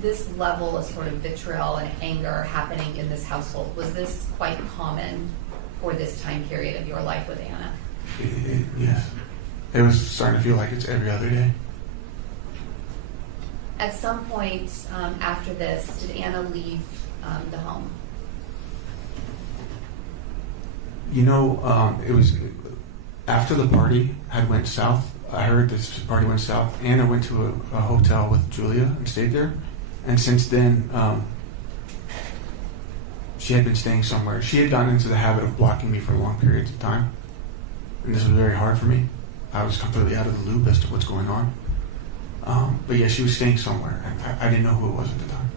this level of sort of vitriol and anger happening in this household, was this quite common for this time period of your life with Anna? Yes. It was starting to feel like it's every other day. At some point after this, did Anna leave the home? You know, after the party had went south, I heard this party went south. Anna went to a hotel with Julia and stayed there. And since then, she had been staying somewhere. She had gotten into the habit of blocking me for long periods of time. And this was very hard for me. I was completely out of the loop as to what's going on. But yeah, she was staying somewhere. And I didn't know who it was at the time.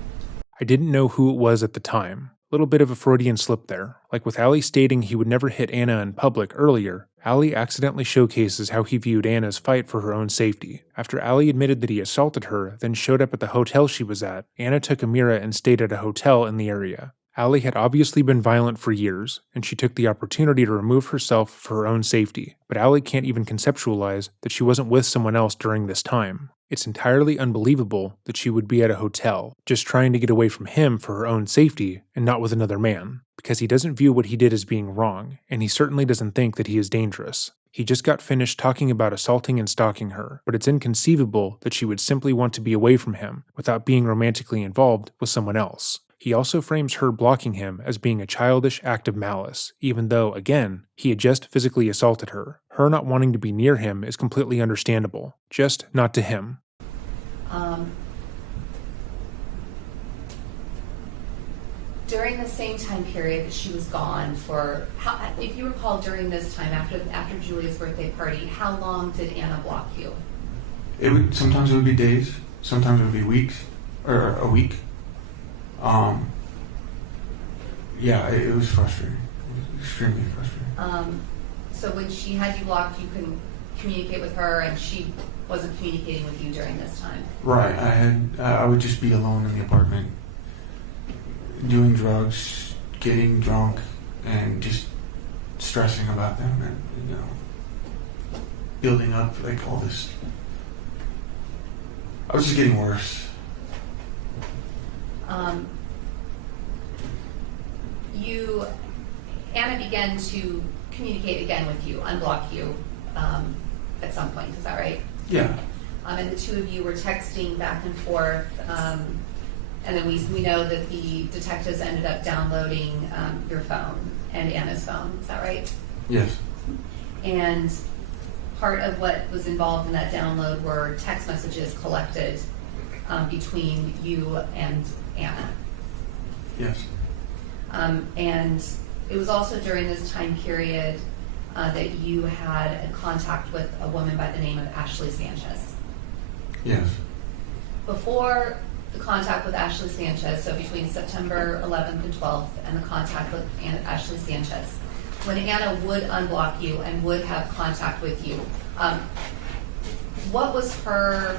I didn't know who it was at the time. Little bit of a Freudian slip there. Like with Ali stating he would never hit Anna in public earlier, Ali accidentally showcases how he viewed Anna's fight for her own safety. After Ali admitted that he assaulted her, then showed up at the hotel she was at, Anna took Amira and stayed at a hotel in the area. Ali had obviously been violent for years, and she took the opportunity to remove herself for her own safety, but Ali can't even conceptualize that she wasn't with someone else during this time. It's entirely unbelievable that she would be at a hotel, just trying to get away from him for her own safety, and not with another man, because he doesn't view what he did as being wrong, and he certainly doesn't think that he is dangerous. He just got finished talking about assaulting and stalking her, but it's inconceivable that she would simply want to be away from him without being romantically involved with someone else. He also frames her blocking him as being a childish act of malice, even though, again, he had just physically assaulted her. Her not wanting to be near him is completely understandable, just not to him. During the same time period that she was gone for, if you recall, during this time after Julia's birthday party, how long did Anna block you? Sometimes it would be days, sometimes it would be weeks, or a week. Yeah, it was frustrating. It was extremely frustrating. So when she had you blocked, you couldn't communicate with her, and she wasn't communicating with you during this time? Right. I would just be alone in the apartment, doing drugs, getting drunk, and just stressing about them, and building up like all this. I was just getting worse. Anna began to communicate again with you, unblock you at some point, is that right? Yeah. And the two of you were texting back and forth, and then we know that the detectives ended up downloading your phone and Anna's phone, is that right? Yes. And part of what was involved in that download were text messages collected between you and Anna. Yes. And it was also during this time period that you had a contact with a woman by the name of Ashley Sanchez. Yes. Before the contact with Ashley Sanchez, so between September 11th and 12th, and the contact with Ashley Sanchez, when Anna would unblock you and would have contact with you, what was her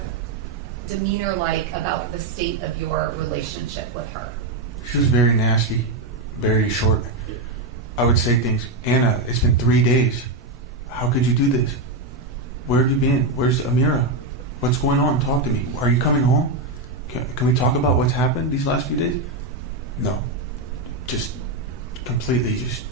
demeanor like about the state of your relationship with her? She was very nasty, very short. I would say things, Anna, it's been 3 days. How could you do this? Where have you been? Where's Amira? What's going on? Talk to me. Are you coming home? Can we talk about what's happened these last few days? No. Just completely just...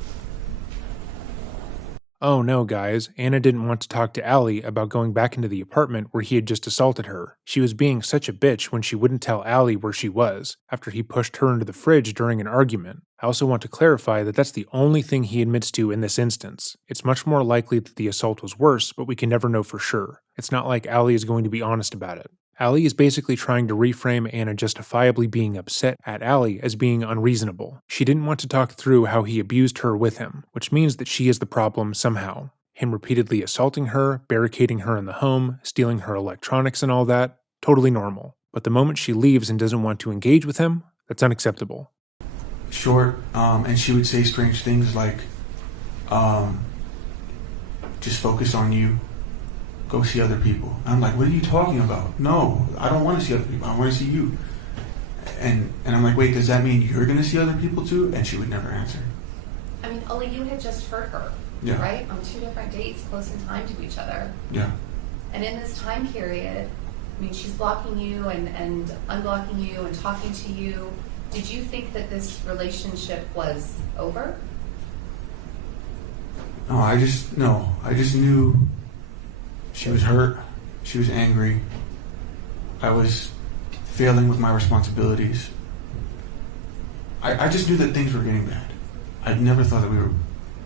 Oh no, guys, Anna didn't want to talk to Ali about going back into the apartment where he had just assaulted her. She was being such a bitch when she wouldn't tell Ali where she was, after he pushed her into the fridge during an argument. I also want to clarify that that's the only thing he admits to in this instance. It's much more likely that the assault was worse, but we can never know for sure. It's not like Ali is going to be honest about it. Ali is basically trying to reframe Anna justifiably being upset at Ali as being unreasonable. She didn't want to talk through how he abused her with him, which means that she is the problem somehow. Him repeatedly assaulting her, barricading her in the home, stealing her electronics and all that, totally normal. But the moment she leaves and doesn't want to engage with him, that's unacceptable. Short, and she would say strange things like, just focus on you. Go see other people. I'm like, what are you talking about? No, I don't want to see other people. I want to see you. And I'm like, wait, does that mean you're going to see other people too? And she would never answer. I mean, Oli, you had just heard her, Yeah. right? On 2 different dates, close in time to each other. Yeah. And in this time period, I mean, she's blocking you and unblocking you and talking to you. Did you think that this relationship was over? No, I just knew she was hurt. She was angry. I was failing with my responsibilities. I just knew that things were getting bad. I never thought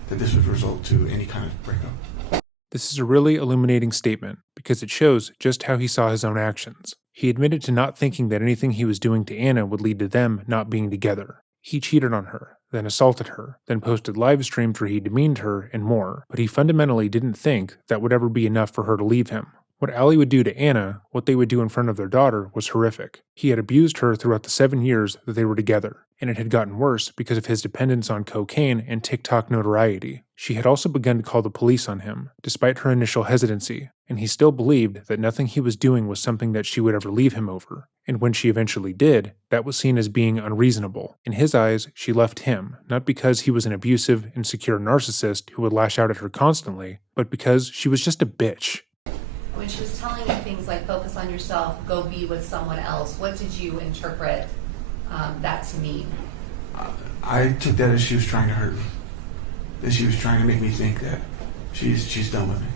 that this would result to any kind of breakup. This is a really illuminating statement because it shows just how he saw his own actions. He admitted to not thinking that anything he was doing to Anna would lead to them not being together. He cheated on her, then assaulted her, then posted live streams where he demeaned her and more, but he fundamentally didn't think that would ever be enough for her to leave him. What Allie would do to Anna, what they would do in front of their daughter, was horrific. He had abused her throughout the 7 years that they were together, and it had gotten worse because of his dependence on cocaine and TikTok notoriety. She had also begun to call the police on him, despite her initial hesitancy, and he still believed that nothing he was doing was something that she would ever leave him over. And when she eventually did, that was seen as being unreasonable. In his eyes, she left him, not because he was an abusive, insecure narcissist who would lash out at her constantly, but because she was just a bitch. When she was telling you things like focus on yourself, go be with someone else, what did you interpret that to mean? I took that as she was trying to hurt me. That she was trying to make me think that she's done with me.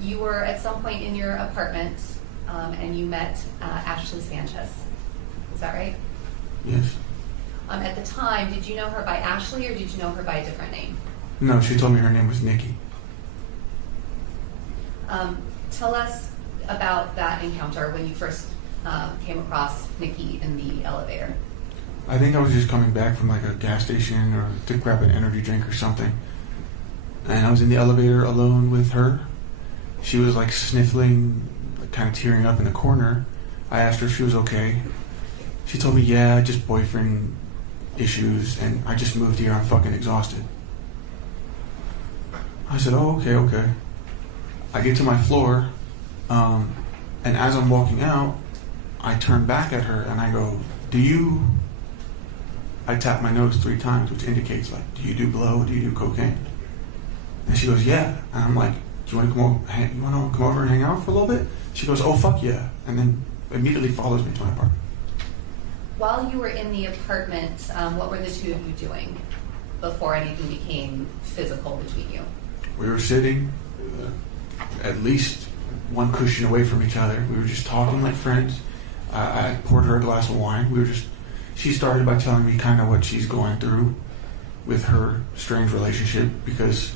You were at some point in your apartment and you met Ashley Sanchez. Is that right? Yes. At the time, did you know her by Ashley or did you know her by a different name? No, she told me her name was Nikki. Tell us about that encounter when you first came across Nikki in the elevator. I think I was just coming back from like a gas station or to grab an energy drink or something. And I was in the elevator alone with her. She was like sniffling, like kind of tearing up in the corner. I asked her if she was okay. She told me, yeah, just boyfriend issues, and I just moved here, I'm fucking exhausted. I said, oh, okay. I get to my floor, and as I'm walking out, I turn back at her and I go, I tap my nose 3 times, which indicates like, do you do blow? Do you do cocaine? And she goes, yeah. And I'm like, do you want to come over and hang out for a little bit? She goes, oh, fuck yeah. And then immediately follows me to my apartment. While you were in the apartment, what were the two of you doing before anything became physical between you? We were sitting at least one cushion away from each other. We were just talking like friends. I poured her a glass of wine. She started by telling me kind of what she's going through with her strange relationship, because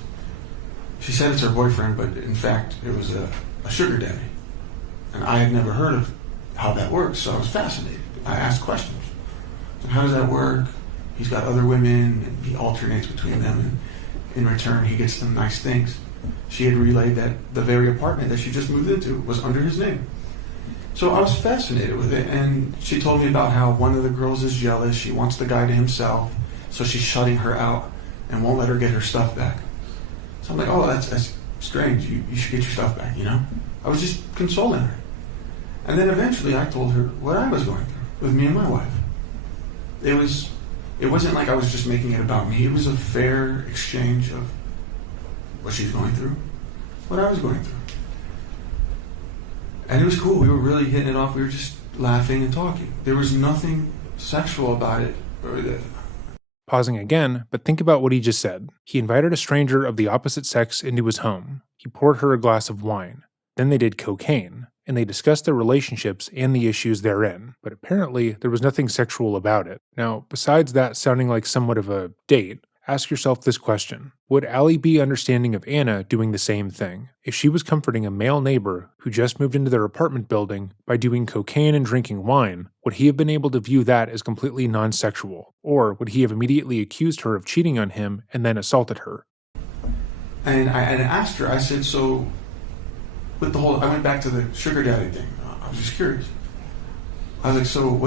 she said it's her boyfriend, but in fact it was a sugar daddy. And I had never heard of how that works, so I was fascinated. I asked questions. So how does that work? He's got other women and he alternates between them, and in return he gets them nice things. She had relayed that the very apartment that she just moved into was under his name. So I was fascinated with it, and she told me about how one of the girls is jealous. She wants the guy to himself, so she's shutting her out and won't let her get her stuff back. So I'm like, oh, that's strange. You should get your stuff back, you know? I was just consoling her. And then eventually I told her what I was going through with me and my wife. It wasn't like I was just making it about me. It was a fair exchange of what she's going through, what I was going through. And it was cool. We were really hitting it off. We were just laughing and talking. There was nothing sexual about it. Pausing again, but think about what he just said. He invited a stranger of the opposite sex into his home. He poured her a glass of wine. Then they did cocaine, and they discussed their relationships and the issues therein. But apparently, there was nothing sexual about it. Now, besides that sounding like somewhat of a date, ask yourself this question. Would Allie be understanding of Anna doing the same thing? If she was comforting a male neighbor who just moved into their apartment building by doing cocaine and drinking wine, would he have been able to view that as completely non-sexual? Or would he have immediately accused her of cheating on him and then assaulted her? And I asked her, I said, so with the whole, I went back to the sugar daddy thing. I was just curious. I was like, so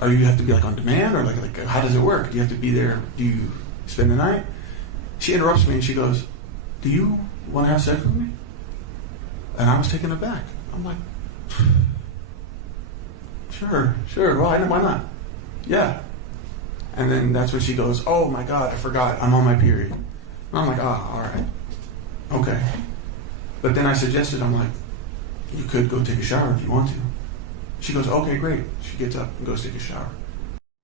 are you have to be like on demand, or like how does it work? Do you have to be there? Do you spend the night? She interrupts me and she goes, do you want to have sex with me? And I was taken aback. I'm like, sure, why not? Yeah. And then that's when she goes, oh my God, I forgot, I'm on my period. And I'm like, all right, okay. But then I suggested, I'm like, you could go take a shower if you want to. She goes, okay, great. She gets up and goes take a shower.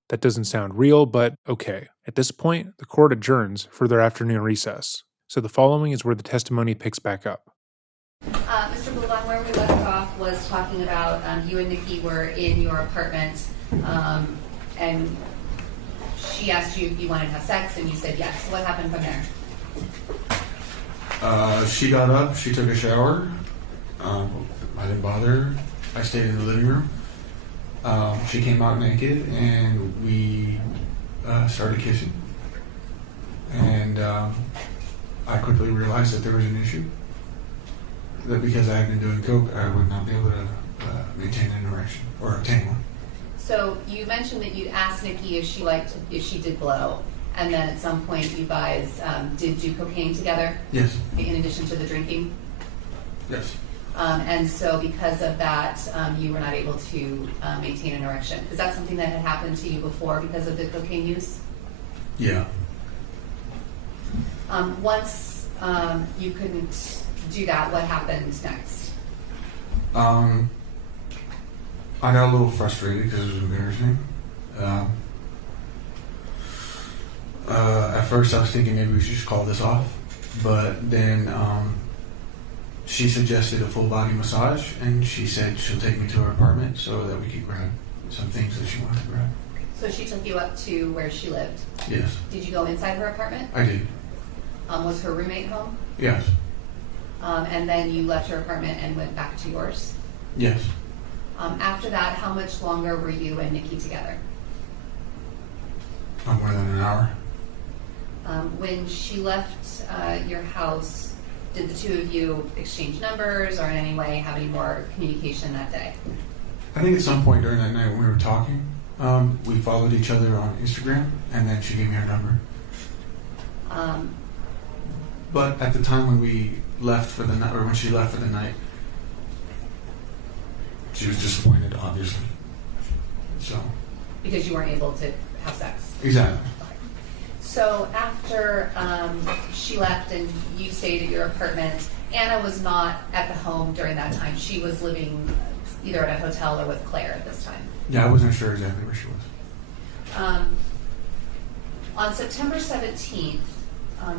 That doesn't sound real, but okay. At this point, the court adjourns for their afternoon recess. So the following is where the testimony picks back up. Mr. Abulaban, where we left off was talking about you and Nikki were in your apartment, and she asked you if you wanted to have sex, and you said yes. What happened from there? She got up, she took a shower. I didn't bother her. I stayed in the living room. She came out naked, and we started kissing. And I quickly realized that there was an issue. That because I had been doing coke, I would not be able to maintain an erection or obtain one. So you mentioned that you'd asked Nikki if she did blow, and then at some point you guys did do cocaine together. Yes. In addition to the drinking. Yes. And so because of that, you were not able to maintain an erection. Is that something that had happened to you before because of the cocaine use? Yeah. Once you couldn't do that, what happened next? I got a little frustrated because it was embarrassing. At first I was thinking maybe we should just call this off, but then she suggested a full body massage, and she said she'll take me to her apartment so that we could grab some things that she wanted to grab. So she took you up to where she lived? Yes. Did you go inside her apartment? I did. Was her roommate home? Yes. And then you left her apartment and went back to yours? Yes. After that, how much longer were you and Nikki together? More than an hour. When she left your house, did the two of you exchange numbers or in any way have any more communication that day? I think at some point during that night when we were talking, we followed each other on Instagram, and then she gave me her number. But at the time when we left for the night, or when she left for the night, she was disappointed, obviously. So. Because you weren't able to have sex? Exactly. So after she left and you stayed at your apartment, Anna was not at the home during that time. She was living either at a hotel or with Claire at this time. Yeah, I wasn't sure exactly where she was. On September 17th,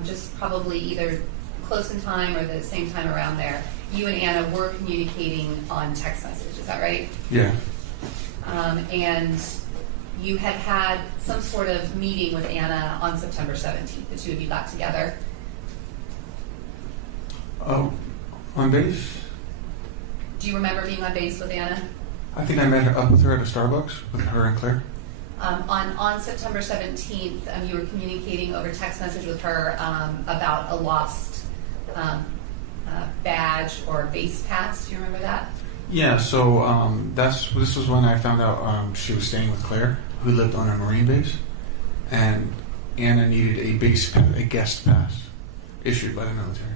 just probably either close in time or the same time around there, you and Anna were communicating on text message, is that right? Yeah. And you had had some sort of meeting with Anna on September 17th. The two of you got together. Oh, on base? Do you remember being on base with Anna? I think I met up with her at a Starbucks, with her and Claire. On September 17th, you were communicating over text message with her about a lost badge or base pass. Do you remember that? Yeah, so this was when I found out she was staying with Claire, who lived on a Marine base, and Anna needed a guest pass issued by the military.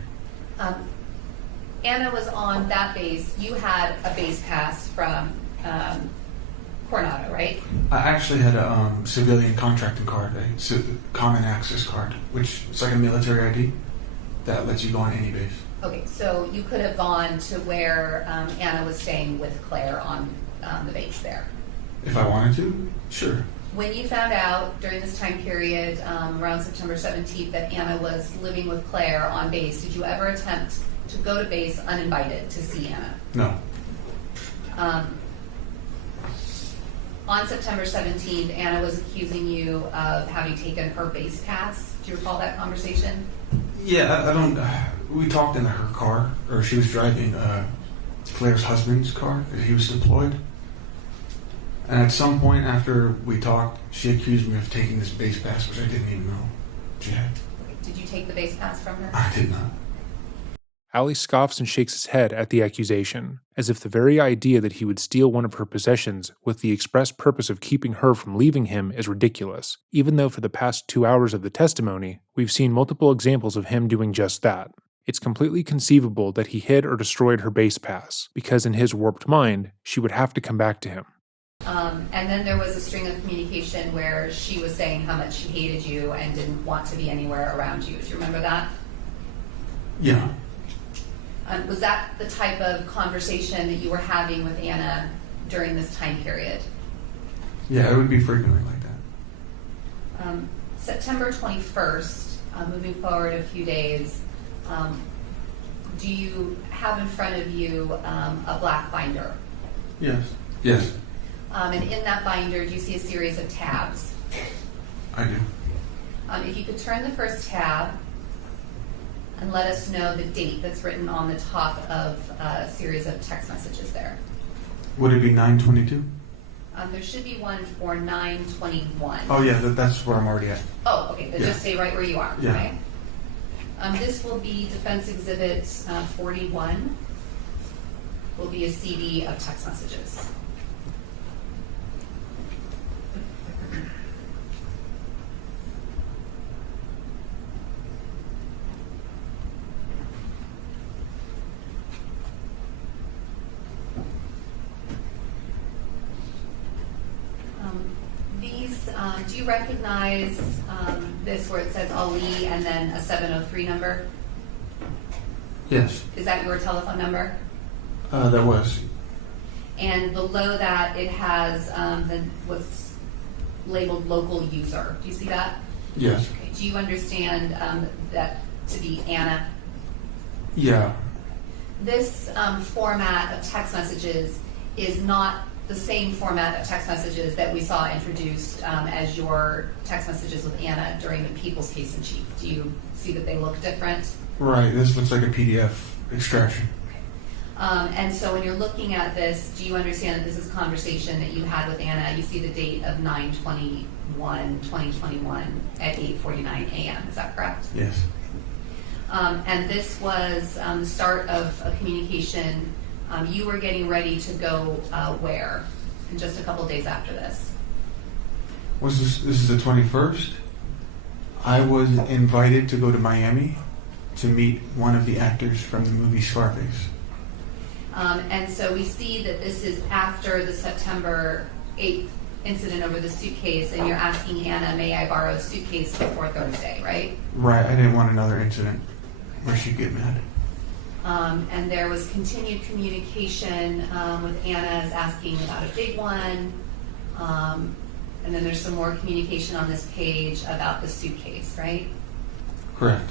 Anna was on that base. You had a base pass from Coronado, right? I actually had a civilian contracting card, a common access card, which is like a military ID that lets you go on any base. Okay, so you could have gone to where Anna was staying with Claire on the base there. If I wanted to, sure. When you found out during this time period, around September 17th, that Anna was living with Claire on base, did you ever attempt to go to base uninvited to see Anna? No. On September 17th, Anna was accusing you of having taken her base pass. Do you recall that conversation? Yeah, I don't. We talked in her car, or she was driving Claire's husband's car because he was deployed. And at some point after we talked, she accused me of taking this base pass, which I didn't even know she had. Did you take the base pass from her? I did not. Allie scoffs and shakes his head at the accusation, as if the very idea that he would steal one of her possessions with the express purpose of keeping her from leaving him is ridiculous, even though for the past 2 hours of the testimony, we've seen multiple examples of him doing just that. It's completely conceivable that he hid or destroyed her base pass, because in his warped mind, she would have to come back to him. And then there was a string of communication where she was saying how much she hated you and didn't want to be anywhere around you. Do you remember that? Yeah. Was that the type of conversation that you were having with Anna during this time period? Yeah, it would be frequently like that. September 21st, moving forward a few days, do you have in front of you a black binder? Yes. Yes. And in that binder, do you see a series of tabs? I do. If you could turn the first tab and let us know the date that's written on the top of a series of text messages there. Would it be 9/22? There should be one for 9/21. Oh yeah, that's where I'm already at. Oh, okay, then Yeah. just stay right where you are, Yeah. okay? This will be Defense Exhibit 41. Will be a CD of text messages. Do you recognize this where it says Ali and then a 703 number? Yes, Is that your telephone number? that was. And below that, it has what's labeled local user. Do you see that? Yes. Okay. Do you understand that to be Anna? Yeah. This format of text messages is not the same format of text messages that we saw introduced as your text messages with Anna during the People's Case in Chief. Do you see that they look different? Right. This looks like a PDF extraction. And so when you're looking at this, do you understand that this is a conversation that you had with Anna? You see the date of 9/21/2021 at 8:49 a.m. Is that correct? Yes. And this was the start of a communication. You were getting ready to go where? In just a couple days after this. Was this is the 21st? I was invited to go to Miami to meet one of the actors from the movie Scarface. And so we see that this is after the September 8th incident over the suitcase, and you're asking Anna, may I borrow a suitcase before Thursday, right? Right. I didn't want another incident where she'd get mad. And there was continued communication with Anna's asking about a big one. And then there's some more communication on this page about the suitcase, right? Correct.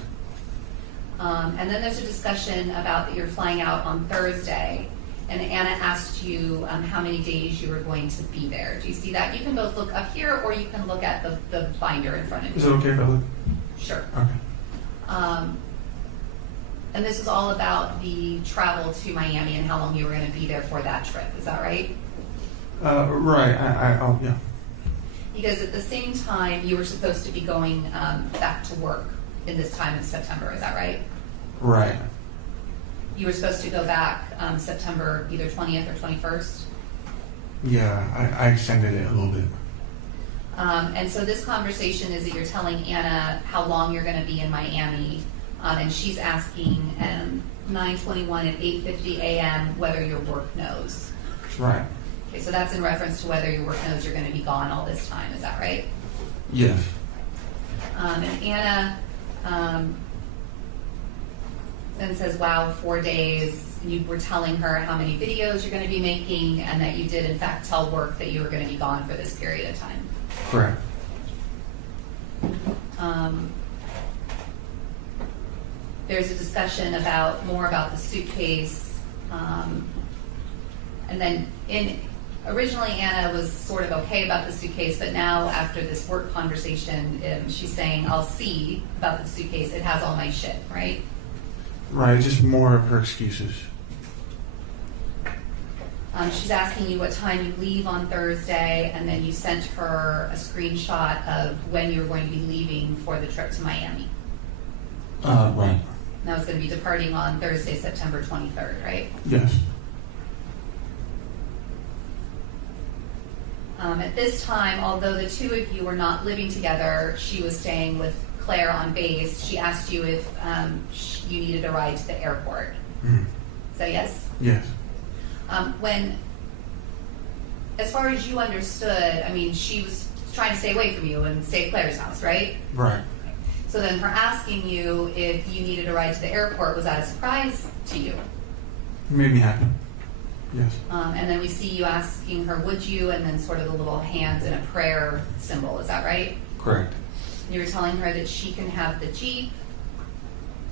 And then there's a discussion about that you're flying out on Thursday. And Anna asked you how many days you were going to be there. Do you see that? You can both look up here or you can look at the binder in front of you. Is it okay if I look? Sure. Okay. And this is all about the travel to Miami and how long you were going to be there for that trip. Is that right? Right. I'll yeah. Because at the same time, you were supposed to be going back to work in this time of September. Is that right? Right. You were supposed to go back September either 20th or 21st. Yeah, I extended it a little bit. And so this conversation is that you're telling Anna how long you're going to be in Miami, and she's asking 9:21 at 8:50 a.m. whether your work knows. Right. Okay, so that's in reference to whether your work knows you're going to be gone all this time. Is that right? Yes. And Anna then says, wow, 4 days. And you were telling her how many videos you're going to be making and that you did, in fact, tell work that you were going to be gone for this period of time. Correct. There's a discussion more about the suitcase. And then originally Anna was sort of okay about the suitcase, but now after this work conversation, she's saying, I'll see about the suitcase. It has all my shit, right? Right, just more of her excuses. She's asking you what time you leave on Thursday, and then you sent her a screenshot of when you were going to be leaving for the trip to Miami. Right. And that was going to be departing on Thursday, September 23rd, right? Yes. At this time, although the two of you were not living together, she was staying with Claire on base. She asked you if you needed a ride to the airport. Mm. Is that yes? Yes. As far as you understood, I mean, she was trying to stay away from you and stay at Claire's house, right? Right. So then her asking you if you needed a ride to the airport, was that a surprise to you? It made me happy. Yes. And then we see you asking her, would you, and then sort of the little hands in a prayer symbol. Is that right? Correct. You were telling her that she can have the Jeep.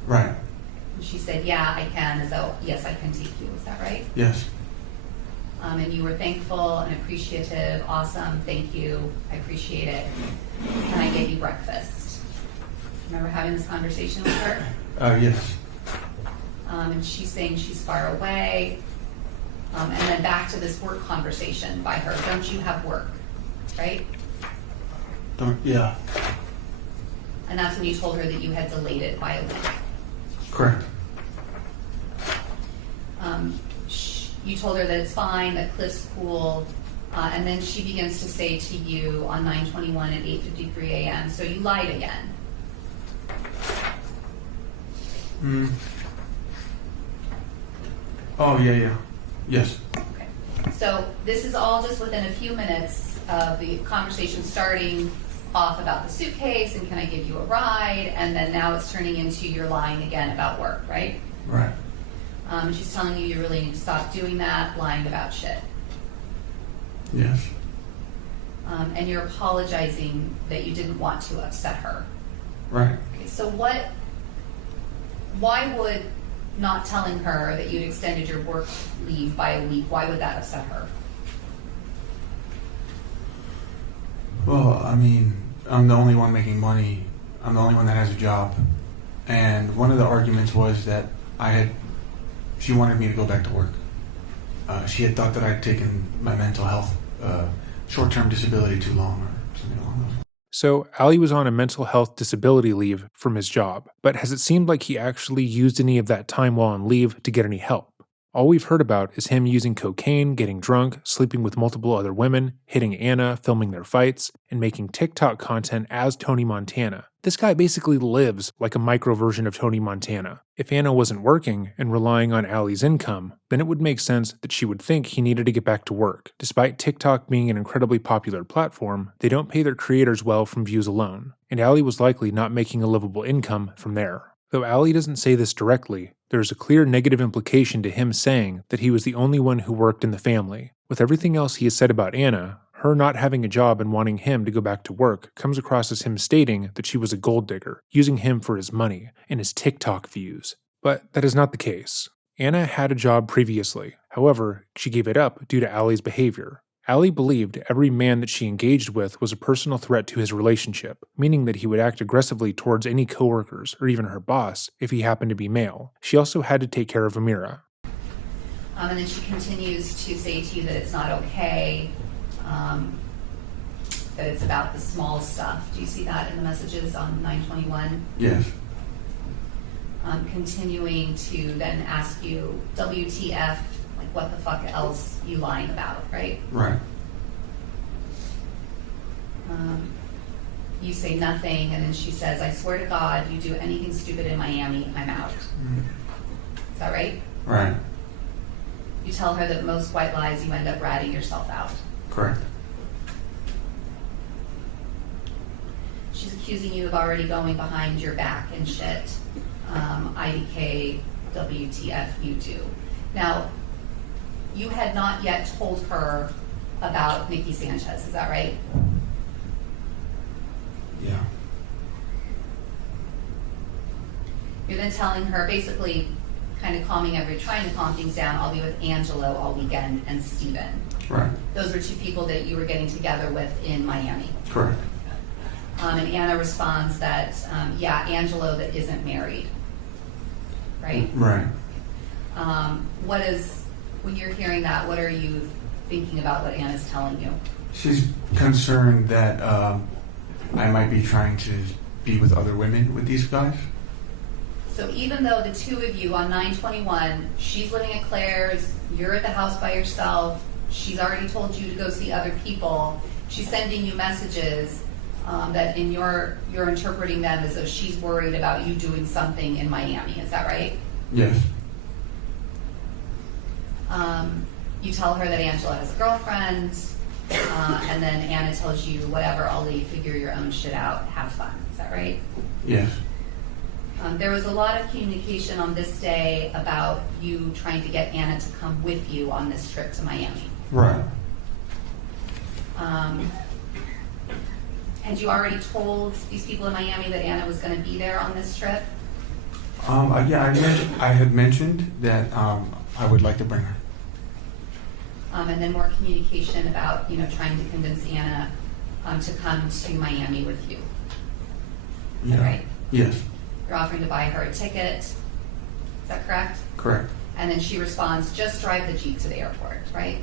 Right. And she said, yeah, I can, as though, yes, I can take you. Is that right? Yes. and you were thankful and appreciative. Awesome, thank you, I appreciate it. Can I get you breakfast? Remember having this conversation with her? Yes. And she's saying she's far away. And then back to this work conversation by her. Don't you have work, right? Yeah. And that's when you told her that you had delayed it by a week. Correct. You told her that it's fine, that Cliff's cool, and then she begins to say to you on 9/21 at 8:53 a.m., so you lied again. Oh, yeah. Yes. Okay. So this is all just within a few minutes of the conversation starting off about the suitcase and can I give you a ride, and then now it's turning into you're lying again about work, right? Right. She's telling you really need to stop doing that, lying about shit. Yes. And you're apologizing that you didn't want to upset her. Right. Okay, so why would not telling her that you'd extended your work leave by a week, why would that upset her? Well, I mean, I'm the only one making money. I'm the only one that has a job. And one of the arguments was that she wanted me to go back to work. She had thought that I'd taken my mental health short-term disability too long or something along those lines. So, Ali was on a mental health disability leave from his job, but has it seemed like he actually used any of that time while on leave to get any help? All we've heard about is him using cocaine, getting drunk, sleeping with multiple other women, hitting Anna, filming their fights, and making TikTok content as Tony Montana. This guy basically lives like a micro version of Tony Montana. If Anna wasn't working and relying on Ali's income, then it would make sense that she would think he needed to get back to work. Despite TikTok being an incredibly popular platform, they don't pay their creators well from views alone, and Ali was likely not making a livable income from there. Though Ali doesn't say this directly, there is a clear negative implication to him saying that he was the only one who worked in the family. With everything else he has said about Anna, her not having a job and wanting him to go back to work comes across as him stating that she was a gold digger, using him for his money and his TikTok views. But that is not the case. Anna had a job previously. However, she gave it up due to Ali's behavior. Ali believed every man that she engaged with was a personal threat to his relationship, meaning that he would act aggressively towards any coworkers or even her boss if he happened to be male. She also had to take care of Amira. And then she continues to say to you that it's not okay, that it's about the small stuff. Do you see that in the messages on 9/21? Yes. Continuing to then ask you, WTF, like what the fuck else you lying about, right? Right. You say nothing, and then she says, I swear to God, you do anything stupid in Miami, I'm out. Is that right? Right. You tell her that most white lies, you end up ratting yourself out. Correct. She's accusing you of already going behind your back and shit. IDK, WTF, you do. Now, you had not yet told her about Nikki Sanchez, is that right? Yeah. You're then telling her, basically, kind of trying to calm things down, I'll be with Angelo all weekend and Steven. Right. Those were two people that you were getting together with in Miami. Correct. And Anna responds that, yeah, Angelo that isn't married. Right? Right. When you're hearing that, what are you thinking about what Anna's telling you? She's concerned that I might be trying to be with other women with these guys. So even though the two of you on 9/21, she's living at Claire's, you're at the house by yourself, she's already told you to go see other people, she's sending you messages that you're interpreting them as though she's worried about you doing something in Miami. Is that right? Yes. You tell her that Angela has a girlfriend, and then Anna tells you, whatever, I'll let you figure your own shit out, have fun. Is that right? Yes. There was a lot of communication on this day about you trying to get Anna to come with you on this trip to Miami. Right. Had you already told these people in Miami that Anna was going to be there on this trip? Yeah, I had mentioned that I would like to bring her. And then more communication about, trying to convince Anna to come to Miami with you. Is that right? Yes. You're offering to buy her a ticket. Is that correct? Correct. And then she responds, just drive the Jeep to the airport, right?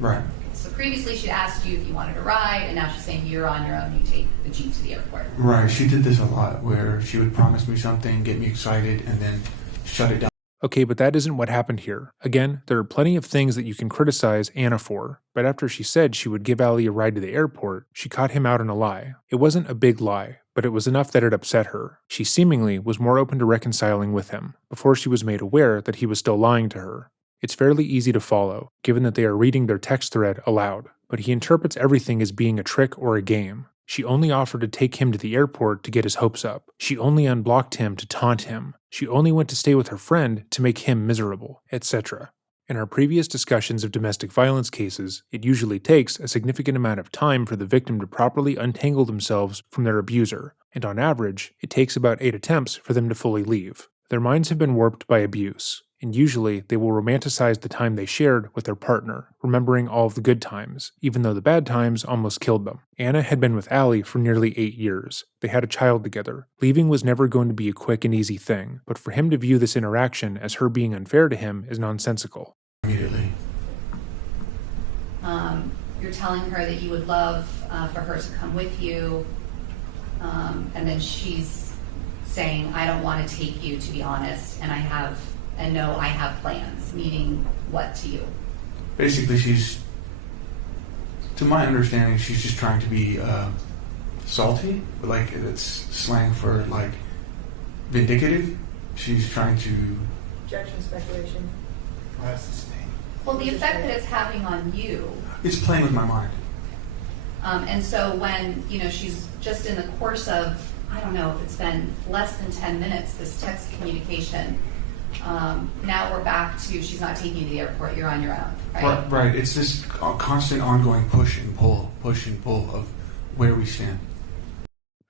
Right. So previously she'd asked you if you wanted a ride, and now she's saying you're on your own, you take the Jeep to the airport. Right. She did this a lot, where she would promise me something, get me excited, and then shut it down. Okay, but that isn't what happened here. Again, there are plenty of things that you can criticize Anna for, but after she said she would give Ali a ride to the airport, she caught him out on a lie. It wasn't a big lie, but it was enough that it upset her. She seemingly was more open to reconciling with him, before she was made aware that he was still lying to her. It's fairly easy to follow, given that they are reading their text thread aloud, but he interprets everything as being a trick or a game. She only offered to take him to the airport to get his hopes up. She only unblocked him to taunt him. She only went to stay with her friend to make him miserable, etc. In our previous discussions of domestic violence cases, it usually takes a significant amount of time for the victim to properly untangle themselves from their abuser, and on average, it takes about 8 attempts for them to fully leave. Their minds have been warped by abuse, and usually they will romanticize the time they shared with their partner, remembering all of the good times, even though the bad times almost killed them. Anna had been with Ali for nearly 8 years. They had a child together. Leaving was never going to be a quick and easy thing, but for him to view this interaction as her being unfair to him is nonsensical. Immediately. You're telling her that you would love for her to come with you, and then she's saying, I don't want to take you, to be honest, and I have plans, meaning what to you? Basically, to my understanding, she's just trying to be salty, but like it's slang for like vindictive. She's trying to. Objection, speculation. That's the sting. Well, the effect that it's having on you. It's playing with my mind. And so when, she's just in the course of, I don't know if it's been less than 10 minutes, this text communication, now we're back to she's not taking you to the airport, you're on your own, right? Right. It's this constant ongoing push and pull of where we stand.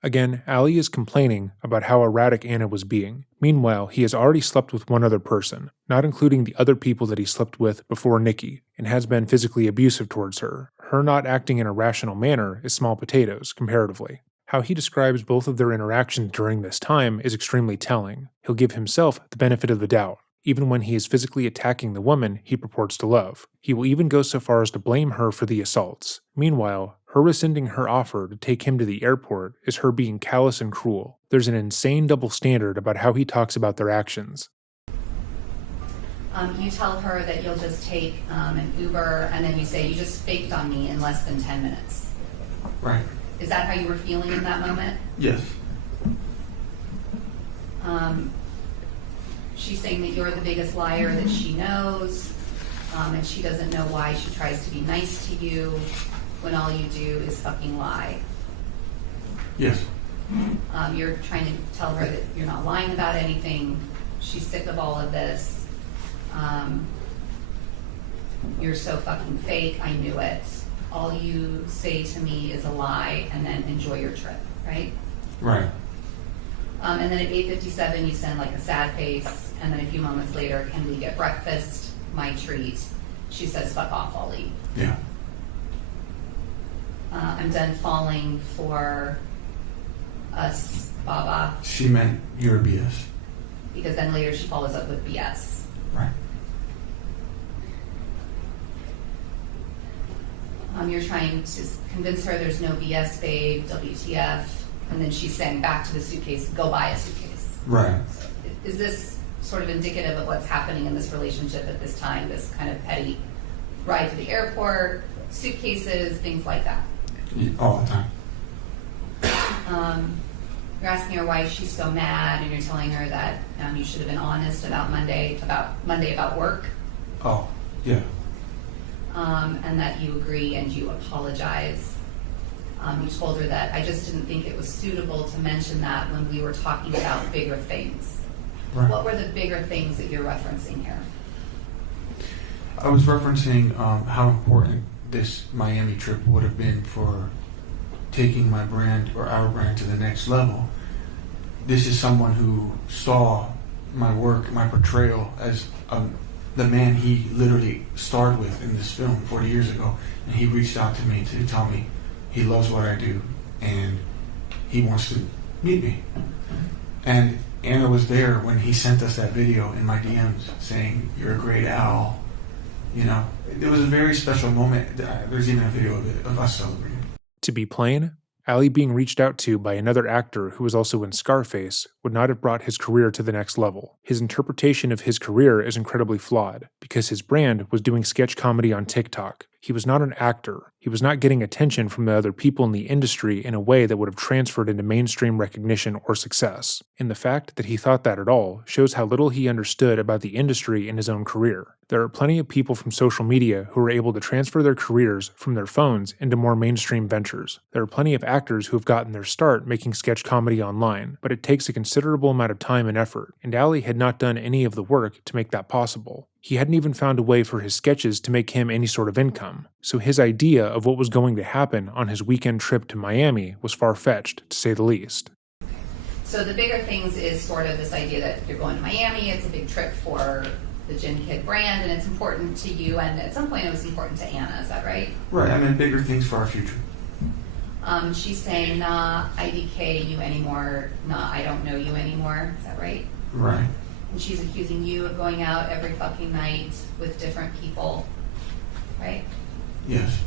Again, Ali is complaining about how erratic Anna was being. Meanwhile, he has already slept with one other person, not including the other people that he slept with before Nikki, and has been physically abusive towards her. Her not acting in a rational manner is small potatoes, comparatively. How he describes both of their interactions during this time is extremely telling. He'll give himself the benefit of the doubt, even when he is physically attacking the woman he purports to love. He will even go so far as to blame her for the assaults. Meanwhile, her rescinding her offer to take him to the airport is her being callous and cruel. There's an insane double standard about how he talks about their actions. You tell her that you'll just take an Uber, and then you say you just faked on me in less than 10 minutes. Right. Is that how you were feeling in that moment? Yes. She's saying that you're the biggest liar that she knows, and she doesn't know why she tries to be nice to you when all you do is fucking lie. Yes. You're trying to tell her that you're not lying about anything. She's sick of all of this. You're so fucking fake. I knew it. All you say to me is a lie, and then enjoy your trip, right? Right. And then at 8:57, you send like a sad face, and then a few moments later, can we get breakfast? My treat. She says, fuck off, I'll leave. Yeah. I'm done falling for us, Baba, She meant your BS. because then later she follows up with BS. Right. You're trying to convince her there's no BS, babe, WTF, and then she's saying back to the suitcase, go buy a suitcase. Right. Is this sort of indicative of what's happening in this relationship at this time, this kind of petty ride to the airport, suitcases, things like that? All the time. You're asking her why she's so mad, and you're telling her that you should have been honest about Monday about work. Oh, yeah. And that you agree and you apologize. You told her that I just didn't think it was suitable to mention that when we were talking about bigger things. Right. What were the bigger things that you're referencing here? I was referencing how important this Miami trip would have been for taking my brand or our brand to the next level. This is someone who saw my work, my portrayal as the man he literally starred with in this film 40 years ago, and he reached out to me to tell me he loves what I do and he wants to meet me. And Anna was there when he sent us that video in my DMs saying, "You're a great Al." You know, it was a very special moment. There's even a video of it, of us celebrating. To be plain, Ali being reached out to by another actor who was also in Scarface would not have brought his career to the next level. His interpretation of his career is incredibly flawed, because his brand was doing sketch comedy on TikTok. He was not an actor. He was not getting attention from the other people in the industry in a way that would have transferred into mainstream recognition or success. And the fact that he thought that at all shows how little he understood about the industry in his own career. There are plenty of people from social media who are able to transfer their careers from their phones into more mainstream ventures. There are plenty of actors who have gotten their start making sketch comedy online, but it takes a considerable amount of time and effort, and Ali had not done any of the work to make that possible. He hadn't even found a way for his sketches to make him any sort of income, so his idea of what was going to happen on his weekend trip to Miami was far-fetched, to say the least. So the bigger things is sort of this idea that you're going to Miami, it's a big trip for the Gin Kid brand, and it's important to you, and at some point it was important to Anna, is that right? Right, I mean, bigger things for our future. She's saying, nah, IDK you anymore, nah, I don't know you anymore, is that right? Right. And she's accusing you of going out every fucking night with different people, right? Yes.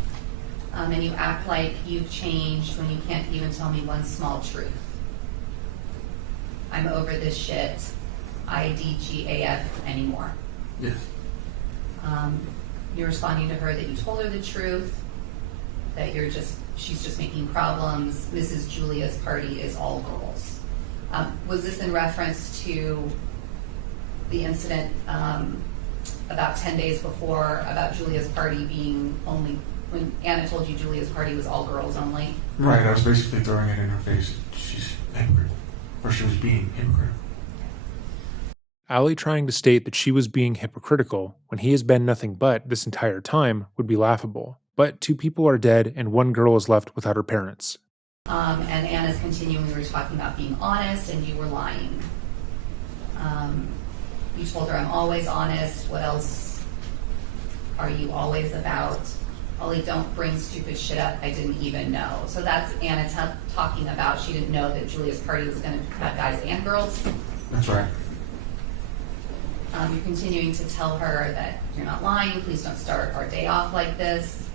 And you act like you've changed when you can't even tell me one small truth. I'm over this shit, IDGAF anymore. Yes. You're responding to her that you told her the truth, that she's just making problems. Mrs. Julia's party is all girls. Was this in reference to the incident about 10 days before about Julia's party being only, when Anna told you Julia's party was all girls only? Right, I was basically throwing it in her face. She's hypocritical. Or she was being hypocritical. Ali trying to state that she was being hypocritical when he has been nothing but this entire time would be laughable. But 2 people are dead and 1 girl is left without her parents. And Anna's continuing, we were talking about being honest and you were lying. You told her, I'm always honest. What else are you always about? Ollie, don't bring stupid shit up. I didn't even know. So that's Anna talking about she didn't know that Julia's party was going to have guys and girls. That's right. You're continuing to tell her that you're not lying. Please don't start our day off like this.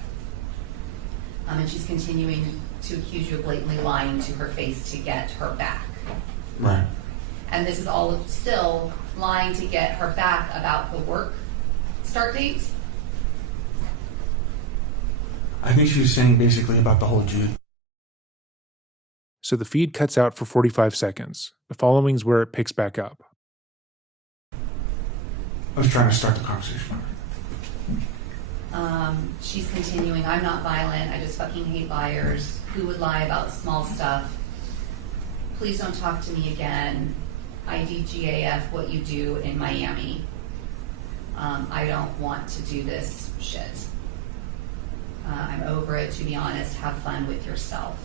And she's continuing to accuse you of blatantly lying to her face to get her back. Right. And this is all still lying to get her back about the work start date? I think she was saying basically about the whole Jude. So the feed cuts out for 45 seconds. The following's where it picks back up. I was trying to start the conversation. She's continuing, I'm not violent, I just fucking hate liars. Who would lie about small stuff? Please don't talk to me again. IDGAF what you do in Miami. I don't want to do this shit. I'm over it, to be honest. Have fun with yourself.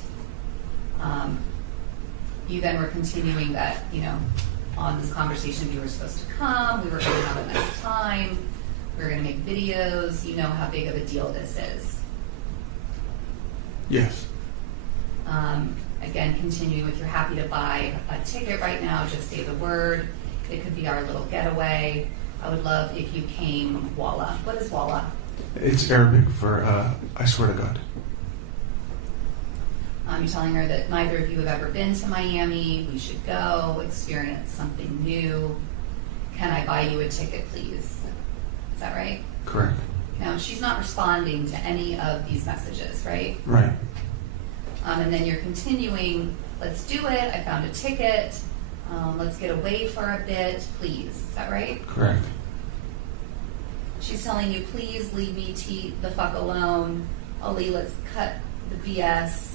You then were continuing that, on this conversation we were supposed to come, we were going to have a nice time, we were going to make videos, you know how big of a deal this is. Yes. Again, continuing with you're happy to buy a ticket right now, just say the word. It could be our little getaway. I would love if you came, Walla. What is Walla? It's Arabic for I swear to God. You're telling her that neither of you have ever been to Miami. We should go, experience something new. Can I buy you a ticket, please? Is that right? Correct. Now, she's not responding to any of these messages, right? Right. And then you're continuing, let's do it. I found a ticket. Let's get away for a bit, please. Is that right? Correct. She's telling you, please leave me the fuck alone. Ali, let's cut the BS.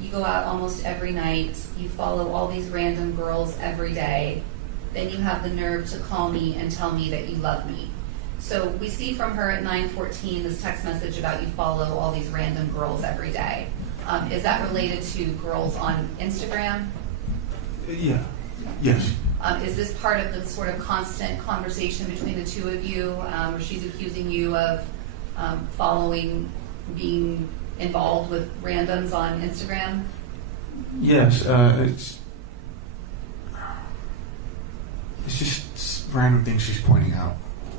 You go out almost every night. You follow all these random girls every day. Then you have the nerve to call me and tell me that you love me. So we see from her at 9:14 this text message about you follow all these random girls every day. Is that related to girls on Instagram? Yeah. Yes. Is this part of the sort of constant conversation between the two of you, where she's accusing you of following, being involved with randoms on Instagram? Yes, it's just random things she's pointing out,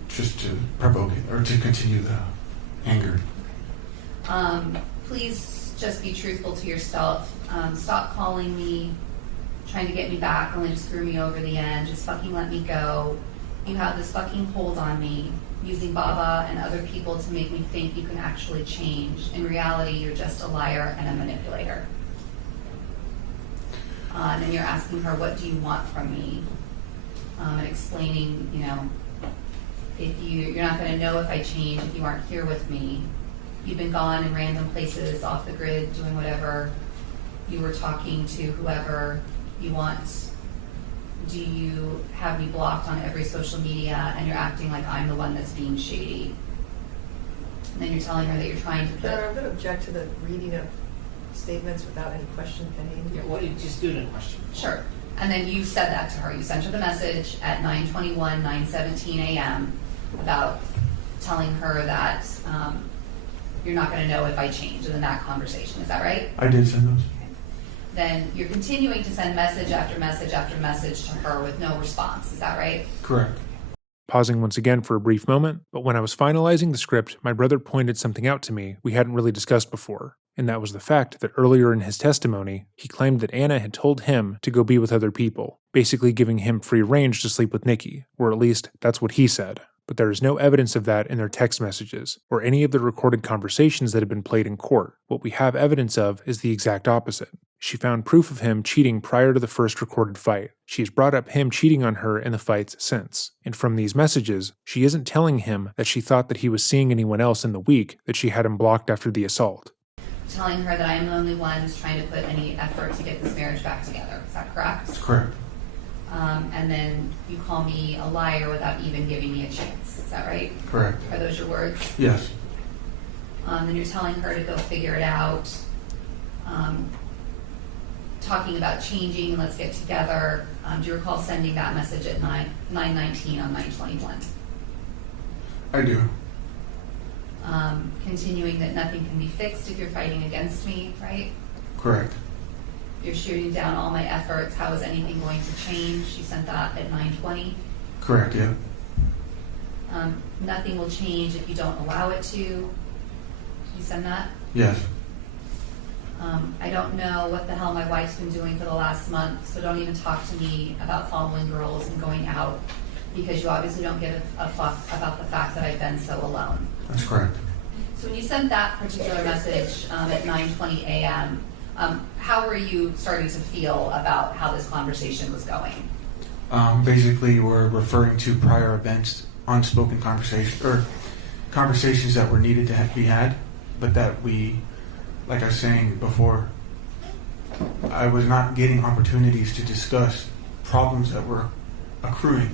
just to provoke it or to continue the anger. Please just be truthful to yourself. Stop calling me, trying to get me back, only to screw me over the end. Just fucking let me go. You have this fucking hold on me, using Baba and other people to make me think you can actually change. In reality, you're just a liar and a manipulator. And then you're asking her, what do you want from me? And explaining, if you're not going to know if I change if you aren't here with me. You've been gone in random places, off the grid, doing whatever. You were talking to whoever you want. Do you have me blocked on every social media and you're acting like I'm the one that's being shady? And then you're telling her that you're trying to Your Honor, I'm going to object to the reading of statements without any question pending. Yeah, what, just do it in a question. Sure. And then you said that to her. You sent her the message at 9:21, 9:17 a.m. about telling her that you're not going to know if I change, and then that conversation. Is that right? I did send those. Then you're continuing to send message after message after message to her with no response. Is that right? Correct. Pausing once again for a brief moment, but when I was finalizing the script, my brother pointed something out to me we hadn't really discussed before, and that was the fact that earlier in his testimony, he claimed that Anna had told him to go be with other people, basically giving him free range to sleep with Nikki, or at least that's what he said. But there is no evidence of that in their text messages, or any of the recorded conversations that have been played in court. What we have evidence of is the exact opposite. She found proof of him cheating prior to the first recorded fight. She has brought up him cheating on her in the fights since. And from these messages, she isn't telling him that she thought that he was seeing anyone else in the week that she had him blocked after the assault. Telling her that I'm the only one who's trying to put any effort to get this marriage back together. Is that correct? That's correct. And then you call me a liar without even giving me a chance. Is that right? Correct. Are those your words? Yes. Then you're telling her to go figure it out. Talking about changing, let's get together. Do you recall sending that message at 9:19 on 9:21? I do. Continuing that nothing can be fixed if you're fighting against me, right? Correct. You're shooting down all my efforts. How is anything going to change? She sent that at 9:20. Correct, yeah. Nothing will change if you don't allow it to. Did you send that? Yes. I don't know what the hell my wife's been doing for the last month, so don't even talk to me about following girls and going out, because you obviously don't give a fuck about the fact that I've been so alone. That's correct. So when you sent that particular message at 9:20 a.m., how were you starting to feel about how this conversation was going? Basically, we're referring to prior events, unspoken conversations, or conversations that were needed to be had, but that we, like I was saying before, I was not getting opportunities to discuss problems that were accruing.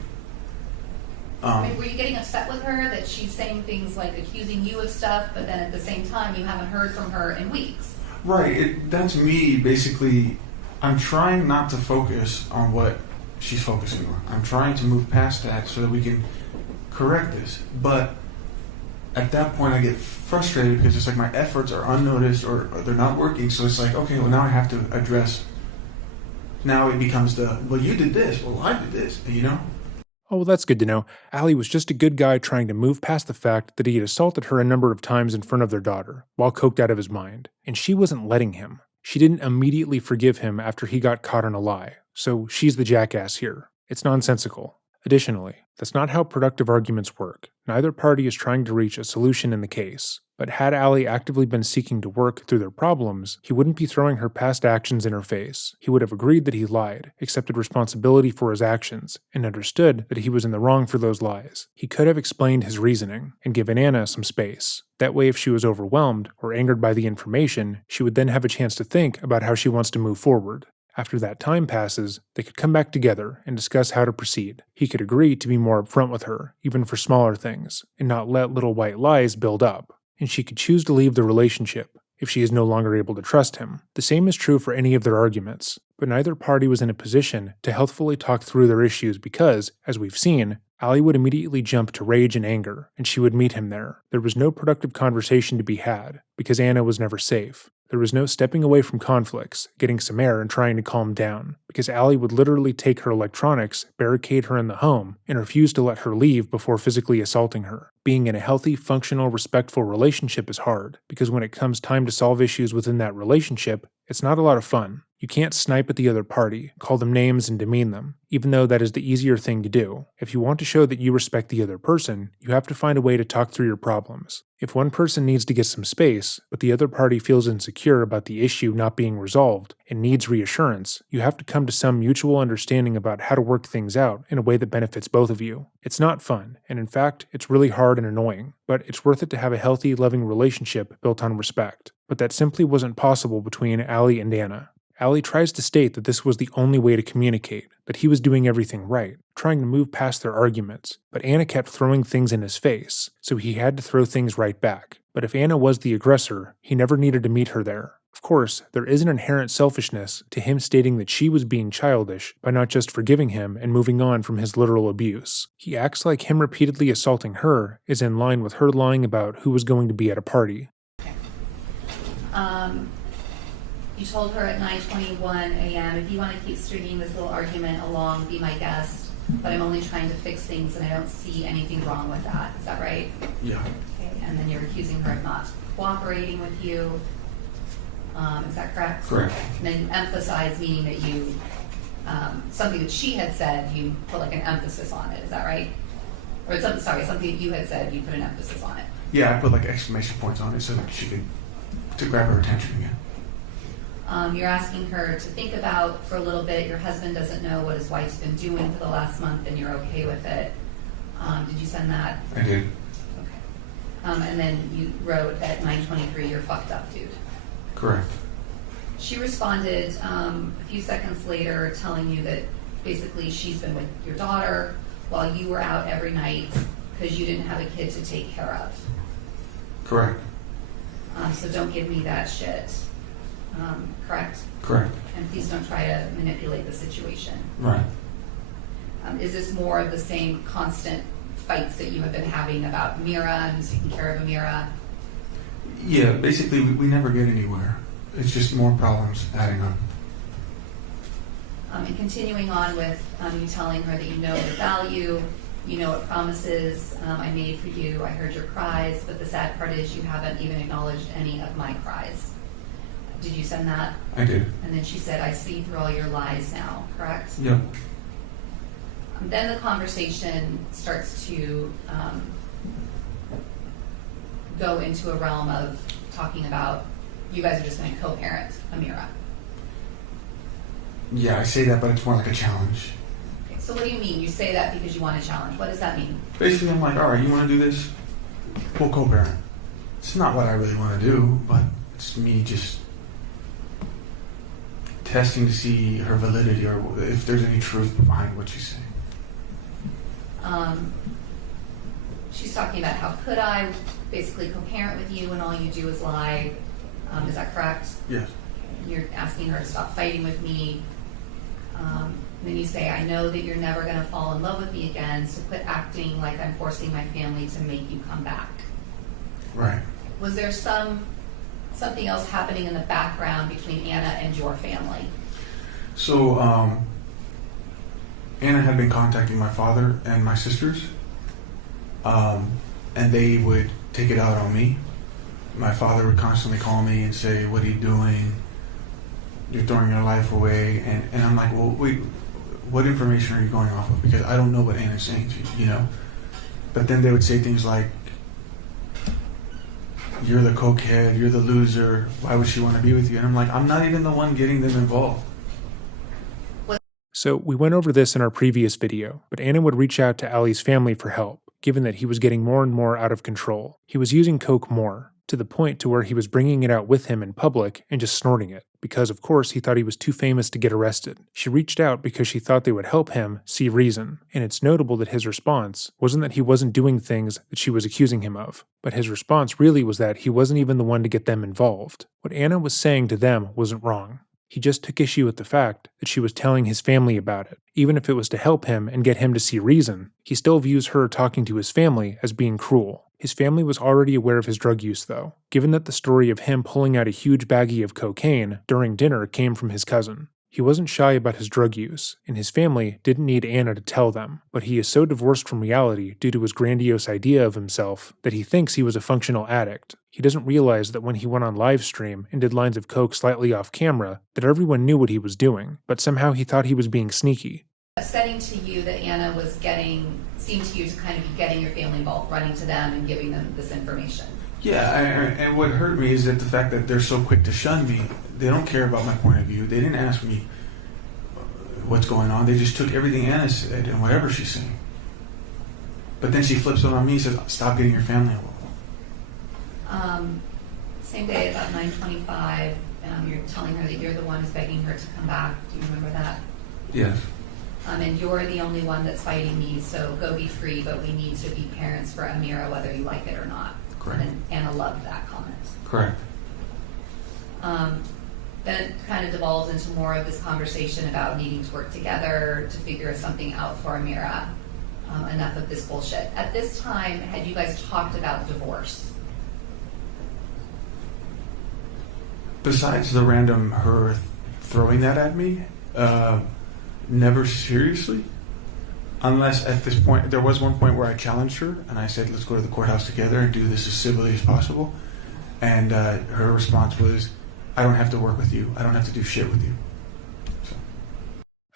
Were you getting upset with her that she's saying things like accusing you of stuff, but then at the same time you haven't heard from her in weeks? Right, that's me basically. I'm trying not to focus on what she's focusing on. I'm trying to move past that so that we can correct this. But at that point I get frustrated because it's like my efforts are unnoticed or they're not working. So it's like, okay, well now I have to address. Now it becomes well, you did this, well I did this, you know? Oh, well, that's good to know. Ali was just a good guy trying to move past the fact that he had assaulted her a number of times in front of their daughter, while coked out of his mind. And she wasn't letting him. She didn't immediately forgive him after he got caught in a lie. So she's the jackass here. It's nonsensical. Additionally, that's not how productive arguments work. Neither party is trying to reach a solution in the case. But had Ali actively been seeking to work through their problems, he wouldn't be throwing her past actions in her face. He would have agreed that he lied, accepted responsibility for his actions, and understood that he was in the wrong for those lies. He could have explained his reasoning and given Anna some space. That way, if she was overwhelmed or angered by the information, she would then have a chance to think about how she wants to move forward. After that time passes, they could come back together and discuss how to proceed. He could agree to be more upfront with her, even for smaller things, and not let little white lies build up. And she could choose to leave the relationship, if she is no longer able to trust him. The same is true for any of their arguments, but neither party was in a position to healthfully talk through their issues because, as we've seen, Allie would immediately jump to rage and anger, and she would meet him there. There was no productive conversation to be had, because Anna was never safe. There was no stepping away from conflicts, getting some air and trying to calm down, because Allie would literally take her electronics, barricade her in the home, and refuse to let her leave before physically assaulting her. Being in a healthy, functional, respectful relationship is hard, because when it comes time to solve issues within that relationship, it's not a lot of fun. You can't snipe at the other party, call them names and demean them, even though that is the easier thing to do. If you want to show that you respect the other person, you have to find a way to talk through your problems. If one person needs to get some space, but the other party feels insecure about the issue not being resolved and needs reassurance, you have to come to some mutual understanding about how to work things out in a way that benefits both of you. It's not fun, and in fact, it's really hard and annoying, but it's worth it to have a healthy, loving relationship built on respect. But that simply wasn't possible between Allie and Anna. Allie tries to state that this was the only way to communicate, that he was doing everything right, trying to move past their arguments, but Anna kept throwing things in his face, so he had to throw things right back. But if Anna was the aggressor, he never needed to meet her there. Of course, there is an inherent selfishness to him stating that she was being childish by not just forgiving him and moving on from his literal abuse. He acts like him repeatedly assaulting her is in line with her lying about who was going to be at a party. You told her at 9:21 a.m., if you want to keep stringing this little argument along, be my guest, but I'm only trying to fix things and I don't see anything wrong with that. Is that right? Yeah. Okay, and then you're accusing her of not cooperating with you. Is that correct? Correct. And then emphasize, meaning that you, something that she had said, you put like an emphasis on it. Is that right? Or something that you had said, you put an emphasis on it. Yeah, I put like exclamation points on it so that she could, to grab her attention again. You're asking her to think about for a little bit. Your husband doesn't know what his wife's been doing for the last month, and you're okay with it. Did you send that? I did. Okay. And then you wrote at 9:23, you're fucked up, dude. Correct. She responded a few seconds later telling you that basically she's been with your daughter while you were out every night because you didn't have a kid to take care of. Correct. So don't give me that shit. Correct? Correct. And please don't try to manipulate the situation. Right. Is this more of the same constant fights that you have been having about Mira and taking care of Amira? Yeah, basically we never get anywhere. It's just more problems adding up. And continuing on with you telling her that you know the value, you know what promises I made for you. I heard your cries, but the sad part is you haven't even acknowledged any of my cries. Did you send that? I did. And then she said, I see through all your lies now, correct? Yep. Then the conversation starts to go into a realm of talking about you guys are just going to co-parent Amira. Yeah, I say that, but it's more like a challenge. Okay, so what do you mean? You say that because you want a challenge. What does that mean? Basically, I'm like, all right, you want to do this? We'll co-parent. It's not what I really want to do, but it's me just testing to see her validity or if there's any truth behind what she's saying. She's talking about how could I basically co-parent with you when all you do is lie. Is that correct? Yes. You're asking her to stop fighting with me. Then you say, I know that you're never going to fall in love with me again, so quit acting like I'm forcing my family to make you come back. Right. Was there something else happening in the background between Anna and your family? So, Anna had been contacting my father and my sisters, and they would take it out on me. My father would constantly call me and say, what are you doing? You're throwing your life away. And I'm like, well, wait, what information are you going off of? Because I don't know what Anna's saying to you, you know? But then they would say things like, you're the cokehead, you're the loser, why would she want to be with you? And I'm like, I'm not even the one getting them involved. So we went over this in our previous video, but Anna would reach out to Allie's family for help, given that he was getting more and more out of control. He was using coke more, to the point to where he was bringing it out with him in public and just snorting it, because of course he thought he was too famous to get arrested. She reached out because she thought they would help him see reason, and it's notable that his response wasn't that he wasn't doing things that she was accusing him of, but his response really was that he wasn't even the one to get them involved. What Anna was saying to them wasn't wrong. He just took issue with the fact that she was telling his family about it. Even if it was to help him and get him to see reason, he still views her talking to his family as being cruel. His family was already aware of his drug use, though, given that the story of him pulling out a huge baggie of cocaine during dinner came from his cousin. He wasn't shy about his drug use, and his family didn't need Anna to tell them, but he is so divorced from reality due to his grandiose idea of himself that he thinks he was a functional addict. He doesn't realize that when he went on live stream and did lines of coke slightly off camera, that everyone knew what he was doing, but somehow he thought he was being sneaky. Setting to you that Anna was seemed to you to kind of be getting your family involved, running to them and giving them this information. Yeah, and what hurt me is that the fact that they're so quick to shun me. They don't care about my point of view. They didn't ask me what's going on. They just took everything Anna said and whatever she's saying. But then she flips it on me and says, stop getting your family involved. Same day, about 9:25, you're telling her that you're the one who's begging her to come back. Do you remember that? Yes. And you're the only one that's fighting me, so go be free, but we need to be parents for Amira, whether you like it or not. Correct. And Anna loved that comment. Correct. Then it kind of devolves into more of this conversation about needing to work together to figure something out for Amira. Enough of this bullshit. At this time, had you guys talked about divorce? Besides the random her throwing that at me, never seriously. Unless at this point, there was one point where I challenged her and I said, let's go to the courthouse together and do this as civilly as possible. And her response was, I don't have to work with you. I don't have to do shit with you. So.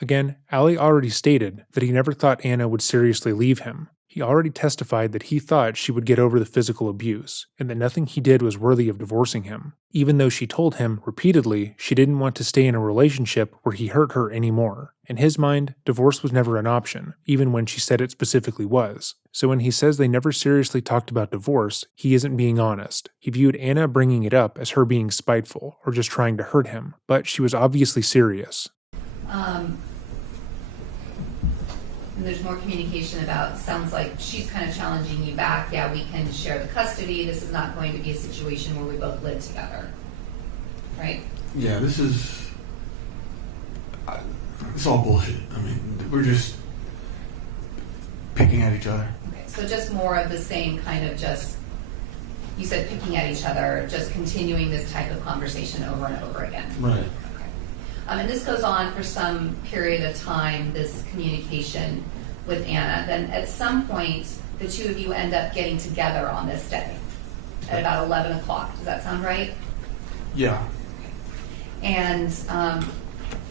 Again, Ali already stated that he never thought Anna would seriously leave him. He already testified that he thought she would get over the physical abuse, and that nothing he did was worthy of divorcing him, even though she told him repeatedly she didn't want to stay in a relationship where he hurt her anymore. In his mind, divorce was never an option, even when she said it specifically was. So when he says they never seriously talked about divorce, he isn't being honest. He viewed Anna bringing it up as her being spiteful, or just trying to hurt him, but she was obviously serious. And there's more communication about, sounds like she's kind of challenging you back. Yeah, we can share the custody. This is not going to be a situation where we both live together. Right? Yeah, this is... it's all bullshit. I mean, we're just picking at each other. Okay, so just more of the same kind of just, you said picking at each other, just continuing this type of conversation over and over again. Right. And this goes on for some period of time, this communication with Anna. Then at some point, the two of you end up getting together on this day at about 11 o'clock. Does that sound right? Yeah. And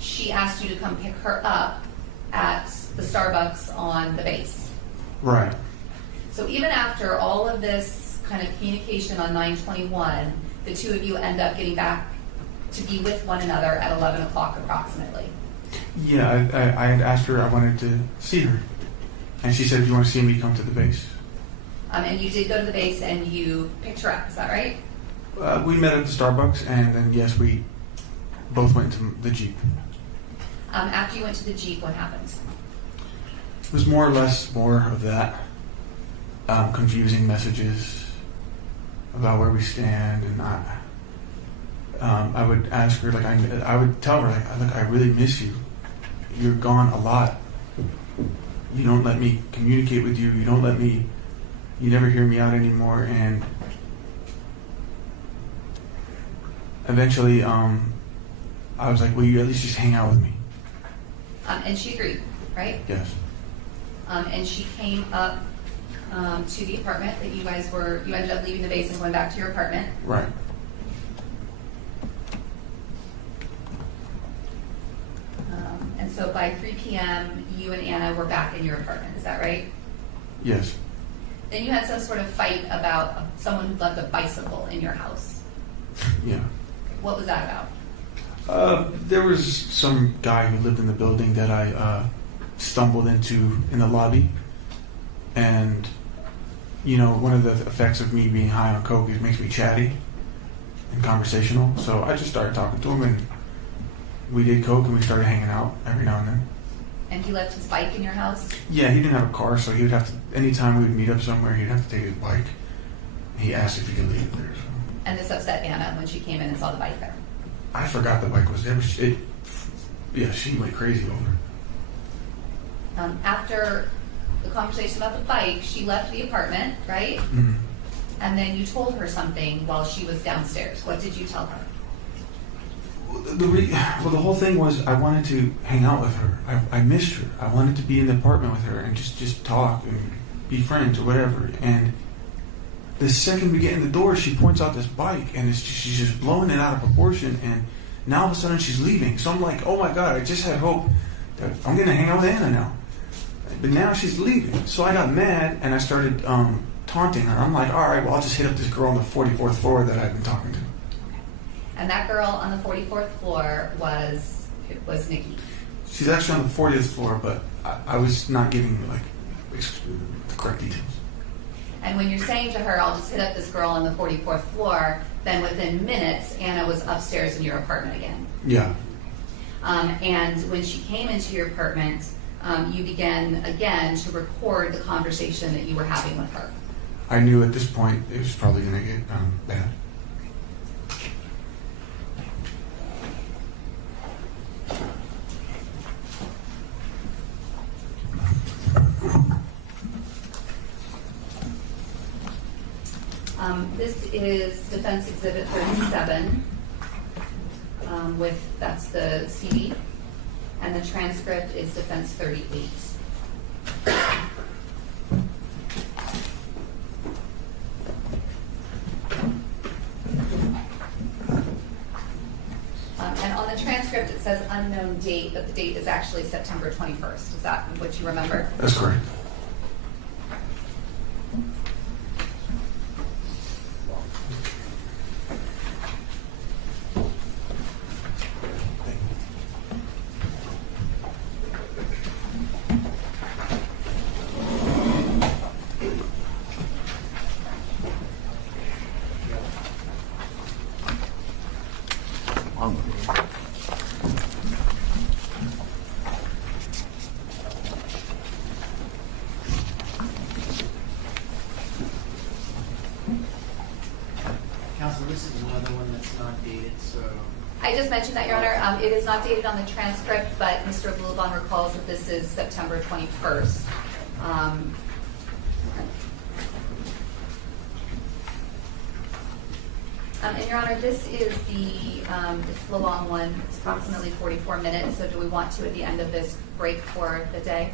she asked you to come pick her up at the Starbucks on the base. Right. So even after all of this kind of communication on 9/21, the two of you end up getting back to be with one another at 11 o'clock approximately. Yeah, I had asked her, I wanted to see her. And she said, if you want to see me, come to the base. And you did go to the base and you picked her up, is that right? We met at the Starbucks, and then, yes, we both went to the Jeep. After you went to the Jeep, what happened? It was more or less more of that. Confusing messages about where we stand, and I would ask her, like, I would tell her, like, look, I really miss you. You're gone a lot. You don't let me communicate with you. You never hear me out anymore. And eventually, I was like, will you at least just hang out with me? And she agreed, right? Yes. And she came up to the apartment that you ended up leaving the base and going back to your apartment. Right. And so by 3 p.m., you and Anna were back in your apartment, is that right? Yes. Then you had some sort of fight about someone who left a bicycle in your house. Yeah. What was that about? There was some guy who lived in the building that I stumbled into in the lobby, and one of the effects of me being high on coke is it makes me chatty and conversational. So I just started talking to him, and we did coke, and we started hanging out every now and then. And he left his bike in your house? Yeah, he didn't have a car, so he would have to, anytime we would meet up somewhere, he'd have to take his bike. He asked if he could leave it there. So. And this upset Anna when she came in and saw the bike there. I forgot the bike was there. Yeah, she went crazy over it. After the conversation about the bike, she left the apartment, right? Mm-hmm. And then you told her something while she was downstairs. What did you tell her? Well, the whole thing was I wanted to hang out with her. I missed her. I wanted to be in the apartment with her and just talk and be friends or whatever. And the second we get in the door, she points out this bike, and she's just blowing it out of proportion. And now all of a sudden she's leaving. So I'm like, oh my God, I just had hope that I'm going to hang out with Anna now. But now she's leaving. So I got mad, and I started taunting her. I'm like, all right, well, I'll just hit up this girl on the 44th floor that I've been talking to. And that girl on the 44th floor was Nikki. She's actually on the 40th floor, but I was not giving the correct details. And when you're saying to her, I'll just hit up this girl on the 44th floor, then within minutes, Anna was upstairs in your apartment again. Yeah. And when she came into your apartment, you began again to record the conversation that you were having with her. I knew at this point it was probably going to get bad. This is Defense Exhibit 37, that's the CD, and the transcript is Defense 38. And on the transcript it says unknown date, but the date is actually September 21st. Is that what you remember? That's correct. Counsel, this is another one that's not dated, so. I just mentioned that, Your Honor. It is not dated on the transcript, but Mr. Abulaban recalls that this is September 21st. And Your Honor, this is it's the long one. It's approximately 44 minutes. So do we want to, at the end of this, break for the day?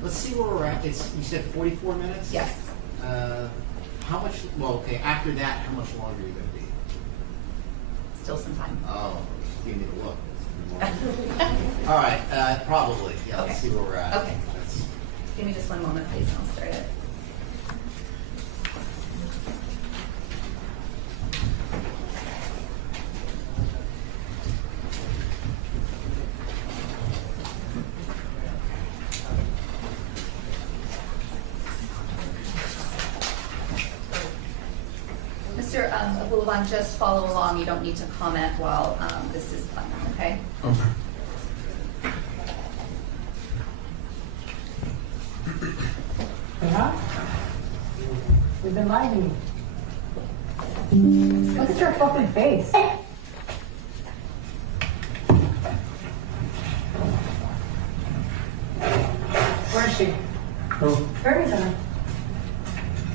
Let's see where we're at. You said 44 minutes? Yes. How much, well, okay, after that, how much longer are you going to be? Still some time. Oh, give me the look. All right, probably. Yeah, Okay. Let's see where we're at. Okay. Give me just one moment, please, and I'll start it. Mr. Abulaban, just follow along. You don't need to comment while this is done, okay? Okay. Yeah? You've been lying to me. Look at your fucking face. Where is she? Who? Bring me to her.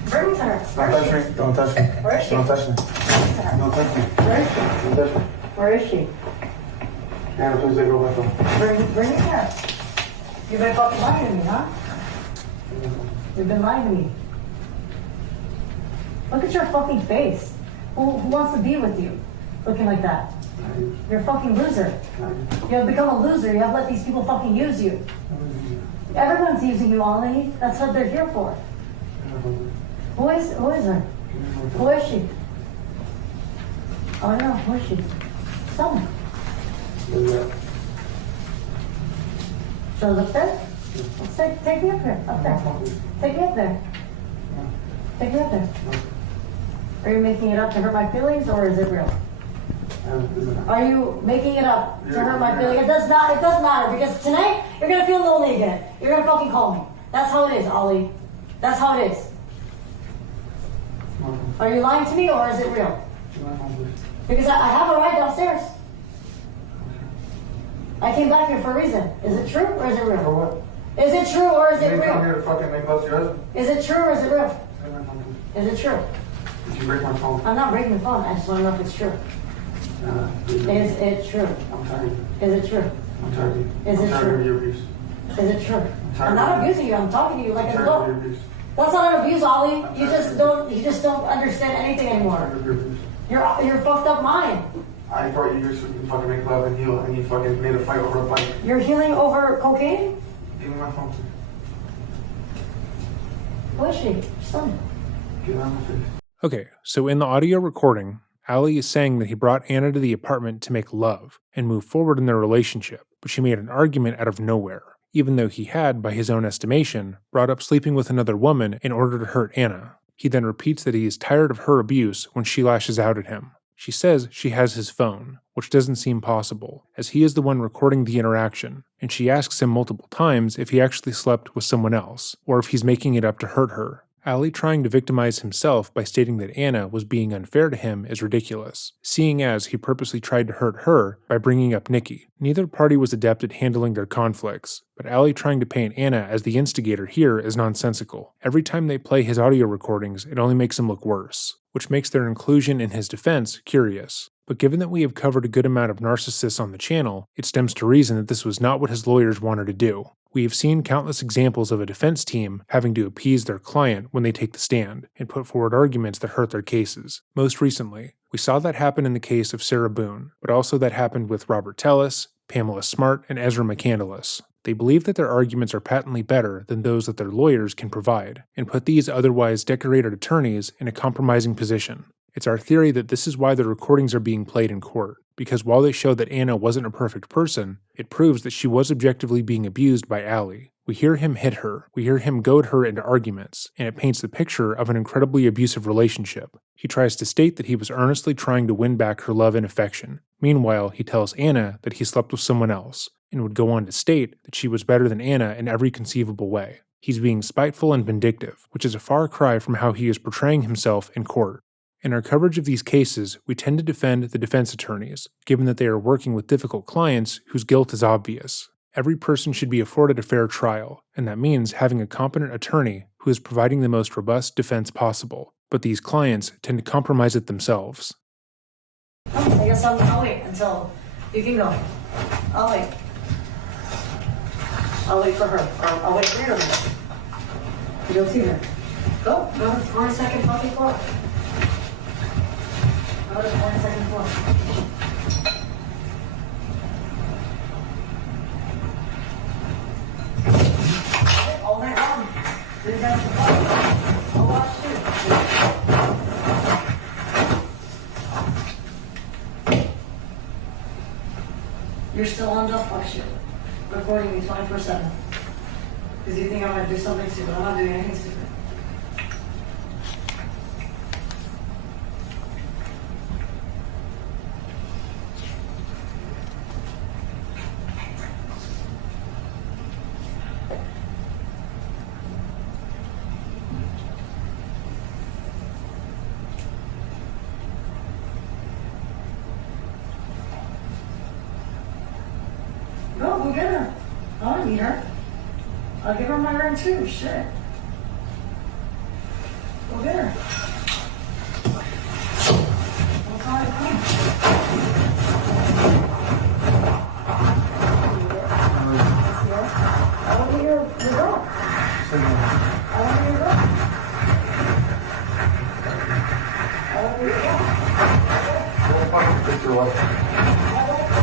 Bring me to her. Don't touch me. Don't touch me. Where is she? Don't touch me. Don't touch me. Where is she? Don't touch me. Where is she? Anna, please take over my phone. Bring me here. You've been fucking lying to me, huh? You've been lying to me. Look at your fucking face. Who wants to be with you looking like that? You're a fucking loser. You have become a loser. You have let these people fucking use you. Everyone's using you, Ollie. That's what they're here for. Who is her? Who is she? Oh, no, who is she? Tell me. Shows up there? Take me up here. Up there. Take me up there. Take me up there. Are you making it up to hurt my feelings, or is it real? Are you making it up to hurt my feelings? It doesn't matter, because tonight you're gonna feel lonely again. You're gonna fucking call me. That's how it is, Ollie. That's how it is. Are you lying to me, or is it real? Because I have a ride downstairs. I came back here for a reason. Is it true, or is it real? For what? Is it true, or is it You didn't come real? here to fucking make love to your husband. Is it true, or is it real? Take my phone, please. Is it true? Did you break my phone? I'm not breaking the phone. I just want to know if it's true. Is it true? I'm tired of you. Is it true? I'm tired of you. Is it I'm tired true? of your abuse. Is it true? tired I'm not of you. abusing you. I'm talking to you like I'm an tired of your adult. abuse. That's not an abuse, Ollie. I'm You tired just of don't. You just don't understand anything I'm anymore. tired of your abuse. You're fucked up mind. I brought you here so we can fucking make love and heal, and you fucking made a fight over a bike. You're healing over cocaine. Give me my phone, please. Who is she? Your son. Get out of my face. Okay, so in the audio recording, Ali is saying that he brought Anna to the apartment to make love and move forward in their relationship, but she made an argument out of nowhere, even though he had, by his own estimation, brought up sleeping with another woman in order to hurt Anna. He then repeats that he is tired of her abuse when she lashes out at him. She says she has his phone, which doesn't seem possible, as he is the one recording the interaction, and she asks him multiple times if he actually slept with someone else, or if he's making it up to hurt her. Ali trying to victimize himself by stating that Anna was being unfair to him is ridiculous, seeing as he purposely tried to hurt her by bringing up Nikki. Neither party was adept at handling their conflicts, but Ali trying to paint Anna as the instigator here is nonsensical. Every time they play his audio recordings, it only makes him look worse, which makes their inclusion in his defense curious. But given that we have covered a good amount of narcissists on the channel, it stems to reason that this was not what his lawyers wanted to do. We have seen countless examples of a defense team having to appease their client when they take the stand and put forward arguments that hurt their cases. Most recently, we saw that happen in the case of Sarah Boone, but also that happened with Robert Tellis, Pamela Smart, and Ezra McCandless. They believe that their arguments are patently better than those that their lawyers can provide, and put these otherwise decorated attorneys in a compromising position. It's our theory that this is why the recordings are being played in court, because while they show that Anna wasn't a perfect person, it proves that she was objectively being abused by Ali. We hear him hit her, we hear him goad her into arguments, and it paints the picture of an incredibly abusive relationship. He tries to state that he was earnestly trying to win back her love and affection. Meanwhile, he tells Anna that he slept with someone else, and would go on to state that she was better than Anna in every conceivable way. He's being spiteful and vindictive, which is a far cry from how he is portraying himself in court. In our coverage of these cases, we tend to defend the defense attorneys, given that they are working with difficult clients whose guilt is obvious. Every person should be afforded a fair trial, and that means having a competent attorney who is providing the most robust defense possible. But these clients tend to compromise it themselves. I guess I'll wait until you can go. I'll wait. I'll wait for her. Or I'll wait for you to leave. You go see her. Go to the 42nd fucking floor. Go to the 42nd floor. All night long. Then down to the bar. I'll watch too. You're still on the fuck shit. Recording me 24/7. Because you think I'm gonna do something stupid. I'm not doing anything stupid. Go get her. I want to meet her. I'll give her my ring too. Shit. Go get her. Don't try to come. I want to be your girl. I want to be your girl. I want to be your girl. Don't fucking fix your life.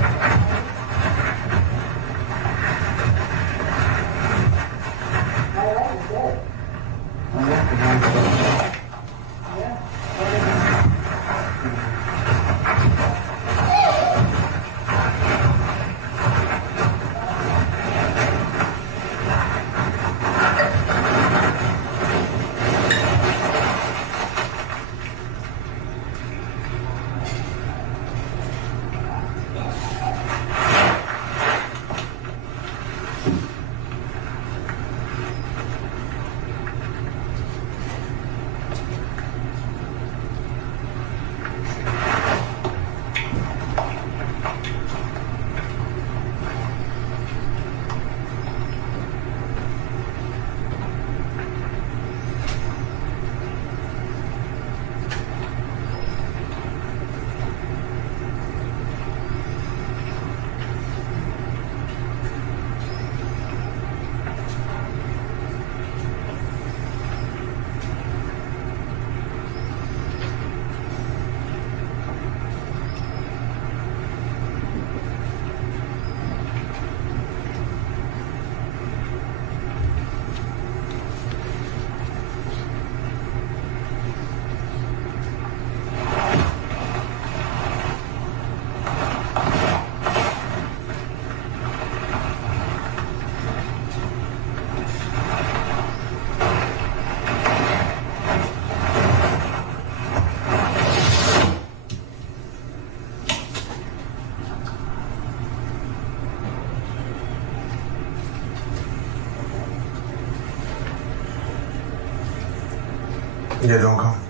Yeah, don't come.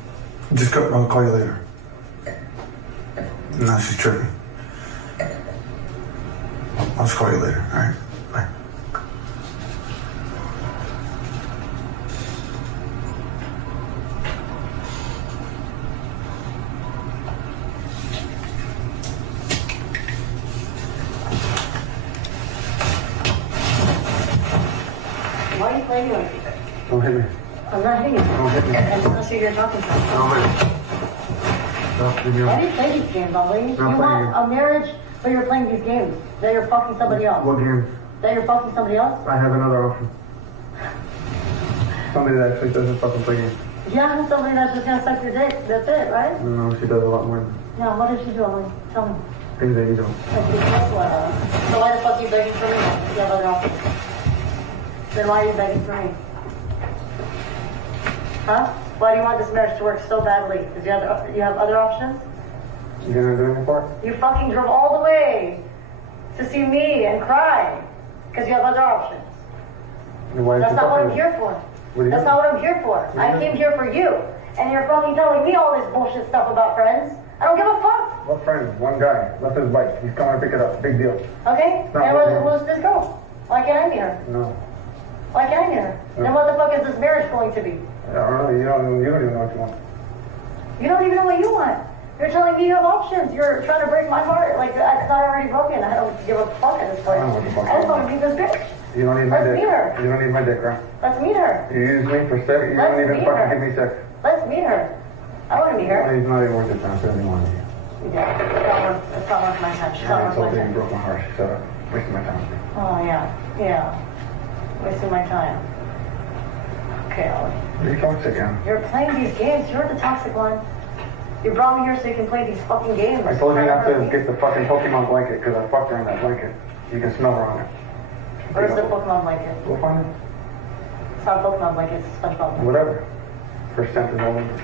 Just go. I'll call you later. No, she's tripping. I'll just call you later, alright? Bye. Why are you playing like this? Don't hit me. I'm not hitting you. Don't hit me. I just want to see who you're talking to. Don't hit me. Stop. Leave me Why alone. do you play these games, Ali? You playing want games. a marriage, but you're playing these games. That you're fucking somebody else. What game? That you're fucking somebody else? I have another option. Somebody that actually doesn't fucking play games. Yeah, somebody that's just gonna suck your dick. That's it, right? No, she does a lot more than Yeah, what did she do, Ali? Tell me. things that you don't. So why the fuck are you begging for me? You have other options. Then why are you begging for me? Huh? Why do you want this marriage to work so badly? Because you have other options? You gonna do anything for it? You fucking drove all the way to see me and cry because you have other options. Then why That's is she not what I'm fucking- here for. What do you That's mean? not what I'm here for. I Yeah. came here for you. And you're fucking telling me all this bullshit stuff about friends. I don't give a fuck. What friend? One guy left his bike. He's coming to pick it up. Big deal. Okay? Not And what you- who's this girl? Why can't I meet her? No. Why can't I meet her? Then what the fuck is this marriage going to be? I don't know. You don't even know what you want. You don't even know what you want. You're telling me you have options. You're trying to break my heart. Like, it's not already broken. I don't give a fuck at this point. I don't give a fuck. I just want to meet this bitch. You don't need my Let's dick. meet her. You don't need my dick, right? Let's meet her. You use me for sex. You Let's don't even meet fucking her. give me sex. Let's meet her. I want to meet her. He's not even worth it. I'm feeling one of you. Yeah, it's not worth my time. She's I not worth told my you you time. broke my heart. Shut up. Wasting my time. Oh, yeah. Yeah. Wasting my time. Okay, Ollie. You're toxic, yeah. You're playing these games. You're the toxic one. You brought me here so you can play these fucking games. I told you not to get the fucking Pokemon blanket because I fucked her in that blanket. You can smell her on it. Where's the Pokemon blanket? We'll find it. It's not a Pokemon blanket, it's a SpongeBob blanket. Whatever. Her scent is all over.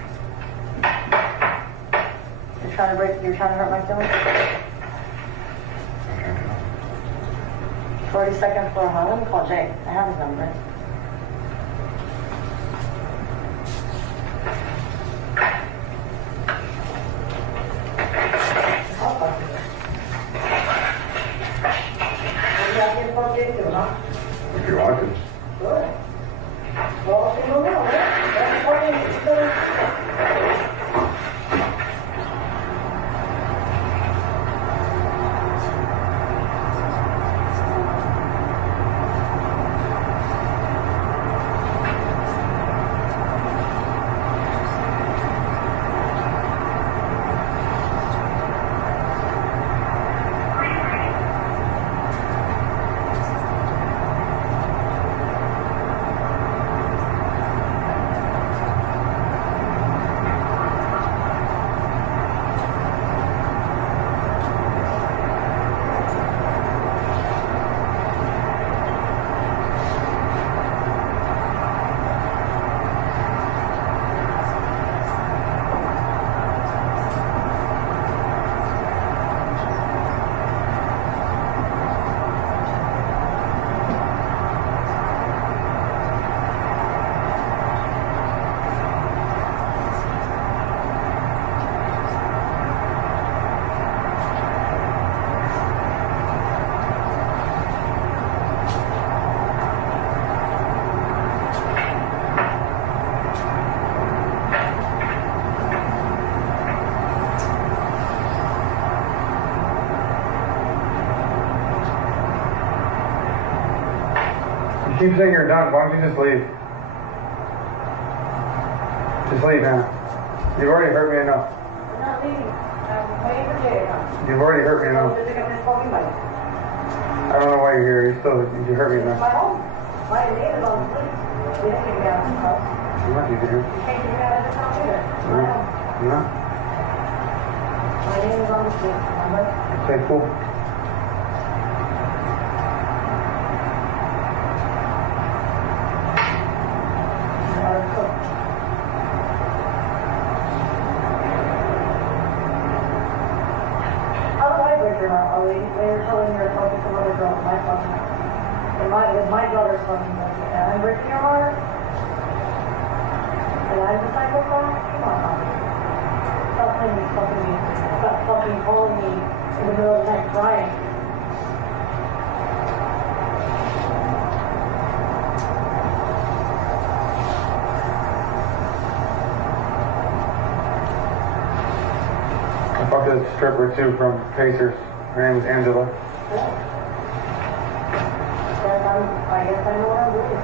You're trying to hurt my feelings? 42nd floor, huh? Let me call Jay. I have his number. I'll fuck you. What do you have to fuck Jay too, huh? If you want to. Good. Well, she will know, right? That's fucking... You keep saying you're done. Why don't you just leave? Just leave, Anna. You've already hurt me enough. I'm not leaving. I'm waiting for Jay to come. You've already hurt me I'm enough. to pick up this fucking bike. I don't know why you're here. You hurt me enough. My home. My name is on the plate. You didn't kick me out of this house. I'm not you here. You can't kick me out of this house either. It's my home. No? My name is on the plate. Remember? Okay, cool. You are a cook. How do I break your heart, Ollie? When you're telling me you're talking to some other girl, my fucking heart. And my daughter's fucking like, and I'm breaking your heart? And I'm a psychopath? Come on, Bobby. Stop playing me, fucking me. Stop fucking calling me in the middle of the night crying. I fucked a stripper too from Pacers. Her name was Angela. I guess I know what I'm doing.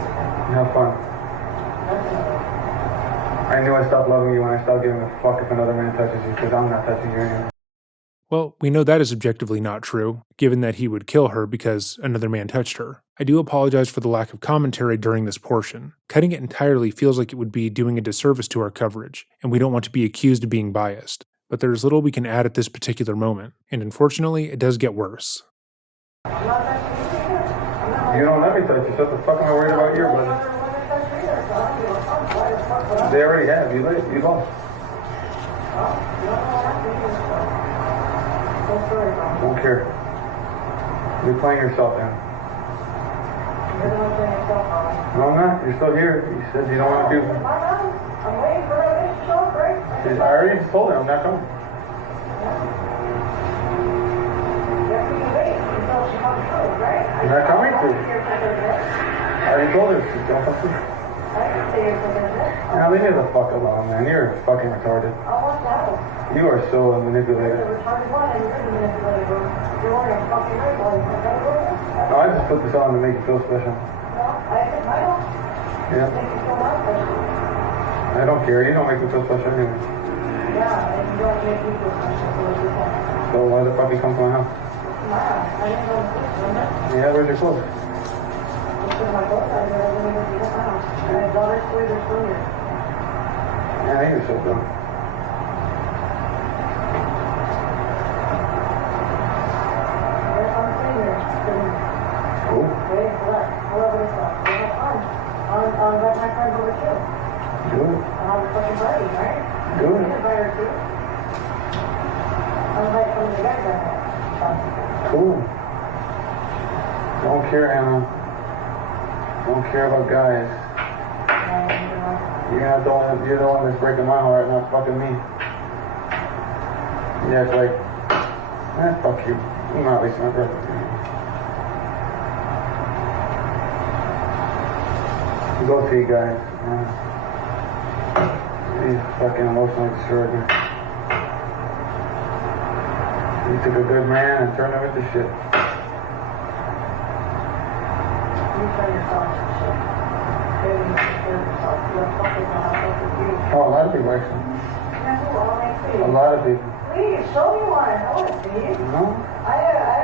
Have fun. I knew I stopped loving you when I stopped giving a fuck if another man touches you, because I'm not touching you anymore. Well, we know that is objectively not true, given that he would kill her because another man touched her. I do apologize for the lack of commentary during this portion. Cutting it entirely feels like it would be doing a disservice to our coverage, and we don't want to be accused of being biased. But there's little we can add at this particular moment, and unfortunately, it does get worse. You don't let me touch you. Shut the fuck am I worried about your buddy? They already have. You lost. Don't care. You're playing yourself in. No, I'm not. You're still here. You said you don't want to do it. I already just told her I'm not coming. You're not coming to. I already told her, don't come to. Now leave me the fuck alone, man. You're fucking retarded. You are so manipulated. No, I just put this on to make you feel special. Yeah. I don't care. You don't make me feel special anyway. So why the fuck you come to my house? Yeah, where's your clothes? Yeah, you're so dumb. Cool. Do it. Do it. Cool. Don't care, Anna. Don't care about guys. You're the one that's breaking my heart, not fucking me. Yeah, it's like, fuck you. I'm not wasting my breath. Go see you guys. He's fucking emotionally destroyed me. You took a good man and turned him into shit. Oh, a lot of people actually. A lot of people. Please, show me one. I want to see you. No? I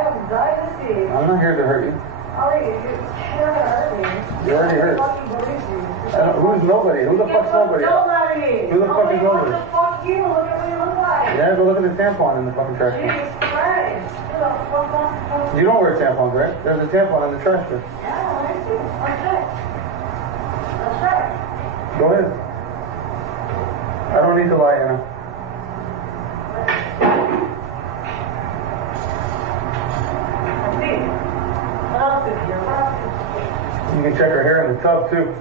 am dying to see you. I'm not here to hurt you. Ollie, you're not going to hurt me. You already hurt. Fucking believe you. Who's nobody? Who the fuck's nobody? Nobody. Who the fuck is nobody? What the fuck you? Look at what you look like. Yeah, go look at the tampon in the fucking trash can. Jesus Christ. Who the fuck? You don't wear tampons, right? There's a tampon in the trash can. Yeah, I see. Okay. That's right. Go ahead. I don't need to lie, Anna. You can check her hair in the tub, too.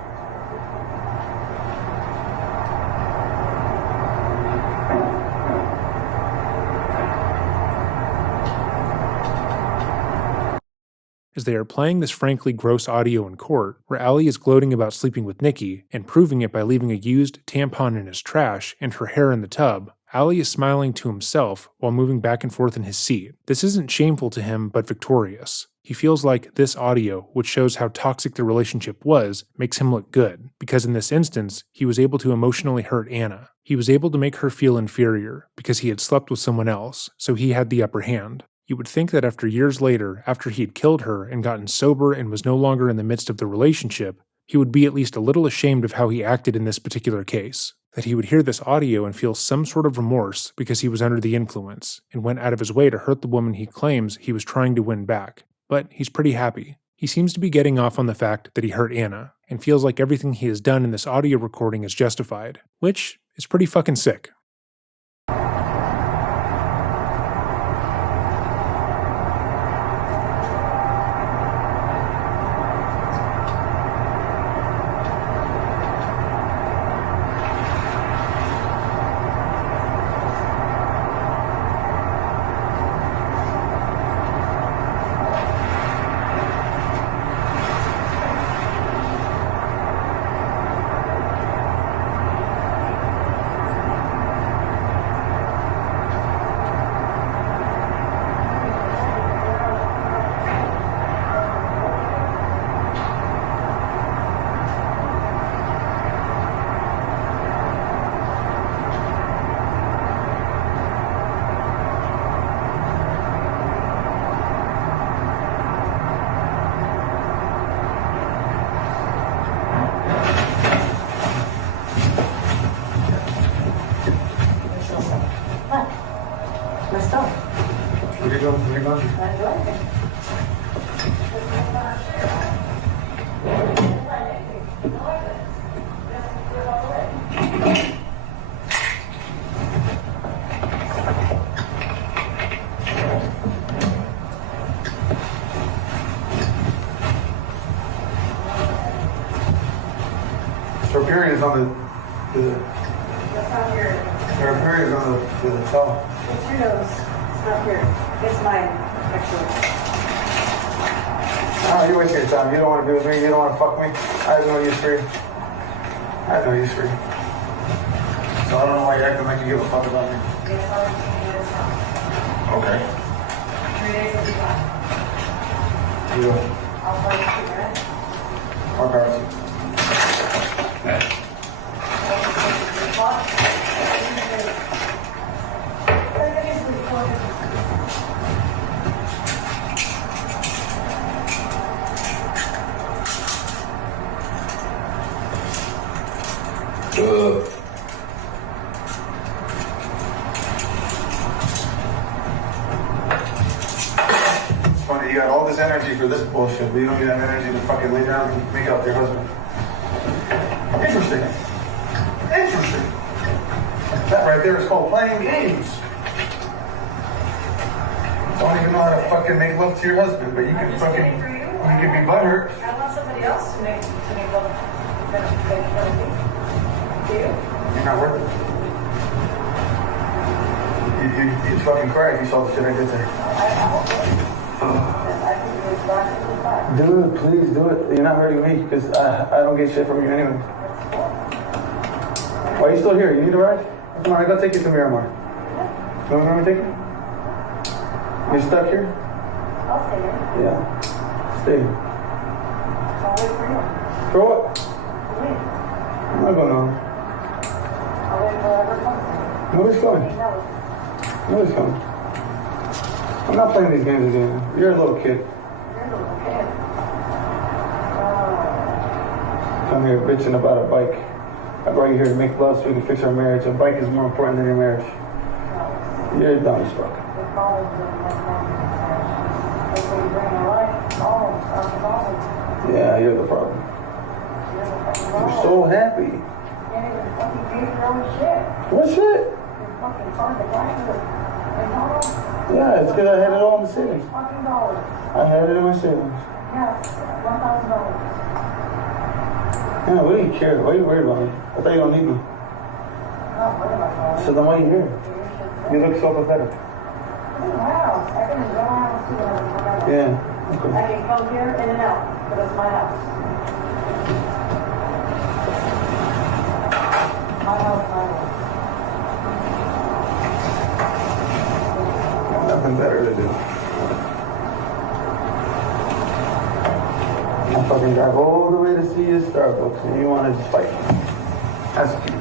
As they are playing this frankly gross audio in court, where Allie is gloating about sleeping with Nikki and proving it by leaving a used tampon in his trash and her hair in the tub, Allie is smiling to himself while moving back and forth in his seat. This isn't shameful to him, but victorious. He feels like this audio, which shows how toxic the relationship was, makes him look good, because in this instance, he was able to emotionally hurt Anna. He was able to make her feel inferior, because he had slept with someone else, so he had the upper hand. You would think that after years later, after he had killed her and gotten sober and was no longer in the midst of the relationship, he would be at least a little ashamed of how he acted in this particular case. That he would hear this audio and feel some sort of remorse because he was under the influence, and went out of his way to hurt the woman he claims he was trying to win back. But he's pretty happy. He seems to be getting off on the fact that he hurt Anna, and feels like everything he has done in this audio recording is justified, which is pretty fucking sick. Where you going? Where you going? That's right. Her period is on the That's not here. her period is on the towel. It's your nose. It's not here. It's mine, actually. Oh, you waste your time. You don't want to be with me. You don't want to fuck me. I have no use for you. I have no use for you. So I don't know why you're acting like you give a fuck about me. Okay. 3 days will be gone. You go. I'll play it, right? I'll grab it. It's funny, you got all this energy for this bullshit, but you don't even have energy to fucking lay down and make out with your husband. Interesting. Interesting. That right there is called playing games. Don't even know how to fucking make love to your husband, but you can fucking, you can be butthurt. I want somebody else to make love to me. Do you? You're not worth it. You'd fucking cry if you saw the shit I did there. I won't do it. I think it was back to the back. Do it, please do it. You're not hurting me, because I don't get shit from you anyway. Why are you still here? You need a ride? Come on, I gotta take you to Miramar. You want me to take you? You're stuck here? I'll stay here. Yeah. Stay. I'll wait for you. For what? Wait. I'm not going on. I'll wait for whoever comes. Nobody's coming. He knows. Nobody's coming. I'm not playing these games again. You're a little kid. You're a little kid. Come here bitching about a bike. I brought you here to make love so we can fix our marriage. A bike is more important than your marriage. You're dumb as fuck. The problems in my family. That's what you bring in life. Problems. That's the problem. Yeah, you're the problem. You're the fucking You're problem. so happy. You can't even fucking pay for your own shit. What shit? You're fucking fun to glasses. McDonald's. Yeah, it's because I had it all in the savings. Fucking dollars. I had it in my savings. Yes, $1,000. Yeah, what do you care? Why are you worried about me? I thought you don't need me. Not worried about that. So then why are you here? You look so pathetic. This is my house. I can go my house too. Yeah. I Okay. can come here in and out, but it's my house. My house, my house. Nothing better to do. I fucking drive all the way to see you at Starbucks and you want to just fight. That's cute.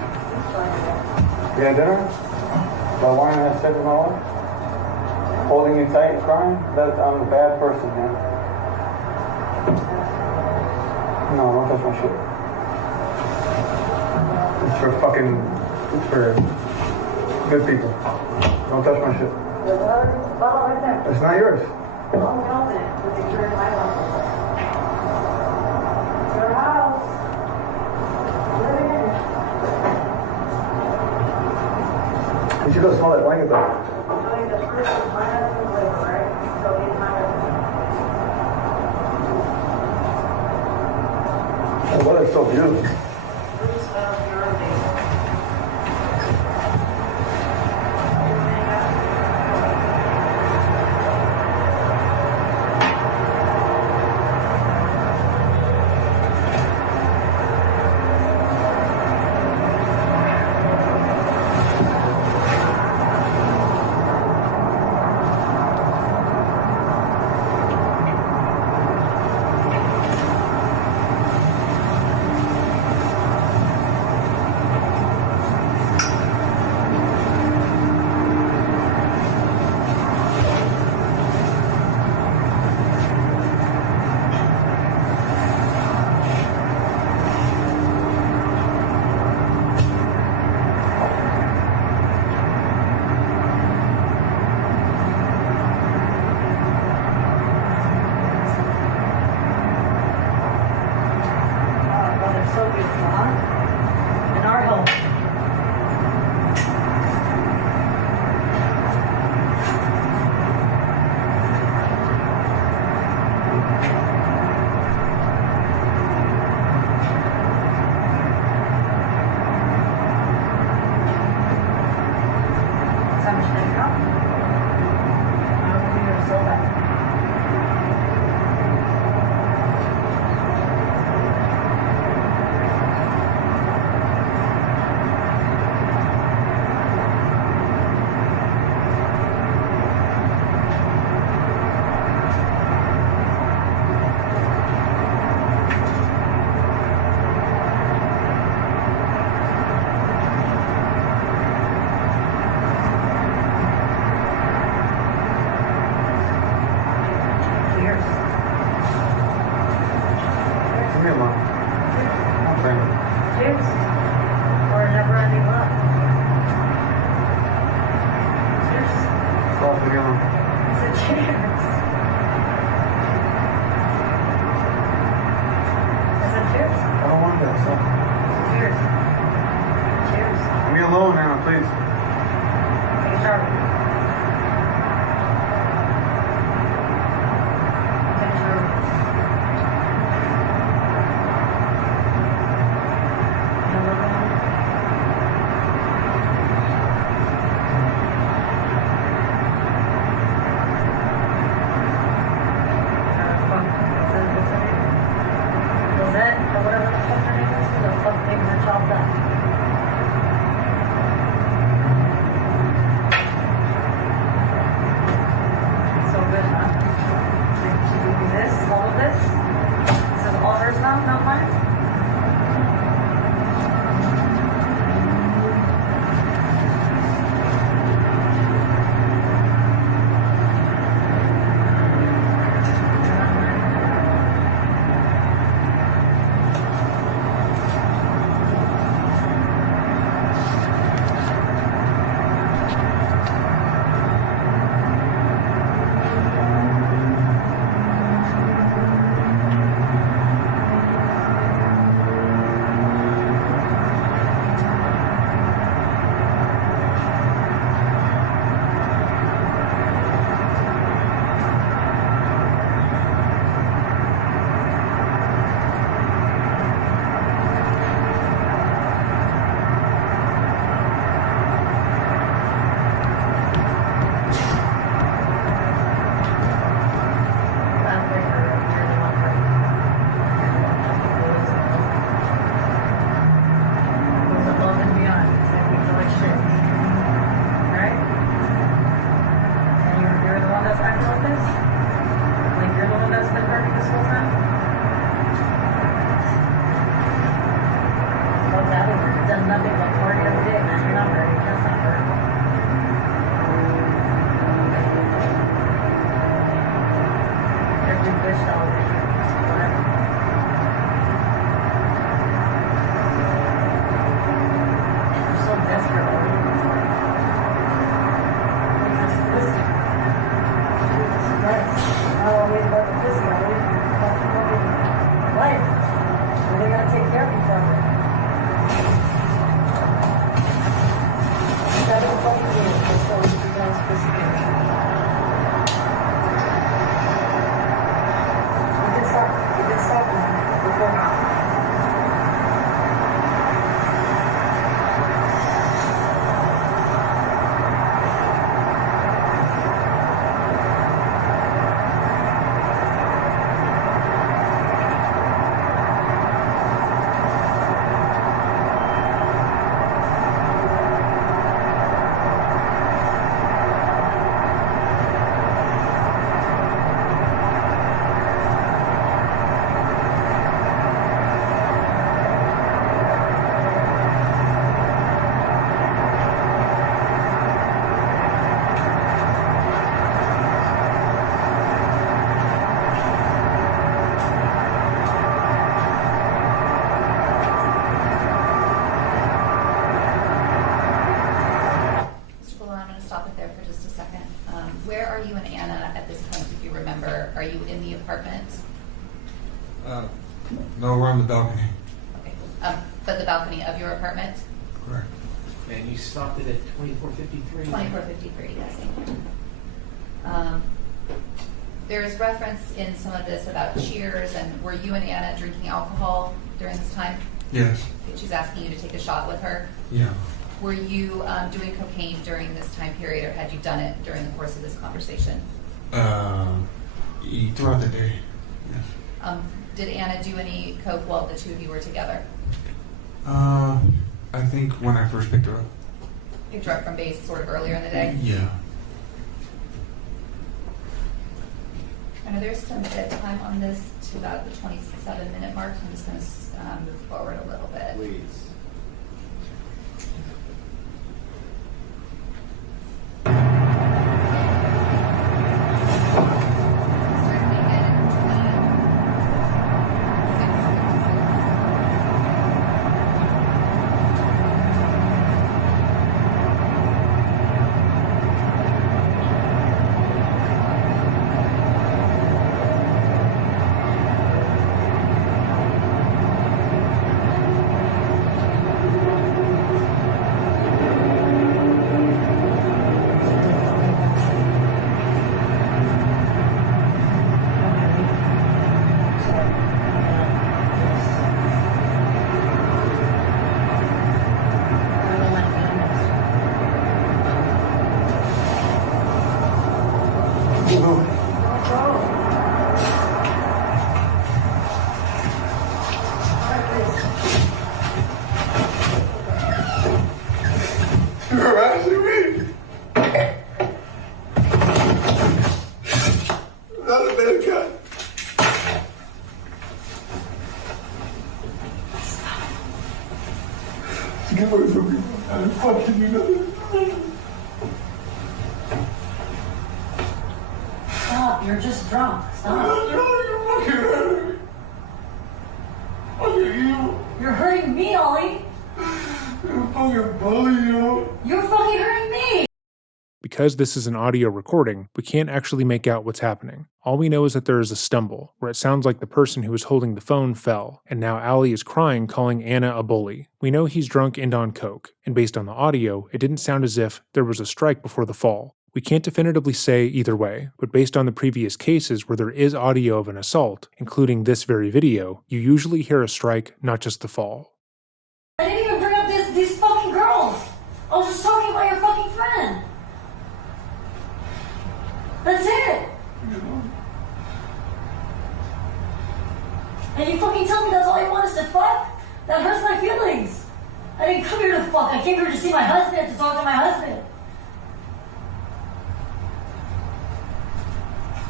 You had dinner? About wine and I said to my wife? Holding me tight and crying? I'm a bad person, man. No, don't touch my shit. It's for good people. Don't touch my shit. There's another bottle right there. It's not yours. I'm helping it with the current my house. Your house. Live in it. You should go smell that blanket though. I'm doing the first of my husband's labor, right? So he's my husband. Oh, well, it's so beautiful. Bruce of your name. I said cheers. I don't want that stuff. Cheers. Cheers. Leave me alone, Anna, please. Take a shower. Take a shower. Number one. Rosette, or whatever the fuck her name is, the fuck things are chopped up. So good, huh? She gave me this, all of this. This is all hers now, not mine. Are you in the apartment? No, we're on the balcony. Okay. But the balcony of your apartment? Correct. And you stopped it at 2453? 2453, yes. There is reference in some of this about cheers, and were you and Anna drinking alcohol during this time? Yes. She's asking you to take a shot with her. Yeah. Were you doing cocaine during this time period, or had you done it during the course of this conversation? Throughout the day, yes. Did Anna do any coke while the two of you were together? I think when I first picked her up. Picked her up from base sort of earlier in the day? Yeah. I know there's some dead time on this to about the 27-minute mark. I'm just going to move forward a little bit. Please. drunk. Stop. You're hurting me, Ollie. You're fucking hurting me. Because this is an audio recording, we can't actually make out what's happening. All we know is that there is a stumble, where it sounds like the person who was holding the phone fell, and now Allie is crying, calling Anna a bully. We know he's drunk and on coke, and based on the audio, it didn't sound as if there was a strike before the fall. We can't definitively say either way, but based on the previous cases where there is audio of an assault, including this very video, you usually hear a strike, not just the fall. I didn't even bring up these fucking girls. I was just talking about your fucking friend. That's it. And you fucking tell me that's all you want is to fuck? That hurts my feelings. I didn't come here to fuck. I came here to see my husband, to talk to my husband.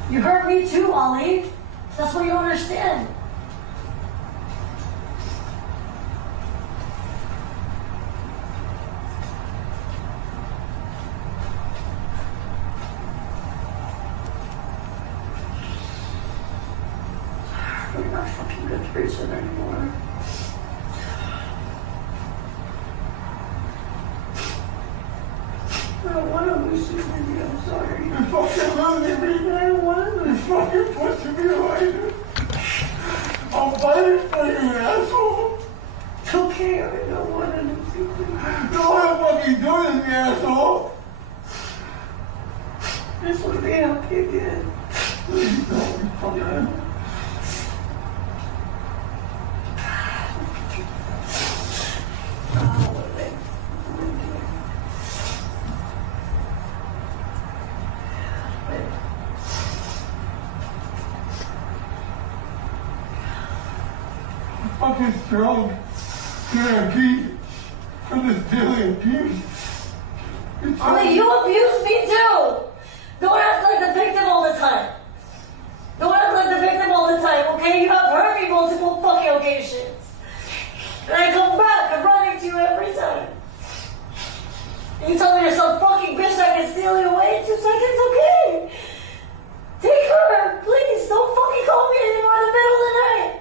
You hurt me too, Ollie. That's what you don't understand. We're not fucking good for each other anymore. I don't want to lose you, baby. I'm sorry. You fucking love me, baby. I don't want to. You fucking pushing me away. I'll fight for you, asshole. It's okay. I don't want to lose you. You want to fucking do this, asshole. I just want to be happy again. Please don't. Fucking. Fucking strong. You're abused from this daily abuse. Ollie, you abuse me too. Don't act like the victim all the time. Don't act like the victim all the time, okay? You have hurt me multiple fucking occasions. And I come back, I'm running to you every time. And you tell me you're some fucking bitch that can steal you away in 2 seconds, okay? Take her, please. Don't fucking call me anymore in the middle of the night.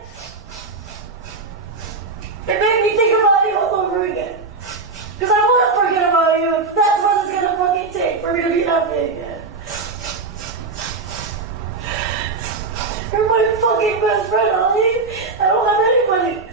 It made me think about you all over again. Because I want to forget about you if that's what it's going to fucking take for me to be happy again. You're my fucking best friend, Ollie. I don't have anybody.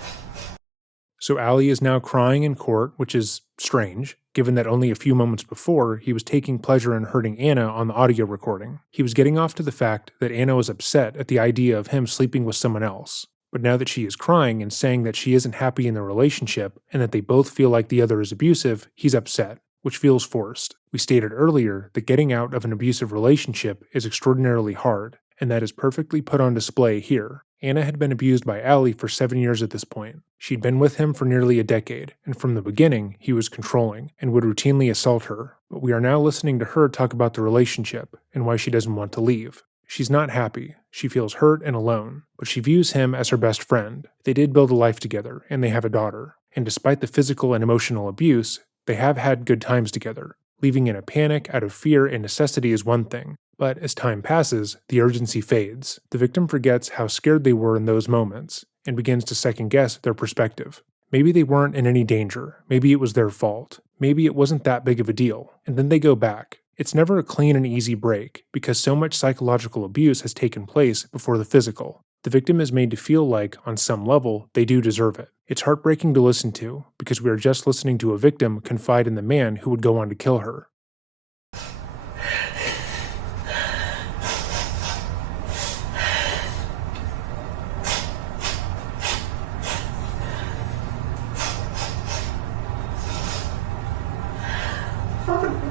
So Allie is now crying in court, which is strange, given that only a few moments before he was taking pleasure in hurting Anna on the audio recording. He was getting off to the fact that Anna was upset at the idea of him sleeping with someone else. But now that she is crying and saying that she isn't happy in the relationship and that they both feel like the other is abusive, he's upset, which feels forced. We stated earlier that getting out of an abusive relationship is extraordinarily hard, and that is perfectly put on display here. Anna had been abused by Allie for 7 years at this point. She'd been with him for nearly a decade, and from the beginning, he was controlling and would routinely assault her. But we are now listening to her talk about the relationship and why she doesn't want to leave. She's not happy, she feels hurt and alone, but she views him as her best friend. They did build a life together, and they have a daughter. And despite the physical and emotional abuse, they have had good times together. Leaving in a panic out of fear and necessity is one thing, but as time passes, the urgency fades. The victim forgets how scared they were in those moments, and begins to second-guess their perspective. Maybe they weren't in any danger, maybe it was their fault, maybe it wasn't that big of a deal, and then they go back. It's never a clean and easy break, because so much psychological abuse has taken place before the physical. The victim is made to feel like, on some level, they do deserve it. It's heartbreaking to listen to, because we are just listening to a victim confide in the man who would go on to kill her.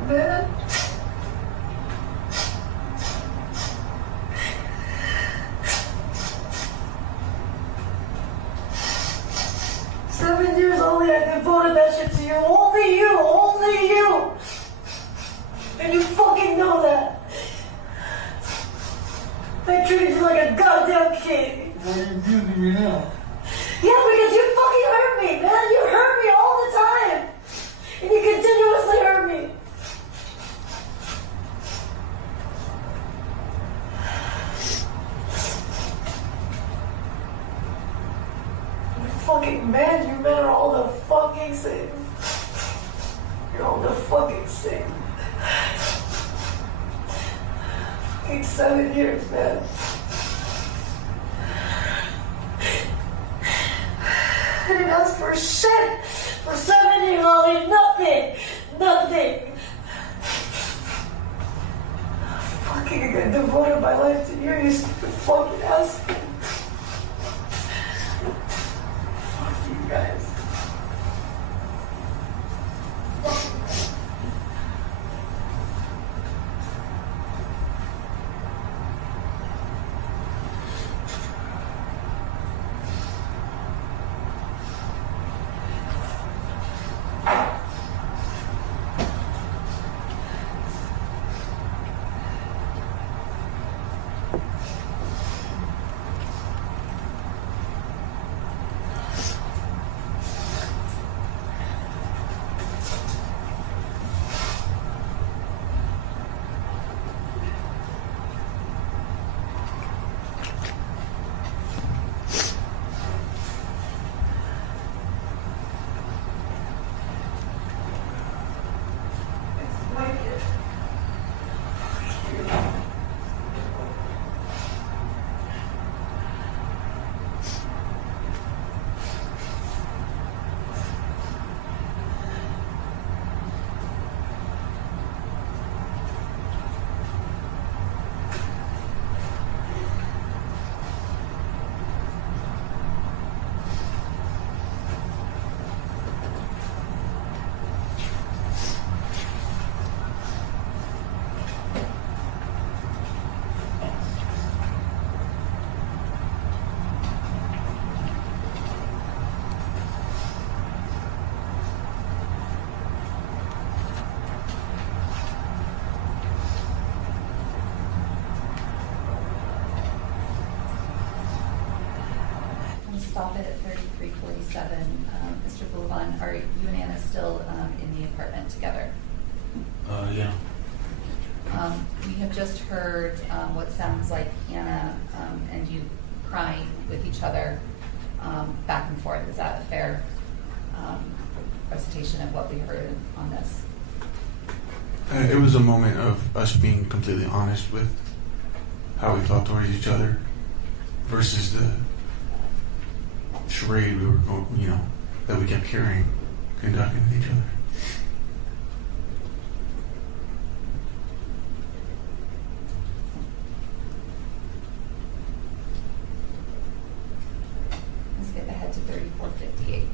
Man. 7 years only, I devoted that shit to you. Only you, only you. And you fucking know that. I treated you like a goddamn king. Why are you abusing me now? Yeah, because you fucking hurt me, man. You hurt me all the time. And you continuously hurt me. fucking same. You're all the fucking same. Fucking 7 years, man. I didn't ask for shit for 7 years, Ollie. Nothing. Nothing. Fucking, I devoted my life to you, you stupid fucking ass. Fuck you guys. Stop it at 3347. Mr. Abulaban, are you and Anna still in the apartment together? Yeah. We have just heard what sounds like Anna and you crying with each other back and forth. Is that a fair recitation of what we heard on this? It was a moment of us being completely honest with how we felt towards each other versus the charade we were going, that we kept conducting with each other. Let's skip ahead to 3458.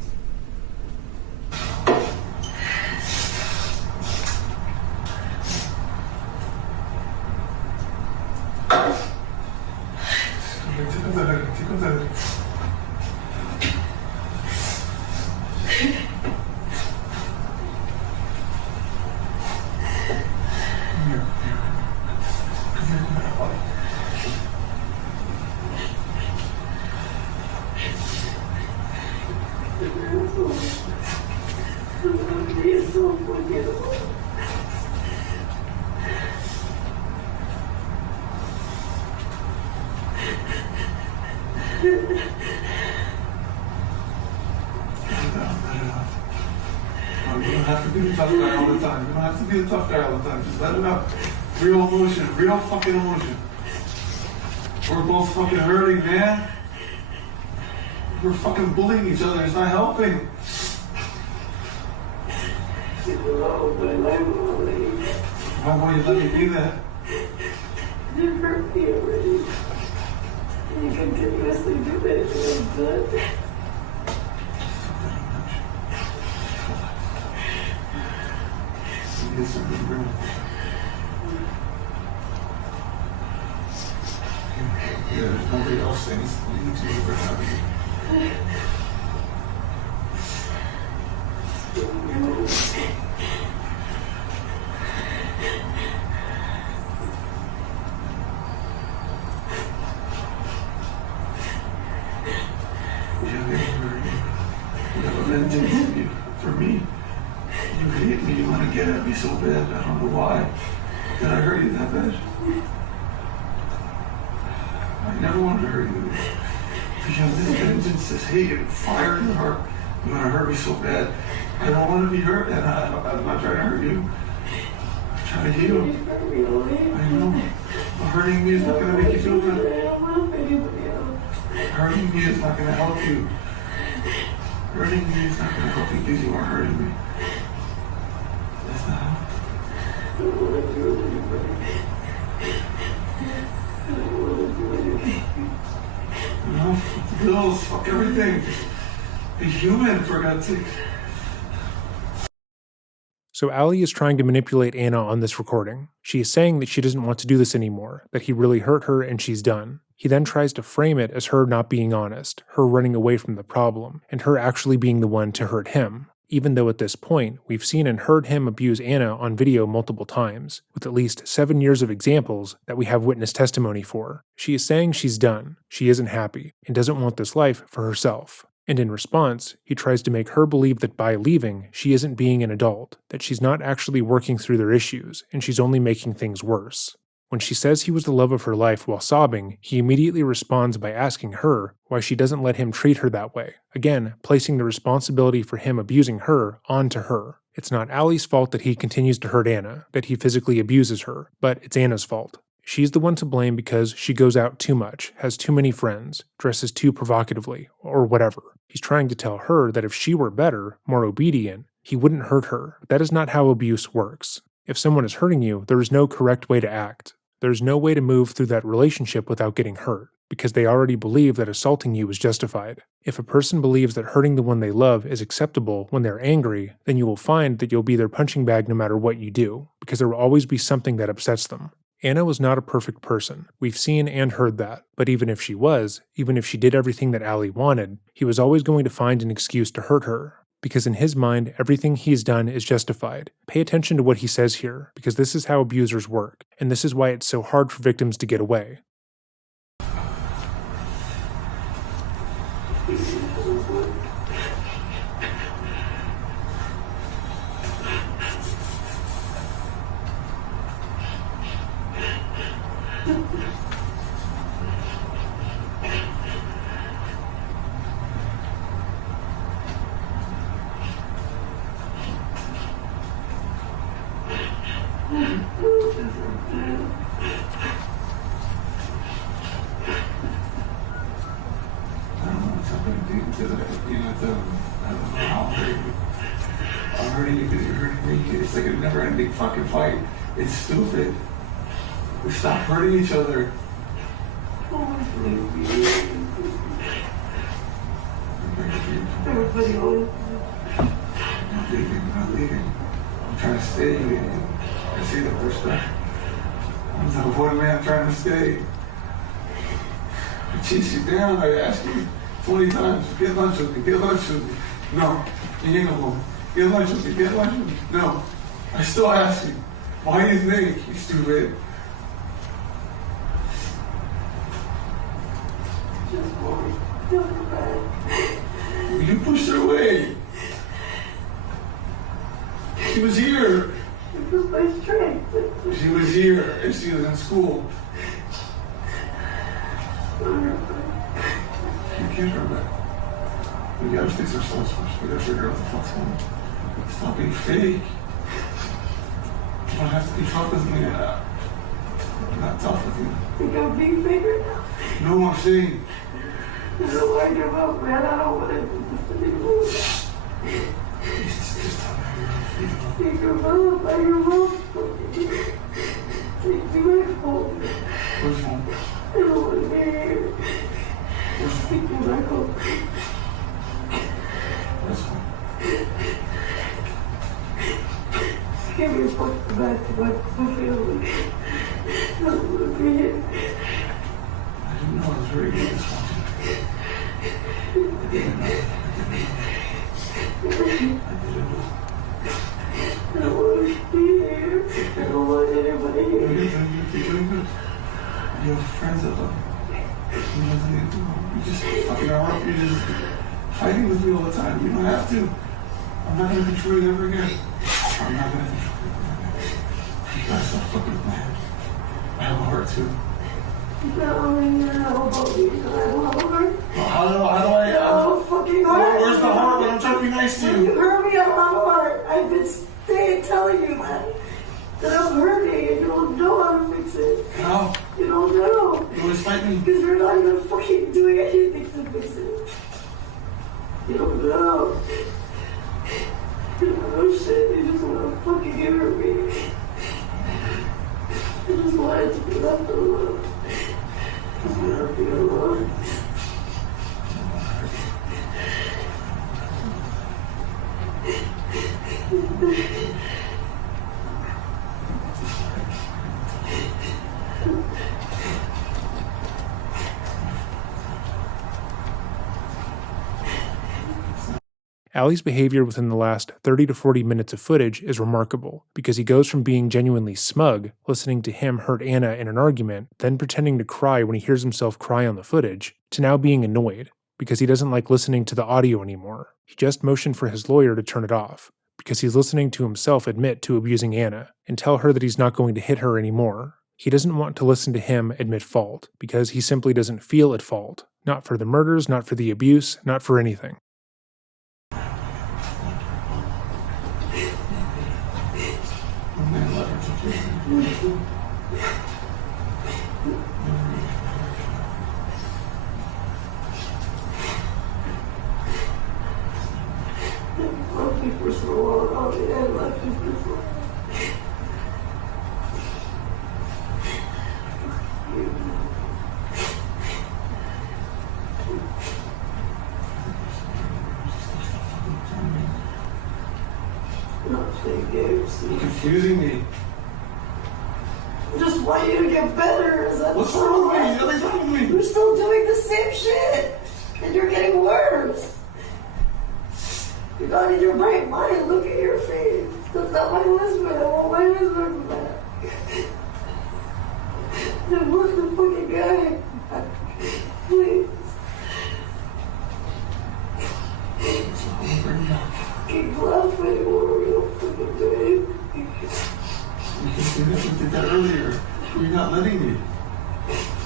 You don't have to be the tough guy all the time. You don't have to be the tough guy all the time. Just let it out. Real emotion. Real fucking emotion. We're both fucking hurting, man. We're fucking bullying each other. It's not helping. Why won't you let me be that? You hurt me already. And you continuously do that if you're good. Get something real. Yeah, there's nobody else saying this. You need to move it out of you. For me, you hate me, you want to get at me so bad, I don't know why. Did I hurt you that bad? I never wanted to hurt you. If you have this vengeance, this hate and fire in your heart, you want to hurt me so bad. I don't want to be hurt, and I'm not trying to hurt you. I'm trying to heal. I know. But hurting me is not going to make you feel good. Hurting me is not going to help you. Hurting me is not going to help you because you are hurting me. That's not how. No, fuck the bills, fuck everything. Be human, for God's sake. So Allie is trying to manipulate Anna on this recording. She is saying that she doesn't want to do this anymore, that he really hurt her and she's done. He then tries to frame it as her not being honest, her running away from the problem, and her actually being the one to hurt him. Even though at this point, we've seen and heard him abuse Anna on video multiple times, with at least 7 years of examples that we have witness testimony for. She is saying she's done, she isn't happy, and doesn't want this life for herself. And in response, he tries to make her believe that by leaving, she isn't being an adult, that she's not actually working through their issues, and she's only making things worse. When she says he was the love of her life while sobbing, he immediately responds by asking her why she doesn't let him treat her that way, again, placing the responsibility for him abusing her onto her. It's not Allie's fault that he continues to hurt Anna, that he physically abuses her, but it's Anna's fault. She's the one to blame because she goes out too much, has too many friends, dresses too provocatively, or whatever. He's trying to tell her that if she were better, more obedient, he wouldn't hurt her. But that is not how abuse works. If someone is hurting you, there is no correct way to act. There's no way to move through that relationship without getting hurt, because they already believe that assaulting you is justified. If a person believes that hurting the one they love is acceptable when they're angry, then you will find that you'll be their punching bag no matter what you do, because there will always be something that upsets them. Anna was not a perfect person. We've seen and heard that. But even if she was, even if she did everything that Allie wanted, he was always going to find an excuse to hurt her. Because in his mind, everything he's done is justified. Pay attention to what he says here, because this is how abusers work, and this is why it's so hard for victims to get away. I'm hurting you because you're hurting me. It's like a never-ending fucking fight. It's stupid. We stop hurting each other. Everybody always. I'm not leaving. I'm trying to stay. I see the perspective. I'm the avoiding man. I'm trying to stay. I chase you down. I ask you 20 times, get lunch with me, get lunch with me. No, you ain't no woman. Get lunch with me, get lunch with me. No, I still ask you. Why do you think, you stupid? Just worry. Don't come back. You pushed her away. She was here. It was my strength. She was here, and she was in school. You can't hurt her. We gotta fix ourselves first. We gotta figure out what the fuck's going on. Stop being fake. You don't have to be tough with me. I'm not tough with you. Think I'm being figured out? No, I'm saying. I don't want to give up, man. I don't want to do this anymore. Just tell me how you're feeling. Take your mom. I your mom. Take me back home. Where's home? I don't want to be here. Where's home? Take me back home. Where's home? Give me back to my family. I don't want to be here. I didn't know I was very good at this one. I didn't know. I don't want to be here. I don't want anybody here. You're doing good. You have friends that love you. You have nothing to do. You're just fucking her up. You're just fighting with me all the time. You don't have to. I'm not going to control you ever again. I'm not going to control you ever again. You guys stop fucking with my head. I have a heart too. You don't know about me. I don't have a heart. How do I? Oh, fucking heart. Where's the heart when I'm trying to be nice to you? You hurt me me a lot. I've been telling you that I'm hurting and you don't know how to fix it. How? You don't know. You always fight me. Because you're not even fucking doing anything to fix it. You don't know. You don't know shit. You just want to fucking hurt me. I just wanted to be left alone. I just want to be alone. Allie's behavior within the last 30 to 40 minutes of footage is remarkable, because he goes from being genuinely smug, listening to him hurt Anna in an argument, then pretending to cry when he hears himself cry on the footage, to now being annoyed, because he doesn't like listening to the audio anymore. He just motioned for his lawyer to turn it off, because he's listening to himself admit to abusing Anna, and tell her that he's not going to hit her anymore. He doesn't want to listen to him admit fault, because he simply doesn't feel at fault. Not for the murders, not for the abuse, not for anything. Love you for so long. Oh, yeah, I love you for so long. Not playing games. You're confusing me. I just want you to get better. Is that What's wrong with me? Nothing's wrong with me. You're still doing the same shit. And you're getting worse. You're not in your right mind. Look at your face. That's not my husband. I want my husband back. I want the fucking guy back. Please. Fucking laugh anymore. We don't fucking do anything. You can see that. We did that earlier. You're not letting me.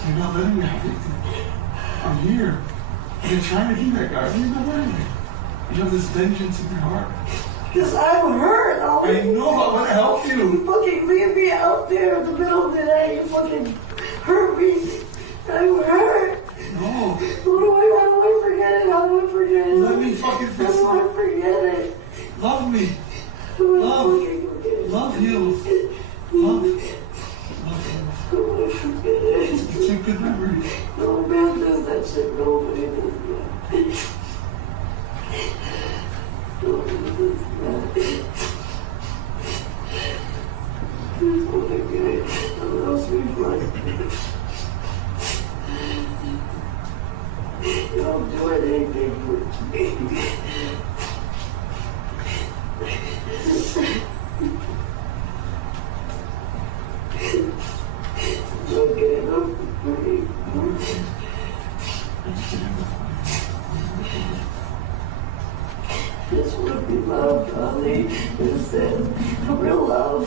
You're not letting me have anything. I'm here. I've been trying to do that, guy. You're not letting me. You have this vengeance in your heart. Because I'm hurt. I know. I want to help you. You fucking leave me out there in the middle of the night. You fucking hurt me. I'm hurt. No. How do I forget it? How do I forget it? Let me fucking fix it. How do I forget it? Love me. How do I Love. fucking forget it? Love heals. Love. Love heals. How do I forget it? It's a good memory. No man does that shit. Nobody does that. Nobody does that. Here's what I get. What else we find? You don't do anything for me. Don't get enough for me. This would be love, honey. Instead, real love.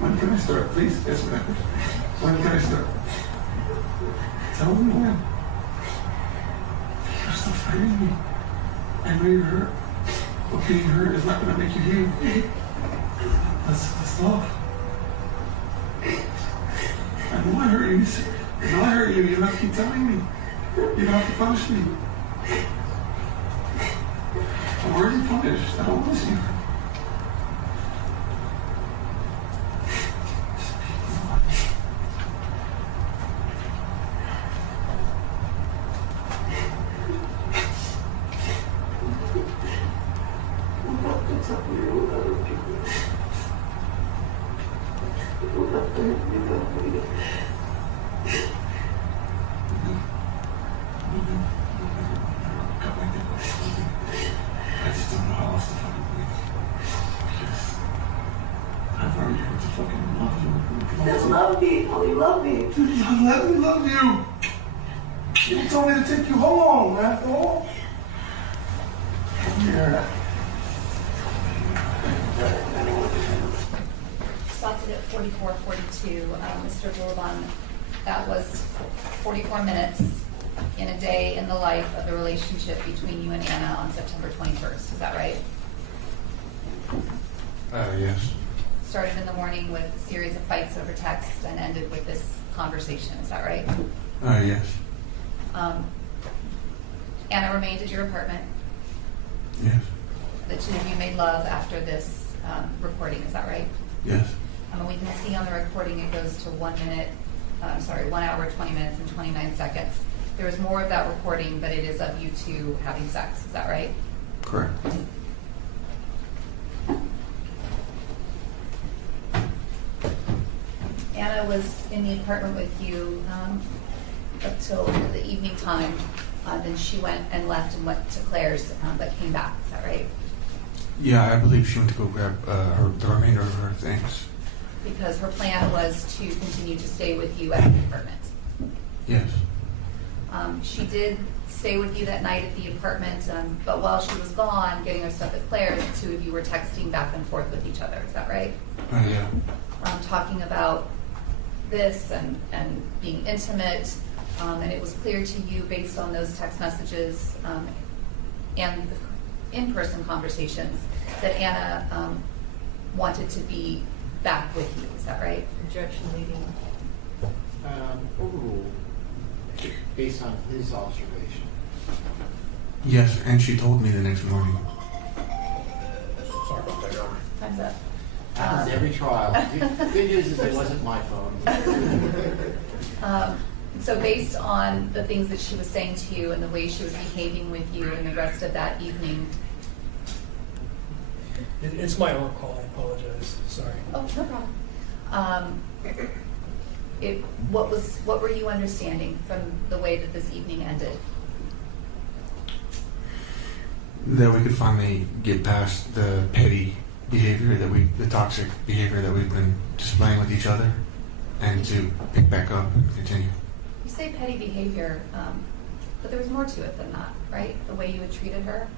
When can I start? Please, answer that question. When can I start? Tell me when. You're still fighting me. I know you're hurt. But being hurt is not going to make you heal. That's love. I know I hurt you. I know I hurt you. You don't have to keep telling me. You don't have to punish me. I'm already punished. I don't want to see you. I just don't know how else to fucking believe. Because I've already heard to fucking love you. Just love me. Only love me. Dude, let me love you. You told me to take you home, after all. Yeah. Stopped it at 44:42. Mr. Abulaban, that was 44 minutes in a day in the life of the relationship between you and Anna on September 21st. Is that right? Yes. Started in the morning with a series of fights over text and ended with this conversation. Is that right? Yes. Anna remained at your apartment. Yes. The two of you made love after this recording. Is that right? Yes. We can see on the recording it goes to 1 hour, 20 minutes, and 29 seconds. There is more of that recording, but it is of you two having sex. Is that right? Correct. Anna was in the apartment with you up till the evening time. Then she went and left and went to Claire's, but came back. Is that right? Yeah, I believe she went to go grab the remainder of her things. Because her plan was to continue to stay with you at the apartment. Yes. She did stay with you that night at the apartment, but while she was gone getting her stuff at Claire's, the two of you were texting back and forth with each other. Is that right? Yeah. Talking about this and being intimate, and it was clear to you based on those text messages and the in-person conversations that Anna wanted to be back with you. Is that right? Objection leading. Based on his observation. Yes, and she told me the next morning. Sorry about that, Your Honor. Time's up. Happens every trial. The good news is it wasn't my phone. So based on the things that she was saying to you and the way she was behaving with you and the rest of that evening. It's my own call. I apologize. Sorry. Oh, no problem. What were you understanding from the way that this evening ended? That we could finally get past the petty behavior the toxic behavior that we've been displaying with each other, and to pick back up and continue. You say petty behavior, but there was more to it than that, right? The way you had treated her?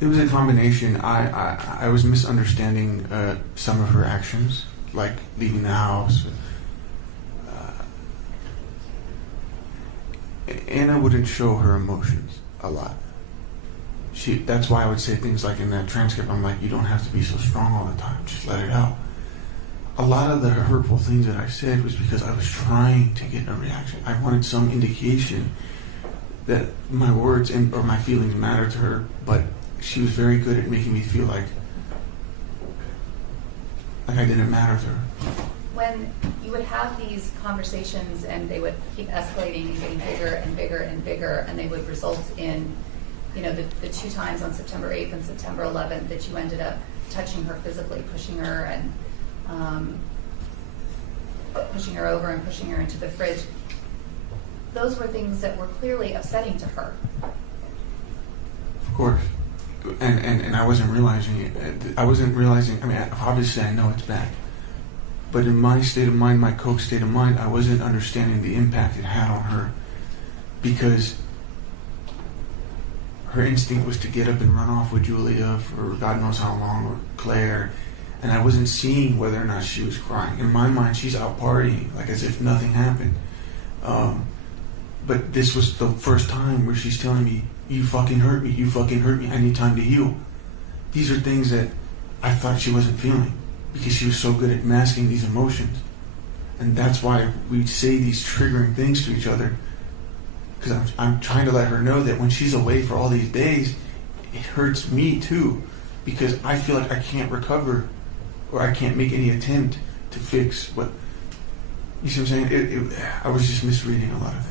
It was a combination. I was misunderstanding some of her actions, like leaving the house. Anna wouldn't show her emotions a lot. That's why I would say things like in that transcript, I'm like, you don't have to be so strong all the time, just let it out. A lot of the hurtful things that I said was because I was trying to get a reaction. I wanted some indication that my words or my feelings mattered to her, but she was very good at making me feel like I didn't matter to her. When you would have these conversations and they would keep escalating and getting bigger and bigger and bigger, and they would result in, the two times on September 8th and September 11th that you ended up touching her physically, pushing her and pushing her over and pushing her into the fridge. Those were things that were clearly upsetting to her. Of course. And I wasn't realizing it. I mean, obviously I know it's bad. But in my state of mind, my coke state of mind, I wasn't understanding the impact it had on her. Because her instinct was to get up and run off with Julia for God knows how long, or Claire. And I wasn't seeing whether or not she was crying. In my mind, she's out partying, like as if nothing happened. But this was the first time where she's telling me, you fucking hurt me, I need time to heal. These are things that I thought she wasn't feeling because she was so good at masking these emotions. And that's why we say these triggering things to each other, because I'm trying to let her know that when she's away for all these days, it hurts me too, because I feel like I can't recover or I can't make any attempt to fix what, you see what I'm saying? I was just misreading a lot of things.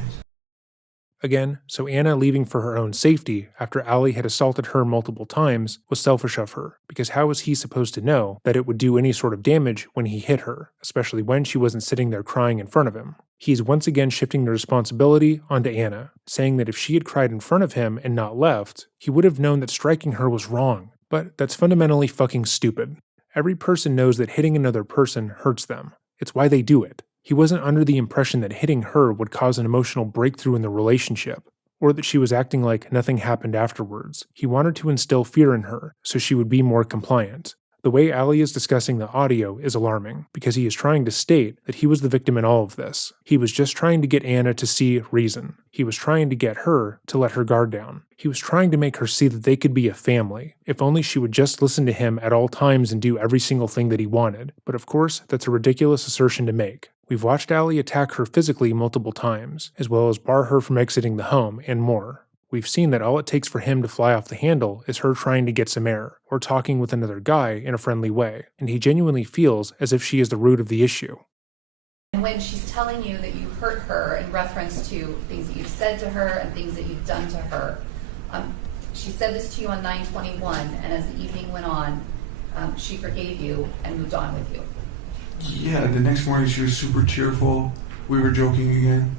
Again, so Anna leaving for her own safety after Allie had assaulted her multiple times was selfish of her, because how was he supposed to know that it would do any sort of damage when he hit her, especially when she wasn't sitting there crying in front of him? He's once again shifting the responsibility onto Anna, saying that if she had cried in front of him and not left, he would have known that striking her was wrong. But that's fundamentally fucking stupid. Every person knows that hitting another person hurts them. It's why they do it. He wasn't under the impression that hitting her would cause an emotional breakthrough in the relationship, or that she was acting like nothing happened afterwards. He wanted to instill fear in her so she would be more compliant. The way Ali is discussing the audio is alarming, because he is trying to state that he was the victim in all of this. He was just trying to get Anna to see reason. He was trying to get her to let her guard down. He was trying to make her see that they could be a family, if only she would just listen to him at all times and do every single thing that he wanted. But of course, that's a ridiculous assertion to make. We've watched Ali attack her physically multiple times, as well as bar her from exiting the home, and more. We've seen that all it takes for him to fly off the handle is her trying to get some air, or talking with another guy in a friendly way, and he genuinely feels as if she is the root of the issue. And when she's telling you that you hurt her in reference to things that you've said to her and things that you've done to her, she said this to you on 9/21, and as the evening went on, she forgave you and moved on with you. Yeah, the next morning she was super cheerful. We were joking again.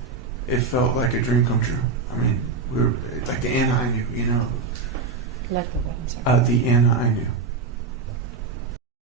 It felt like a dream come true. I mean, we were like the Anna I knew, you know? Like the what? I'm sorry. The Anna I knew.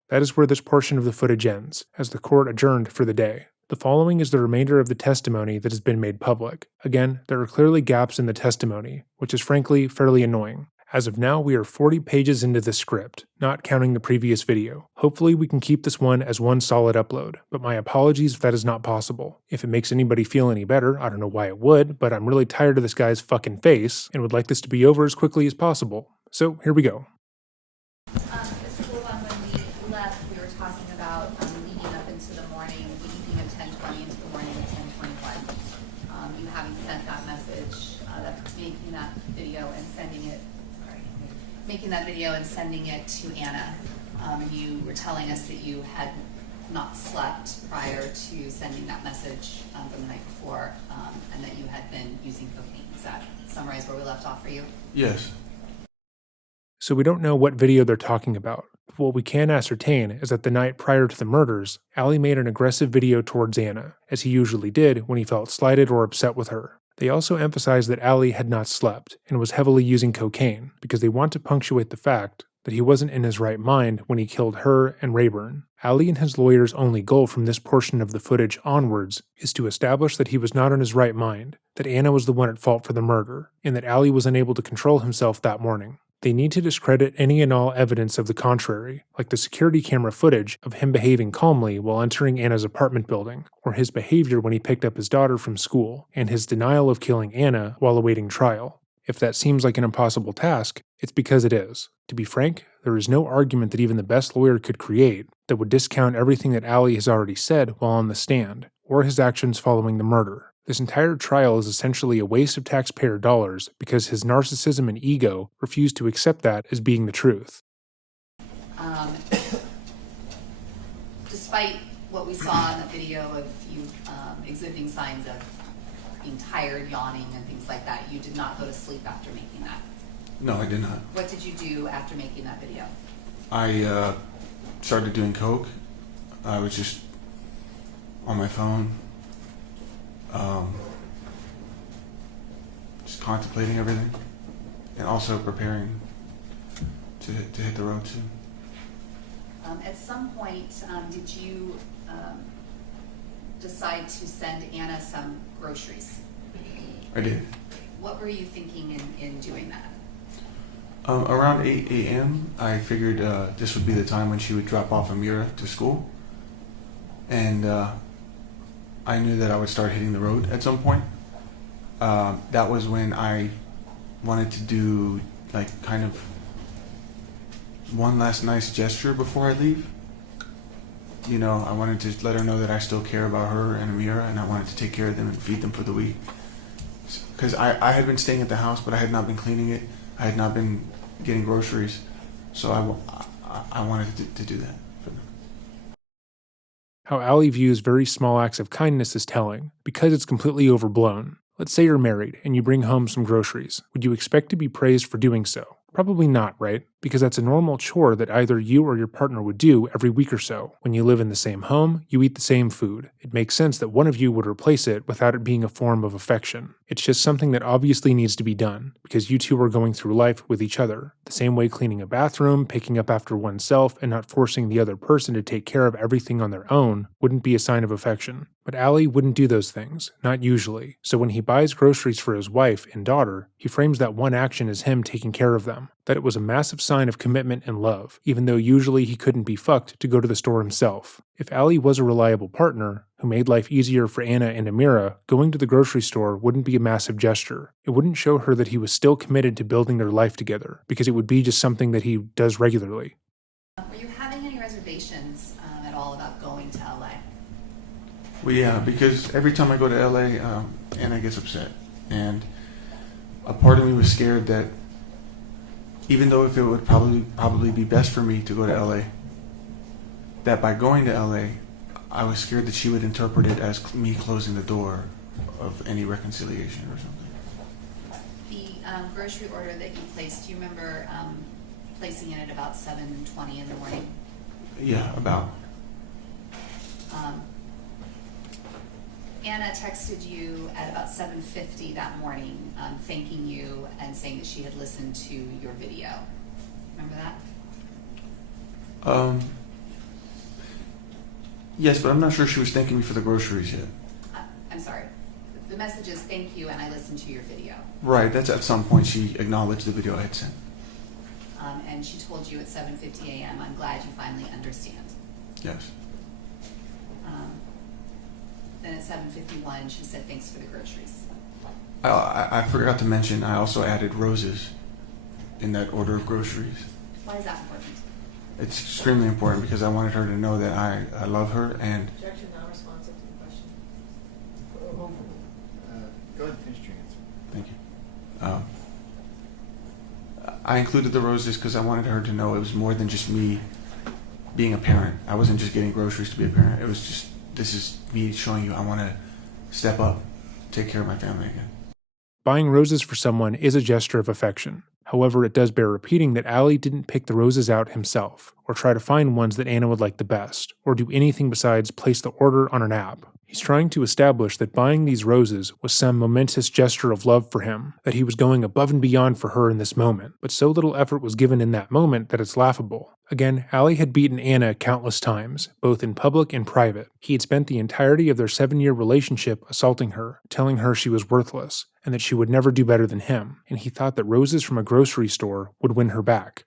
That is where this portion of the footage ends, as the court adjourned for the day. The following is the remainder of the testimony that has been made public. Again, there are clearly gaps in the testimony, which is frankly fairly annoying. As of now, we are 40 pages into the script, not counting the previous video. Hopefully we can keep this one as one solid upload, but my apologies if that is not possible. If it makes anybody feel any better, I don't know why it would, but I'm really tired of this guy's fucking face, and would like this to be over as quickly as possible. So, here we go. Mr. Abulaban, when we left, we were talking about leading up into the morning, the evening of 10:20 into the morning of 10:21. You having sent that message, making that video and sending it to Anna. You were telling us that you had not slept prior to sending that message from the night before, and that you had been using cocaine. Does that summarize where we left off for you? Yes. So we don't know what video they're talking about. But what we can ascertain is that the night prior to the murders, Ali made an aggressive video towards Anna, as he usually did when he felt slighted or upset with her. They also emphasize that Ali had not slept and was heavily using cocaine, because they want to punctuate the fact that he wasn't in his right mind when he killed her and Rayburn. Ali and his lawyer's only goal from this portion of the footage onwards is to establish that he was not in his right mind, that Anna was the one at fault for the murder, and that Ali was unable to control himself that morning. They need to discredit any and all evidence of the contrary, like the security camera footage of him behaving calmly while entering Anna's apartment building, or his behavior when he picked up his daughter from school, and his denial of killing Anna while awaiting trial. If that seems like an impossible task, it's because it is. To be frank, there is no argument that even the best lawyer could create that would discount everything that Ali has already said while on the stand, or his actions following the murder. This entire trial is essentially a waste of taxpayer dollars because his narcissism and ego refuse to accept that as being the truth. Despite what we saw in the video of you exhibiting signs of being tired, yawning, and things like that, you did not go to sleep after making that. No, I did not. What did you do after making that video? I started doing coke. I was just on my phone, just contemplating everything, and also preparing to hit the road soon. At some point, did you decide to send Anna some groceries? I did. What were you thinking in doing that? Around 8 a.m., I figured this would be the time when she would drop off Amira to school. And I knew that I would start hitting the road at some point. That was when I wanted to do, like, kind of one last nice gesture before I leave. You know, I wanted to let her know that I still care about her and Amira, and I wanted to take care of them and feed them for the week. Because I had been staying at the house, but I had not been cleaning it. I had not been getting groceries. So I wanted to do that for them. How Ali views very small acts of kindness is telling, because it's completely overblown. Let's say you're married and you bring home some groceries. Would you expect to be praised for doing so? Probably not, right? Because that's a normal chore that either you or your partner would do every week or so. When you live in the same home, you eat the same food. It makes sense that one of you would replace it without it being a form of affection. It's just something that obviously needs to be done, because you two are going through life with each other. The same way cleaning a bathroom, picking up after oneself, and not forcing the other person to take care of everything on their own wouldn't be a sign of affection. But Ali wouldn't do those things, not usually. So when he buys groceries for his wife and daughter, he frames that one action as him taking care of them. that it was a massive sign of commitment and love, even though usually he couldn't be fucked to go to the store himself. If Allie was a reliable partner, who made life easier for Anna and Amira, going to the grocery store wouldn't be a massive gesture. It wouldn't show her that he was still committed to building their life together, because it would be just something that he does regularly. Were you having any reservations at all about going to LA? Well, yeah, because every time I go to LA, Anna gets upset. And a part of me was scared that even though if it would probably be best for me to go to LA, that by going to LA, I was scared that she would interpret it as me closing the door of any reconciliation or something. The grocery order that you placed, do you remember placing it at about 7:20 in the morning? Yeah, about. Anna texted you at about 7:50 that morning, thanking you and saying that she had listened to your video. Remember that? Yes, but I'm not sure she was thanking me for the groceries yet. I'm sorry. The message is thank you and I listened to your video. Right, that's at some point she acknowledged the video I had sent. And she told you at 7:50 a.m., I'm glad you finally understand. Yes. Then at 7:51, she said thanks for the groceries. I forgot to mention, I also added roses in that order of groceries. Why is that important? It's extremely important because I wanted her to know that I love her and... Objection not responsive to the question. Go ahead and finish your answer. Thank you. I included the roses because I wanted her to know it was more than just me being a parent. I wasn't just getting groceries to be a parent. It was just, this is me showing you I want to step up, take care of my family again. Buying roses for someone is a gesture of affection. However, it does bear repeating that Allie didn't pick the roses out himself, or try to find ones that Anna would like the best, or do anything besides place the order on an app. He's trying to establish that buying these roses was some momentous gesture of love for him, that he was going above and beyond for her in this moment, but so little effort was given in that moment that it's laughable. Again, Allie had beaten Anna countless times, both in public and private. He had spent the entirety of their 7-year relationship assaulting her, telling her she was worthless, and that she would never do better than him, and he thought that roses from a grocery store would win her back.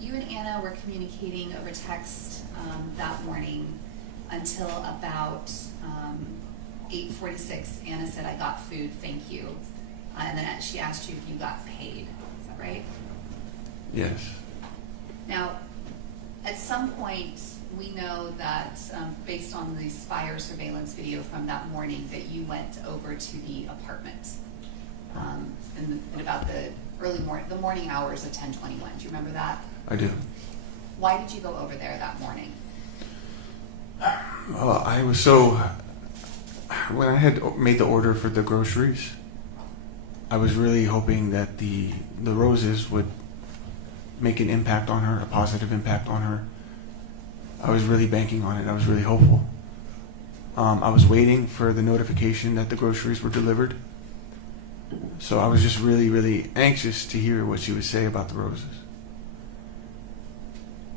You and Anna were communicating over text that morning until about 8:46. Anna said, I got food, thank you. And then she asked you if you got paid. Is that right? Yes. Now, at some point, we know that based on the Spire surveillance video from that morning that you went over to the apartment in about the the morning hours of 10:21. Do you remember that? I do. Why did you go over there that morning? Well, I was so... When I had made the order for the groceries, I was really hoping that the roses would make an impact on her, a positive impact on her. I was really banking on it. I was really hopeful. I was waiting for the notification that the groceries were delivered. So I was just really, really anxious to hear what she would say about the roses.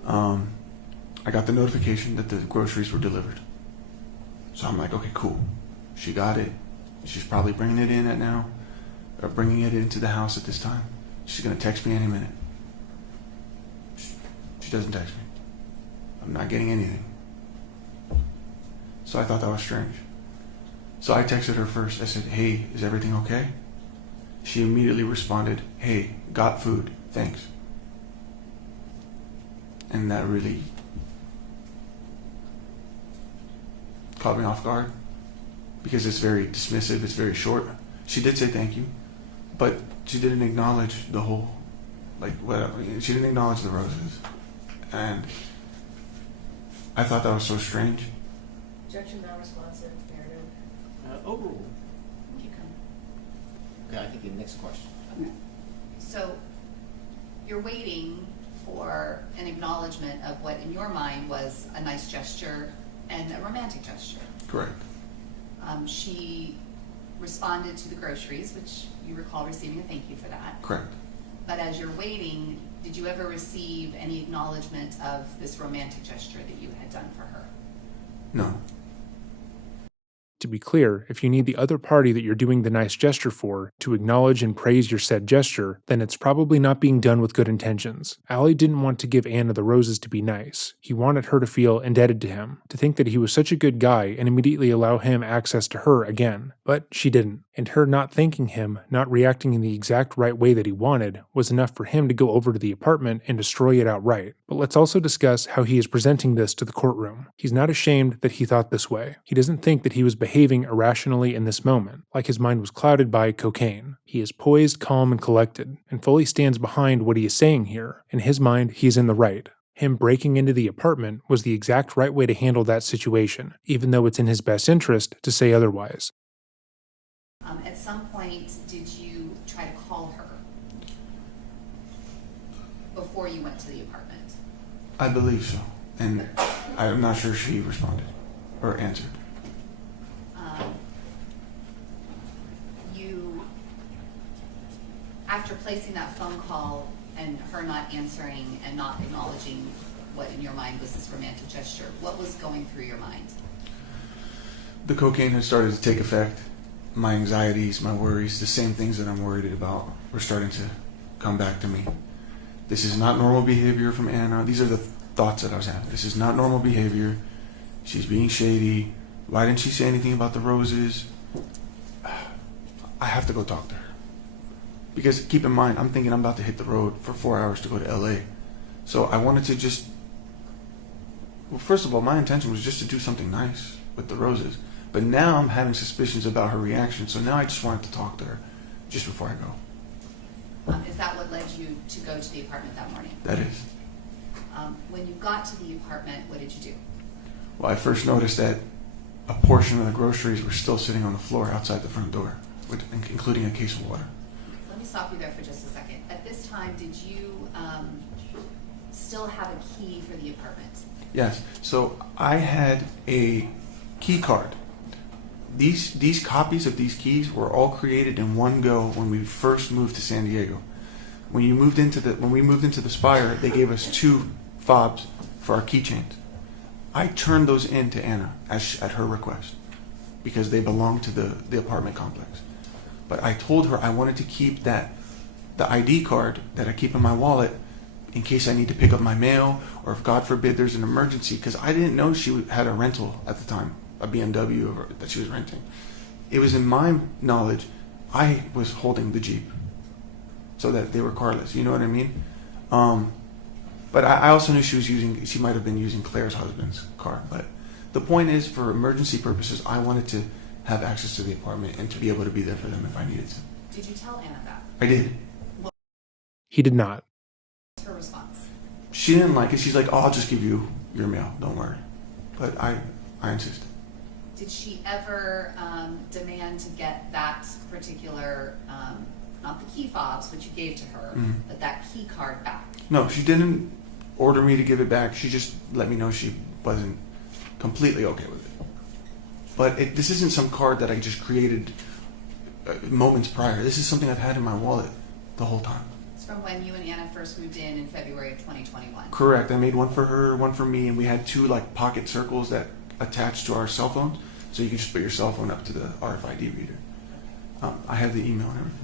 I got the notification that the groceries were delivered. So I'm like, okay, cool. She got it. She's probably bringing it in at now, or bringing it into the house at this time. She's going to text me any minute. She doesn't text me. I'm not getting anything. So I thought that was strange. So I texted her first. I said, hey, is everything okay? She immediately responded, hey, got food, thanks. And that really caught me off guard because it's very dismissive, it's very short. She did say thank you, but she didn't acknowledge the whole, she didn't acknowledge the roses. And I thought that was so strange. Objection not responsive, narrative. Overruled. Keep going. Okay, I think the next question. Okay. So you're waiting for an acknowledgement of what in your mind was a nice gesture and a romantic gesture. Correct. She responded to the groceries, which you recall receiving a thank you for that. Correct. But as you're waiting, did you ever receive any acknowledgement of this romantic gesture that you had done for her? No. To to be clear, if you need the other party that you're doing the nice gesture for to acknowledge and praise your said gesture, then it's probably not being done with good intentions. Allie didn't want to give Anna the roses to be nice. He wanted her to feel indebted to him, to think that he was such a good guy and immediately allow him access to her again. But she didn't. And her not thanking him, not reacting in the exact right way that he wanted, was enough for him to go over to the apartment and destroy it outright. But let's also discuss how he is presenting this to the courtroom. He's not ashamed that he thought this way. He doesn't think that he was behaving irrationally in this moment, like his mind was clouded by cocaine. He is poised, calm, and collected, and fully stands behind what he is saying here. In his mind, he is in the right. Him breaking into the apartment was the exact right way to handle that situation, even though it's in his best interest to say otherwise. At some point, did you try to call her before you went to the apartment? I believe so. And I'm not sure she responded or answered. After placing that phone call and her not answering and not acknowledging what in your mind was this romantic gesture, what was going through your mind? The cocaine had started to take effect. My anxieties, my worries, the same things that I'm worried about were starting to come back to me. This is not normal behavior from Anna. These are the thoughts that I was having. This is not normal behavior. She's being shady. Why didn't she say anything about the roses? I have to go talk to her. Because keep in mind, I'm thinking I'm about to hit the road for 4 hours to go to LA. So I wanted to just, well, first of all, my intention was just to do something nice with the roses. But now I'm having suspicions about her reaction. So now I just wanted to talk to her just before I go. Is that what led you to go to the apartment that morning? That is. When you got to the apartment, what did you do? Well, I first noticed that a portion of the groceries were still sitting on the floor outside the front door, including a case of water. Let me stop you there for just a second. At this time, did you still have a key for the apartment? Yes. So I had a key card. These copies of these keys were all created in one go when we first moved to San Diego. When we moved into the Spire, they gave us 2 fobs for our keychains. I turned those in to Anna at her request because they belonged to the apartment complex. But I told her I wanted to keep the ID card that I keep in my wallet in case I need to pick up my mail or if God forbid there's an emergency, because I didn't know she had a rental at the time, a BMW that she was renting. It was in my knowledge I was holding the Jeep so that they were carless, you know what I mean? But I also knew she might have been using Claire's husband's car. But the point is, for emergency purposes, I wanted to have access to the apartment and to be able to be there for them if I needed to. Did you tell Anna that? I did. He did not. What was her response? She didn't like it. She's like, oh, I'll just give you your mail, don't worry. But I insisted. Did she ever demand to get that particular, not the key fobs, which you gave to her, but that key card back? No, she didn't order me to give it back. She just let me know she wasn't completely okay with it. But this isn't some card that I just created moments prior. This is something I've had in my wallet the whole time. It's from when you and Anna first moved in February of 2021. Correct. I made one for her, one for me, and we had 2 like pocket circles that attached to our cell phones, so you can just put your cell phone up to the RFID reader. I have the email and everything.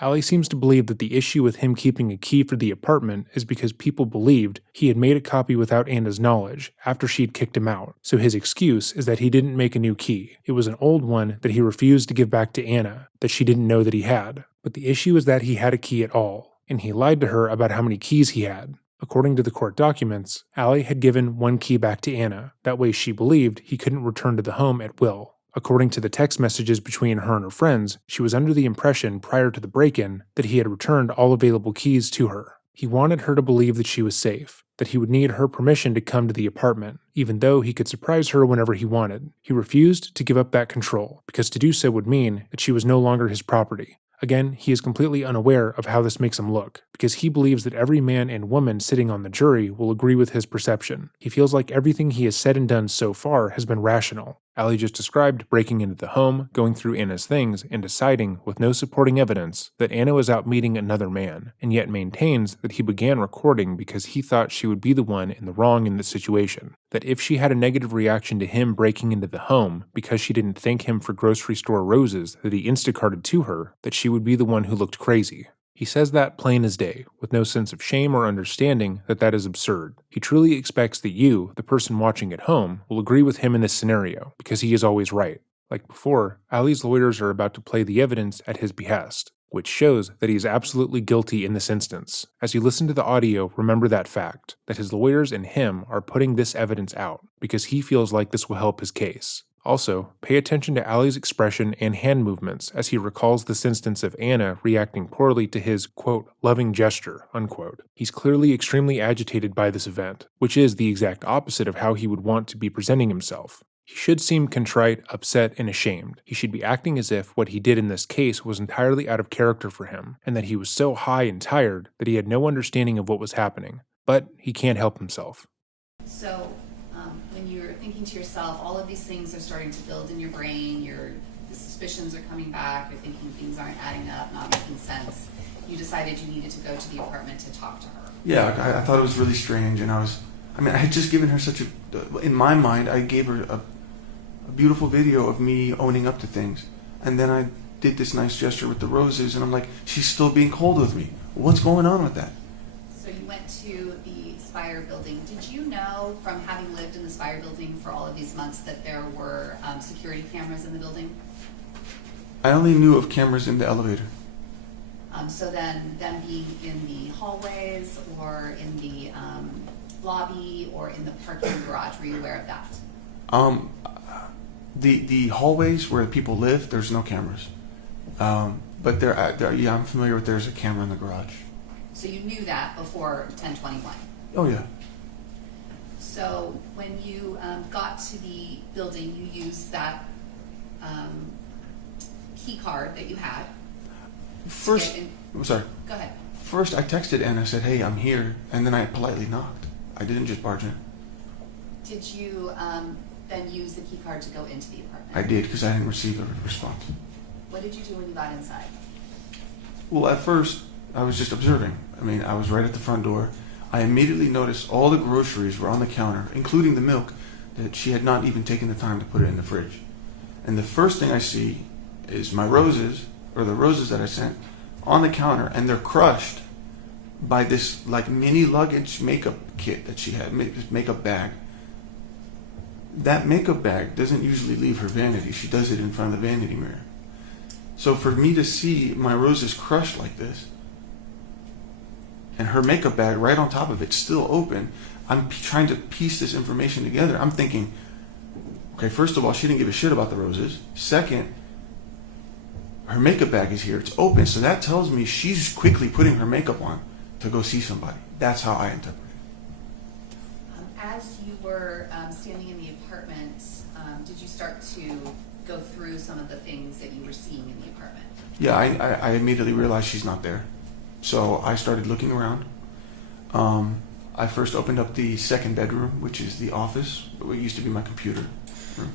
Allie seems to believe that the issue with him keeping a key for the apartment is because people believed he had made a copy without Anna's knowledge after she'd kicked him out, so his excuse is that he didn't make a new key. It was an old one that he refused to give back to Anna, that she didn't know that he had. But the issue is that he had a key at all, and he lied to her about how many keys he had. According to the court documents, Allie had given 1 key back to Anna. That way she believed he couldn't return to the home at will. According to the text messages between her and her friends, she was under the impression prior to the break-in that he had returned all available keys to her. He wanted her to believe that she was safe, that he would need her permission to come to the apartment, even though he could surprise her whenever he wanted. He refused to give up that control, because to do so would mean that she was no longer his property. Again, he is completely unaware of how this makes him look, because he believes that every man and woman sitting on the jury will agree with his perception. He feels like everything he has said and done so far has been rational. Allie just described breaking into the home, going through Anna's things, and deciding, with no supporting evidence, that Anna was out meeting another man, and yet maintains that he began recording because he thought she would be the one in the wrong in this situation. That if she had a negative reaction to him breaking into the home because she didn't thank him for grocery store roses that he Instacarted to her, that she would be the one who looked crazy. He says that plain as day, with no sense of shame or understanding that that is absurd. He truly expects that you, the person watching at home, will agree with him in this scenario, because he is always right. Like before, Allie's lawyers are about to play the evidence at his behest, which shows that he is absolutely guilty in this instance. As you listen to the audio, remember that fact, that his lawyers and him are putting this evidence out, because he feels like this will help his case. Also, pay attention to Allie's expression and hand movements as he recalls this instance of Anna reacting poorly to his, quote, loving gesture, unquote. He's clearly extremely agitated by this event, which is the exact opposite of how he would want to be presenting himself. He should seem contrite, upset, and ashamed. He should be acting as if what he did in this case was entirely out of character for him, and that he was so high and tired that he had no understanding of what was happening. But he can't help himself. So, when you're thinking to yourself, all of these things are starting to build in your brain, the suspicions are coming back, you're thinking things aren't adding up, not making sense, you decided you needed to go to the apartment to talk to her. Yeah, I thought it was really strange, and I had just given her in my mind, I gave her a beautiful video of me owning up to things, and then I did this nice gesture with the roses, and I'm like, she's still being cold with me. What's going on with that? So you went to the Spire building. Did you know, from having lived in the Spire building for all of these months, that there were security cameras in the building? I only knew of cameras in the elevator. So then them being in the hallways or in the lobby or in the parking garage, were you aware of that? The hallways where people live, there's no cameras. But yeah, I'm familiar with there's a camera in the garage. So you knew that before 10/21? Oh yeah. So when you got to the building, you used that key card that you had. First, sorry. Go ahead. First, I texted Anna, said, "Hey, I'm here," and then I politely knocked. I didn't just barge in. Did you then use the key card to go into the apartment? I did, because I didn't receive a response. What did you do when you got inside? Well, at first, I was just observing. I was right at the front door. I immediately noticed all the groceries were on the counter, including the milk, that she had not even taken the time to put it in the fridge. And the first thing I see is my roses, or the roses that I sent, on the counter, and they're crushed by this like mini luggage makeup kit that she had, this makeup bag. That makeup bag doesn't usually leave her vanity. She does it in front of the vanity mirror. So for me to see my roses crushed like this, and her makeup bag right on top of it still open, I'm trying to piece this information together. I'm thinking, okay, first of all, she didn't give a shit about the roses. Second, her makeup bag is here. It's open, so that tells me she's quickly putting her makeup on to go see somebody. That's how I interpret it. As you were standing in the apartment, did you start to go through some of the things that you were seeing in the apartment? Yeah, I immediately realized she's not there. So I started looking around. I first opened up the second bedroom, which is the office, what used to be my computer room,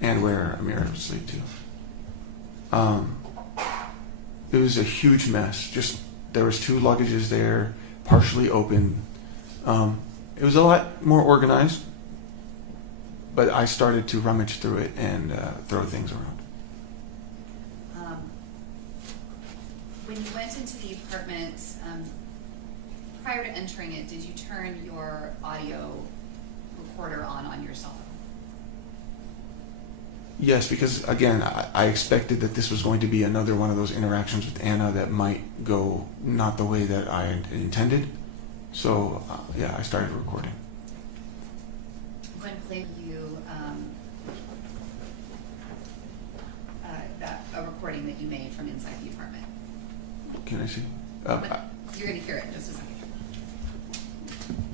and where Amira would sleep too. It was a huge mess. Just there was 2 luggages there, partially open. It was a lot more organized, but I started to rummage through it and throw things around. When you went into the apartment, prior to entering it, did you turn your audio recorder on your cell phone? Yes, because again, I expected that this was going to be another one of those interactions with Anna that might go not the way that I had intended. So yeah, I started recording. When played you a recording that you made from inside the apartment? Can I see? You're going to hear it in just a second.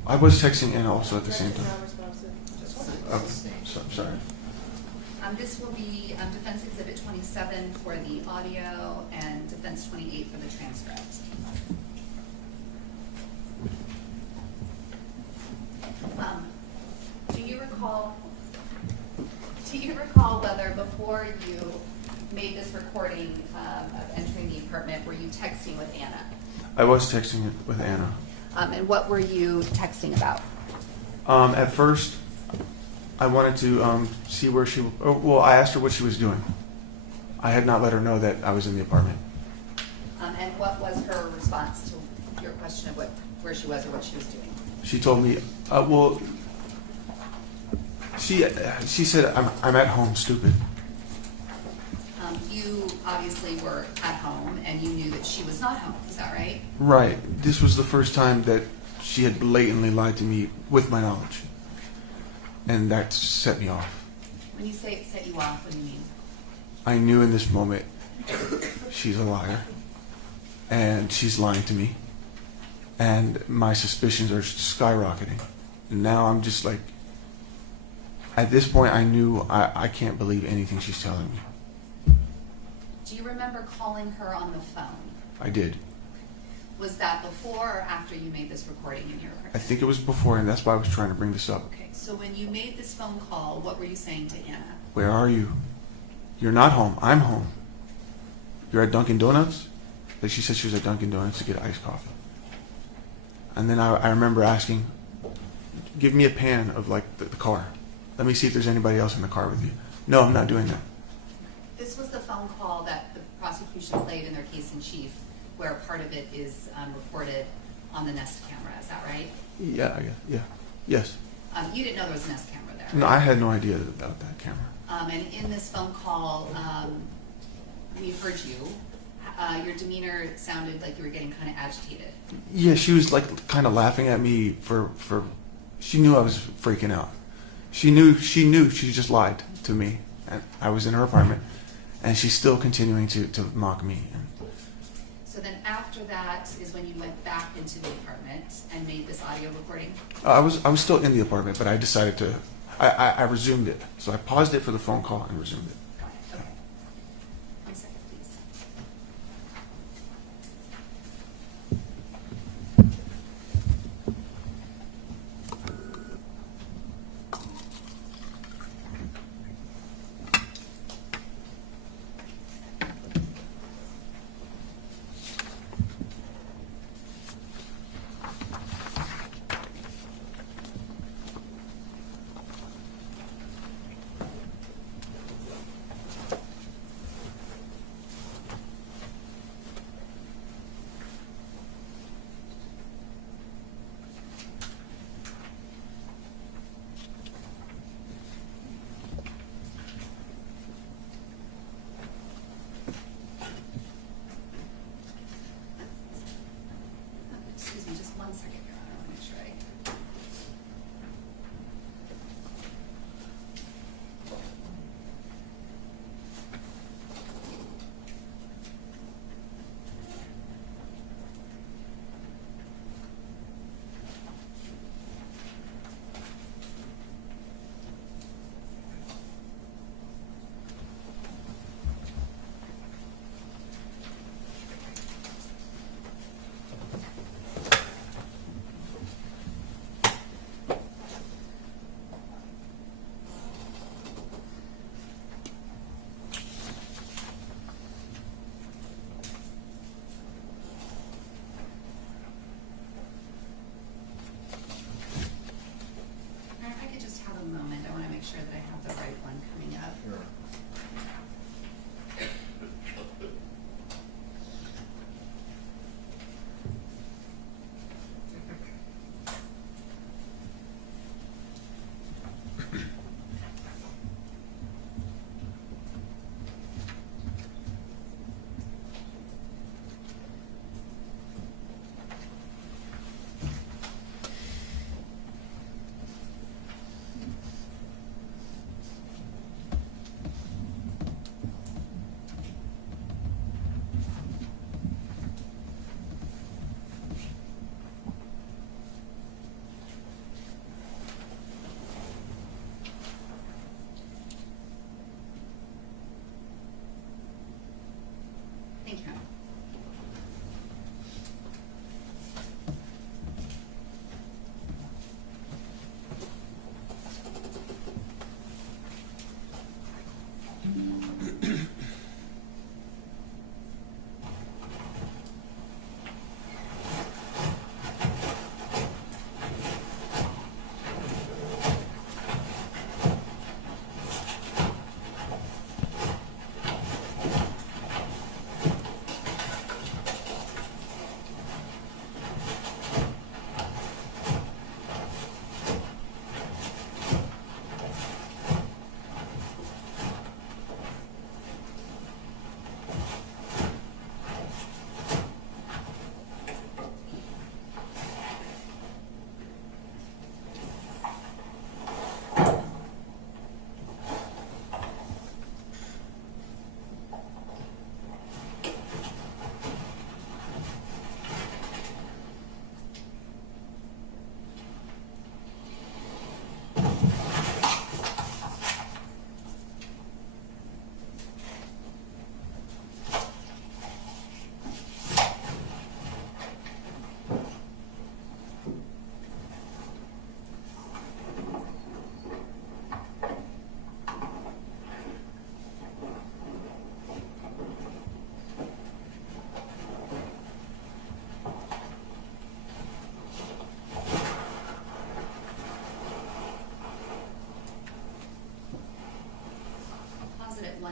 I was texting Anna also at the same time. Sorry. This will be Defense Exhibit 27 for the audio and Defense 28 for the transcript. Do you recall before you made this recording of entering the apartment, were you texting with Anna? I was texting with Anna. And what were you texting about? At first, I wanted to see where she. Well, I asked her what she was doing. I had not let her know that I was in the apartment. And what was her response to your question of where she was or what she was doing? She told me, well, she said, I'm at home, stupid. You obviously were at home and you knew that she was not home. Is that right? Right. This was the first time that she had blatantly lied to me with my knowledge. And that set me off. When you say it set you off, what do you mean? I knew in this moment she's a liar. And she's lying to me. And my suspicions are skyrocketing. And now I'm just like, at this point I knew I can't believe anything she's telling me. Do you remember calling her on the phone? I did. Was that before or after you made this recording in your apartment? I think it was before, and that's why I was trying to bring this up. Okay, so when you made this phone call, what were you saying to Anna? Where are you? You're not home. I'm home. You're at Dunkin' Donuts? Like she said she was at Dunkin' Donuts to get iced coffee. And then I remember asking, give me a pan of like the car. Let me see if there's anybody else in the car with you. No, I'm not doing that. This was the phone call that the prosecution played in their case in chief, where part of it is recorded on the Nest camera. Is that right? Yeah, yes. You didn't know there was a Nest camera there. No, I had no idea about that camera. And in this phone call, we heard you. Your demeanor sounded like you were getting kind of agitated. Yeah, she was like kind of laughing at me for she knew I was freaking out. She knew she just lied to me. And I was in her apartment and she's still continuing to mock me. So then after that is when you went back into the apartment and made this audio recording? I was still in the apartment, but I decided to I resumed it. So I paused it for the phone call and resumed it. Okay. 1 second, please.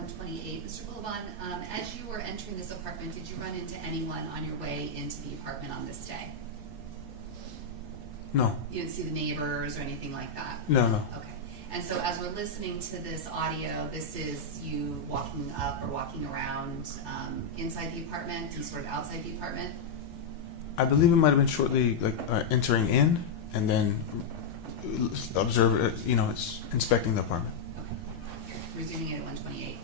128. Mr. Abulaban, as you were entering this apartment, did you run into anyone on your way into the apartment on this day? No. You didn't see the neighbors or anything like that? No. Okay. And so as we're listening to this audio, this is you walking up or walking around inside the apartment and sort of outside the apartment? I believe it might have been shortly entering in and then it's inspecting the apartment. Okay. Resuming it at 128.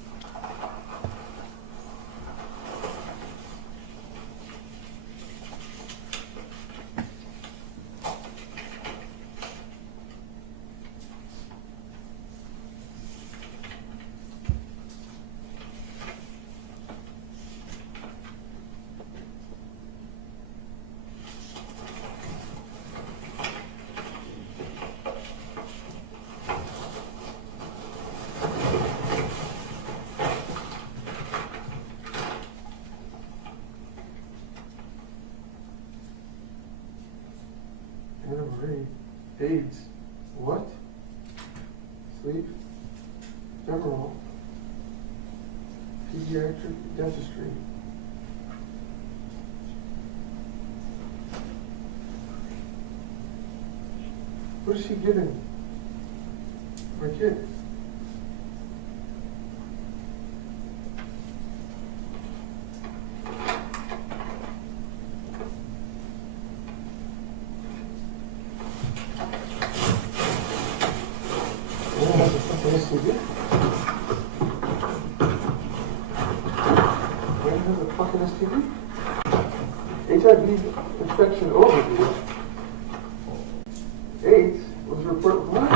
AIDS. What? Sleep. Demerol. Pediatric dentistry. What is she giving my kid? HIV infection overview. AIDS was reported. What?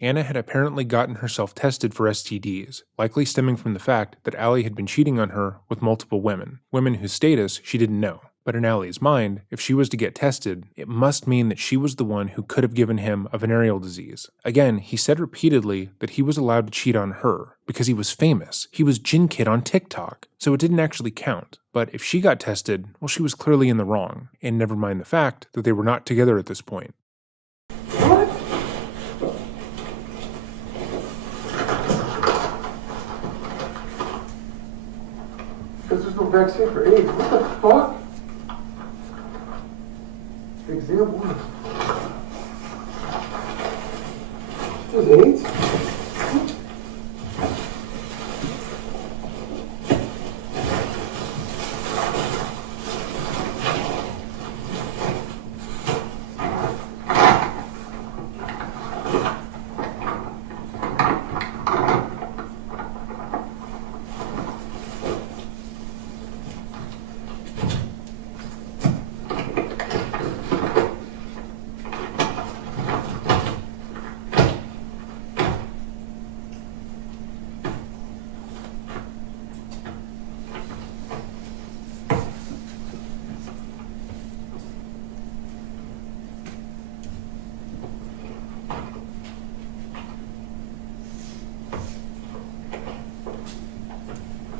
Anna had apparently gotten herself tested for STDs, likely stemming from the fact that Allie had been cheating on her with multiple women whose status she didn't know. But in Allie's mind, if she was to get tested, it must mean that she was the one who could have given him a venereal disease. Again, he said repeatedly that he was allowed to cheat on her because he was famous. He was Gin Kid on TikTok, so it didn't actually count. But if she got tested, well, she was clearly in the wrong, and never mind the fact that they were not together at this point. What? Because there's no vaccine for AIDS. What the fuck? Exam 1. There's AIDS?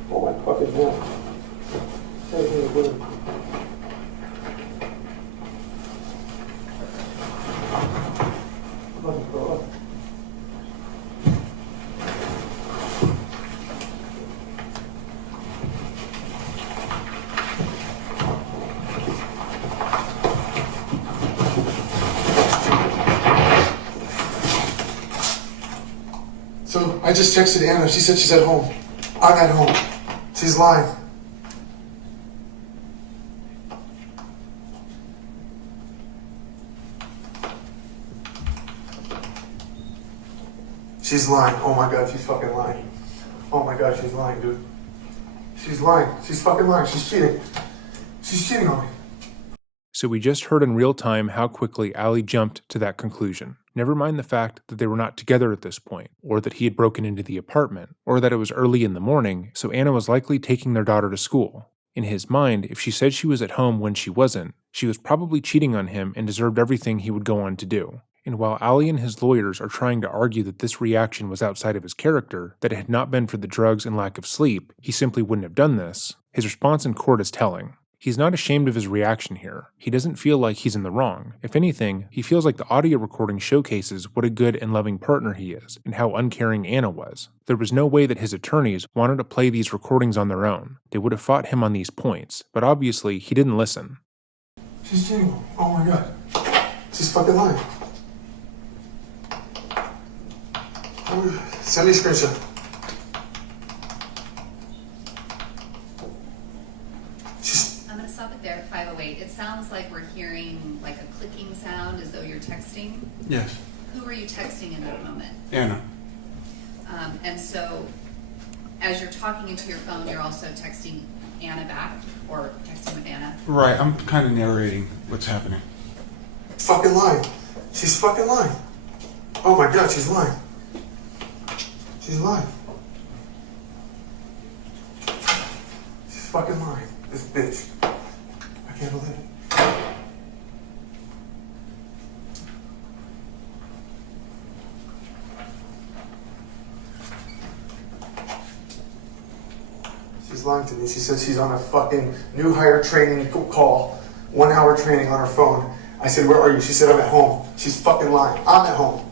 What? Fucking hell. Everything is good. Fucking throw up. So I just texted Anna. She said she's at home. I'm at home. She's lying. She's lying. Oh my god, she's fucking lying. Oh my god, she's lying, dude. She's lying. She's fucking lying. She's cheating. She's cheating on me. So we just heard in real time how quickly Allie jumped to that conclusion. Never mind the fact that they were not together at this point, or that he had broken into the apartment, or that it was early in the morning, so Anna was likely taking their daughter to school. In his mind, if she said she was at home when she wasn't, she was probably cheating on him and deserved everything he would go on to do. And while Allie and his lawyers are trying to argue that this reaction was outside of his character, that it had not been for the drugs and lack of sleep, he simply wouldn't have done this, his response in court is telling. He's not ashamed of his reaction here. He doesn't feel like he's in the wrong. If anything, he feels like the audio recording showcases what a good and loving partner he is, and how uncaring Anna was. There was no way that his attorneys wanted to play these recordings on their own. They would have fought him on these points, but obviously he didn't listen. She's cheating. Oh my god. She's fucking lying. Send me a screenshot. I'm going to stop it there at 508. It sounds like we're hearing like a clicking sound as though you're texting. Yes. Who were you texting in that moment? Anna. And so as you're talking into your phone, you're also texting Anna back or texting with Anna? Right, I'm kind of narrating what's happening. Fucking lying. She's fucking lying. Oh my god, she's lying. She's lying. She's fucking lying. This bitch. I can't believe it. She's lying to me. She says she's on a fucking new hire training call. 1 hour training on her phone. I said, where are you? She said, I'm at home. She's fucking lying. I'm at home.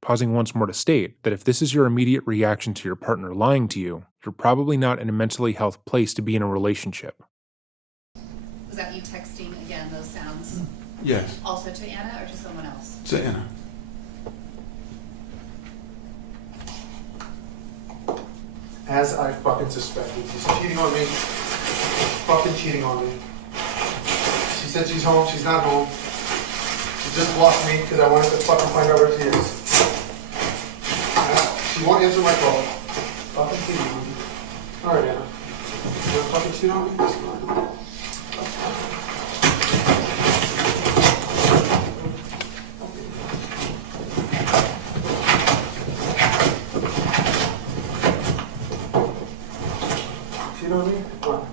Pausing once more to state that if this is your immediate reaction to your partner lying to you, you're probably not in a mentally healthy place to be in a relationship. Was that you texting again those sounds? Yes. Also to Anna or to someone else? To Anna. As I fucking suspected. She's cheating on me. She's fucking cheating on me. She said she's home. She's not home. She just blocked me because I wanted to fucking find out where she is. She won't answer my call. Fucking cheating on me. Alright, Anna. You wanna fucking cheat on me? That's fine. Cheat on me? Fine.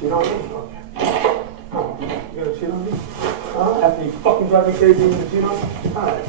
Cheat on me? Okay. Oh, you gonna cheat on me? After you fucking drive me crazy, you gonna cheat on me? Alright.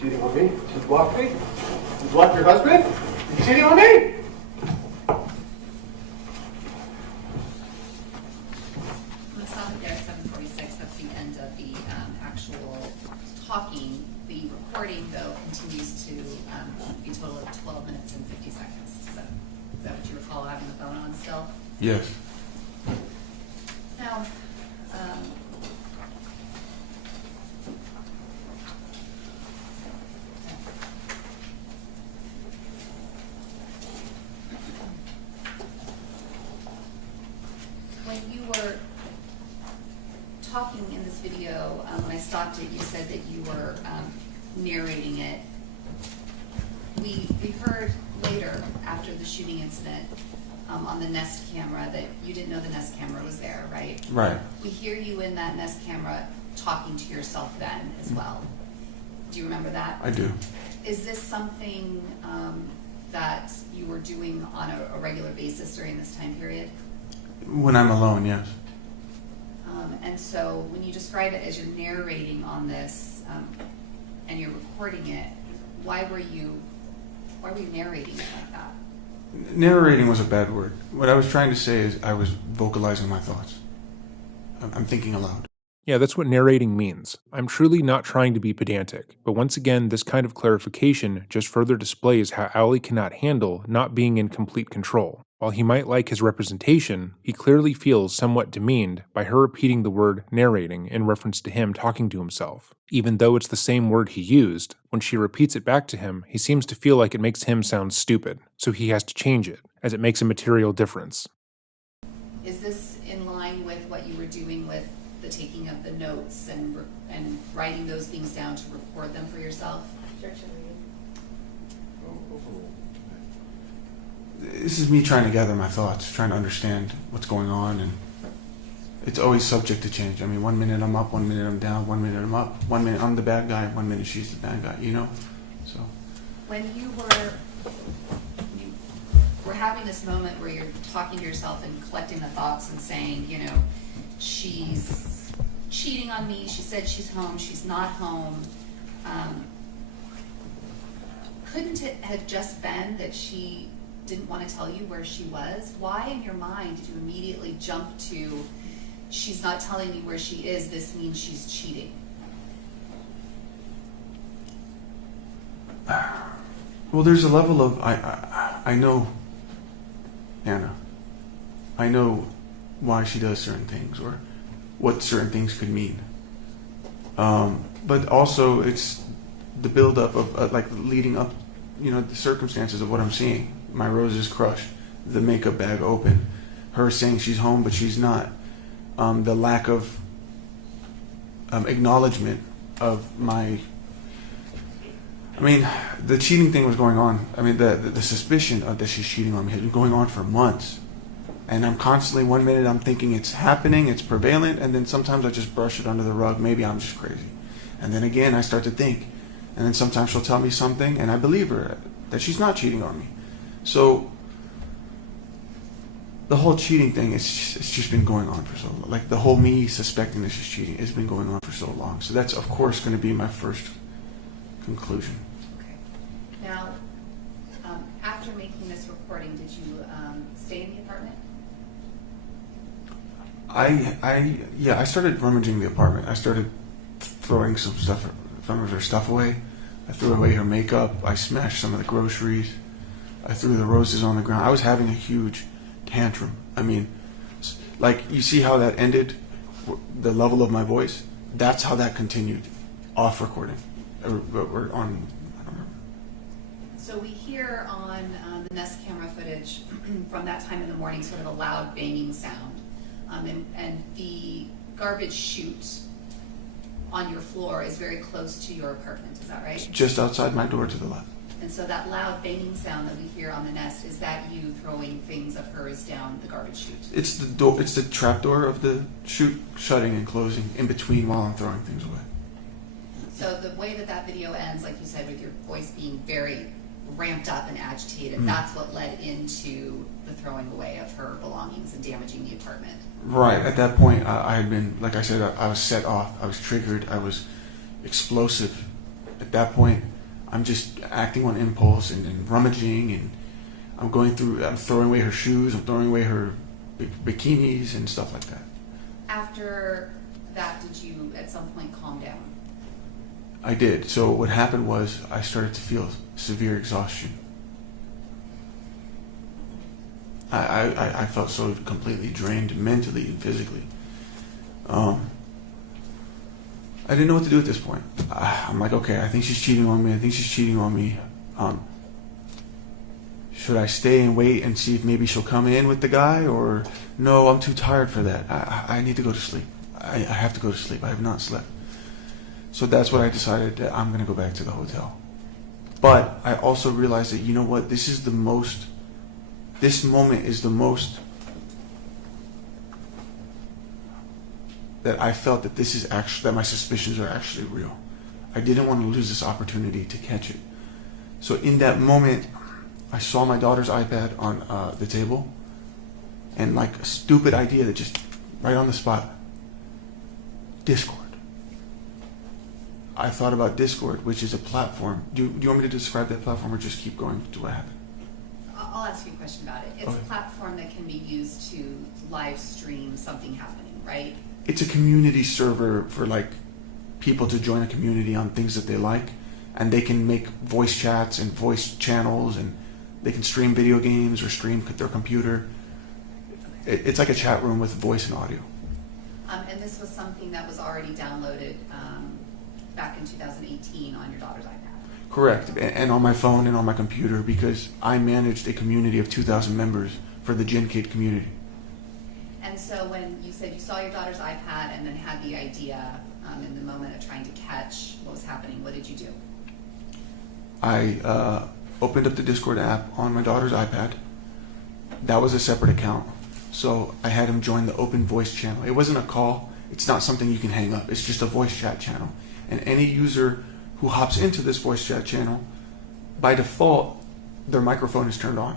Cheating on me? She's blocked me? You blocked your husband? You cheating on me? I'm going to stop it there at 7:46. That's the end of the actual talking. The recording, though, continues to be a total of 12 minutes and 50 seconds. So, is that what you recall having the phone on still? Yes. Now, when you were talking in this video, when I stopped it, you said that you were narrating it. We heard later, after the shooting incident, on the Nest camera that you didn't know the Nest camera was there, right? Right. We hear you in that Nest camera talking to yourself then as well. Do you remember that? I do. Is this something that you were doing on a regular basis during this time period? When I'm alone, yes. And so when you describe it as you're narrating on this and you're recording it, why were you narrating it like that? Narrating was a bad word. What I was trying to say is I was vocalizing my thoughts. I'm thinking aloud. Yeah, that's what narrating means. I'm truly not trying to be pedantic, but once again, this kind of clarification just further displays how Owly cannot handle not being in complete control. While he might like his representation, he clearly feels somewhat demeaned by her repeating the word narrating in reference to him talking to himself. Even though it's the same word he used, when she repeats it back to him, he seems to feel like it makes him sound stupid, so he has to change it, as it makes a material difference. Is this in line with what you were doing with the taking of the notes and writing those things down to record them for yourself? This is me trying to gather my thoughts, trying to understand what's going on, and it's always subject to change. I mean, 1 minute I'm up, 1 minute I'm down, 1 minute I'm up, 1 minute I'm the bad guy, 1 minute she's the bad guy, you know? So When you were having this moment where you're talking to yourself and collecting the thoughts and saying, you know, she's cheating on me, she said she's home, she's not home, couldn't it have just been that she didn't want to tell you where she was? Why in your mind did you immediately jump to, she's not telling me where she is, this means she's cheating? well, there's a level of I know Anna. I know why she does certain things or what certain things could mean. But also it's the buildup of like leading up, you know, the circumstances of what I'm seeing. My roses crushed, the makeup bag open, her saying she's home but she's not, the lack of acknowledgement of my. I mean, the cheating thing was going on. I mean, the suspicion of that she's cheating on me has been going on for months. And I'm constantly, 1 minute I'm thinking it's happening, it's prevalent, and then sometimes I just brush it under the rug. Maybe I'm just crazy. And then again, I start to think. And then sometimes she'll tell me something, and I believe her, that she's not cheating on me. So the whole cheating thing, it's just been going on for so long. Like the whole me suspecting that she's cheating has been going on for so long. So that's, of course, going to be my first conclusion. Okay. Now, after making this recording, did you stay in the apartment? I started rummaging the apartment. I started throwing some stuff, some of her stuff away. I threw away her makeup. I smashed some of the groceries. I threw the roses on the ground. I was having a huge tantrum. I mean, like, you see how that ended, the level of my voice? That's how that continued off recording. We're on, I don't remember. So we hear on the Nest camera footage from that time in the morning sort of a loud banging sound. And the garbage chute on your floor is very close to your apartment, is that right? Just outside my door to the left. And so that loud banging sound that we hear on the Nest, is that you throwing things of hers down the garbage chute? It's the door. It's the trap door of the chute shutting and closing in between while I'm throwing things away. So the way that video ends, like you said, with your voice being very ramped up and agitated, that's what led into the throwing away of her belongings and damaging the apartment. Right. At that point, I had been, like I said, I was set off. I was triggered. I was explosive. At that point, I'm just acting on impulse and rummaging, and I'm throwing away her shoes, I'm throwing away her bikinis and stuff like that. After that, did you at some point calm down? I did. So what happened was I started to feel severe exhaustion. I felt so completely drained mentally and physically. I didn't know what to do at this point. I'm like, okay, I think she's cheating on me. Should I stay and wait and see if maybe she'll come in with the guy, or no, I'm too tired for that. I need to go to sleep. I have to go to sleep. I have not slept. So that's what I decided, that I'm going to go back to the hotel. But I also realized that, you know what, this moment is the most that I felt that this is actually, that my suspicions are actually real. I didn't want to lose this opportunity to catch it. So in that moment, I saw my daughter's iPad on the table, and like a stupid idea that just right on the spot, Discord. I thought about Discord, which is a platform. Do you want me to describe that platform, or just keep going to what happened? I'll ask you a question about it. It's Okay. a platform that can be used to live stream something happening, right? it's a community server for like people to join a community on things that they like, and they can make voice chats and voice channels, and they can stream video games or stream their computer. It's like a chat room with voice and audio. And this was something that was already downloaded back in 2018 on your daughter's iPad. Correct, and on my phone and on my computer, because I managed a community of 2,000 members for the Gen Kid community. And so when you said you saw your daughter's iPad and then had the idea in the moment of trying to catch what was happening, what did you do? I opened up the Discord app on my daughter's iPad. That was a separate account. So I had him join the open voice channel. It wasn't a call. It's not something you can hang up. It's just a voice chat channel. And any user who hops into this voice chat channel, by default, their microphone is turned on,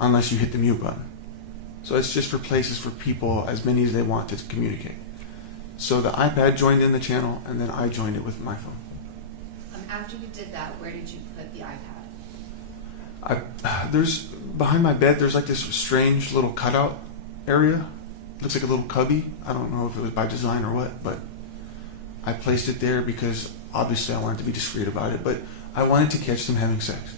unless you hit the mute button. So it's just for places for people, as many as they want, to communicate. So the iPad joined in the channel, and then I joined it with my phone. After you did that, where did you put the iPad? There's behind my bed. There's like this strange little cutout area. Looks like a little cubby. I don't know if it was by design or what, but I placed it there because obviously I wanted to be discreet about it. But I wanted to catch them having sex.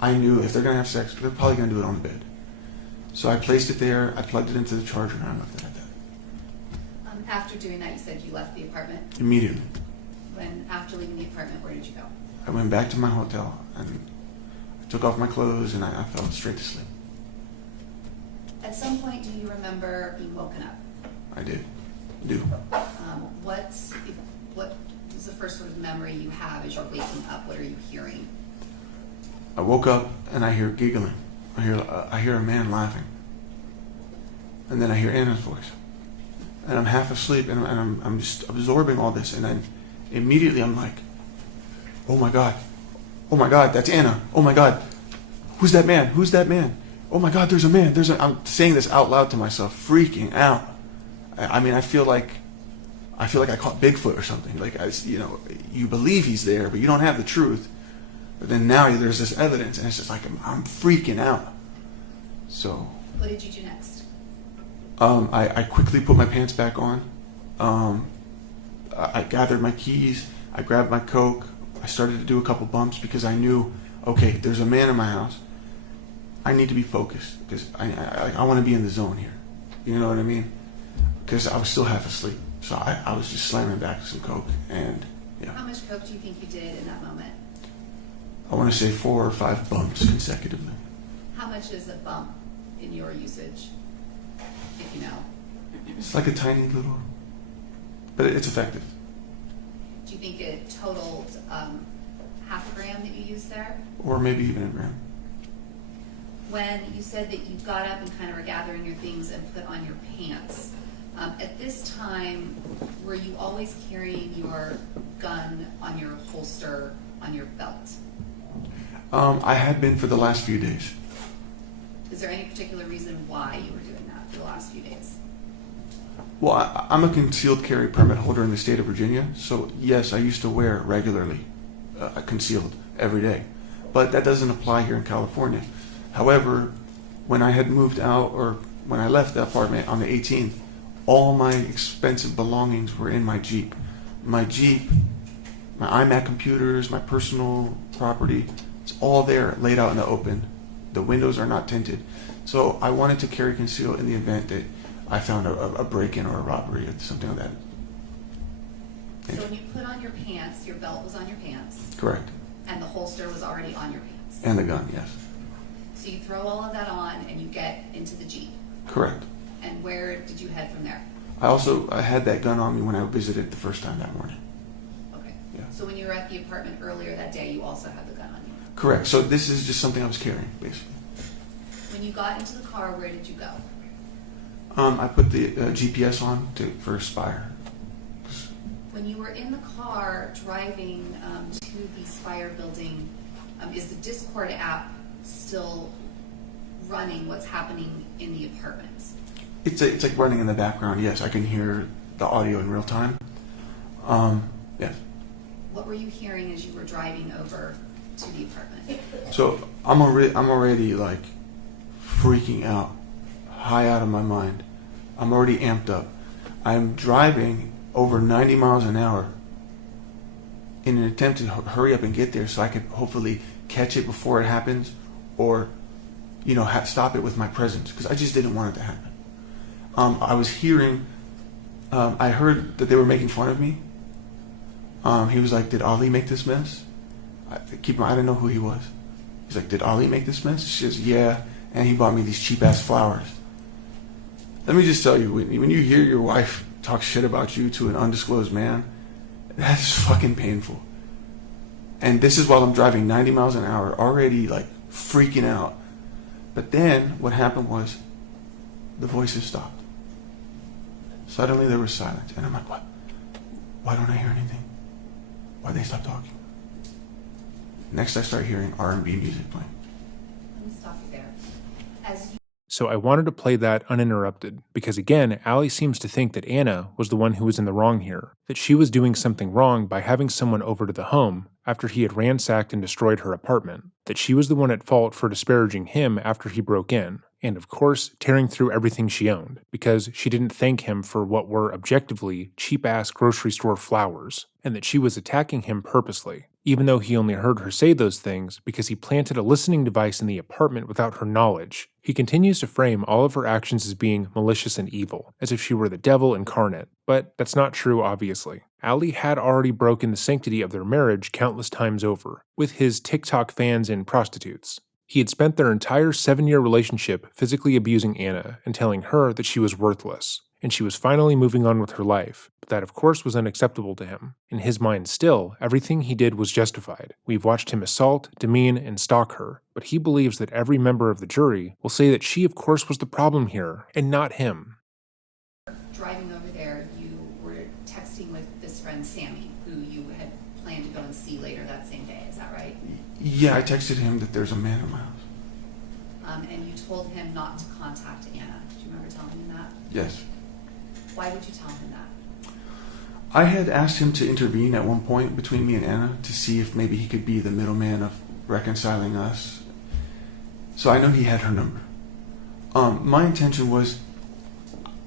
I knew if they're gonna have sex, they're probably gonna do it on the bed. So I placed it there. I plugged it into the charger, and I left it at that. After doing that, you said you left the apartment. Immediately, After leaving the apartment, where did you go? I went back to my hotel and I took off my clothes, and I fell straight to sleep. At some point, do you remember being woken up? I did. Do. What is the first sort of memory you have as you're waking up? What are you hearing? I woke up and I hear giggling. I hear a man laughing, and then I hear Anna's voice, and I'm half asleep, and I'm just absorbing all this, and then immediately I'm like, oh my god, that's Anna. Oh my god, who's that man? Who's that man? Oh my god, there's a man. I'm saying this out loud to myself, freaking out. I mean, I feel like I caught Bigfoot or something. Like, you believe he's there, but you don't have the truth. But then now there's this evidence, and it's just like I'm freaking out. So. What did you do next? I quickly put my pants back on. I gathered my keys. I grabbed my Coke. I started to do a couple bumps because I knew, okay, there's a man in my house. I need to be focused because I want to be in the zone here. You know what I mean? Because I was still half asleep. So I was just slamming back some Coke, and yeah. How much Coke do you think you did in that moment? I want to say 4 or 5 bumps consecutively. How much is a bump in your usage, if you know? It's like a tiny little, but it's effective. Do you think it totaled half a gram that you used there? Or maybe even a gram. When you said that you got up and kind of were gathering your things and put on your pants, at this time, were you always carrying your gun on your holster on your belt? I had been for the last few days. Is there any particular reason why you were doing that for the last few days? Well, I'm a concealed carry permit holder in the state of Virginia, so yes, I used to wear regularly concealed every day. But that doesn't apply here in California. However, when I had moved out, or when I left the apartment on the 18th, all my expensive belongings were in my Jeep. My Jeep, my iMac computers, my personal property, it's all there, laid out in the open. The windows are not tinted. So I wanted to carry conceal in the event that I found a break-in or a robbery or something like that. So when you put on your pants, your belt was on your pants? Correct. And the holster was already on your pants? And the gun, yes. So you throw all of that on and you get into the Jeep? Correct. And where did you head from there? I had that gun on me when I visited the first time that morning. Okay. Yeah. So when you were at the apartment earlier that day, you also had the gun on you? Correct. So this is just something I was carrying, basically. When you got into the car, where did you go? I put the GPS on for Spire. When you were in the car driving to the Spire building, is the Discord app still running what's happening in the apartment? It's like running in the background. Yes, I can hear the audio in real time. Yes. What were you hearing as you were driving over to the apartment? So I'm already like freaking out, high out of my mind. I'm already amped up. I'm driving over 90 miles an hour in an attempt to hurry up and get there so I could hopefully catch it before it happens, or, stop it with my presence, because I just didn't want it to happen. I was hearing, I heard that they were making fun of me. He was like, "Did Ali make this mess?" I didn't know who he was. He's like, "Did Ali make this mess?" She says, "Yeah," and he bought me these cheap ass flowers. Let me just tell you, when you hear your wife talk shit about you to an undisclosed man, that is fucking painful. And this is while I'm driving 90 miles an hour, already like freaking out. But then what happened was the voices stopped. Suddenly there was silence, and I'm like, "What? Why don't I hear anything? Why'd they stop talking?" Next I start hearing R&B music playing. Let me stop you there. As you So I wanted to play that uninterrupted, because again, Allie seems to think that Anna was the one who was in the wrong here, that she was doing something wrong by having someone over to the home after he had ransacked and destroyed her apartment, that she was the one at fault for disparaging him after he broke in, and of course, tearing through everything she owned, because she didn't thank him for what were objectively cheap-ass grocery store flowers, and that she was attacking him purposely, even though he only heard her say those things because he planted a listening device in the apartment without her knowledge. He continues to frame all of her actions as being malicious and evil, as if she were the devil incarnate, but that's not true, obviously. Ali had already broken the sanctity of their marriage countless times over, with his TikTok fans and prostitutes. He had spent their entire 7-year relationship physically abusing Anna and telling her that she was worthless, and she was finally moving on with her life, but that of course was unacceptable to him. In his mind still, everything he did was justified. We've watched him assault, demean, and stalk her, but he believes that every member of the jury will say that she of course was the problem here, and not him. driving over there, you were texting with this friend Sammy, who you had planned to go and see later that same day. Is that right? Yeah, I texted him that there's a man in my house. And you told him not to contact Anna. Do you remember telling him that? Yes. Why would you tell him that? I had asked him to intervene at one point between me and Anna to see if maybe he could be the middleman of reconciling us. So I know he had her number. My intention was,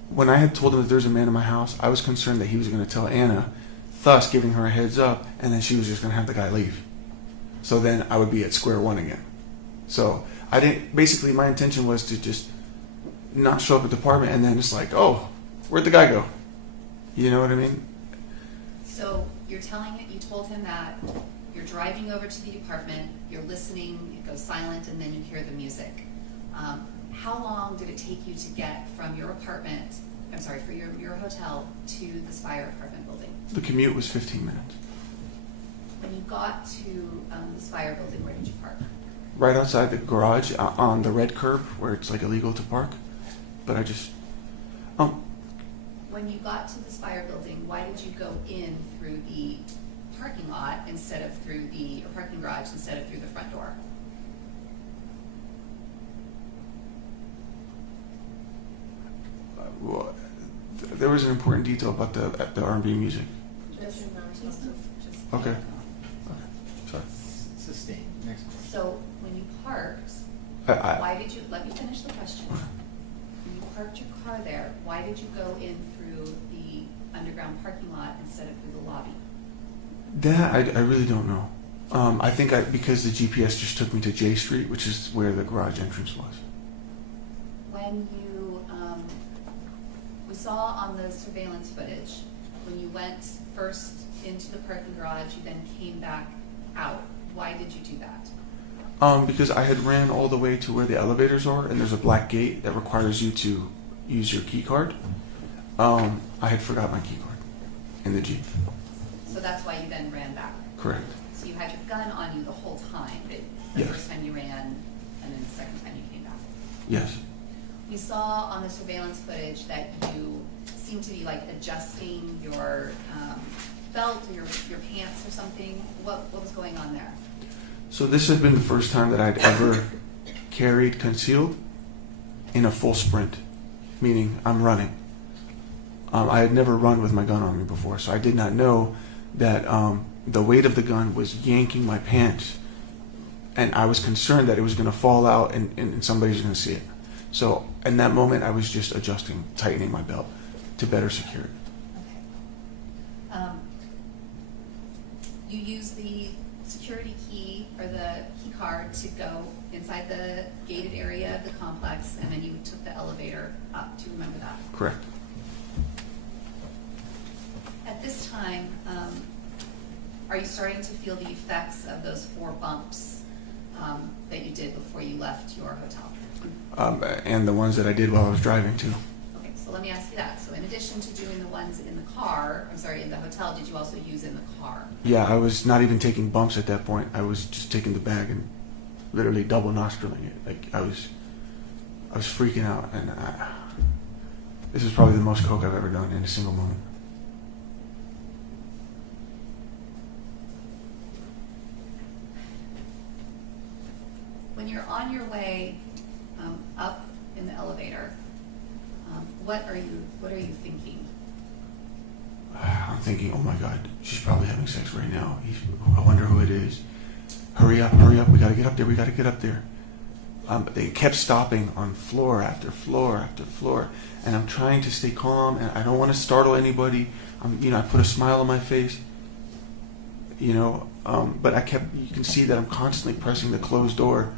when I had told him that there's a man in my house, I was concerned that he was going to tell Anna, thus giving her a heads up, and then she was just going to have the guy leave. So then I would be at square one again. So basically my intention was to just not show up at the apartment and then it's like, "Oh, where'd the guy go?" You know what I mean? So you told him that you're driving over to the apartment, you're listening, it goes silent, and then you hear the music. How long did it take you to get from your apartment, from your hotel to the Spire apartment building? The commute was 15 minutes. When you got to the Spire building, where did you park? Right outside the garage on the red curb where it's like illegal to park. But I just, When you got to the Spire building, why did you go in through the parking lot instead of through the parking garage instead of through the front door? well, there was an important detail about the R&B music. Okay. Sorry. Sustained. Next question. So when you parked, why did you, let me finish the question. When you parked your car there, why did you go in through the underground parking lot instead of through the lobby? That I really don't know. I think because the GPS just took me to J Street, which is where the garage entrance was. When you, we saw on the surveillance footage, when you went first into the parking garage, you then came back out. Why did you do that? Because I had ran all the way to where the elevators are, and there's a black gate that requires you to use your key card. I had forgot my key card in the Jeep. So that's why you then ran back. Correct. So you had your gun on you the whole time, but the Yes. first time you ran, and then the second time you came back. Yes. We saw on the surveillance footage that you seemed to be like adjusting your belt or your pants or something. What was going on there? So this had been the first time that I'd ever carried concealed in a full sprint, meaning I'm running. I had never run with my gun on me before, so I did not know that the weight of the gun was yanking my pants, and I was concerned that it was going to fall out and somebody was going to see it. So in that moment, I was just adjusting, tightening my belt. to better secure it. Okay. You use the security key or the key card to go inside the gated area of the complex, and then you took the elevator up. Do you remember that? Correct. At this time, are you starting to feel the effects of those 4 bumps that you did before you left your hotel? And the ones that I did while I was driving too. Okay, so let me ask you that. So in addition to doing the ones in the car, in the hotel, did you also use in the car? Yeah, I was not even taking bumps at that point. I was just taking the bag and literally double nostriling it. Like I was freaking out, and this is probably the most coke I've ever done in a single moment. When you're on your way up in the elevator, what are you thinking? I'm thinking, oh my God, she's probably having sex right now. I wonder who it is. Hurry up, we gotta get up there. They kept stopping on floor after floor after floor, and I'm trying to stay calm, and I don't want to startle anybody. I put a smile on my face, but you can see that I'm constantly pressing the closed door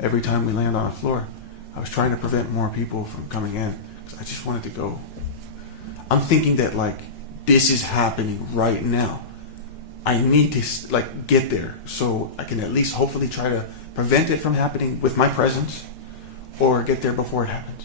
every time we land on a floor. I was trying to prevent more people from coming in, because I just wanted to go. I'm thinking that, like, this is happening right now. I need to, like, get there so I can at least hopefully try to prevent it from happening with my presence, or get there before it happens.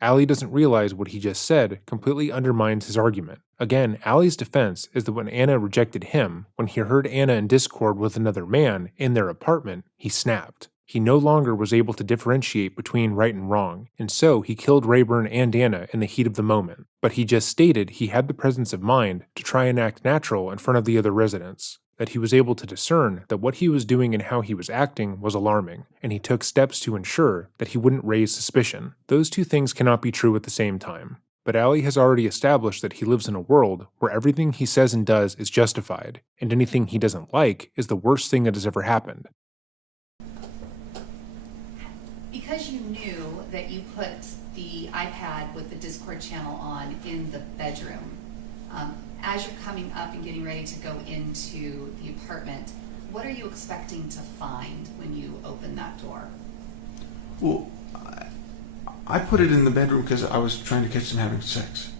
Allie doesn't realize what he just said completely undermines his argument. Again, Allie's defense is that when Anna rejected him, when he heard Anna in discord with another man in their apartment, he snapped. He no longer was able to differentiate between right and wrong, and so he killed Rayburn and Anna in the heat of the moment. But he just stated he had the presence of mind to try and act natural in front of the other residents, that he was able to discern that what he was doing and how he was acting was alarming, and he took steps to ensure that he wouldn't raise suspicion. Those two things cannot be true at the same time. But Allie has already established that he lives in a world where everything he says and does is justified, and anything he doesn't like is the worst thing that has ever happened. Because you knew that you put the iPad with the Discord channel on in the bedroom, as you're coming up and getting ready to go into the apartment, what are you expecting to find when you open that door? Well, I put it in the bedroom because I was trying to catch them having sex.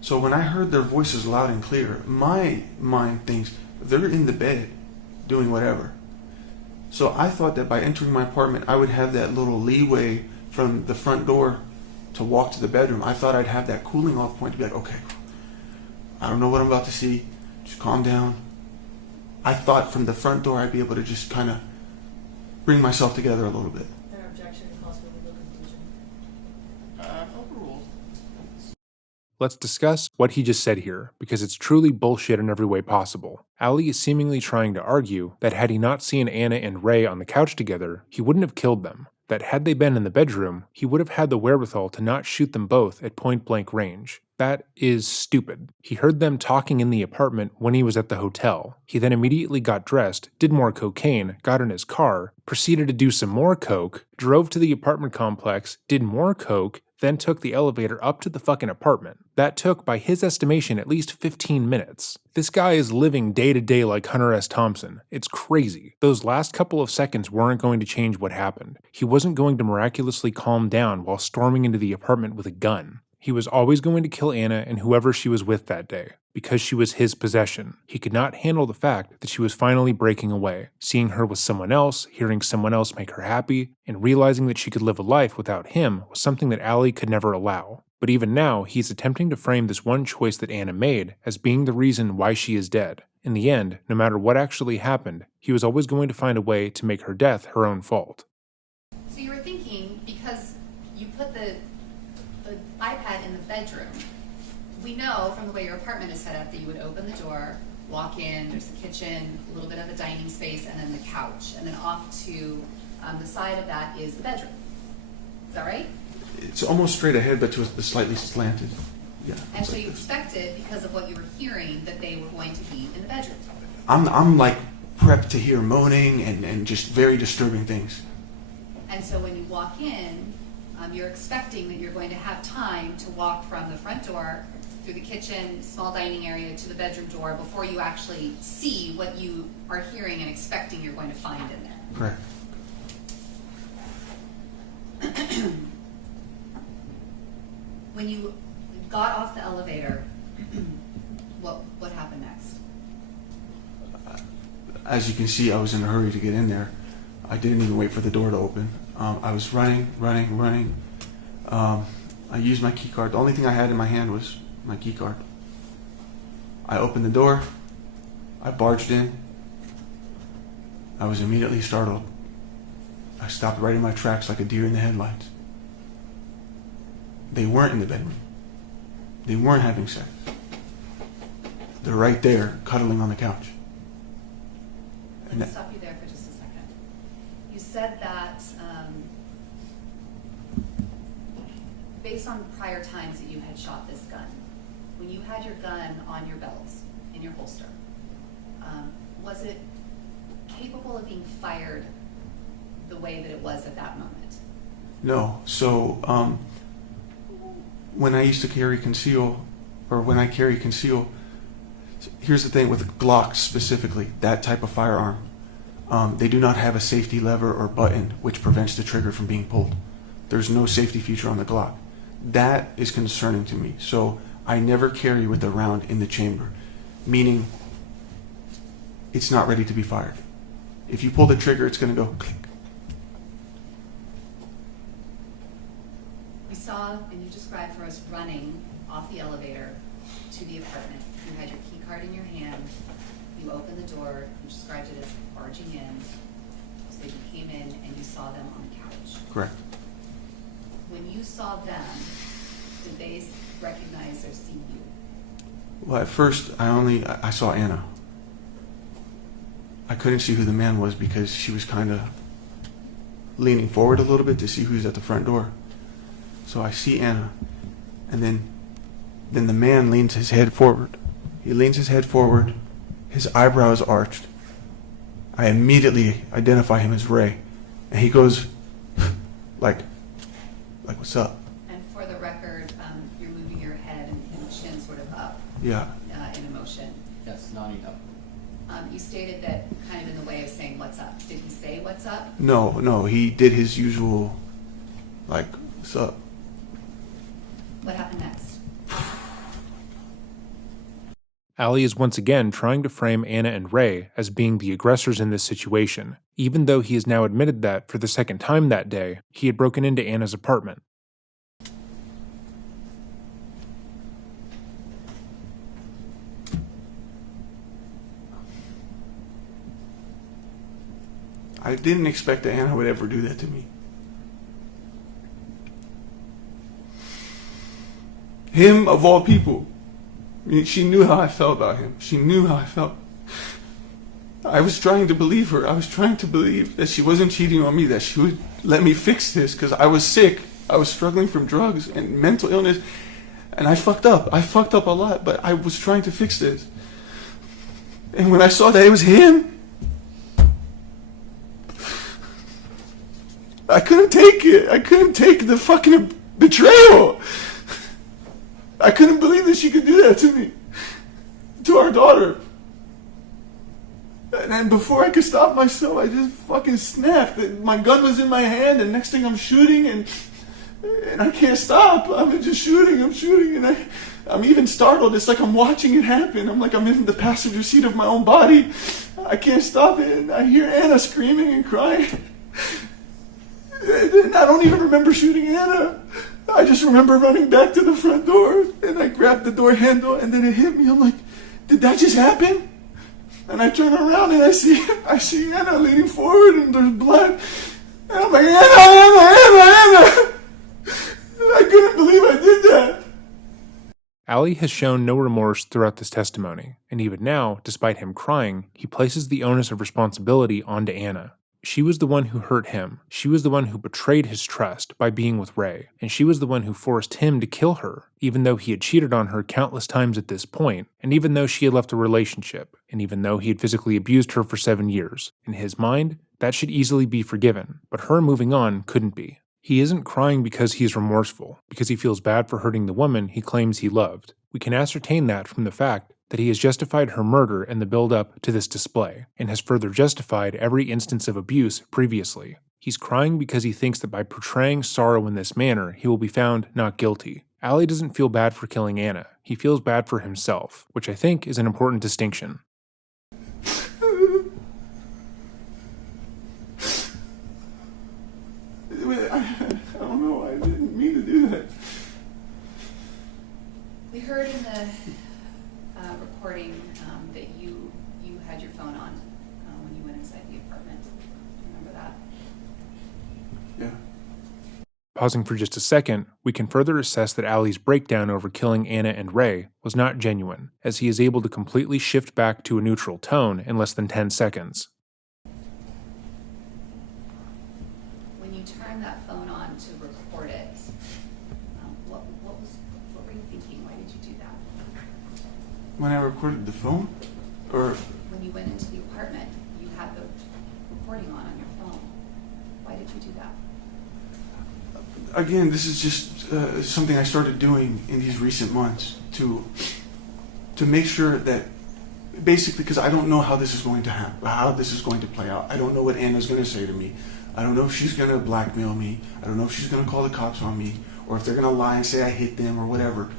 So when I heard their voices loud and clear, my mind thinks they're in the bed doing whatever. So I thought that by entering my apartment, I would have that little leeway from the front door to walk to the bedroom. I thought I'd have that cooling off point to be like, okay, I don't know what I'm about to see, just calm down. I thought from the front door I'd be able to just kind of bring myself together a little bit. Their objection calls for legal confusion. Overruled. Let's discuss what he just said here, because it's truly bullshit in every way possible. Allie is seemingly trying to argue that had he not seen Anna and Ray on the couch together, he wouldn't have killed them. That had they been in the bedroom, he would have had the wherewithal to not shoot them both at point-blank range. That is stupid. He heard them talking in the apartment when he was at the hotel. He then immediately got dressed, did more cocaine, got in his car, proceeded to do some more coke, drove to the apartment complex, did more coke, then took the elevator up to the fucking apartment. That took, by his estimation, at least 15 minutes. This guy is living day to day like Hunter S. Thompson. It's crazy. Those last couple of seconds weren't going to change what happened. He wasn't going to miraculously calm down while storming into the apartment with a gun. He was always going to kill Anna and whoever she was with that day, because she was his possession. He could not handle the fact that she was finally breaking away, seeing her with someone else, hearing someone else make her happy, and realizing that she could live a life without him was something that Allie could never allow. But even now, he's attempting to frame this one choice that Anna made as being the reason why she is dead. In the end, no matter what actually happened, he was always going to find a way to make her death her own fault. So you were thinking, because you put the iPad in the bedroom, we know from the way your apartment is set up that you would open the door, walk in, there's the kitchen, a little bit of a dining space, and then the couch. And then off to the side of that is the bedroom. Is that right? It's almost straight ahead, but to a slightly slanted. Yeah. And so you expected, because of what you were hearing, that they were going to be in the bedroom. I'm like prepped to hear moaning and just very disturbing things. And so when you walk in, You're expecting that you're going to have time to walk from the front door through the kitchen, small dining area to the bedroom door before you actually see what you are hearing and expecting you're going to find in there. Correct. When you got off the elevator, what happened next? As you can see, I was in a hurry to get in there. I didn't even wait for the door to open. I was running. I used my key card. The only thing I had in my hand was my key card. I opened the door. I barged in. I was immediately startled. I stopped right in my tracks like a deer in the headlights. They weren't in the bedroom. They weren't having sex. They're right there, cuddling on the couch. Let me stop you there for just a second. You said that based on prior times that you had shot this gun, when you had your gun on your belt, in your holster, was it capable of being fired the way that it was at that moment? No. So when I used to carry conceal, or when I carry conceal, here's the thing with Glocks specifically, that type of firearm, they do not have a safety lever or button which prevents the trigger from being pulled. There's no safety feature on the Glock. That is concerning to me. So I never carry with a round in the chamber, meaning it's not ready to be fired. If you pull the trigger, it's going to go click. We saw, and you described for us, running off the elevator to the apartment. You had your key card in your hand. You opened the door. You described it as barging in. So you came in and you saw them on the couch. Correct. When you saw them, did they recognize or see you? Well, at first, I saw Anna. I couldn't see who the man was because she was kind of leaning forward a little bit to see who's at the front door. So I see Anna, and then the man leans his head forward. He leans his head forward, his eyebrows arched. I immediately identify him as Ray, and he goes like what's up? And for the record, you're moving your head and chin sort of up. Yeah. In emotion. Yes, nodding up. You stated that kind of in the way of saying what's up. Did he say what's up? No, he did his usual, like, what's up? What happened next? Allie is once again trying to frame Anna and Ray as being the aggressors in this situation, even though he has now admitted that, for the second time that day, he had broken into Anna's apartment. I didn't expect that Anna would ever do that to me. Him, of all people. I mean, she knew how I felt about him. She knew how I felt. I was trying to believe her. I was trying to believe that she wasn't cheating on me, that she would let me fix this, because I was sick. I was struggling from drugs and mental illness, and I fucked up. I fucked up a lot, but I was trying to fix this. And when I saw that it was him, I couldn't take it. I couldn't take the fucking betrayal. I couldn't believe that she could do that to me, to our daughter. And before I could stop myself, I just fucking snapped. My gun was in my hand, and next thing I'm shooting, and I can't stop. I'm just shooting, and I'm even startled. It's like I'm watching it happen. I'm like I'm in the passenger seat of my own body. I can't stop it, and I hear Anna screaming and crying. And I don't even remember shooting Anna. I just remember running back to the front door, and I grabbed the door handle, and then it hit me. I'm like, did that just happen? And I turn around, and I see Anna leaning forward, and there's blood. And I'm like, Anna! I couldn't believe I did that. Allie has shown no remorse throughout this testimony, and even now, despite him crying, he places the onus of responsibility onto Anna. She was the one who hurt him. She was the one who betrayed his trust by being with Ray, and she was the one who forced him to kill her, even though he had cheated on her countless times at this point, and even though she had left a relationship, and even though he had physically abused her for 7 years. In his mind, that should easily be forgiven, but her moving on couldn't be. He isn't crying because he's remorseful, because he feels bad for hurting the woman he claims he loved. We can ascertain that from the fact that he has justified her murder in the build-up to this display, and has further justified every instance of abuse previously. He's crying because he thinks that by portraying sorrow in this manner, he will be found not guilty. Allie doesn't feel bad for killing Anna. He feels bad for himself, which I think is an important distinction. I don't know. I didn't mean to do that. We heard in the recording that you had your phone on when you went inside the apartment. Do you remember that? Yeah. Pausing for just a second, we can further assess that Allie's breakdown over killing Anna and Ray was not genuine, as he is able to completely shift back to a neutral tone in less than 10 seconds. When you turned that phone on to record it, what were you thinking? Why did you do that? When I recorded the phone? Or When you went into the apartment, you had the recording on your phone. Why did you do that? again, this is just something I started doing in these recent months to make sure that basically, because I don't know how this is going to happen, how this is going to play out. I don't know what Anna's going to say to me. I don't know if she's going to blackmail me. I don't know if she's going to call the cops on me, or if they're going to lie and say I hit them or whatever.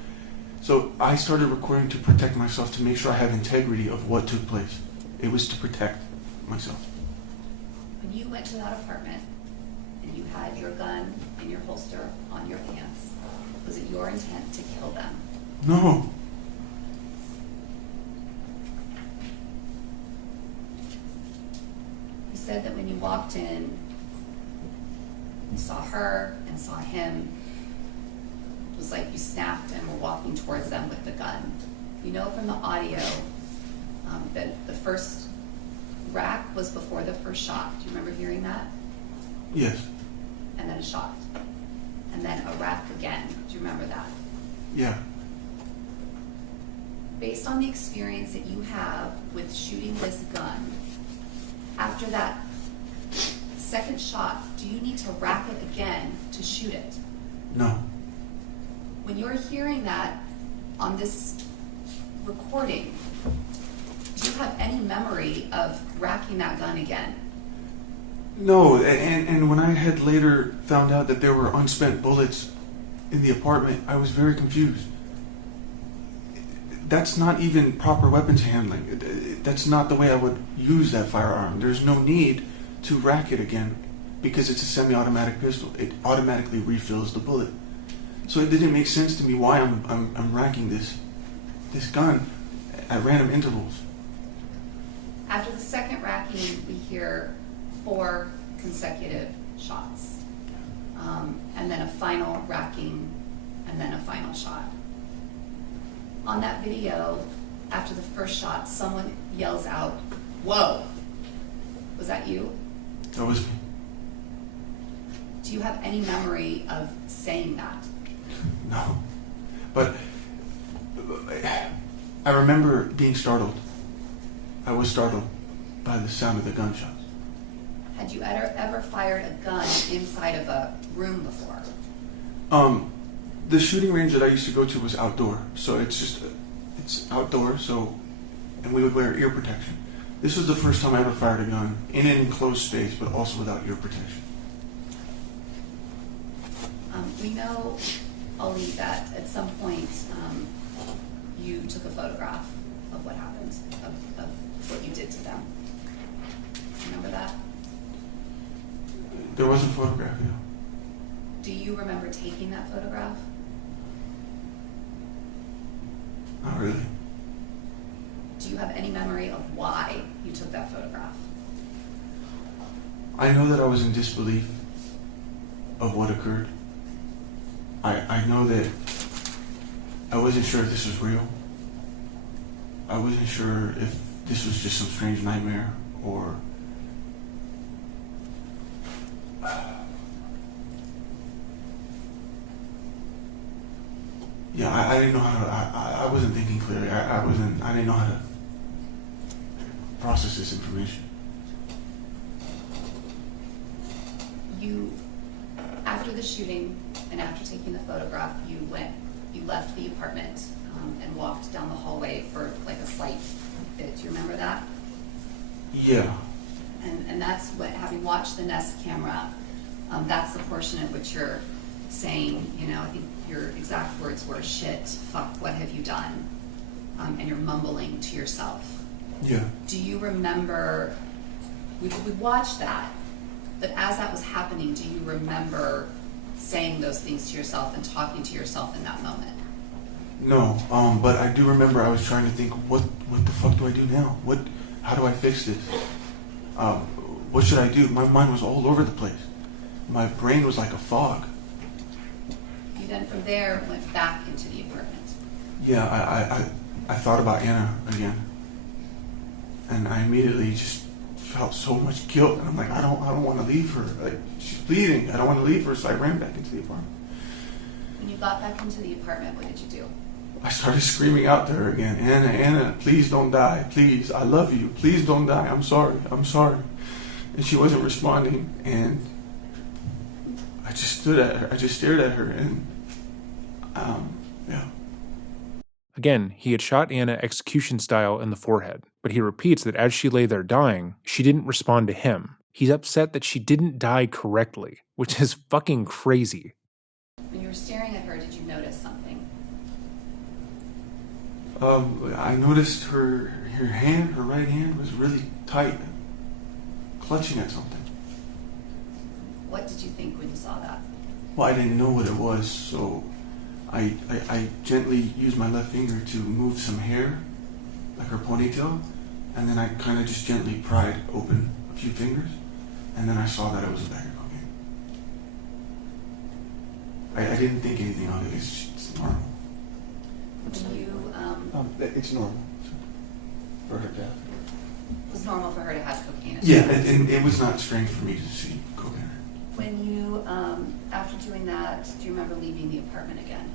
So I started recording to protect myself, to make sure I have integrity of what took place. It was to protect myself. When you went to that apartment and you had your gun in your holster on your pants, was it your intent to kill them? No. You said that when you walked in, you saw her and saw him. It was like you snapped and were walking towards them with the gun. You know from the audio that the first rack was before the first shot. Do you remember hearing that? Yes. And then a shot. And then a rack again. Do you remember that? Yeah. Based on the experience that you have with shooting this gun, after that second shot, do you need to rack it again to shoot it? No. When you're hearing that on this recording, do you have any memory of racking that gun again? No, and when I had later found out that there were unspent bullets in the apartment, I was very confused. That's not even proper weapons handling. That's not the way I would use that firearm. There's no need to rack it again because it's a semi-automatic pistol. It automatically refills the bullet. So it didn't make sense to me why I'm racking this gun at random intervals. After the second racking, we hear 4 consecutive shots. And then a final racking, and then a final shot. On that video, after the first shot, someone yells out, "Whoa!" Was that you? That was me. Do you have any memory of saying that? No. But I remember being startled. I was startled by the sound of the gunshots. Had you ever fired a gun inside of a room before? The shooting range that I used to go to was outdoor, so it's outdoor, and we would wear ear protection. This was the first time I ever fired a gun in an enclosed space, but also without ear protection. We know, Ali, that at some point you took a photograph of what happened, of what you did to them. Remember that? There was a photograph, yeah. Do you remember taking that photograph? Not really. Do you have any memory of why you took that photograph? I know that I was in disbelief of what occurred. I know that I wasn't sure if this was real. I wasn't sure if this was just some strange nightmare or... Yeah, I didn't know how to... I wasn't thinking clearly. I didn't know how to process this information. After after the shooting and after taking the photograph, you left the apartment and walked down the hallway for like a slight bit. Do you remember that? Yeah. And that's what, having watched the Nest camera, that's the portion at which you're saying, you know, I think your exact words were, shit, fuck, what have you done? And you're mumbling to yourself. Yeah. Do you remember, we watched that, but as that was happening, do you remember saying those things to yourself and talking to yourself in that moment? No, but I do remember I was trying to think, what the fuck do I do now? How do I fix this? What should I do? My mind was all over the place. My brain was like a fog. You then from there went back into the apartment. Yeah, I thought about Anna again. And I immediately just felt so much guilt. And I'm like, I don't want to leave her. Like, she's bleeding. I don't want to leave her. So I ran back into the apartment. When you got back into the apartment, what did you do? I started screaming out to her again, Anna, please don't die. Please, I love you. Please don't die. I'm sorry. And she wasn't responding. And I just stood at her. I just stared at her. And, yeah. Again, he had shot Anna execution style in the forehead, but he repeats that as she lay there dying, she didn't respond to him. He's upset that she didn't die correctly, which is fucking crazy. When you were staring at her, did you notice something? I noticed her right hand was really tight, clutching at something. What did you think when you saw that? Well, I didn't know what it was, so I gently used my left finger to move some hair, like her ponytail, and then I kind of just gently pried open a few fingers, and then I saw that it was a bag of cocaine. I didn't think anything of it. It's normal. It's normal for her to have. It was normal for her to have cocaine. Yeah, and it was not strange for me to see cocaine. When you, after doing that, do you remember leaving the apartment again?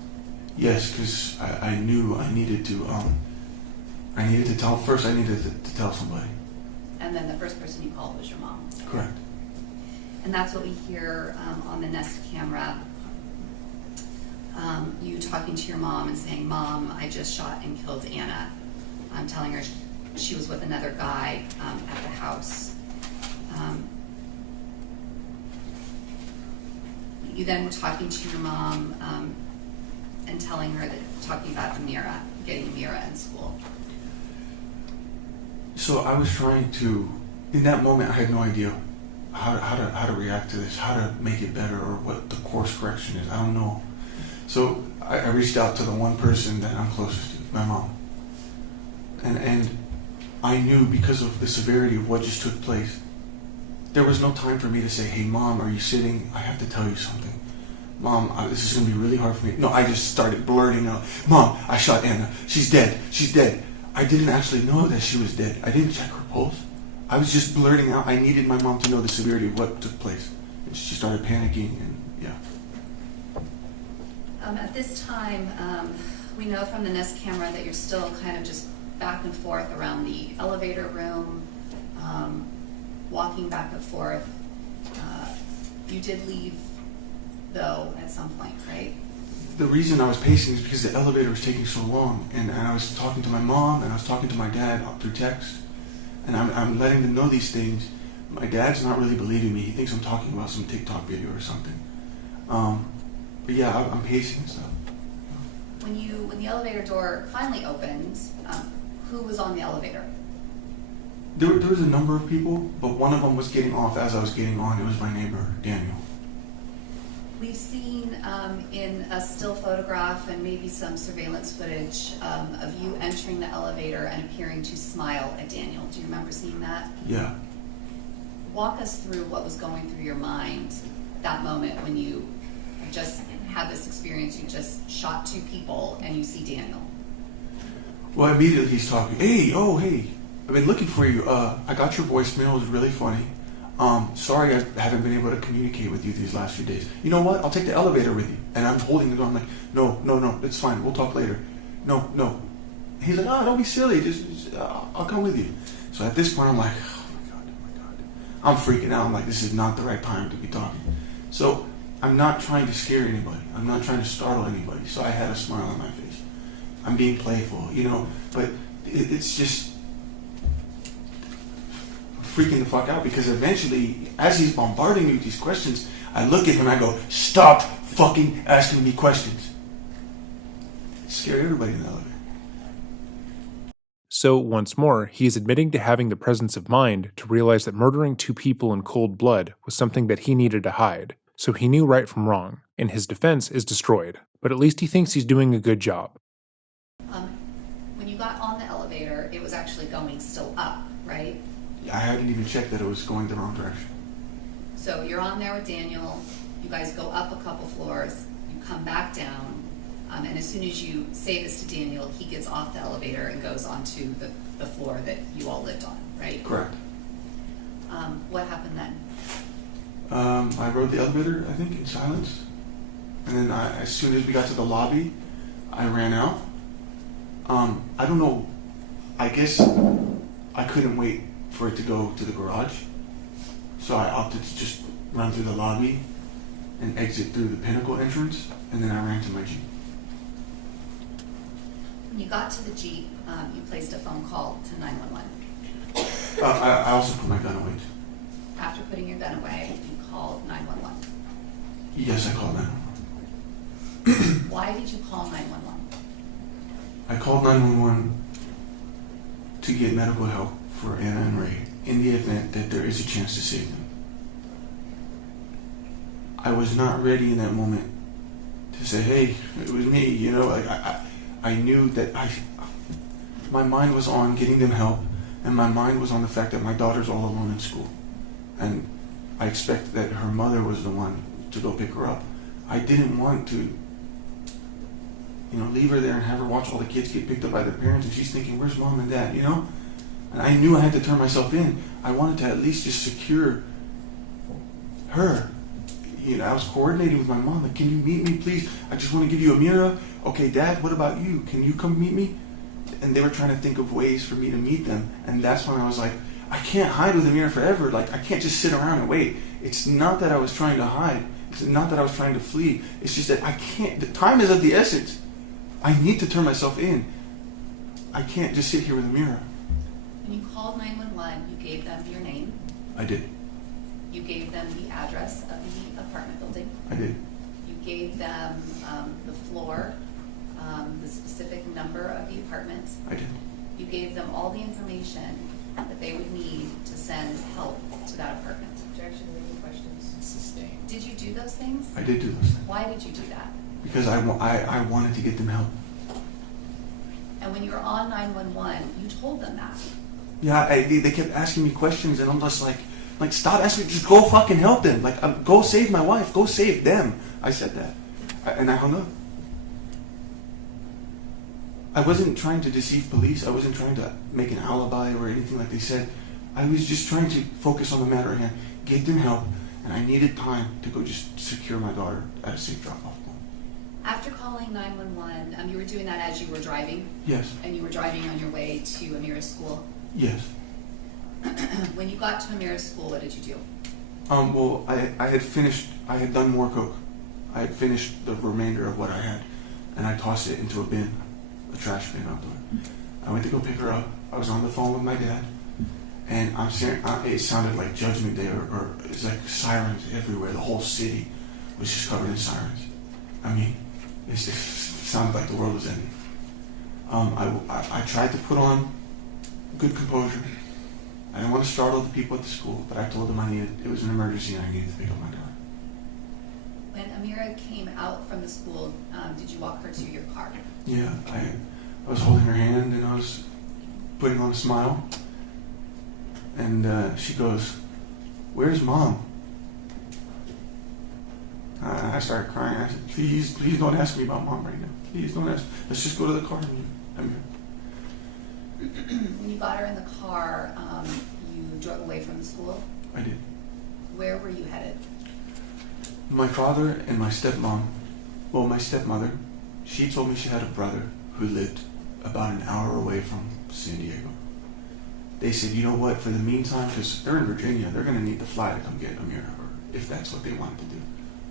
Yes, because I knew I needed to tell, first I needed to tell somebody. And then the first person you called was your mom? Correct. And that's what we hear on the Nest camera. You talking to your mom and saying, Mom, I just shot and killed Anna. I'm telling her she was with another guy at the house. You then were talking to your mom and telling her talking about Amira, getting Amira in school. So I was trying to, in that moment, I had no idea how to react to this, how to make it better, or what the course correction is. I don't know. So I reached out to the one person that I'm closest to, my mom. And I knew because of the severity of what just took place, there was no time for me to say, hey, Mom, are you sitting? I have to tell you something. Mom, this is going to be really hard for me. No, I just started blurting out, Mom, I shot Anna. She's dead. She's dead. I didn't actually know that she was dead. I didn't check her pulse. I was just blurting out. I needed my mom to know the severity of what took place. And she started panicking, and yeah. At this time, we know from the Nest camera that you're still kind of just back and forth around the elevator room, walking back and forth. You did leave, though, at some point, right? The reason I was pacing is because the elevator was taking so long, and I was talking to my mom, and I was talking to my dad through text, and I'm letting them know these things. My dad's not really believing me. He thinks I'm talking about some TikTok video or something. But yeah, I'm pacing and stuff. When the elevator door finally opened, who was on the elevator? There was a number of people, but one of them was getting off as I was getting on. It was my neighbor, Daniel. We've seen in a still photograph and maybe some surveillance footage of you entering the elevator and appearing to smile at Daniel. Do you remember seeing that? Yeah. Walk us through what was going through your mind that moment when you just had this experience. You just shot two people and you see Daniel. Well, immediately he's talking. Hey, I've been looking for you. I got your voicemail. It was really funny. Sorry I haven't been able to communicate with you these last few days. You know what? I'll take the elevator with you. And I'm holding the door. I'm like, no, it's fine. We'll talk later. No. He's like, don't be silly. Just I'll come with you. So at this point, I'm like, oh my God. I'm freaking out. I'm like, this is not the right time to be talking. So I'm not trying to scare anybody. I'm not trying to startle anybody. So I had a smile on my face. I'm being playful, you know, but it's just freaking the fuck out, because eventually, as he's bombarding me with these questions, I look at him and I go, stop fucking asking me questions. It scared everybody in the elevator. So, once more, he is admitting to having the presence of mind to realize that murdering 2 people in cold blood was something that he needed to hide. So he knew right from wrong, and his defense is destroyed. But at least he thinks he's doing a good job. When you got on the elevator, it was actually going still up, right? I hadn't even checked that it was going the wrong direction. So you're on there with Daniel, you guys go up a couple floors, you come back down, and as soon as you say this to Daniel, he gets off the elevator and goes onto the floor that you all lived on, right? Correct. What happened then? I rode the elevator, I think, in silence. And then as soon as we got to the lobby, I ran out. I don't know, I guess I couldn't wait for it to go to the garage. So I opted to just run through the lobby and exit through the Pinnacle entrance, and then I ran to my Jeep. When you got to the Jeep, you placed a phone call to 911. I also put my gun away. After putting your gun away, you called 911. Yes, I called 911. Why did you call 911? I called 911 to get medical help for Anna and Ray in the event that there is a chance to save them. I was not ready in that moment to say, hey, it was me, you know, like I knew that my mind was on getting them help, and my mind was on the fact that my daughter's all alone in school. And I expect that her mother was the one to go pick her up. I didn't want to, you know, leave her there and have her watch all the kids get picked up by their parents, and she's thinking, where's mom and dad, you know? And I knew I had to turn myself in. I wanted to at least just secure her. You know, I was coordinating with my mom, like, can you meet me, please? I just want to give you a mirror. Okay, Dad, what about you? Can you come meet me? And they were trying to think of ways for me to meet them. And that's when I was like, I can't hide with Amira forever. Like, I can't just sit around and wait. It's not that I was trying to hide. It's not that I was trying to flee. It's just that I can't. The time is of the essence. I need to turn myself in. I can't just sit here with Amira. When you called 911, you gave them your name. I did. You gave them the address of the apartment building. I did. You gave them the floor, the specific number of the apartment. I did. You gave them all the information that they would need to send help to that apartment. Objection, legal questions. Sustained. Did you do those things? I did do those things. Why did you do that? Because I wanted to get them help. And when you were on 911, you told them that. Yeah, they kept asking me questions, and I'm just like, stop asking me, just go fucking help them. Like, go save my wife, go save them. I said that, and I hung up. I wasn't trying to deceive police. I wasn't trying to make an alibi or anything like they said. I was just trying to focus on the matter at hand, get them help, and I needed time to go just secure my daughter at a safe drop-off point. After calling 911, you were doing that as you were driving? Yes. And you were driving on your way to Amira's school? Yes. When you got to Amira's school, what did you do? Well, I had done more coke. I had finished the remainder of what I had, and I tossed it into a bin, a trash bin out there. I went to go pick her up. I was on the phone with my dad, and I'm saying, it sounded like Judgment Day, or it's like sirens everywhere. The whole city was just covered in sirens. I mean, it sounded like the world was ending. I tried to put on good composure. I didn't want to startle the people at the school, but I told them it was an emergency and I needed to pick up my daughter. When Amira came out from the school, did you walk her to your car? Yeah, I was holding her hand and I was putting on a smile. And she goes, "Where's Mom?" I started crying. I said, please don't ask me about Mom right now. Please don't ask. Let's just go to the car. When you got her in the car, you drove away from the school? I did. Where were you headed? My father and my stepmom, well, my stepmother, she told me she had a brother who lived about an hour away from San Diego. They said, you know what, for the meantime, because they're in Virginia, they're going to need to fly to come get Amira, or if that's what they wanted to do.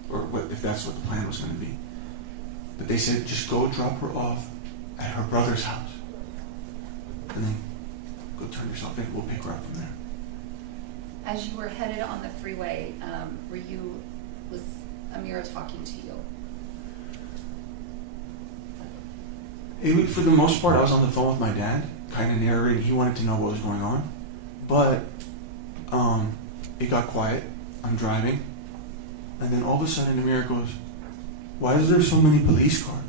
or what, if that's what the plan was going to be. But they said, just go drop her off at her brother's house. And then go turn yourself in. We'll pick her up from there. As you were headed on the freeway, was Amira talking to you? For the most part, I was on the phone with my dad, kind of narrating. He wanted to know what was going on. But it got quiet. I'm driving. And then all of a sudden, Amira goes, why is there so many police cars?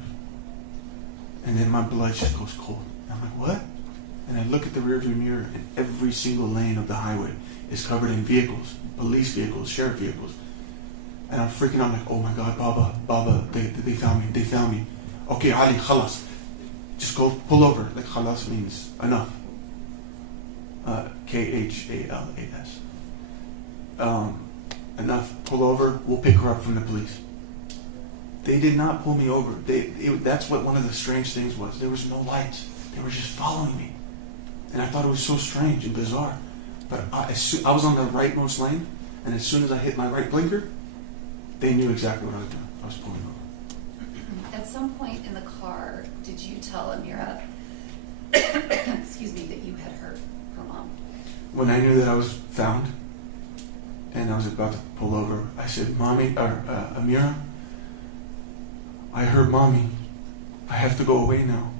And then my blood just goes cold. And I'm like, what? And I look at the rearview mirror, and every single lane of the highway is covered in vehicles, police vehicles, sheriff vehicles. And I'm freaking out, like, oh my God, Baba, they found me. Okay, Ali, khalas. Just go pull over. Like, khalas means enough. Khalas. Enough. Pull over. We'll pick her up from the police. They did not pull me over. That's what one of the strange things was. There was no lights. They were just following me. And I thought it was so strange and bizarre. But I was on the rightmost lane, and as soon as I hit my right blinker, they knew exactly what I was doing. I was pulling over. At some point in the car, did you tell Amira, excuse me, that you had hurt her mom? When I knew that I was found, and I was about to pull over, I said, Mommy, or Amira, I hurt Mommy. I have to go away now.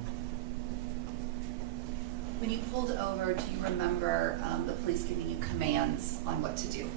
When you pulled over, do you remember the police giving you commands on what to do?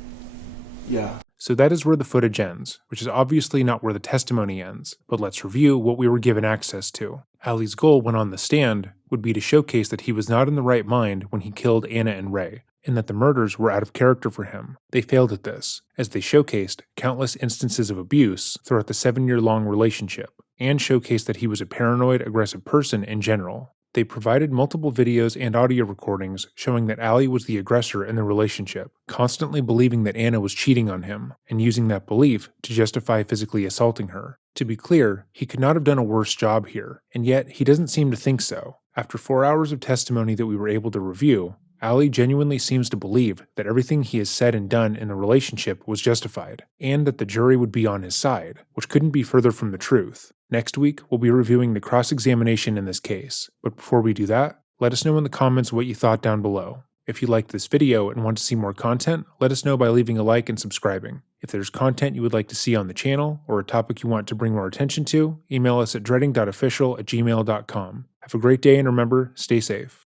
Yeah. So that is where the footage ends, which is obviously not where the testimony ends, but let's review what we were given access to. Ali's goal when on the stand would be to showcase that he was not in the right mind when he killed Anna and Ray, and that the murders were out of character for him. They failed at this, as they showcased countless instances of abuse throughout the 7-year-long relationship, and showcased that he was a paranoid, aggressive person in general. They provided multiple videos and audio recordings showing that Ali was the aggressor in the relationship, constantly believing that Anna was cheating on him, and using that belief to justify physically assaulting her. To be clear, he could not have done a worse job here, and yet he doesn't seem to think so. After 4 hours of testimony that we were able to review, Ali genuinely seems to believe that everything he has said and done in the relationship was justified, and that the jury would be on his side, which couldn't be further from the truth. Next week, we'll be reviewing the cross-examination in this case, but before we do that, let us know in the comments what you thought down below. If you liked this video and want to see more content, let us know by leaving a like and subscribing. If there's content you would like to see on the channel, or a topic you want to bring more attention to, email us at dreading.official@gmail.com. Have a great day and remember, stay safe.